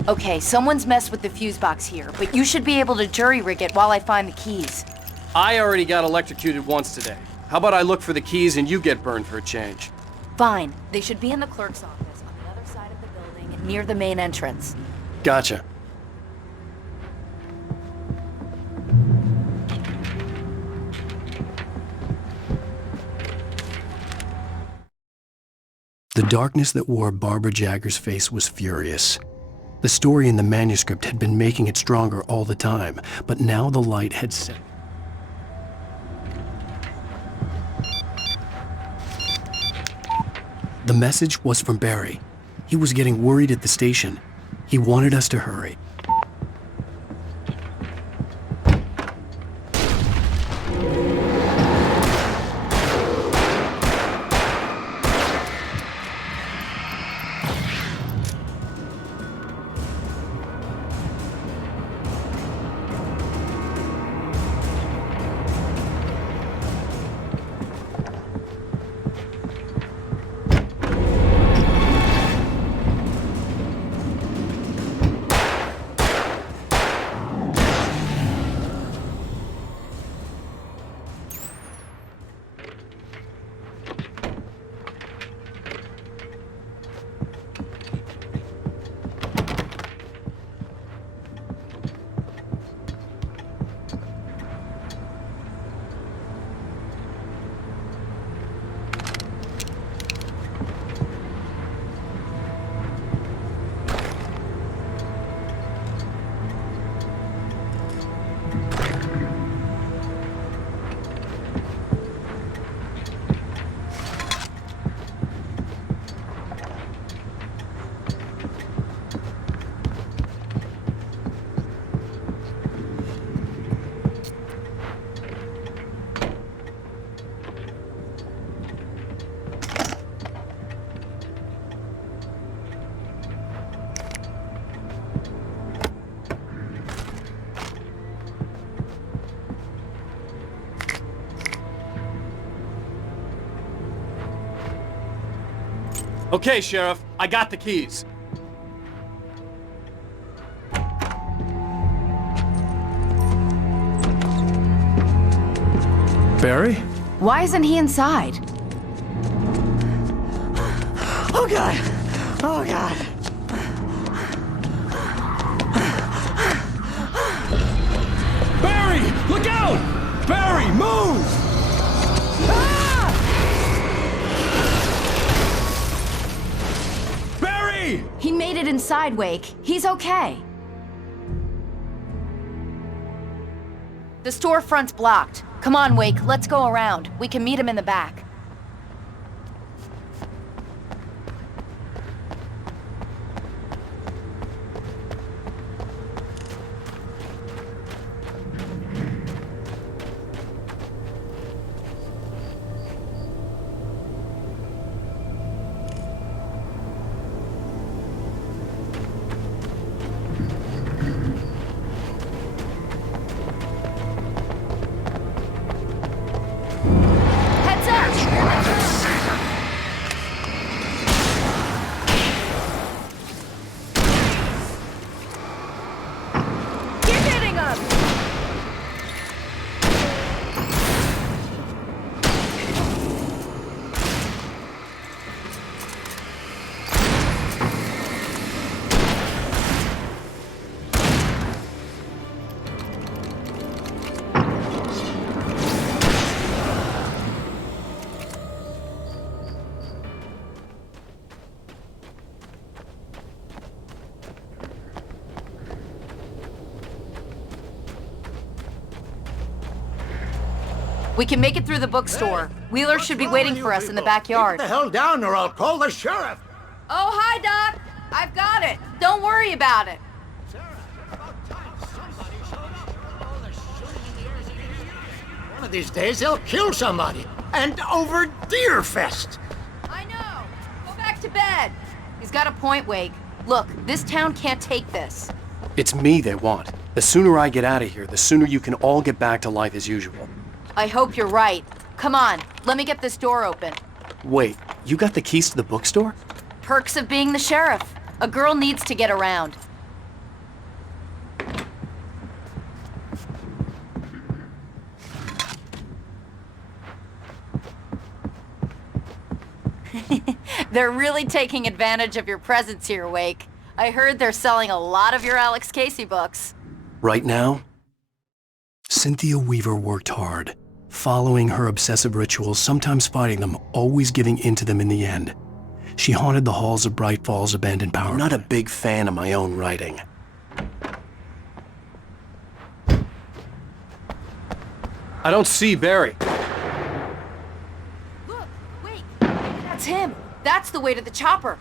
Okay, someone's messed with the fuse box here, but you should be able to jury-rig it while I find the keys. I already got electrocuted once today. How about I look for the keys and you get burned for a change? Fine. They should be in the clerk's office on the other side of the building, near the main entrance. Gotcha. The darkness that wore Barbara Jagger's face was furious. The story in the manuscript had been making it stronger all the time, but now the light had set. The message was from Barry. He was getting worried at the station. He wanted us to hurry. Okay, Sheriff, I got the keys. Barry? Why isn't he inside? Oh, God. Oh, God. Barry! Look out! Barry, move! Barry! He made it inside, Wake. He's okay. The storefront's blocked. Come on, Wake, let's go around. We can meet him in the back. We can make it through the bookstore. Wheeler should be waiting for us in the backyard. Get the hell down or I'll call the sheriff. Oh, hi, Doc. I've got it. Don't worry about it. One of these days they'll kill somebody. And over Deerfest. I know. Go back to bed. He's got a point, Wake. Look, this town can't take this. It's me they want. The sooner I get out of here, the sooner you can all get back to life as usual. I hope you're right. Come on, let me get this door open. Wait, you got the keys to the bookstore? Perks of being the sheriff. A girl needs to get around. They're really taking advantage of your presence here, Wake. I heard they're selling a lot of your Alex Casey books. Right now, Cynthia Weaver worked hard, following her obsessive rituals, sometimes fighting them, always giving in to them in the end. She haunted the halls of Bright Falls Abandoned Power. I'm not a big fan of my own writing. I don't see Barry. Look, wait. That's him. That's the way to the chopper.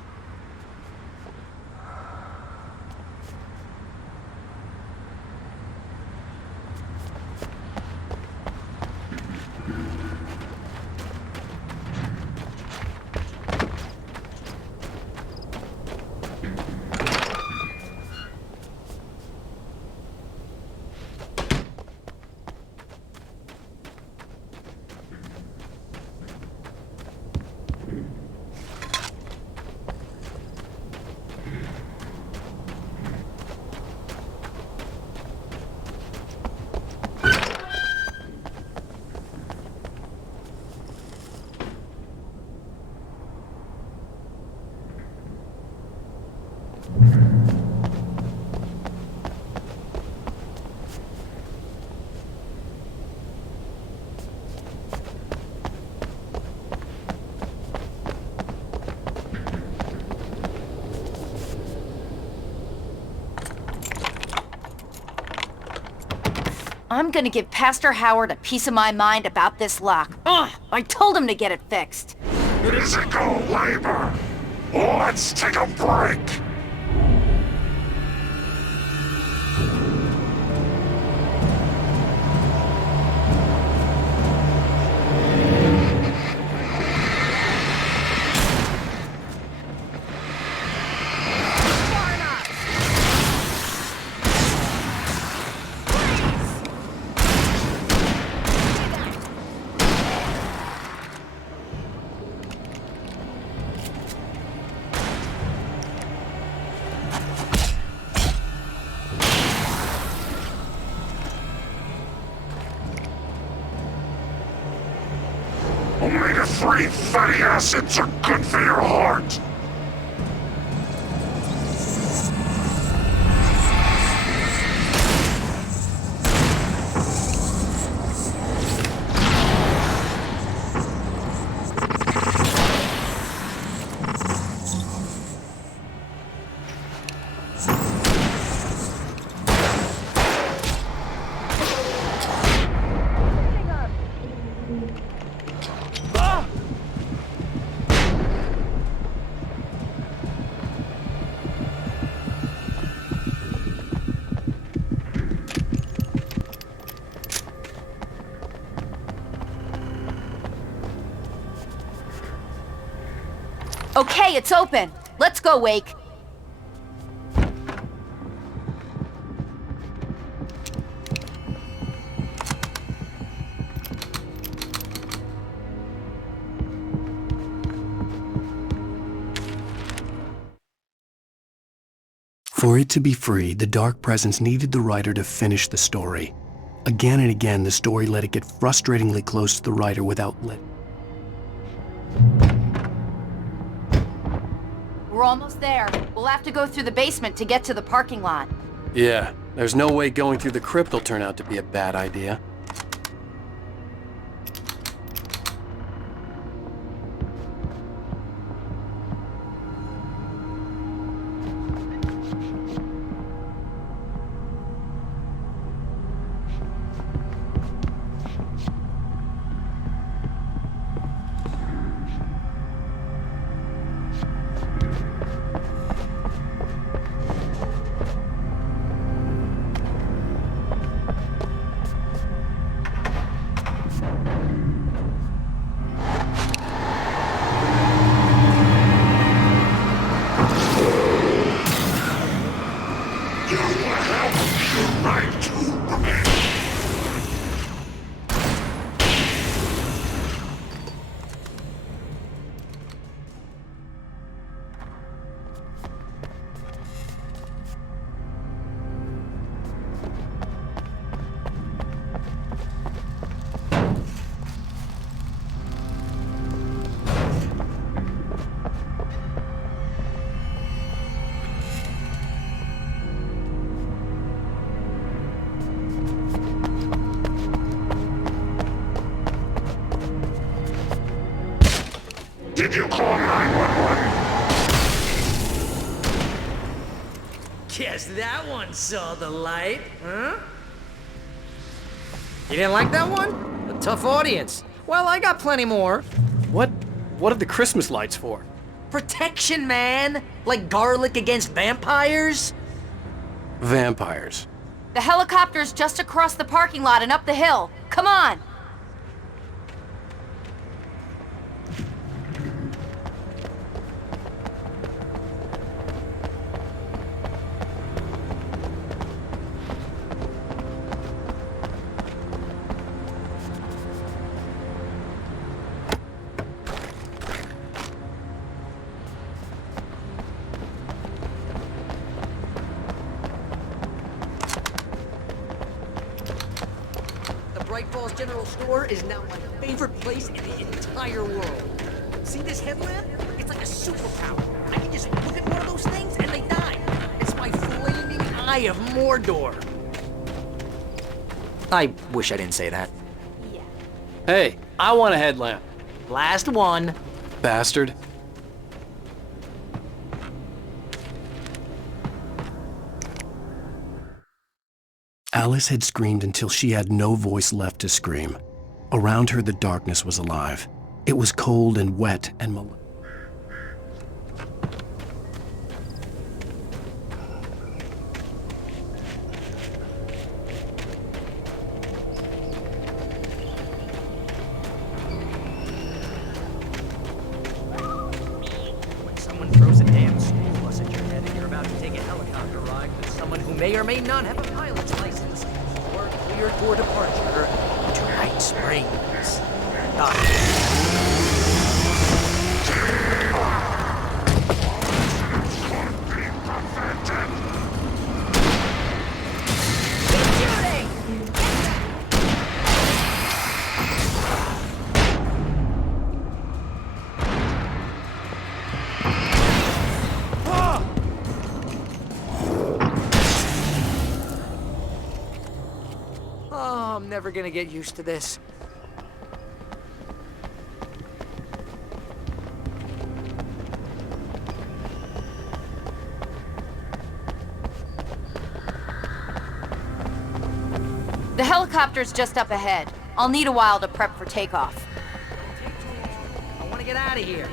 I'm gonna give Pastor Howard a piece of my mind about this lock. Ugh! I told him to get it fixed. Physical labor. Let's take a break. Omega-3 fatty acids are good for your heart. Okay, it's open. Let's go, Wake. For it to be free, the Dark Presence needed the writer to finish the story. Again and again, the story let it get frustratingly close to the writer without We're almost there. We'll have to go through the basement to get to the parking lot. Yeah, there's no way going through the crypt will turn out to be a bad idea. Did you call 911? Yes, that one saw the light, huh? You didn't like that one? A tough audience. Well, I got plenty more. What are the Christmas lights for? Protection, man! Like garlic against vampires? Vampires. The helicopter's just across the parking lot and up the hill. Come on! Bright Falls General Store is now my favorite place in the entire world. See this headlamp? It's like a superpower. I can just look at one of those things and they die. It's my flaming eye of Mordor. I wish I didn't say that. Hey, I want a headlamp. Last one. Bastard. Alice had screamed until she had no voice left to scream. Around her, the darkness was alive. It was cold and wet and malicious. When someone throws a damn school bus at your head and you're about to take a helicopter ride with someone who may or may not have a pilot's license, or cleared for departure to Night Springs. Oh, I'm never gonna get used to this. The helicopter's just up ahead. I'll need a while to prep for takeoff. I want to get out of here.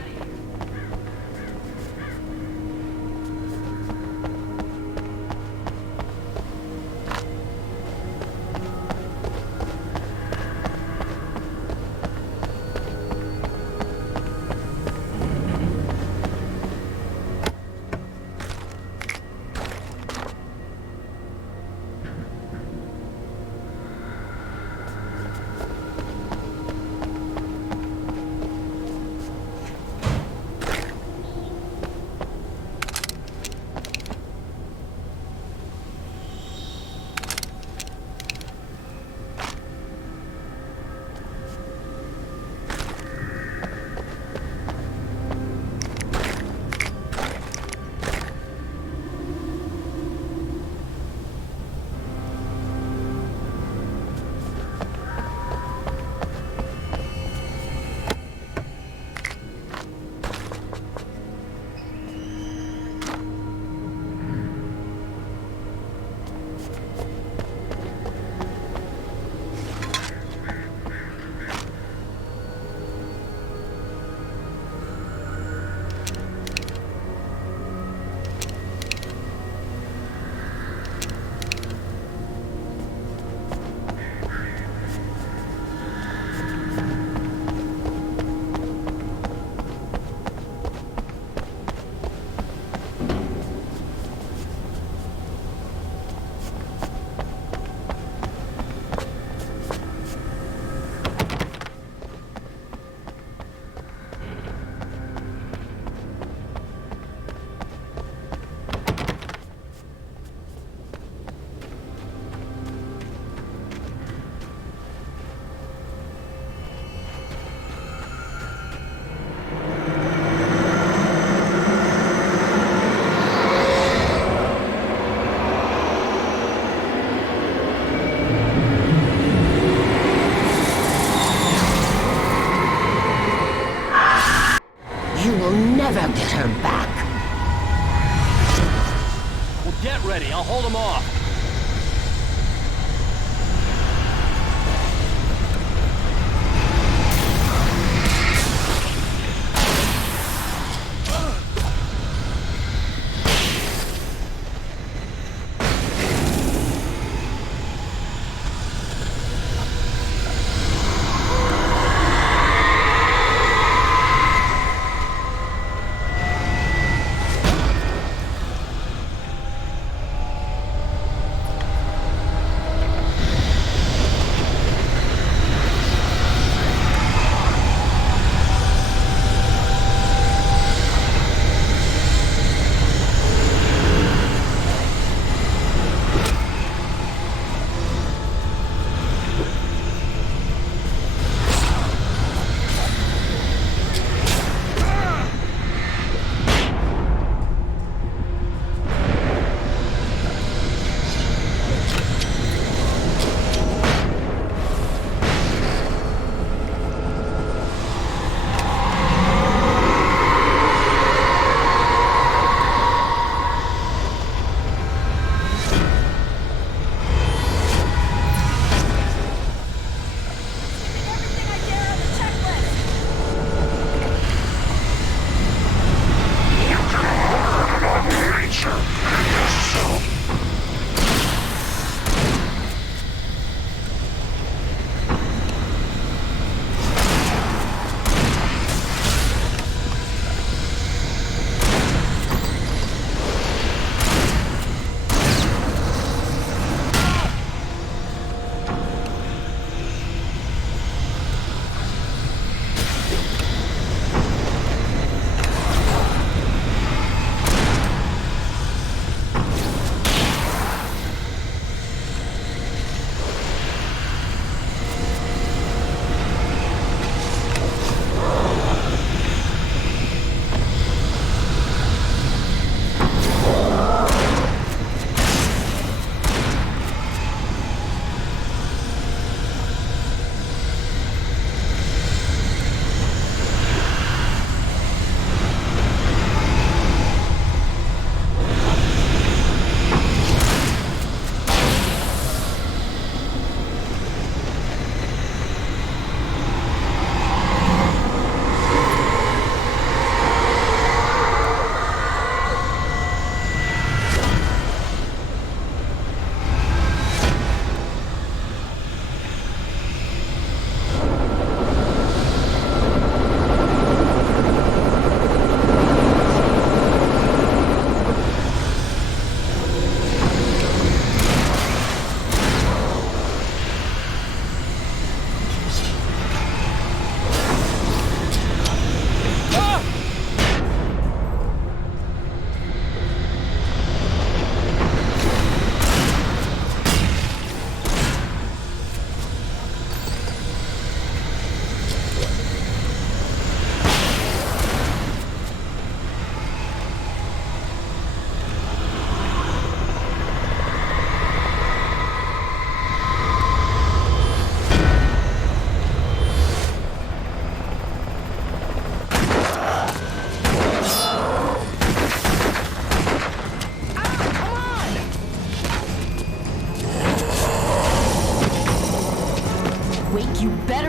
hold them off.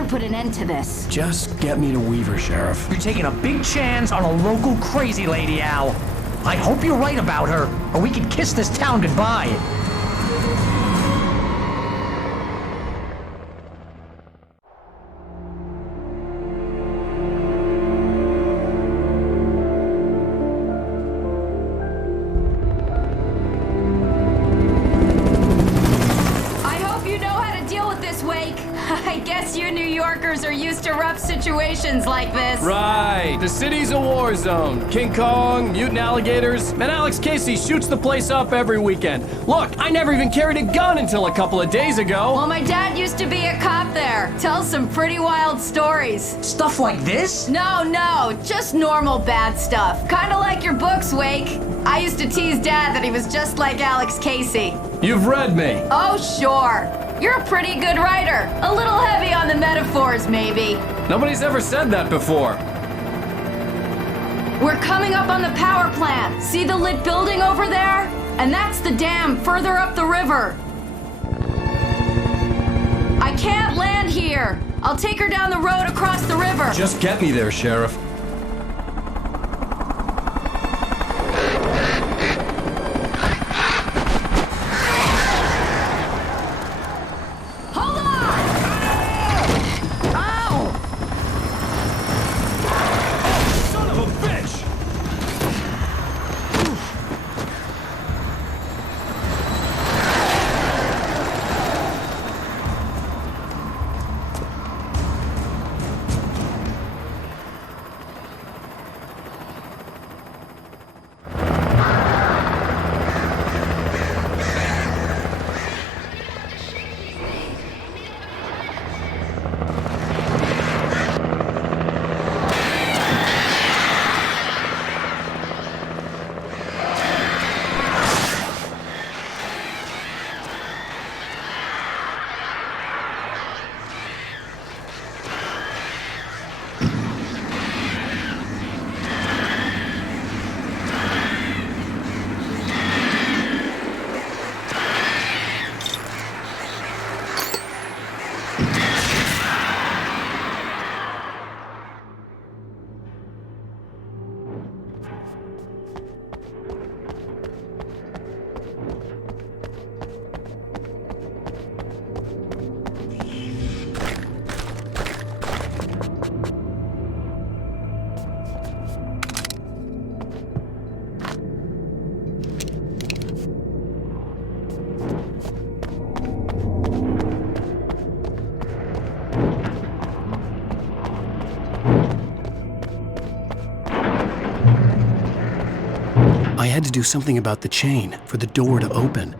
Put an end to this. Just get me to Weaver, Sheriff. You're taking a big chance on a local crazy lady, Al. I hope you're right about her, or we can kiss this town goodbye. Are used to rough situations like this. Right. The city's a war zone. King Kong, mutant alligators, and Alex Casey shoots the place up every weekend. Look, I never even carried a gun until a couple of days ago. Well, my dad used to be a cop there. Tells some pretty wild stories. Stuff like this? No, just normal bad stuff. Kinda like your books, Wake. I used to tease Dad that he was just like Alex Casey. You've read me. Oh, sure. You're a pretty good writer. A little heavy on the metaphors, maybe. Nobody's ever said that before. We're coming up on the power plant. See the lit building over there? And that's the dam further up the river. I can't land here. I'll take her down the road across the river. Just get me there, Sheriff. Hold on! Ow! Son of a bitch! I had to do something about the chain for the door to open.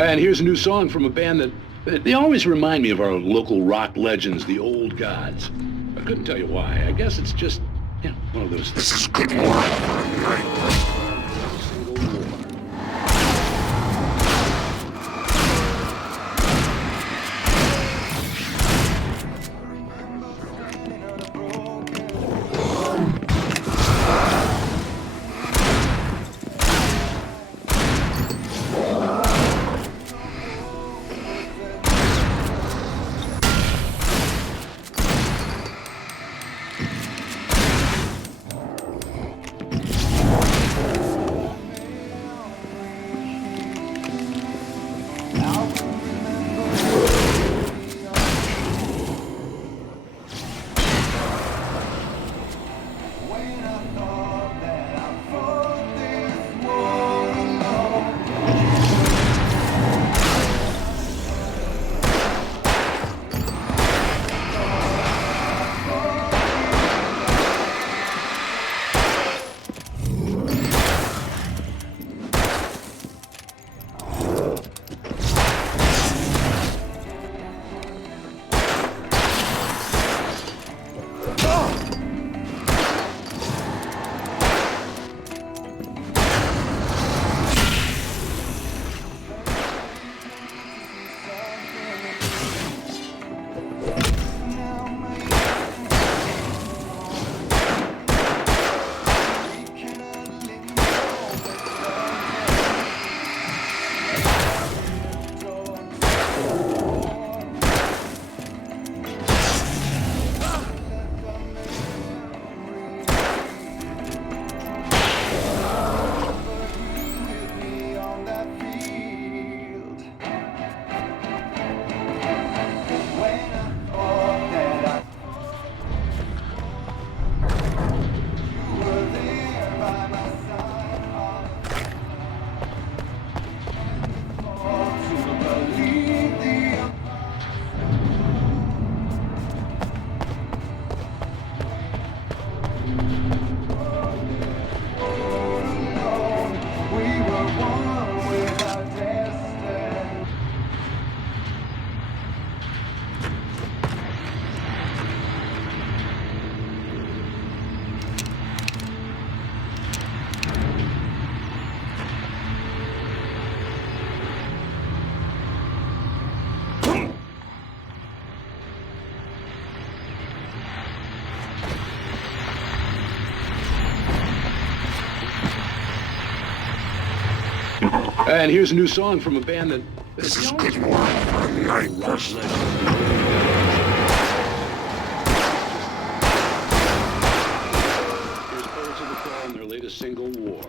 And here's a new song from a band that they always remind me of our local rock legends, the old gods. I couldn't tell you why. I guess it's just, you know, one of those things. This is good war. And here's a new song from a band that... This is good morning for night person. Here's Birds of the Fall and their latest single, War.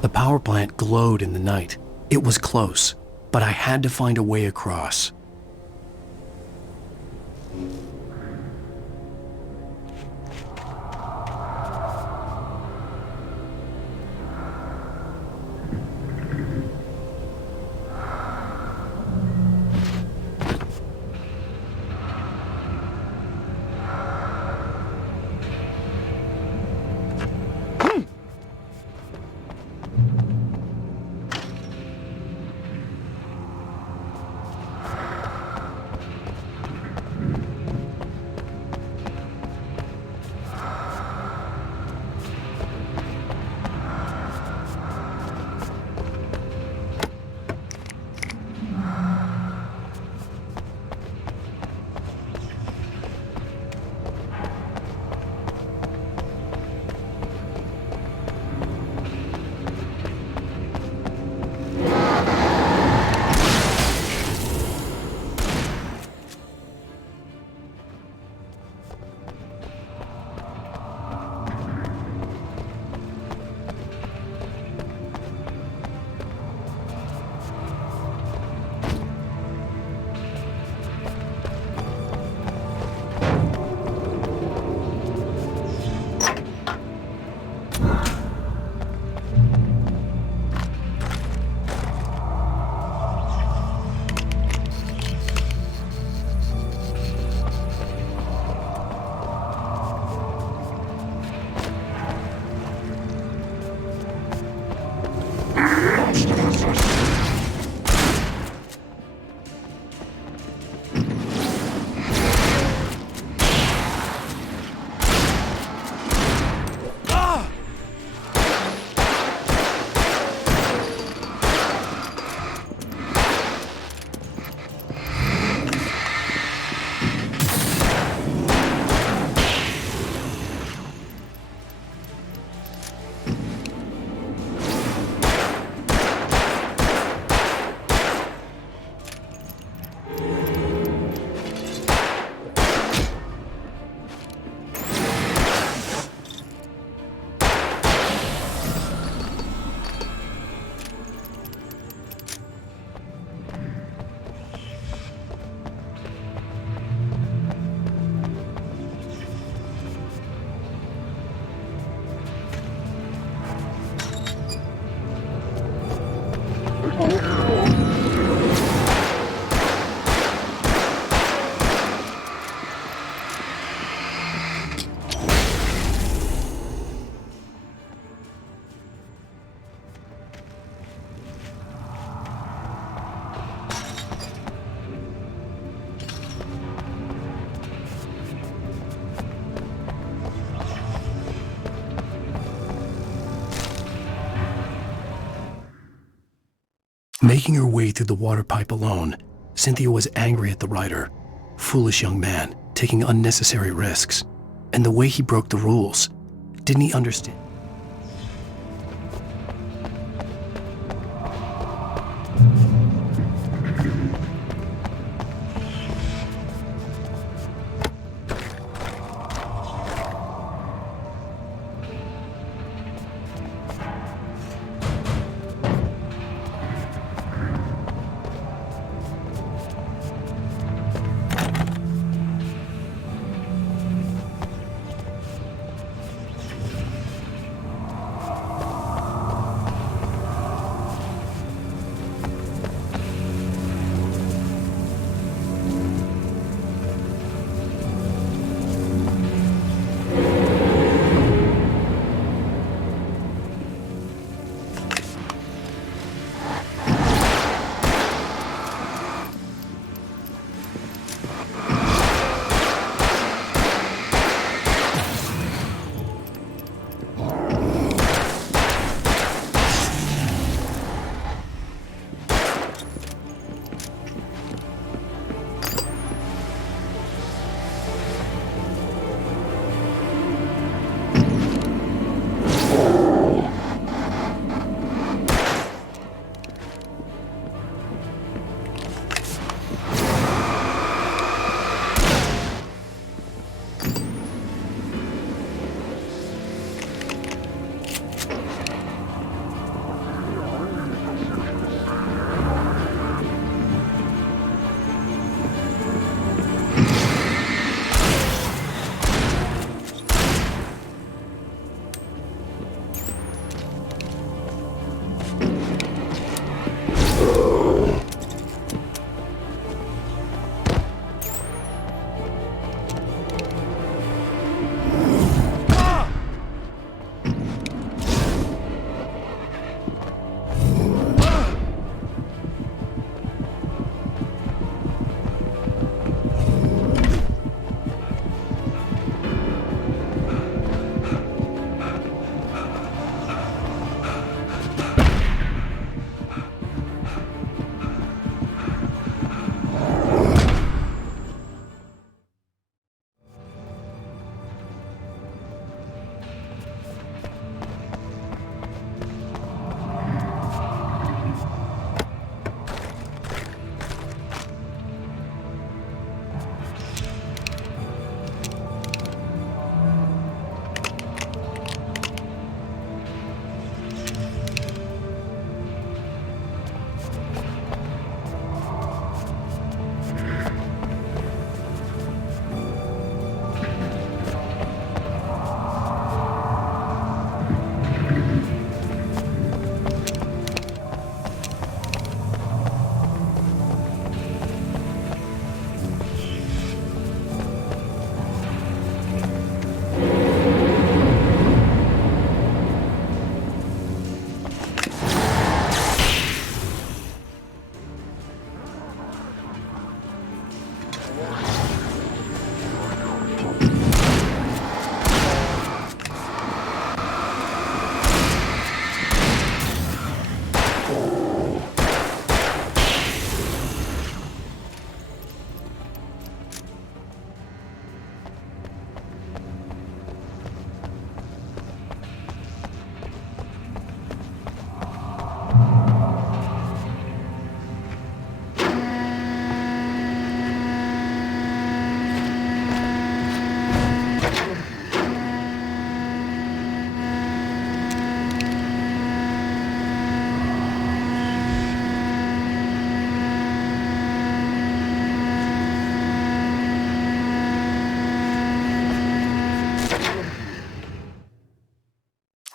The power plant glowed in the night. It was close, but I had to find a way across. Making her way through the water pipe alone, Cynthia was angry at the writer. Foolish young man, taking unnecessary risks. And the way he broke the rules. Didn't he understand?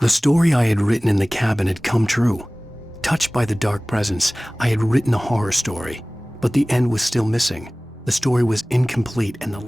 The story I had written in the cabin had come true. Touched by the dark presence, I had written a horror story, but the end was still missing. The story was incomplete and the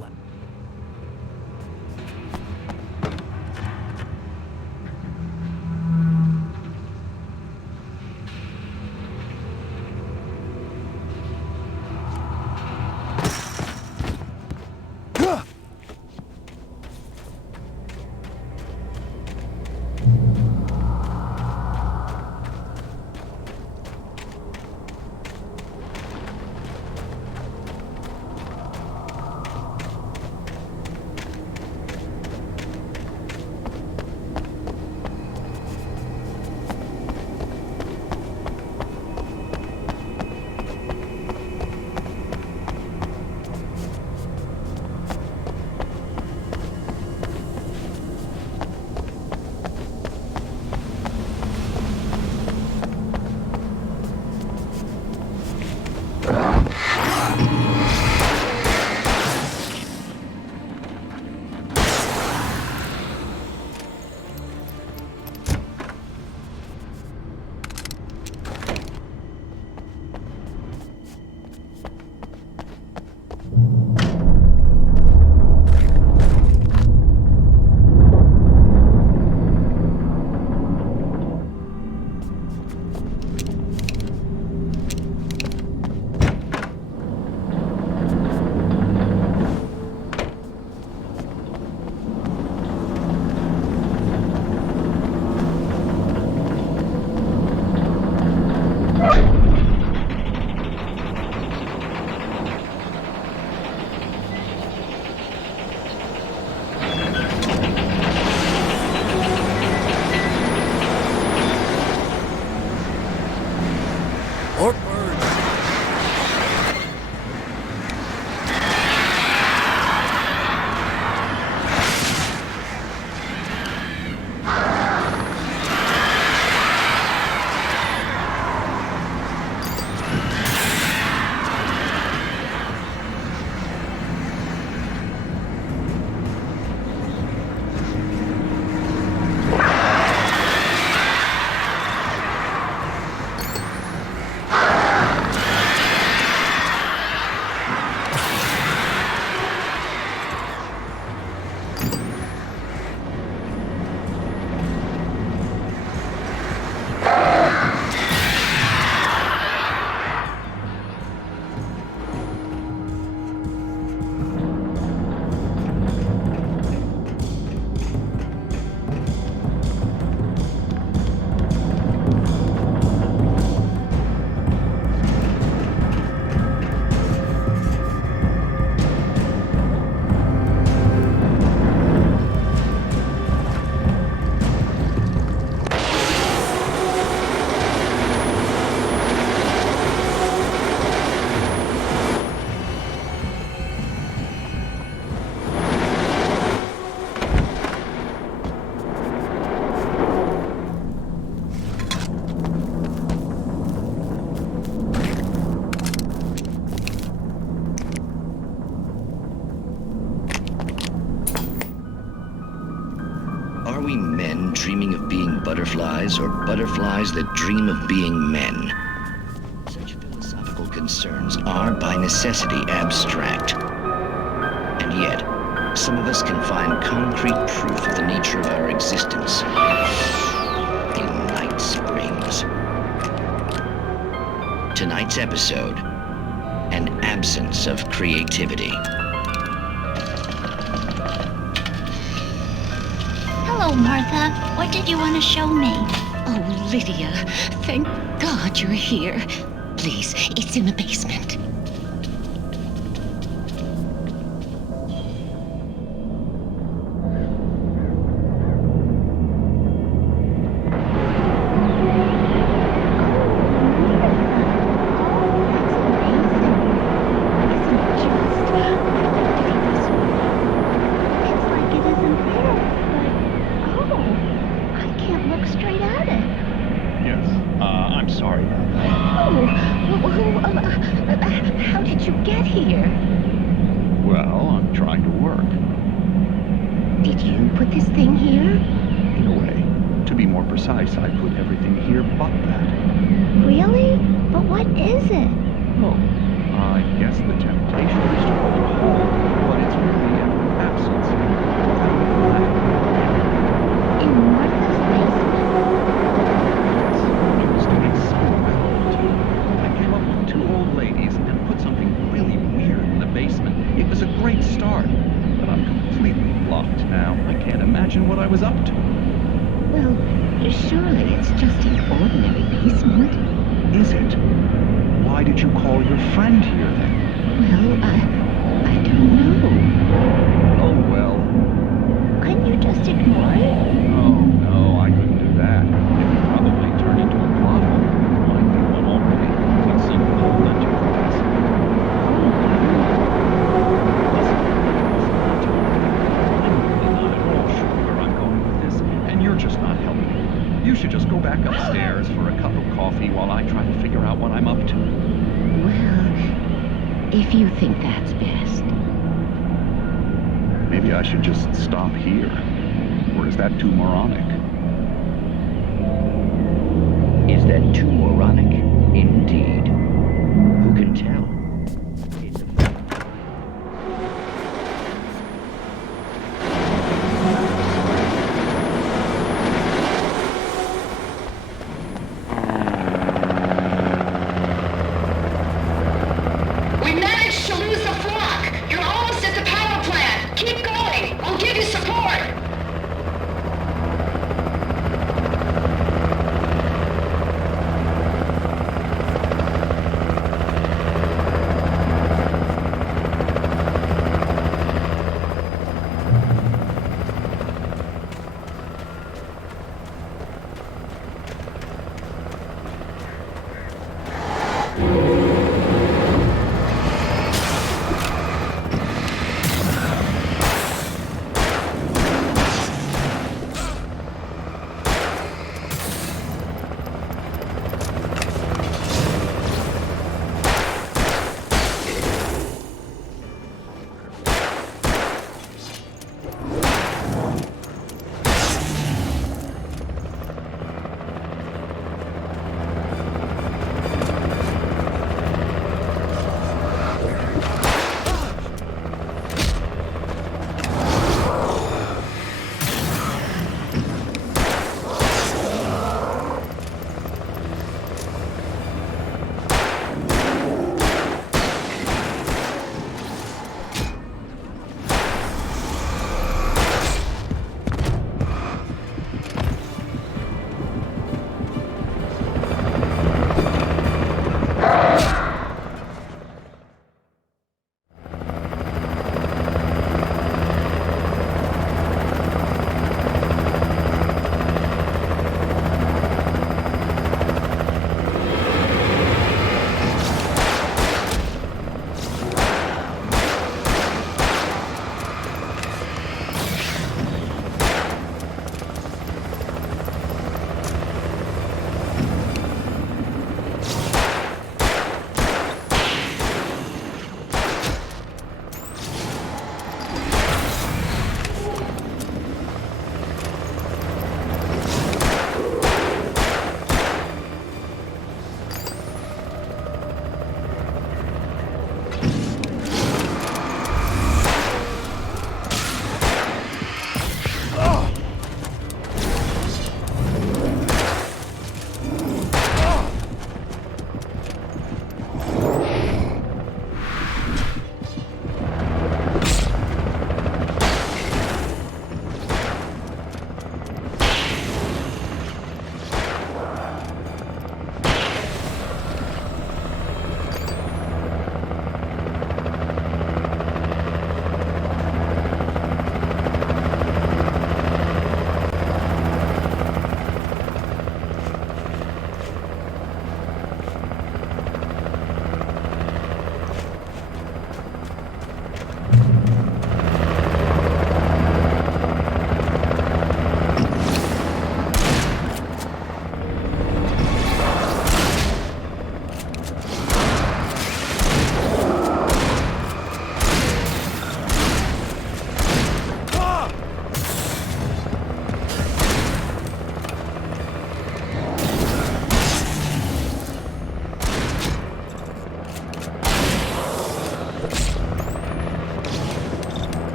we men dreaming of being butterflies or butterflies that dream of being men? Such philosophical concerns are by necessity abstract. And yet, some of us can find concrete proof of the nature of our existence in Night Springs. Tonight's episode, an absence of creativity. Hello, Martha. What did you want to show me? Oh, Lydia, thank God you're here. Please, it's in the basement. How did you get here? Well, I'm trying to work. Did you put this thing here? In a way. To be more precise, I put everything here but that. Really? But what is it? Oh, I guess the temptation is to call it home, but it's really an absence. In Martha's basement? It was doing so well, too. I came up with 2 old ladies and put something really weird in the basement. It was a great start, but I'm completely blocked now. I can't imagine what I was up to. Well, surely it's just an ordinary basement. Is it? Why did you call your friend here, then? Well, I don't know. Oh, well. Couldn't you just ignore it? Oh, no, I couldn't do that. It would probably turn into a plot hole. Might be one already. But some cold enterprise. Listen, I'm really not at all sure where I'm going with this, and you're just not helping me. You should just go back upstairs for a cup of coffee while I try to figure out what I'm up to. Well, if you think that's best. Maybe I should just stop here. Or is that too moronic? Is that too moronic? Indeed. Who can tell? We managed to lose the flock. You're almost at the power plant. Keep going. We'll give you support.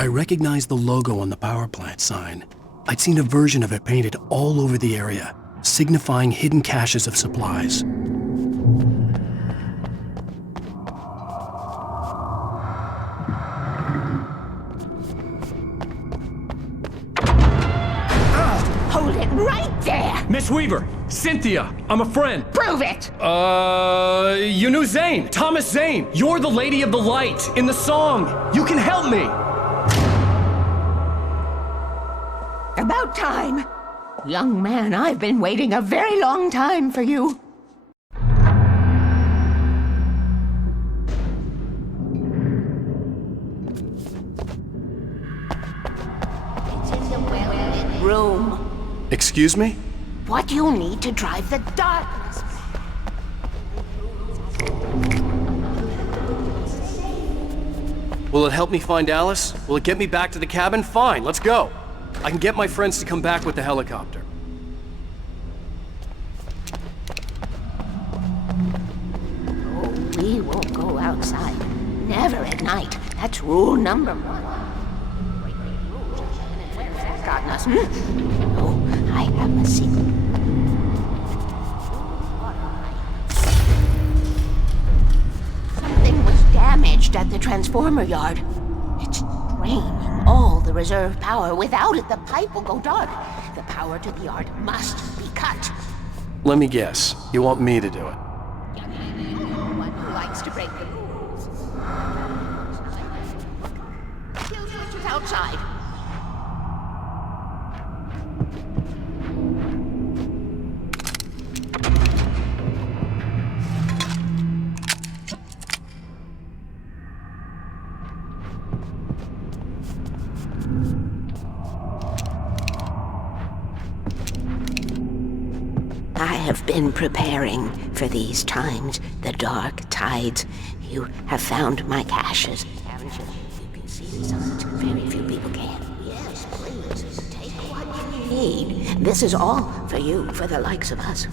I recognized the logo on the power plant sign. I'd seen a version of it painted all over the area, signifying hidden caches of supplies. Hold it right there! Miss Weaver, Cynthia, I'm a friend. Prove it! You knew Zane, Thomas Zane. You're the Lady of the Light in the song. You can help me. About time. Young man, I've been waiting a very long time for you. It's in the well-lit room. Excuse me? What you need to drive the darkness. Will it help me find Alice? Will it get me back to the cabin? Fine, let's go. I can get my friends to come back with the helicopter. Oh, we won't go outside. Never at night. That's rule number 1. Where's that gotten us, Oh, I have a secret. Something was damaged at the transformer yard. It's draining all the reserve power. Without it, the pipe will go dark. The power to the yard must be cut. Let me guess. You want me to do it? One who likes to break the rules. Kill switches outside. I have been preparing for these times, the dark tides. You have found my caches, haven't you? You can see the signs. Very few people can. Yes, please, take what you need. This is all for you, for the likes of us.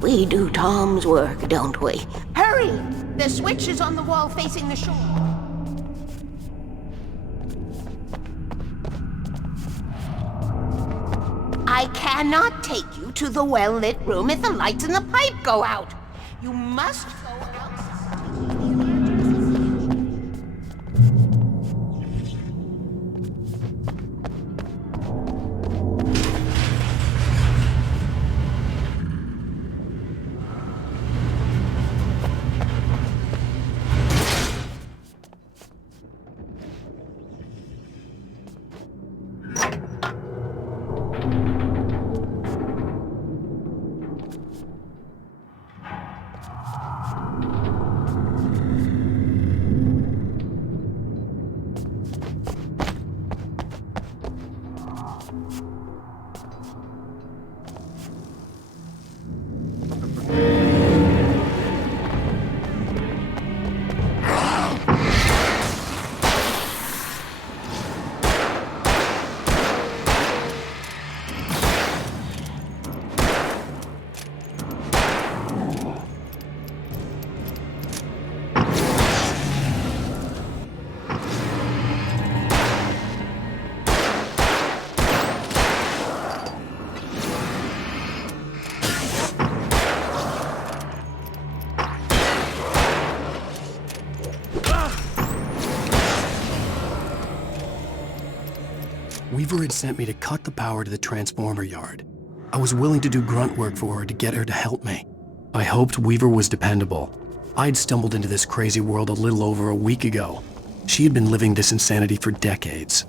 We do Tom's work, don't we? Hurry! The switch is on the wall facing the shore. I cannot take you to the well-lit room if the lights in the pipe go out. You must go outside. Weaver had sent me to cut the power to the transformer yard. I was willing to do grunt work for her to get her to help me. I hoped Weaver was dependable. I'd stumbled into this crazy world a little over a week ago. She had been living this insanity for decades.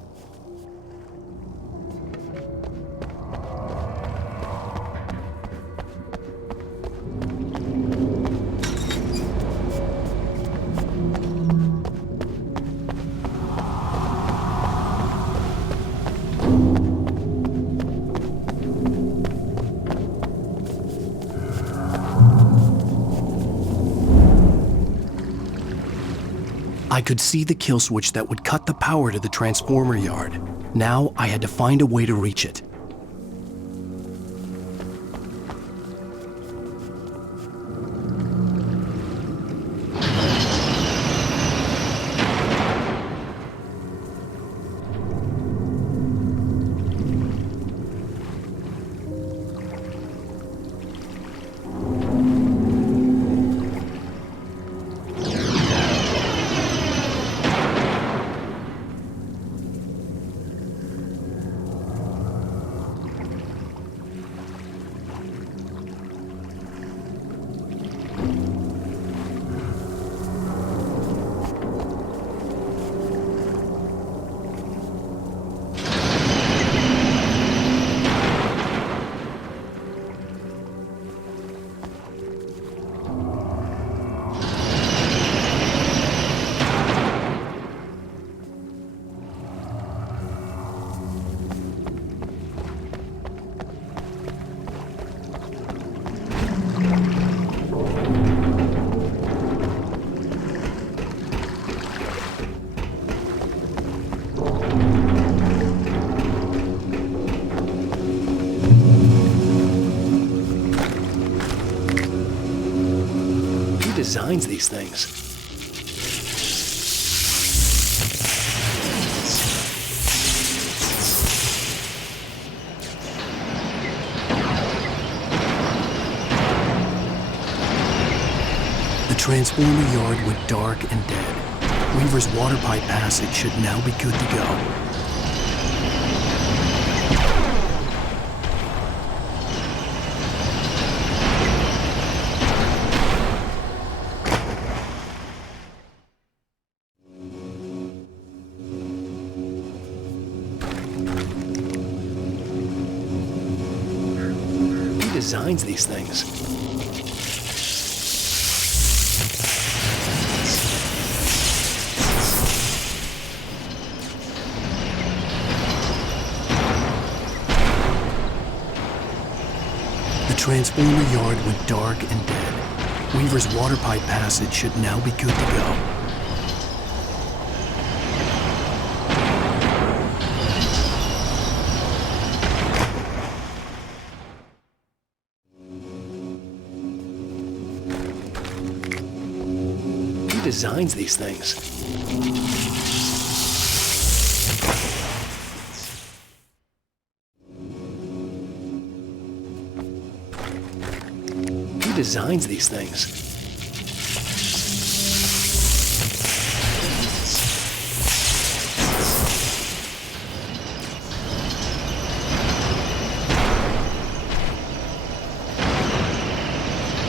I could see the kill switch that would cut the power to the transformer yard. Now I had to find a way to reach it. Who designs these things? The transformer yard went dark and dead. Weaver's water pipe passage should now be good to go. Who designs these things? The transformer yard went dark and dead. Weaver's water pipe passage should now be good to go. Who designs these things? Who designs these things?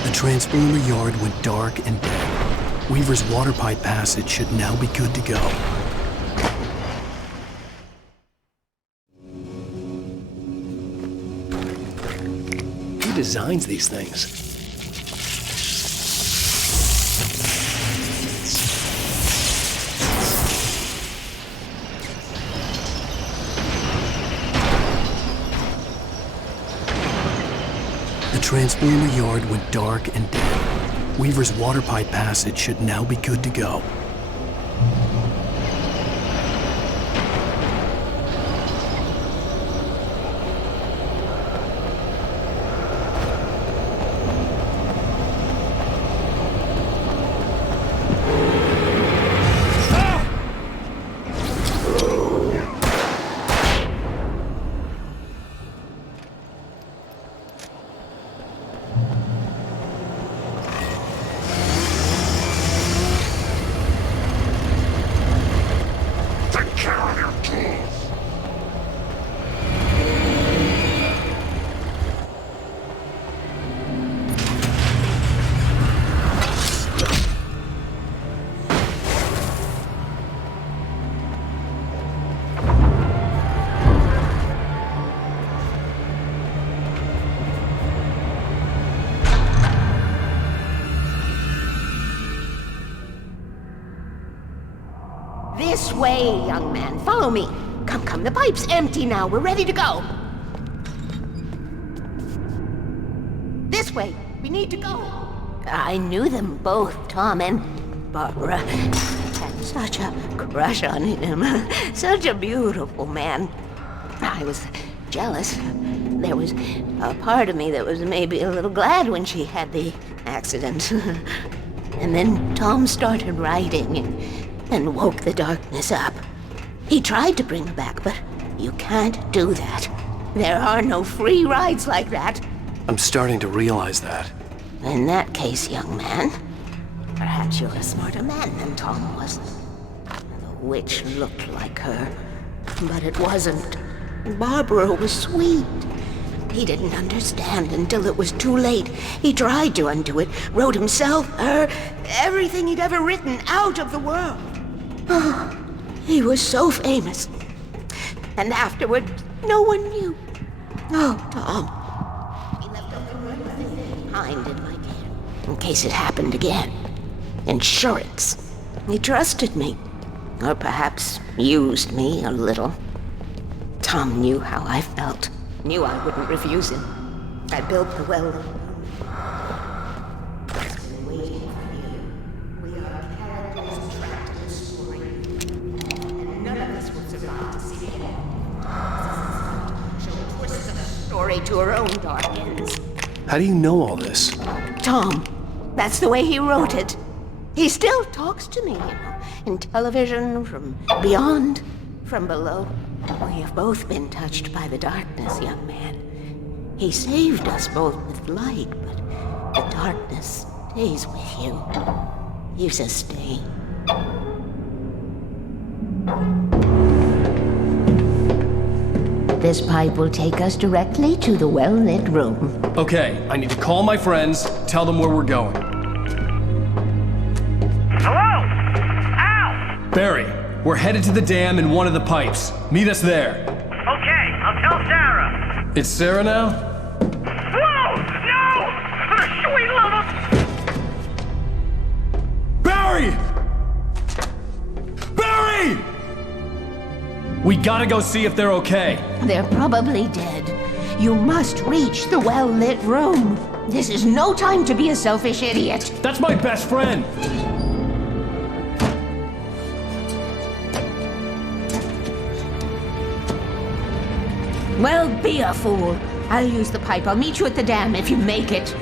The transformer yard went dark and dead. Weaver's water pipe passage should now be good to go. Who designs these things? The transformer yard went dark and dead. Weaver's water pipe passage should now be good to go. This way, young man. Follow me. Come, come. The pipe's empty now. We're ready to go. This way. We need to go. I knew them both, Tom and Barbara. Had such a crush on him. Such a beautiful man. I was jealous. There was a part of me that was maybe a little glad when she had the accident. And then Tom started writing and woke the darkness up. He tried to bring her back, but you can't do that. There are no free rides like that. I'm starting to realize that. In that case, young man, perhaps you're a smarter man than Tom was. The witch looked like her, but it wasn't. Barbara was sweet. He didn't understand until it was too late. He tried to undo it, wrote himself, her, everything he'd ever written out of the world. Oh, he was so famous. And afterward, no one knew. Oh, Tom. He left everything behind in my care, in case it happened again. Insurance. He trusted me. Or perhaps used me a little. Tom knew how I felt. Knew I wouldn't refuse him. I built the well. I've been waiting for you. We are characters trapped in a story. And none of us will survive to see it. She'll twist the story to her own dark ends. How do you know all this? Tom, That's the way he wrote it. He still talks to me, you know, in television, from beyond, from below. We have both been touched by the darkness, young man. He saved us both with light, but the darkness stays with you. Leaves a stain. This pipe will take us directly to the well-lit room. Okay, I need to call my friends, tell them where we're going. Hello? Al! Barry, we're headed to the dam in one of the pipes. Meet us there. Okay, I'll tell Sarah. It's Sarah now? Whoa! No! For the sweet love of... Barry! Barry! We gotta go see if they're okay. They're probably dead. You must reach the well-lit room. This is no time to be a selfish idiot. That's my best friend. Well, be a fool. I'll use the pipe. I'll meet you at the dam if you make it.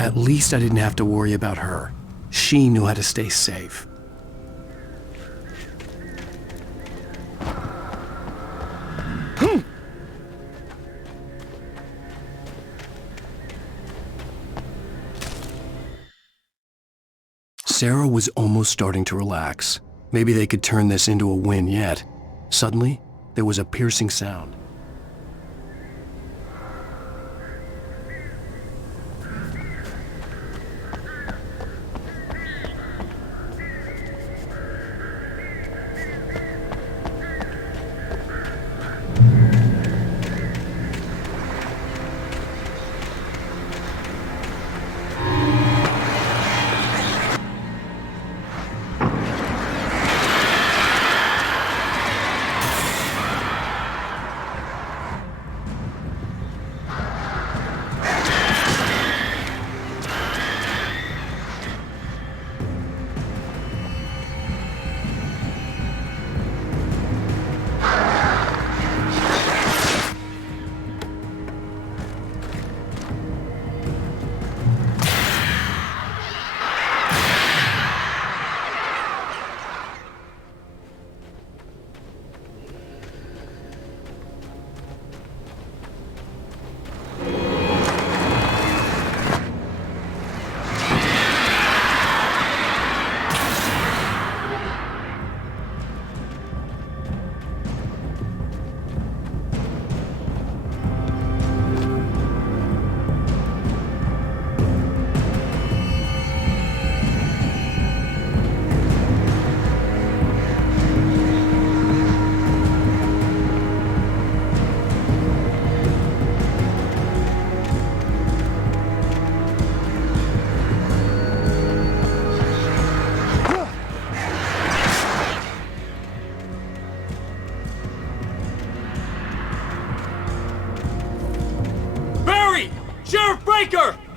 At least I didn't have to worry about her. She knew how to stay safe. Sarah was almost starting to relax. Maybe they could turn this into a win yet. Suddenly, there was a piercing sound.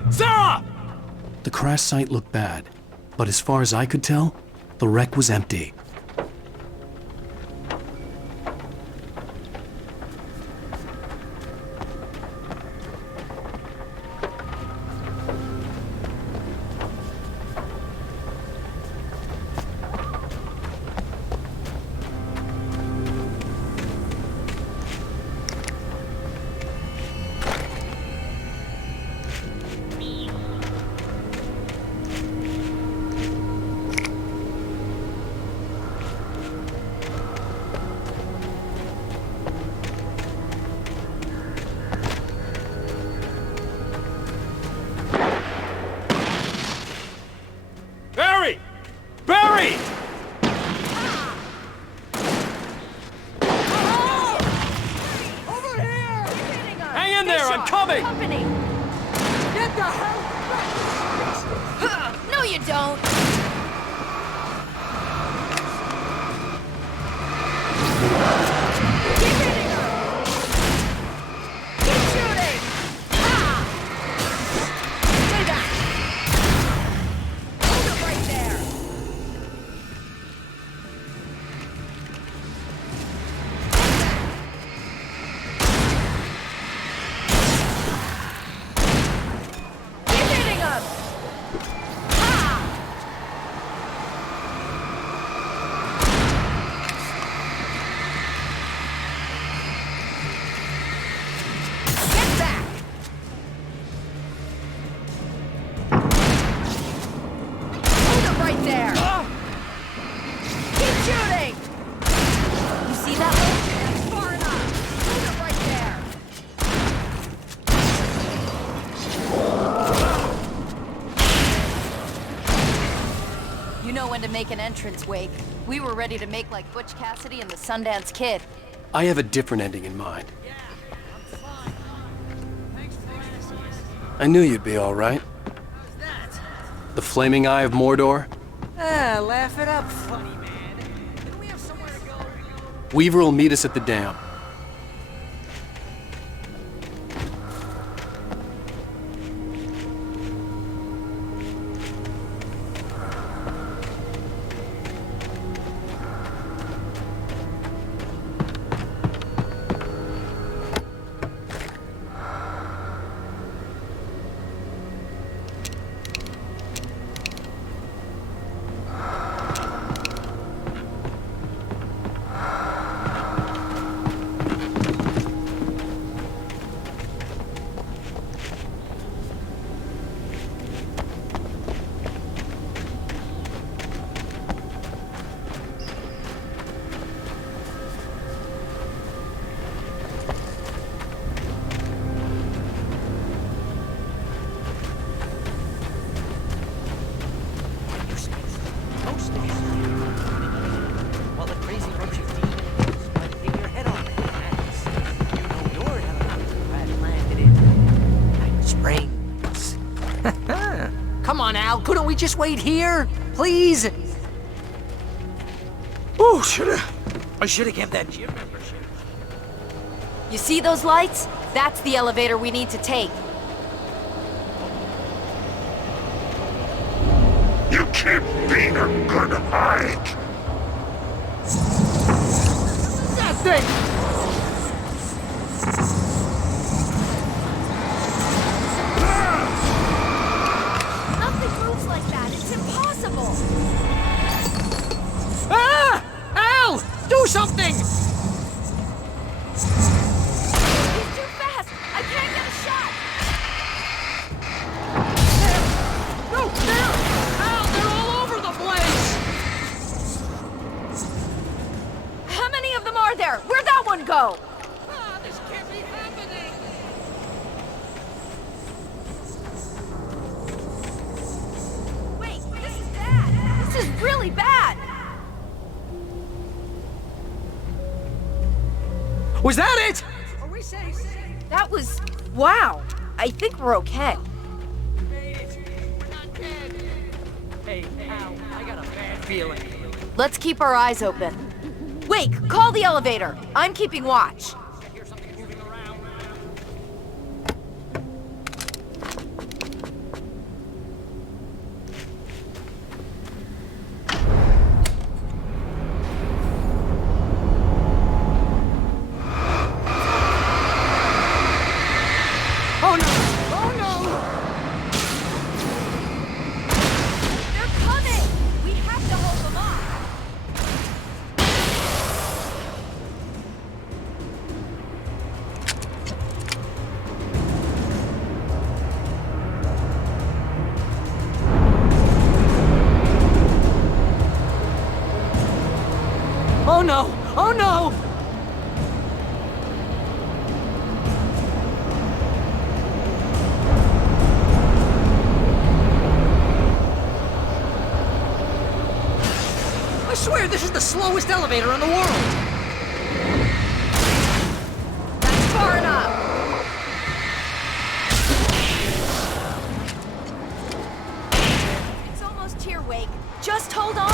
Sarah! The crash site looked bad, but as far as I could tell, the wreck was empty. make an entrance wake. We were ready to make like Butch Cassidy and the Sundance Kid. I have a different ending in mind. I knew you'd be all right. The flaming eye of Mordor? Laugh it up, funny man. Didn't we have somewhere to go? Weaver will meet us at the dam. Well, the crazy bunch of demons might take your head off. You know your helicopter crash landed in Night Springs. Come on, Al. Couldn't we just wait here? Please? Oh, I should have kept that gym membership. You see those lights? That's the elevator we need to take. You keep being a good hike. That thing! Nothing moves like that. It's impossible. Ah! Al! Do something! He's too fast. I can't get a shot. No, there! Al, they're all over the place! How many of them are there? Where'd that one go? Ah, this can't be happening! Wait, this is bad. This is really bad. Was that it? Are we safe? That was... wow. I think we're okay. Hey, Al, I got a bad feeling. Let's keep our eyes open. Wait, call the elevator. I'm keeping watch. Oh no! Oh no! They're coming! We have to hold them off. Oh no! Oh no! I swear this is the slowest elevator in the world! That's far enough. It's almost here, Wake. Just hold on.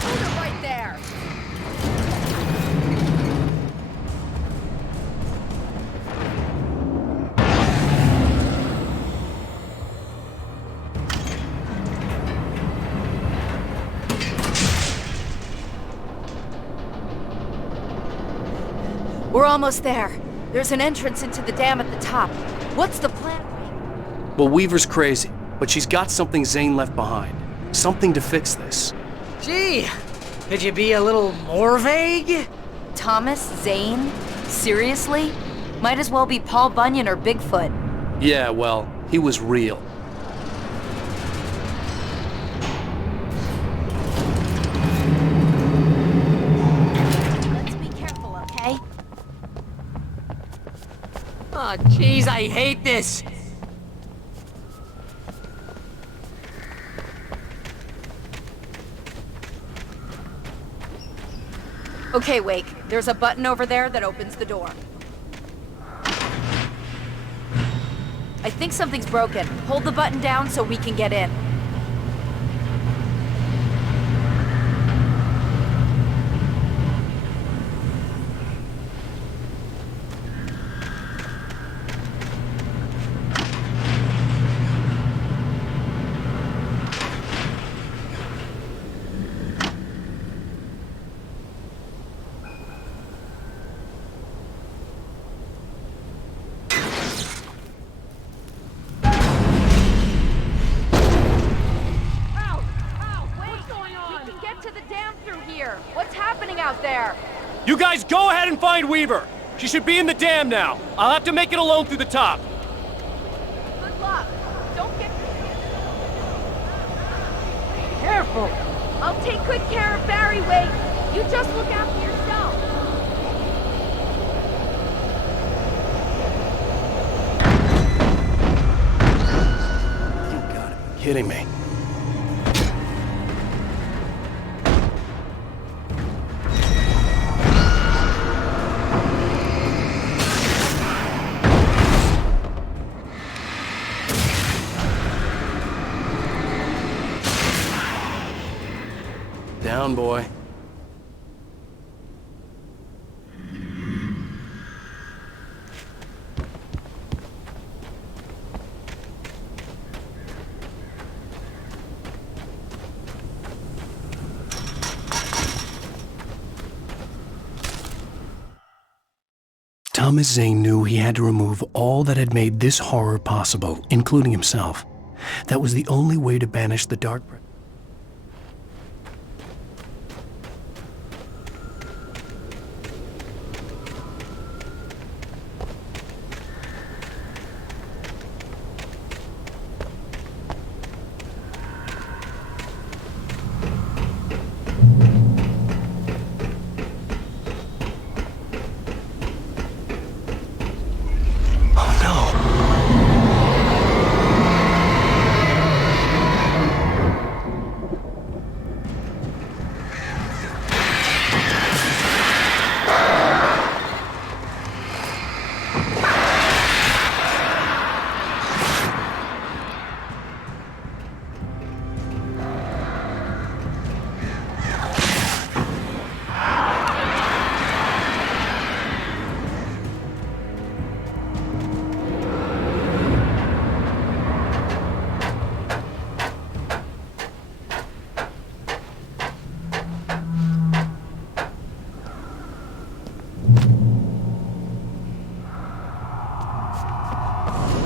Hold it right there. We're almost there. There's an entrance into the dam at the top. What's the plan? Well, Weaver's crazy, but she's got something Zane left behind. Something to fix this. Gee, could you be a little more vague? Thomas Zane? Seriously? Might as well be Paul Bunyan or Bigfoot. Yeah, well, he was real. Let's be careful up Oh, jeez, I hate this. Okay, Wake. There's a button over there that opens the door. I think something's broken. Hold the button down so we can get in. You guys go ahead and find Weaver. She should be in the dam now. I'll have to make it alone through the top. Good luck. Don't get... Careful. I'll take good care of Barry, Wake. You just look after yourself. You gotta be kidding me. Down, boy. Thomas Zane knew he had to remove all that had made this horror possible, including himself. That was the only way to banish the dark...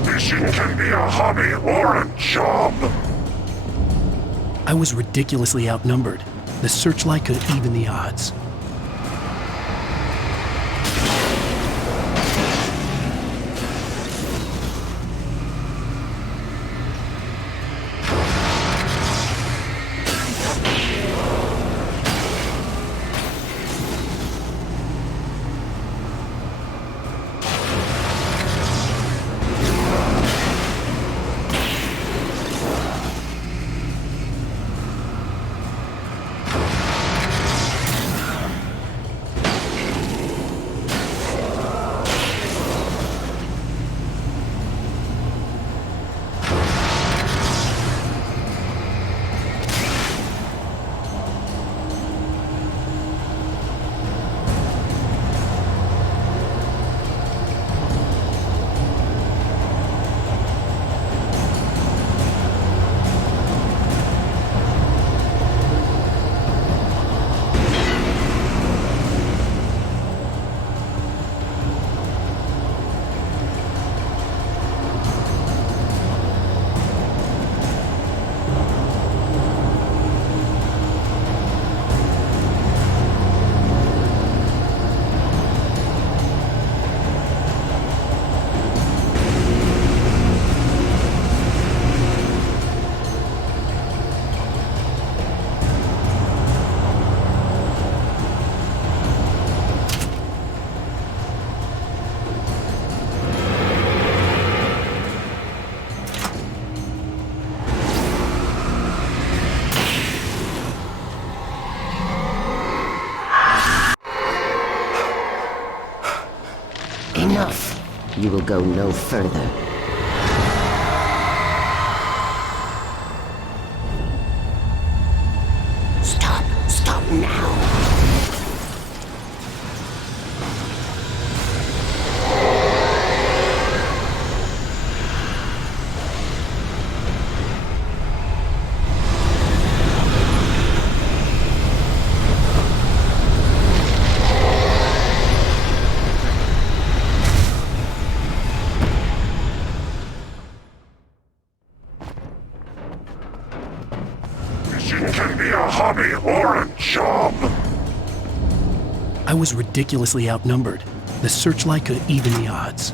Fishing can be a hobby or a job. I was ridiculously outnumbered. The searchlight could even the odds. go no further. Stop! Stop now! I was ridiculously outnumbered. The searchlight could even the odds.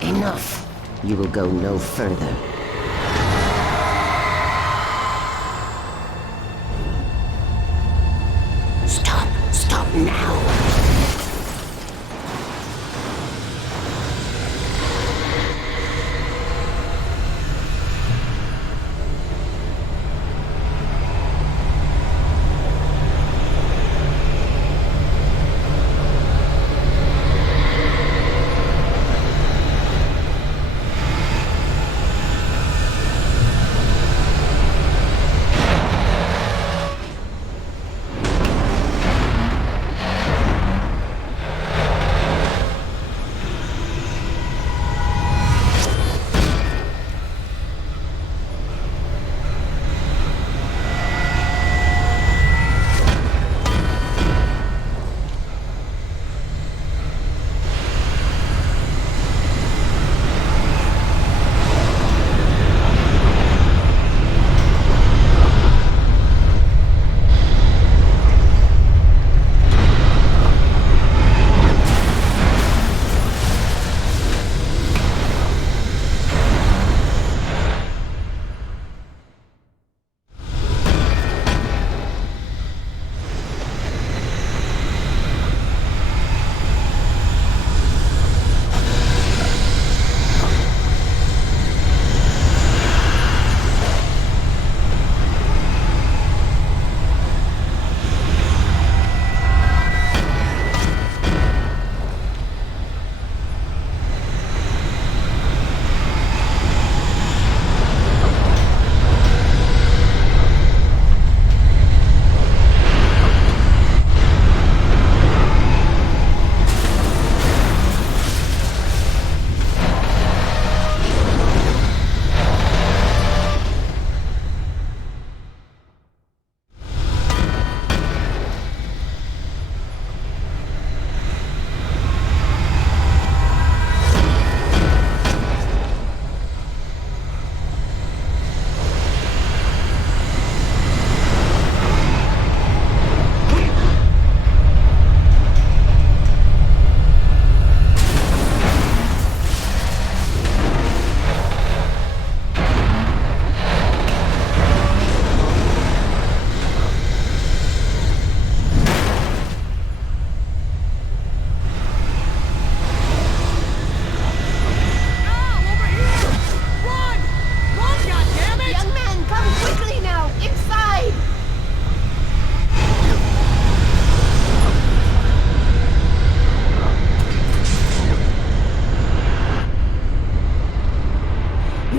Enough! You will go no further. Stop! Stop now!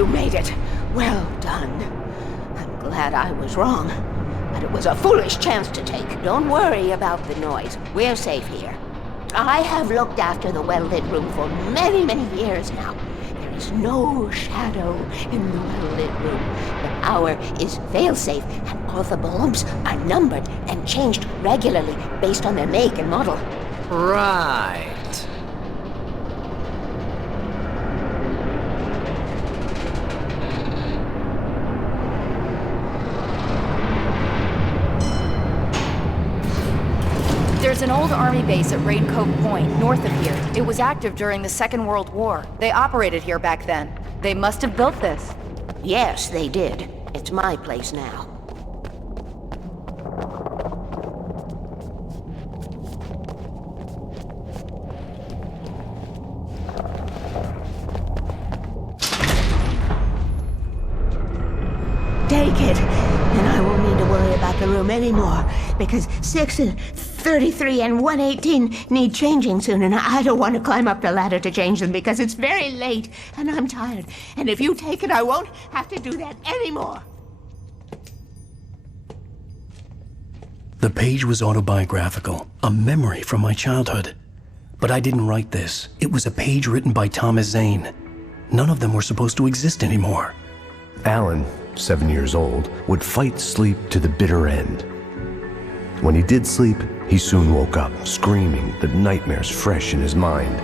made it. Well done. I'm glad I was wrong. But it was a foolish chance to take. Don't worry about the noise. We're safe here. I have looked after the well-lit room for many, many years now. There is no shadow in the well-lit room. The power is fail-safe, and all the bulbs are numbered and changed regularly based on their make and model. Right. There's an old army base at Raincoat Point, north of here. It was active during the Second World War. They operated here back then. They must have built this. Yes, they did. It's my place now. Take it, and I won't need to worry about the room anymore, because 6 and 33 and 118 need changing soon, and I don't want to climb up the ladder to change them because it's very late, and I'm tired. And if you take it, I won't have to do that anymore. The page was autobiographical, a memory from my childhood. But I didn't write this. It was a page written by Thomas Zane. None of them were supposed to exist anymore. Alan, 7 years old, would fight sleep to the bitter end. When he did sleep, he soon woke up, screaming, the nightmares fresh in his mind.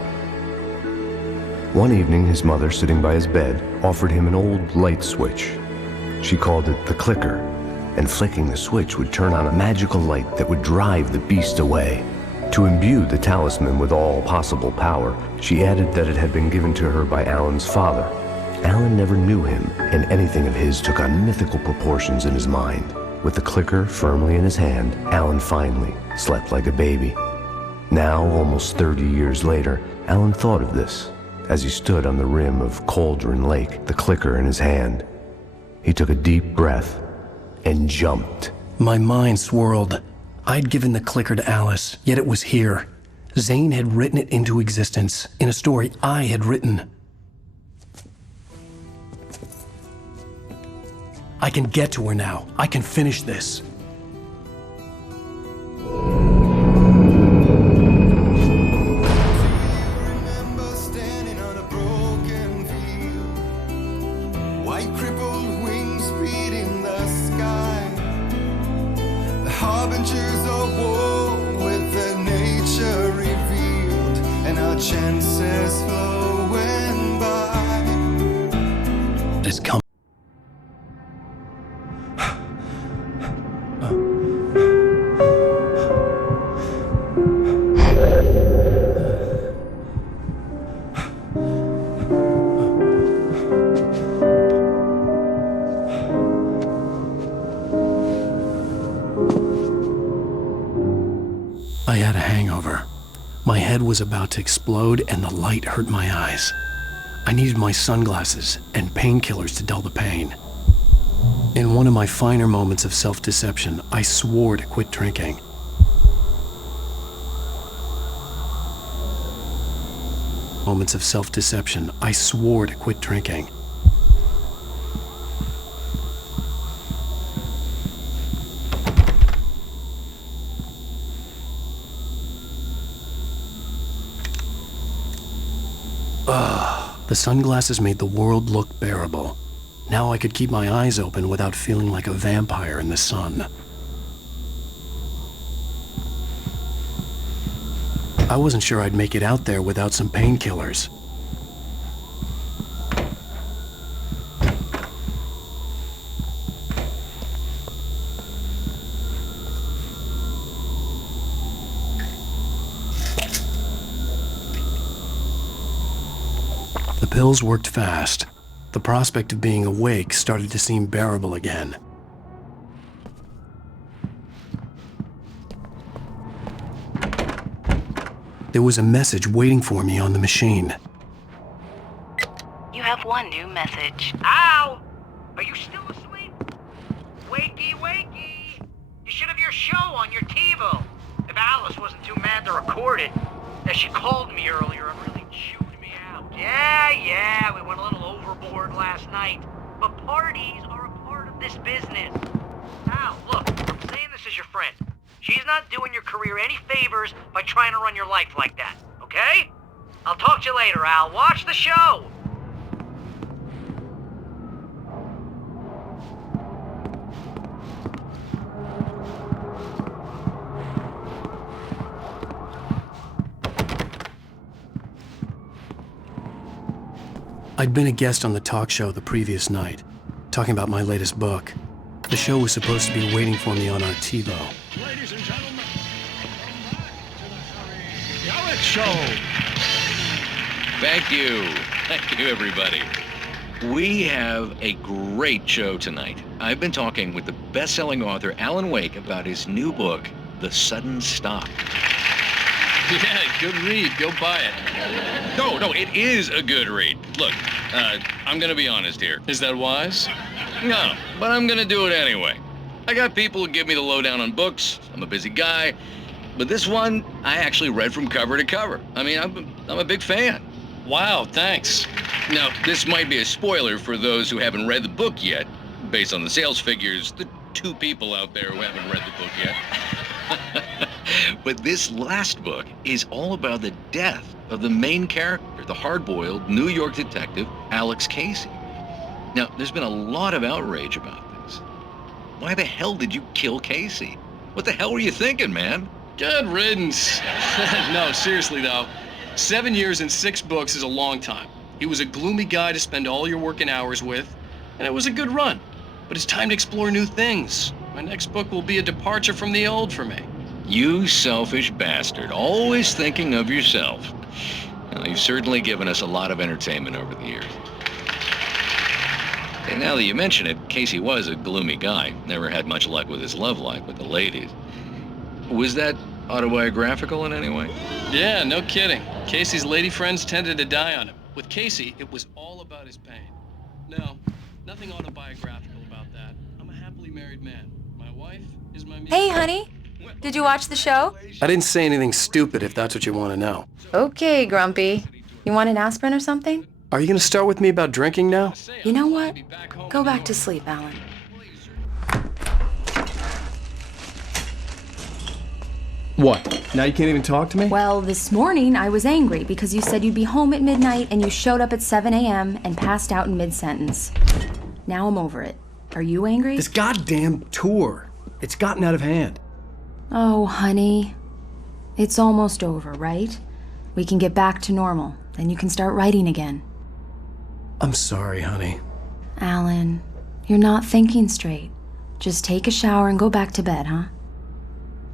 One evening, his mother, sitting by his bed, offered him an old light switch. She called it the clicker, and flicking the switch would turn on a magical light that would drive the beast away. To imbue the talisman with all possible power, she added that it had been given to her by Alan's father. Alan never knew him, and anything of his took on mythical proportions in his mind. With the clicker firmly in his hand, Alan finally slept like a baby. Now, almost 30 years later, Alan thought of this as he stood on the rim of Cauldron Lake, the clicker in his hand. He took a deep breath and jumped. My mind swirled. I'd given the clicker to Alice, yet it was here. Zane had written it into existence in a story I had written. I can get to her now. I can finish this. White crippled wings beating the sky. The harbingers of war with their nature revealed, and our chances flowing by. It's come. I had a hangover. My head was about to explode and the light hurt my eyes. I needed my sunglasses and painkillers to dull the pain. In one of my finer moments of self-deception, I swore to quit drinking. Moments of self-deception, I swore to quit drinking. The sunglasses made the world look bearable. Now I could keep my eyes open without feeling like a vampire in the sun. I wasn't sure I'd make it out there without some painkillers. The pills worked fast. The prospect of being awake started to seem bearable again. There was a message waiting for me on the machine. You have one new message. Ow! Are you still asleep? Wakey, wakey! You should have your show on your TiVo. If Alice wasn't too mad to record it, as she called me earlier and really chewed me out. Yeah, we went a little overboard. board last night, but parties are a part of this business. Al, look, I'm saying this as your friend. She's not doing your career any favors by trying to run your life like that, okay? I'll talk to you later, Al. Watch the show! I'd been a guest on the talk show the previous night, talking about my latest book. The show was supposed to be waiting for me on our TiVo. Ladies and gentlemen, welcome back to the Alex Show. Thank you. Thank you, everybody. We have a great show tonight. I've been talking with the best-selling author Alan Wake about his new book, The Sudden Stop. Yeah, good read. Go buy it. No, it is a good read. Look, I'm gonna be honest here. Is that wise? No, but I'm gonna do it anyway. I got people who give me the lowdown on books. I'm a busy guy. But this one, I actually read from cover to cover. I mean, I'm a big fan. Wow, thanks. Now, this might be a spoiler for those who haven't read the book yet. Based on the sales figures, the 2 people out there who haven't read the book yet. But this last book is all about the death of the main character, the hard-boiled New York detective, Alex Casey. Now, there's been a lot of outrage about this. Why the hell did you kill Casey? What the hell were you thinking, man? Good riddance. No, seriously though, 7 years and 6 books is a long time. He was a gloomy guy to spend all your working hours with, and it was a good run. But it's time to explore new things. My next book will be a departure from the old for me. You selfish bastard, always thinking of yourself. Well, you've certainly given us a lot of entertainment over the years. And now that you mention it, Casey was a gloomy guy. Never had much luck with his love life with the ladies. Was that autobiographical in any way? Yeah, no kidding. Casey's lady friends tended to die on him. With Casey, it was all about his pain. No, nothing autobiographical about that. I'm a happily married man. My wife is my... Hey, honey. Did you watch the show? I didn't say anything stupid if that's what you want to know. Okay, Grumpy. You want an aspirin or something? Are you going to start with me about drinking now? You know what? Go back to sleep, Alan. What? Now you can't even talk to me? Well, this morning I was angry because you said you'd be home at midnight and you showed up at 7 a.m. and passed out in mid-sentence. Now I'm over it. Are you angry? This goddamn tour. It's gotten out of hand. Oh, honey. It's almost over, right? We can get back to normal. Then you can start writing again. I'm sorry, honey. Alan, you're not thinking straight. Just take a shower and go back to bed, huh?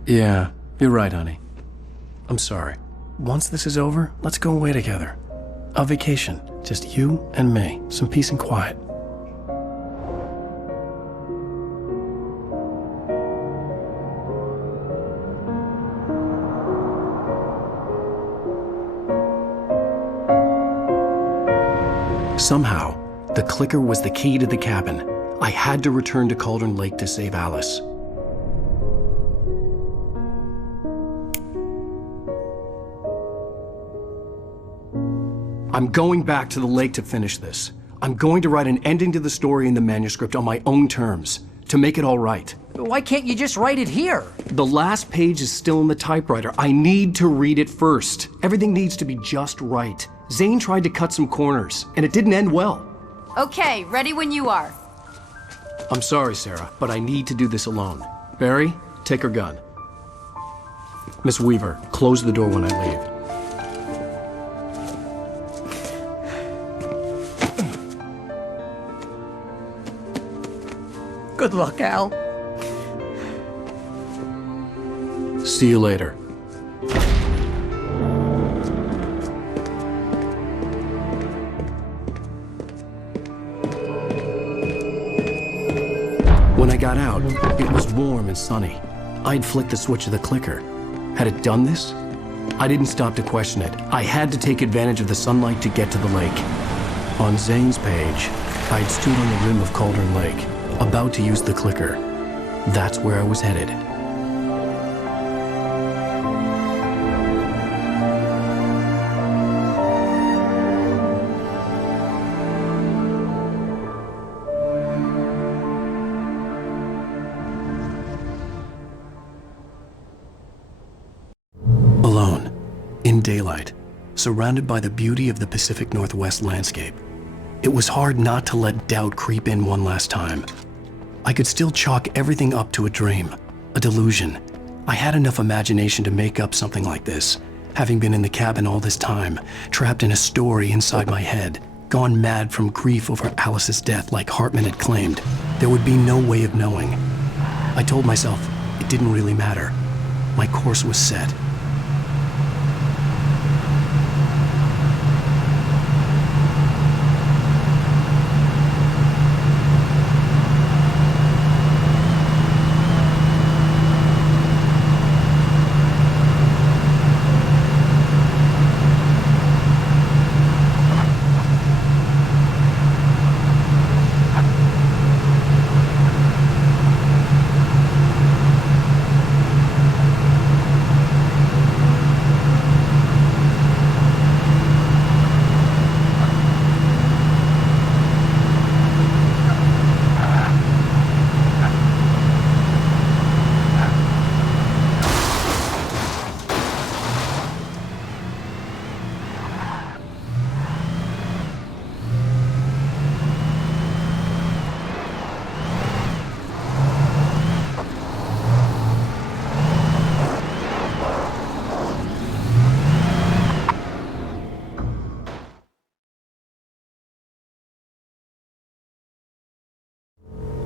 Yeah, you're right, honey. I'm sorry. Once this is over, let's go away together. A vacation. Just you and me. Some peace and quiet. Somehow, the clicker was the key to the cabin. I had to return to Cauldron Lake to save Alice. I'm going back to the lake to finish this. I'm going to write an ending to the story in the manuscript on my own terms, to make it all right. Why can't you just write it here? The last page is still in the typewriter. I need to read it first. Everything needs to be just right. Zane tried to cut some corners, and it didn't end well. Okay, ready when you are. I'm sorry, Sarah, but I need to do this alone. Barry, take her gun. Miss Weaver, close the door when I leave. Good luck, Al. See you later. When I got out, it was warm and sunny. I'd flicked the switch of the clicker. Had it done this? I didn't stop to question it. I had to take advantage of the sunlight to get to the lake. On Zane's page, I'd stood on the rim of Cauldron Lake, about to use the clicker. That's where I was headed. surrounded by the beauty of the Pacific Northwest landscape. It was hard not to let doubt creep in one last time. I could still chalk everything up to a dream, a delusion. I had enough imagination to make up something like this, having been in the cabin all this time, trapped in a story inside my head, gone mad from grief over Alice's death like Hartman had claimed. There would be no way of knowing. I told myself it didn't really matter. My course was set.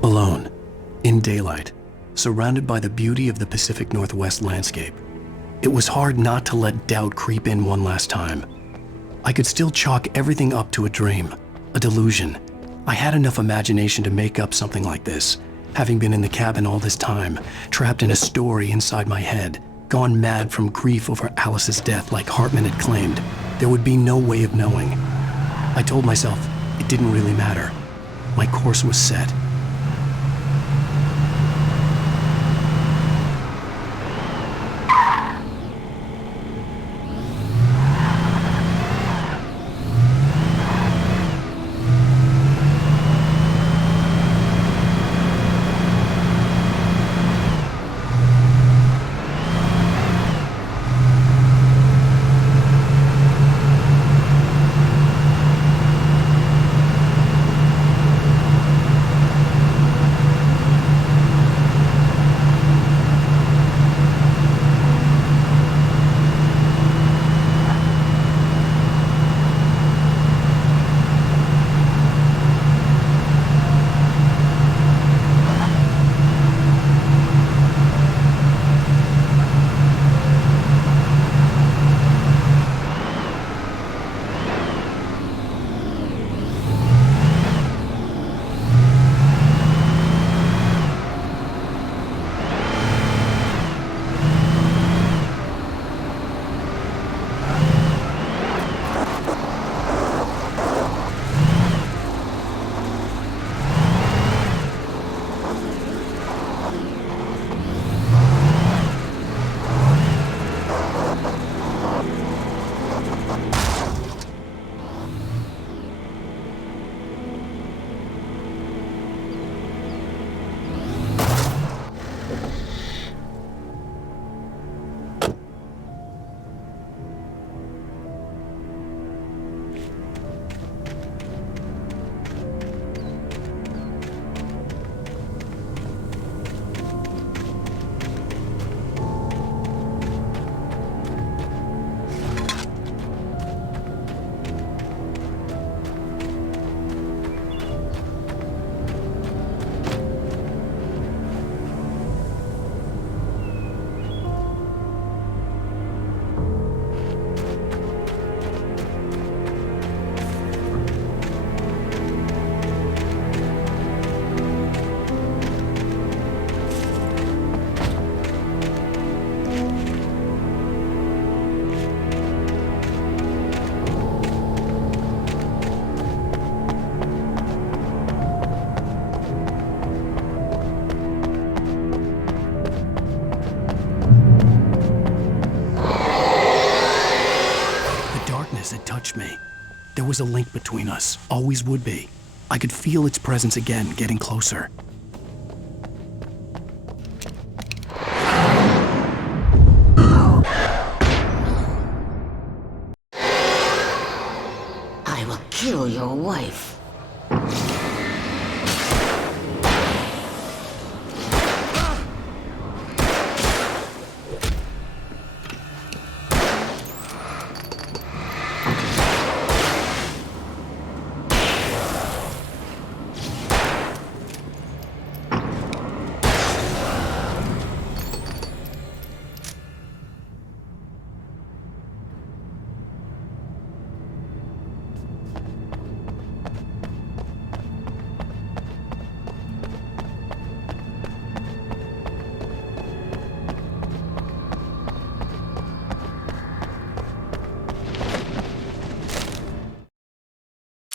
Alone, in daylight, surrounded by the beauty of the Pacific Northwest landscape. It was hard not to let doubt creep in one last time. I could still chalk everything up to a dream, a delusion. I had enough imagination to make up something like this, having been in the cabin all this time, trapped in a story inside my head, gone mad from grief over Alice's death like Hartman had claimed. There would be no way of knowing. I told myself it didn't really matter. My course was set. Me. There was a link between us, always would be. I could feel its presence again, getting closer. kill your wife.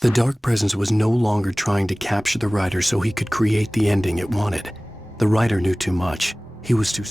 The dark presence was no longer trying to capture the writer so he could create the ending it wanted. The writer knew too much. He was too...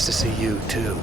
nice to see you, too.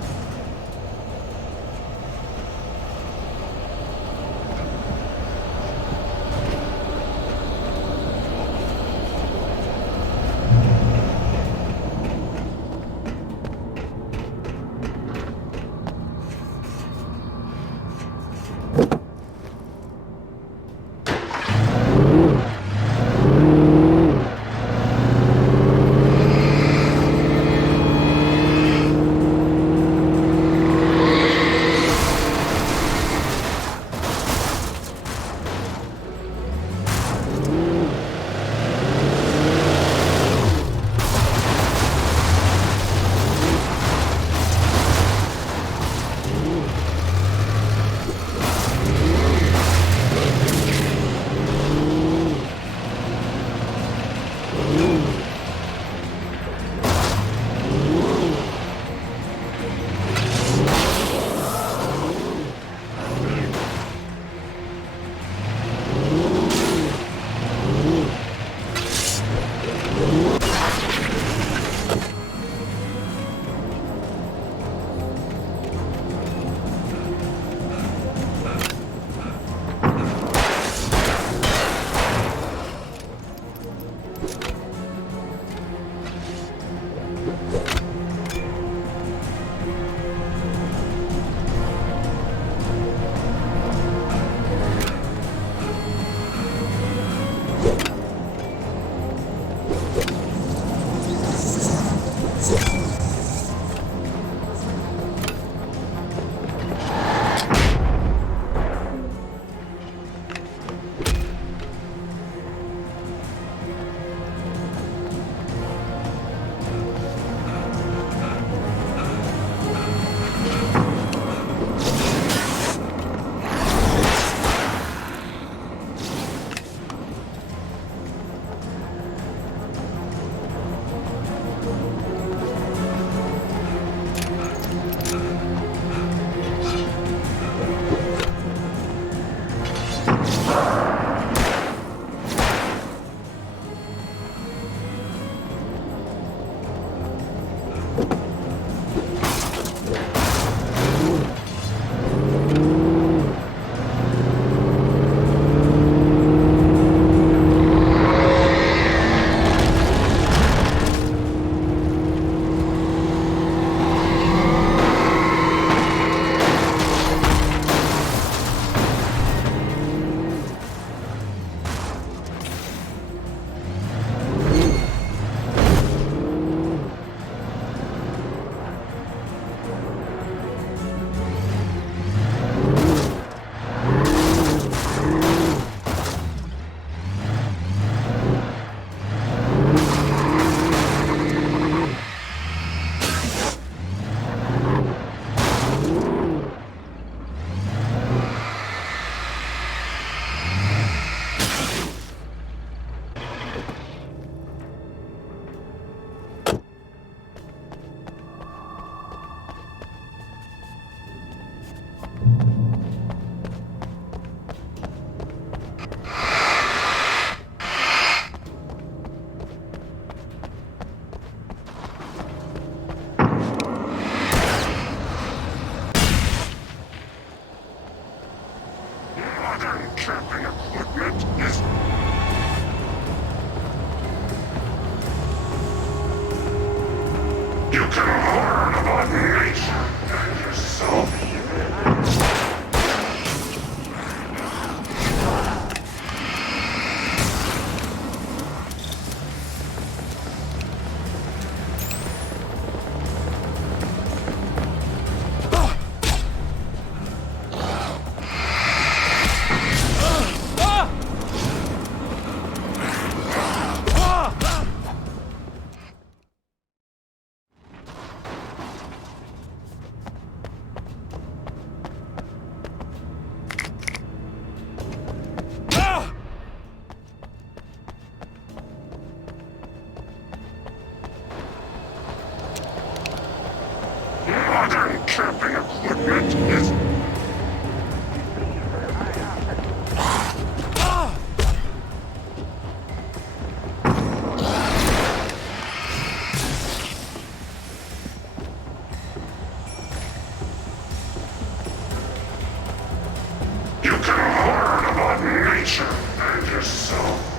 nature and yourself.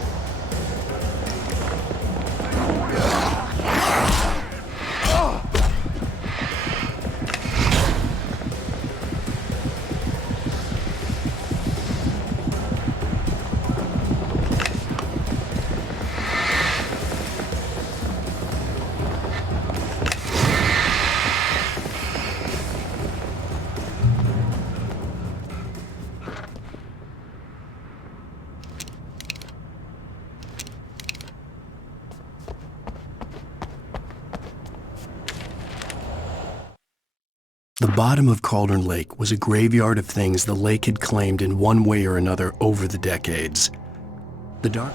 The bottom of Cauldron Lake was a graveyard of things the lake had claimed in one way or another over the decades. The dark...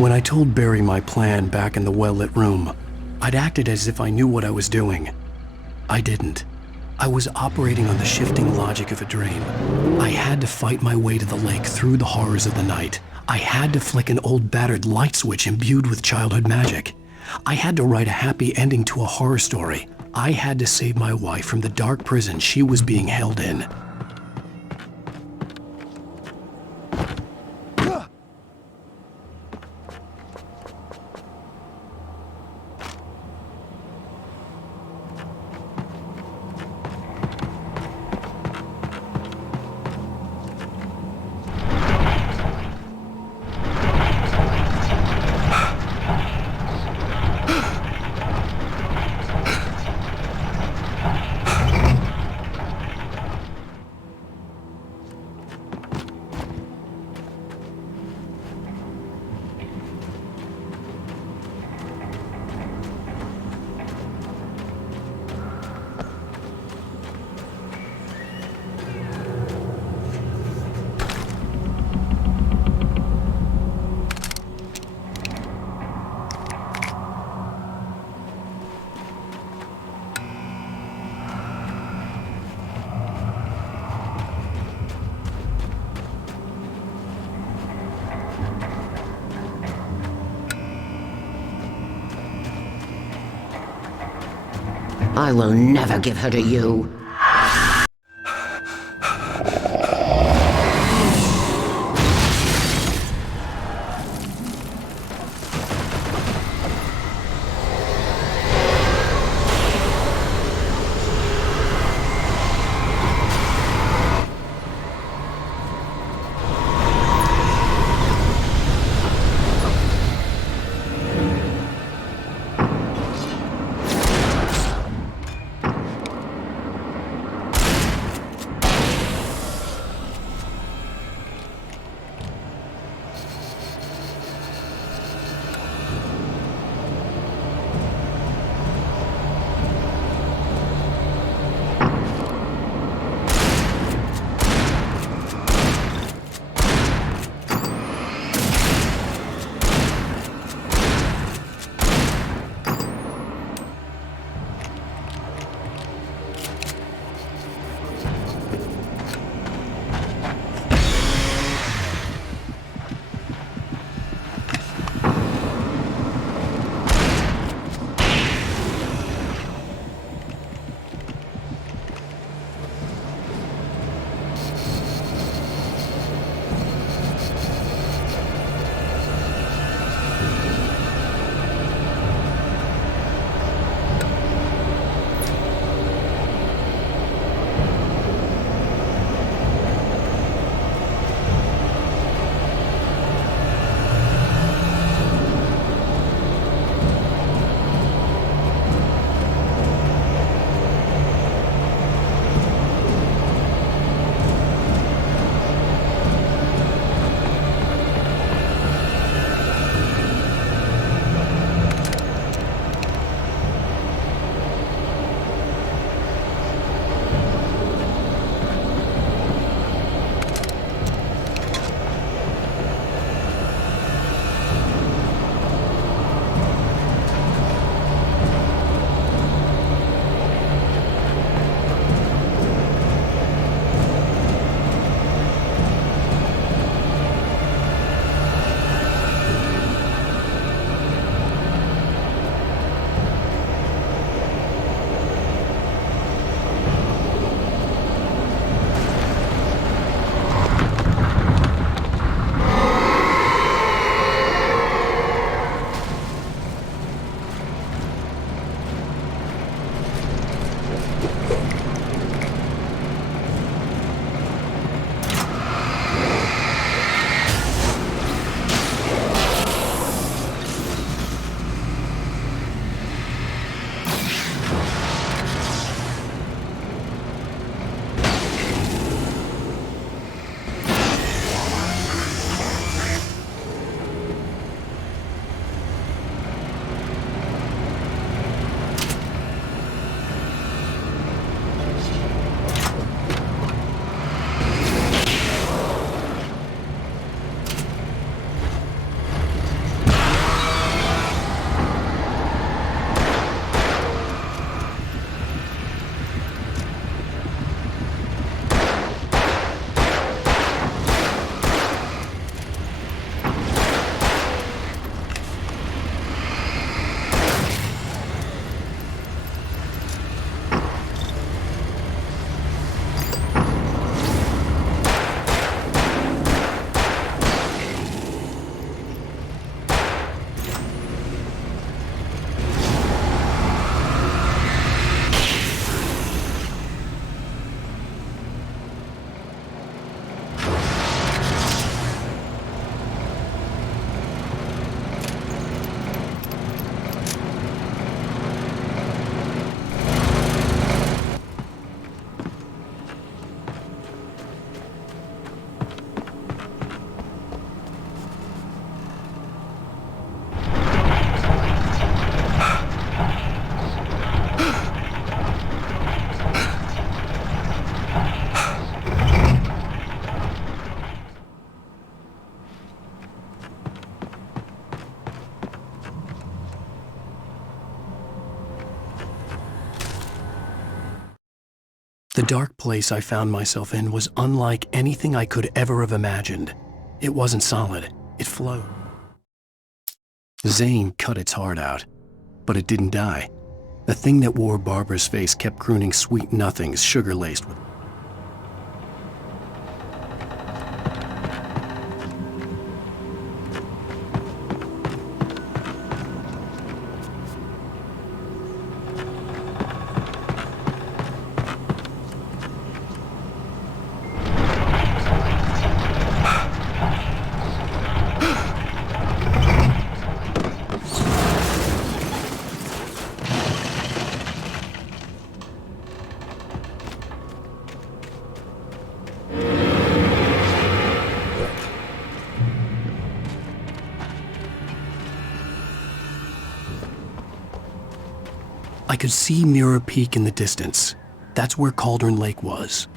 When I told Barry my plan back in the well-lit room, I'd acted as if I knew what I was doing. I didn't. I was operating on the shifting logic of a dream. I had to fight my way to the lake through the horrors of the night. I had to flick an old battered light switch imbued with childhood magic. I had to write a happy ending to a horror story. I had to save my wife from the dark prison she was being held in. I will never give her to you. The dark place I found myself in was unlike anything I could ever have imagined. It wasn't solid. It flowed. Zane cut its heart out, but it didn't die. The thing that wore Barbara's face kept crooning sweet nothings, sugar-laced with... I could see Mirror Peak in the distance. That's where Cauldron Lake was.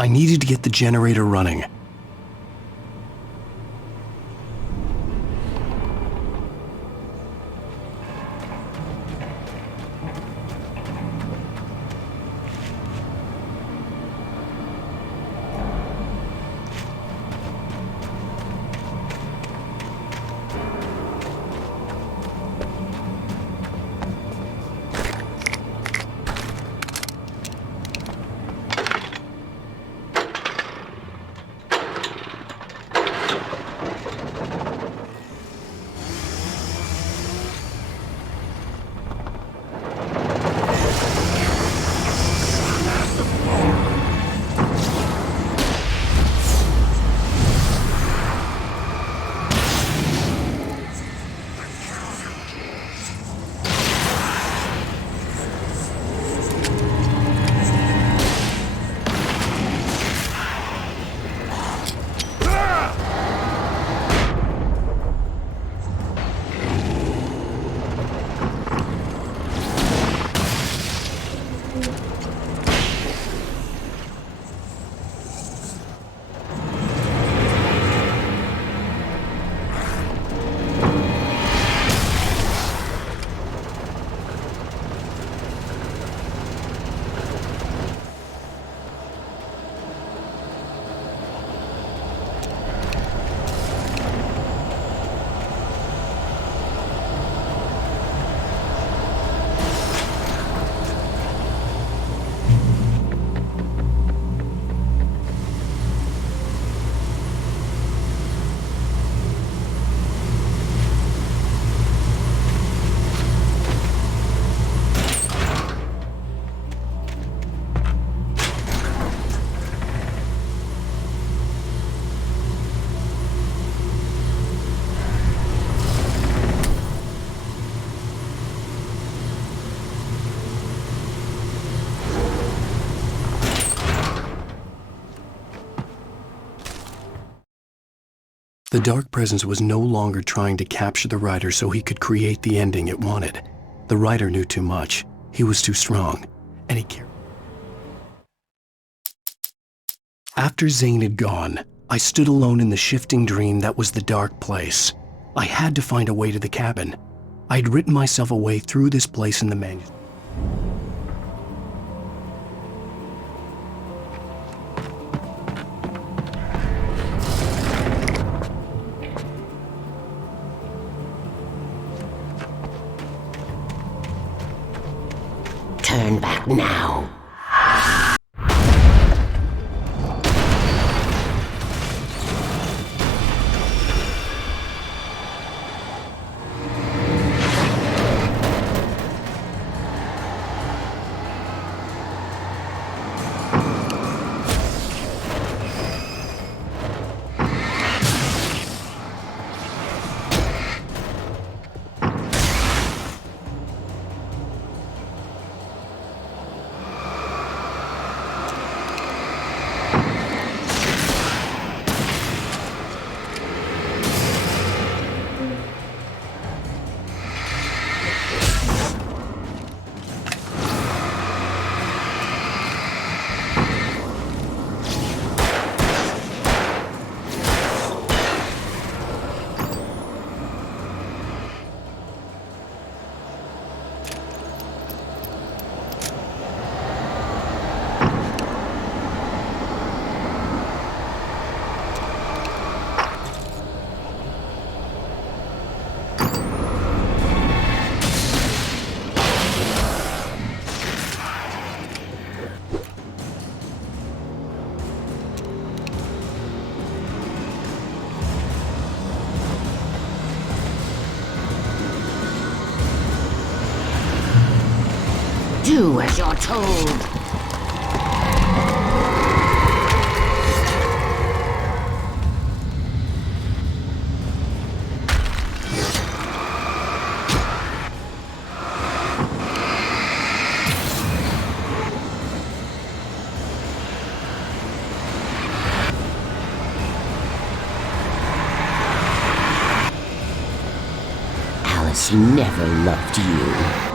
I needed to get the generator running. The dark presence was no longer trying to capture the writer so he could create the ending it wanted. The writer knew too much. He was too strong, and he cared. After Zane had gone, I stood alone in the shifting dream that was the dark place. I had to find a way to the cabin. I had written myself a way through this place in the manuscript. Turn back now. Do as you're told. Alice never loved you.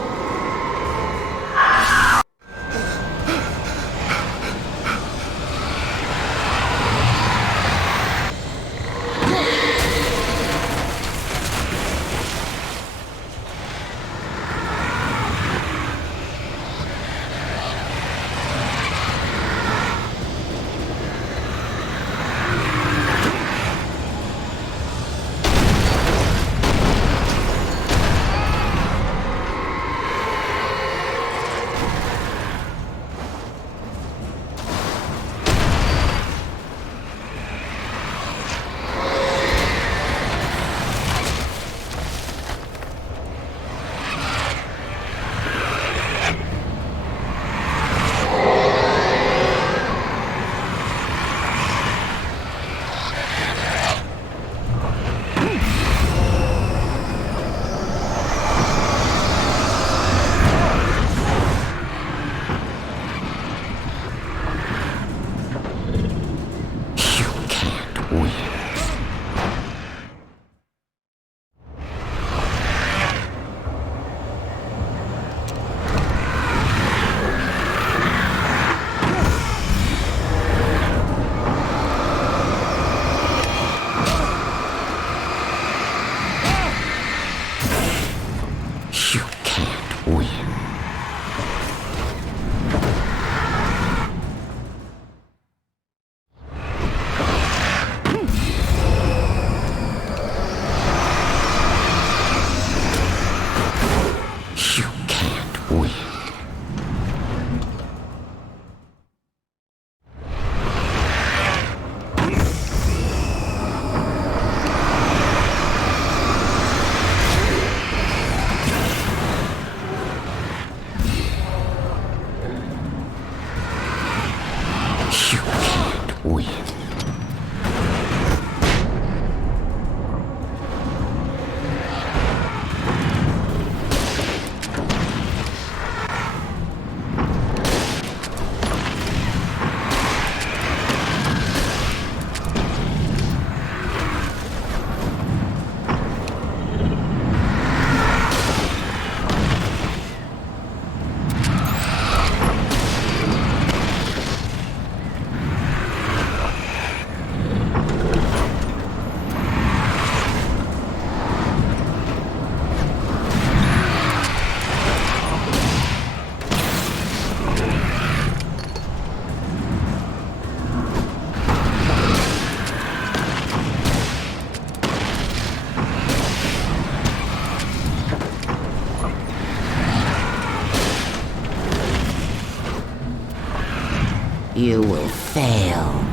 You will fail.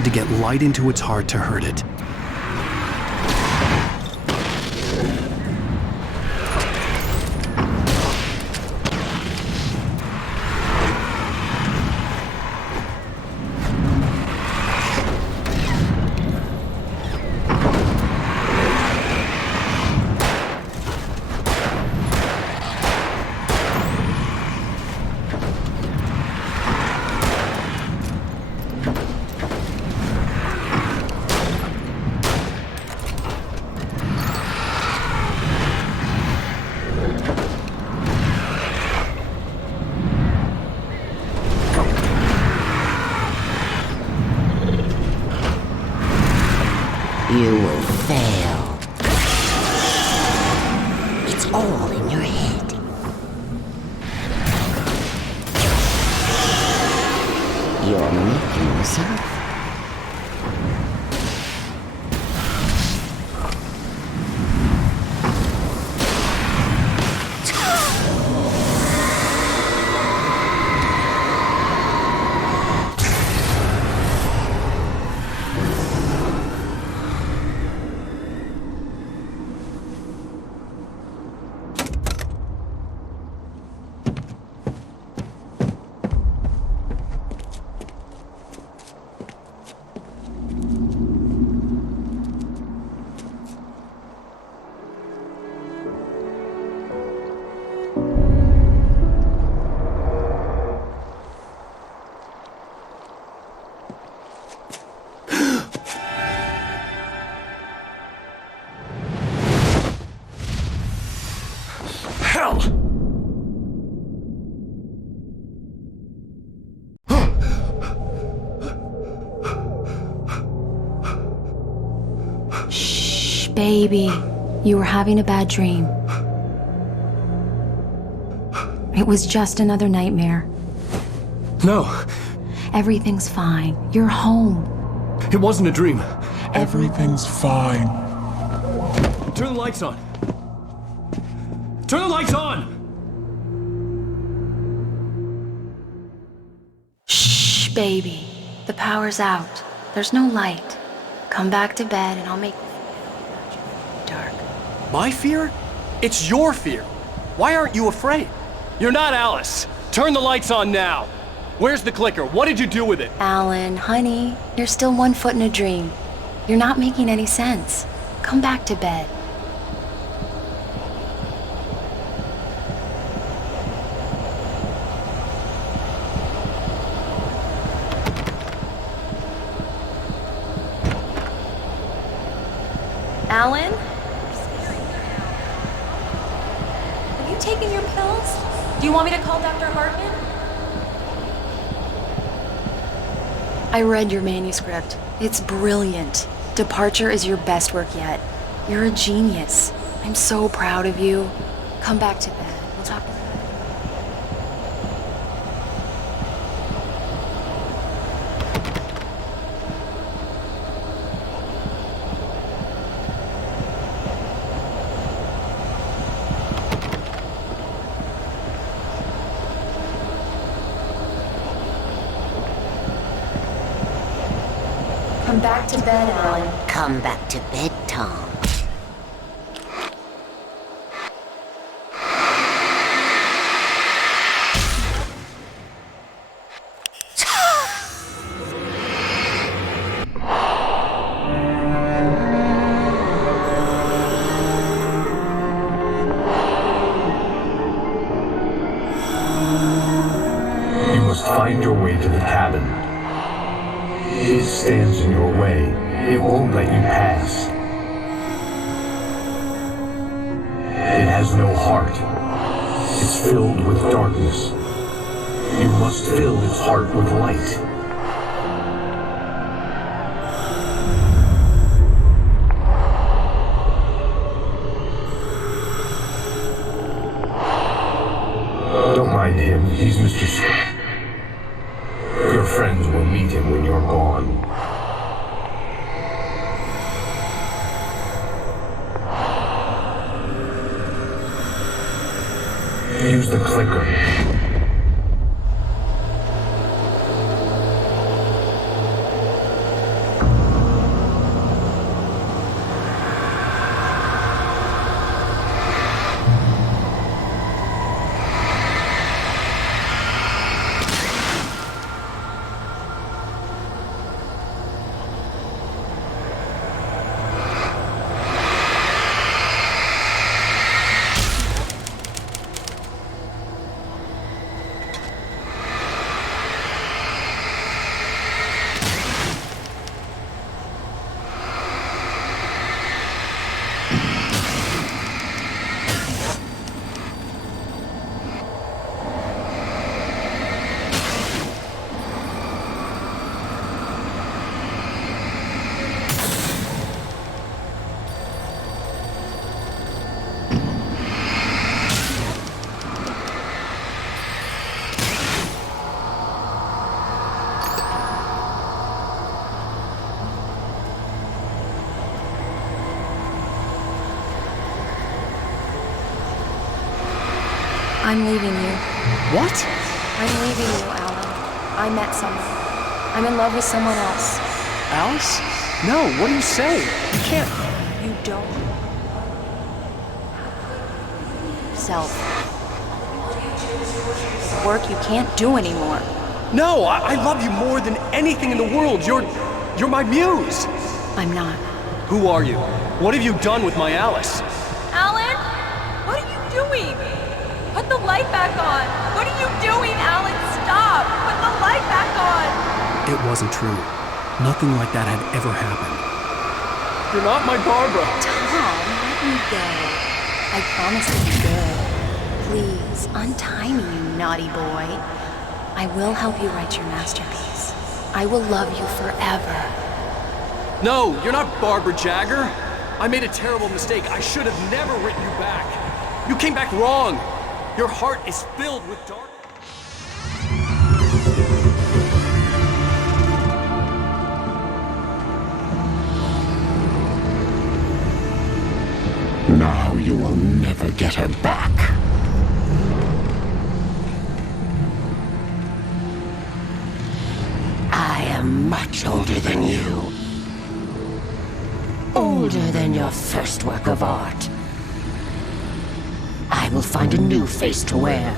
had to get light into its heart to hurt it. You will fail. It's all in your head. You're making this up. Baby, you were having a bad dream. It was just another nightmare. No. Everything's fine. You're home. It wasn't a dream. Everything's fine. Turn the lights on. Turn the lights on! Shh, baby. The power's out. There's no light. Come back to bed and I'll make dark. My fear? It's your fear. Why aren't you afraid? You're not Alice. Turn the lights on now. Where's the clicker? What did you do with it? Alan, honey, you're still 1 foot in a dream. You're not making any sense. Come back to bed. Alan? Have you taken your pills? Do you want me to call Dr. Hartman? I read your manuscript. It's brilliant. Departure is your best work yet. You're a genius. I'm so proud of you. Come back to bed. We'll talk about it. Come back to bed, Alan. Come back to bed, Tom. You must find your way to the cabin. It stands in your way. It won't let you pass. It has no heart. It's filled with darkness. You must fill its heart with light. Don't mind him. He's Mr. Your friends will meet him when you're gone. Use the clicker. I'm leaving you. What? I'm leaving you, Alan. I met someone. I'm in love with someone else. Alice? No, what do you say? You can't. You don't. Self. Work you can't do anymore. No, I love you more than anything in the world. You're my muse. I'm not. Who are you? What have you done with my Alice? Alan? What are you doing? Put the light back on! What are you doing, Alan? Stop! Put the light back on! It wasn't true. Nothing like that had ever happened. You're not my Barbara. Tom, let me go. I promise to be good. Please, untie me, you naughty boy. I will help you write your masterpiece. I will love you forever. No, you're not Barbara Jagger. I made a terrible mistake. I should have never written you back. You came back wrong. Your heart is filled with dark. Now you will never get her back. I am much older than you. Older than your first work of art. I will find a new face to wear.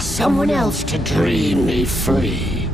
Someone else to dream me free.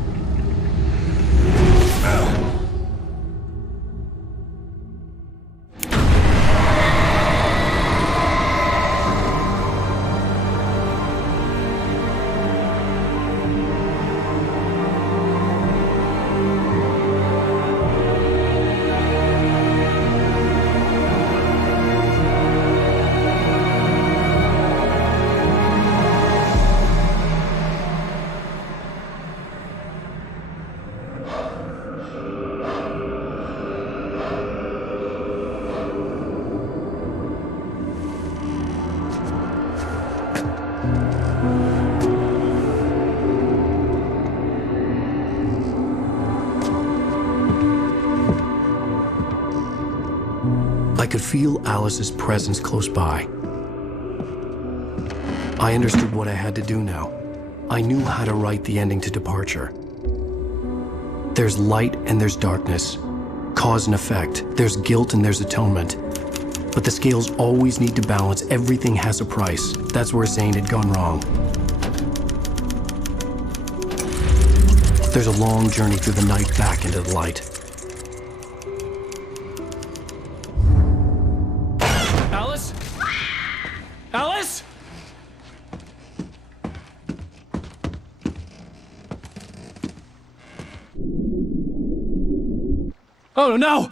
I could feel Alice's presence close by. I understood what I had to do now. I knew how to write the ending to Departure. There's light and there's darkness. Cause and effect. There's guilt and there's atonement. But the scales always need to balance. Everything has a price. That's where Zane had gone wrong. There's a long journey through the night back into the light. Alice? Alice? Oh no!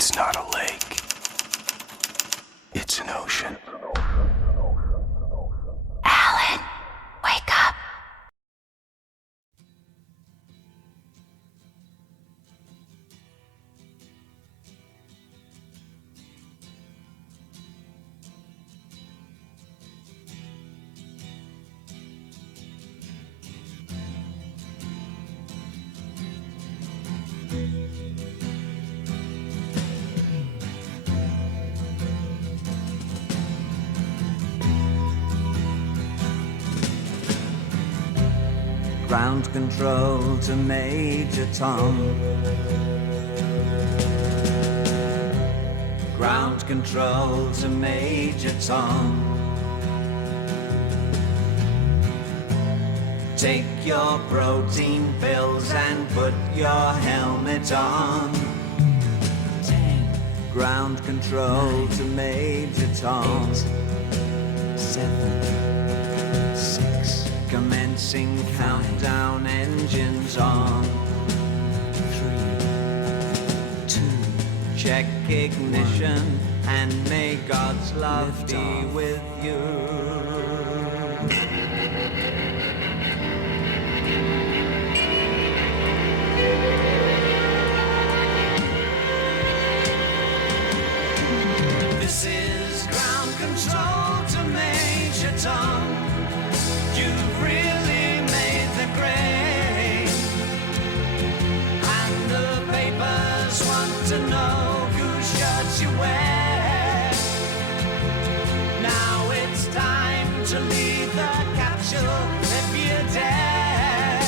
It's not a lake. It's an ocean. Alan, wake up. Ground control to Major Tom. Ground control to Major Tom. Take your protein pills and put your helmet on. 10. Ground control 9, to Major Tom. 8, 7, 6. Commencing countdown, engines on. 3, 2. Check ignition and may God's love be with you. This is ground control to Major Tom. You've really made the grade, and the papers want to know whose shirts you wear. Now it's time to leave the capsule if you dare.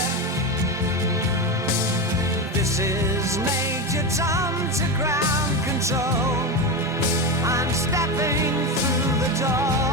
This is Major Tom to ground control. I'm stepping through the door.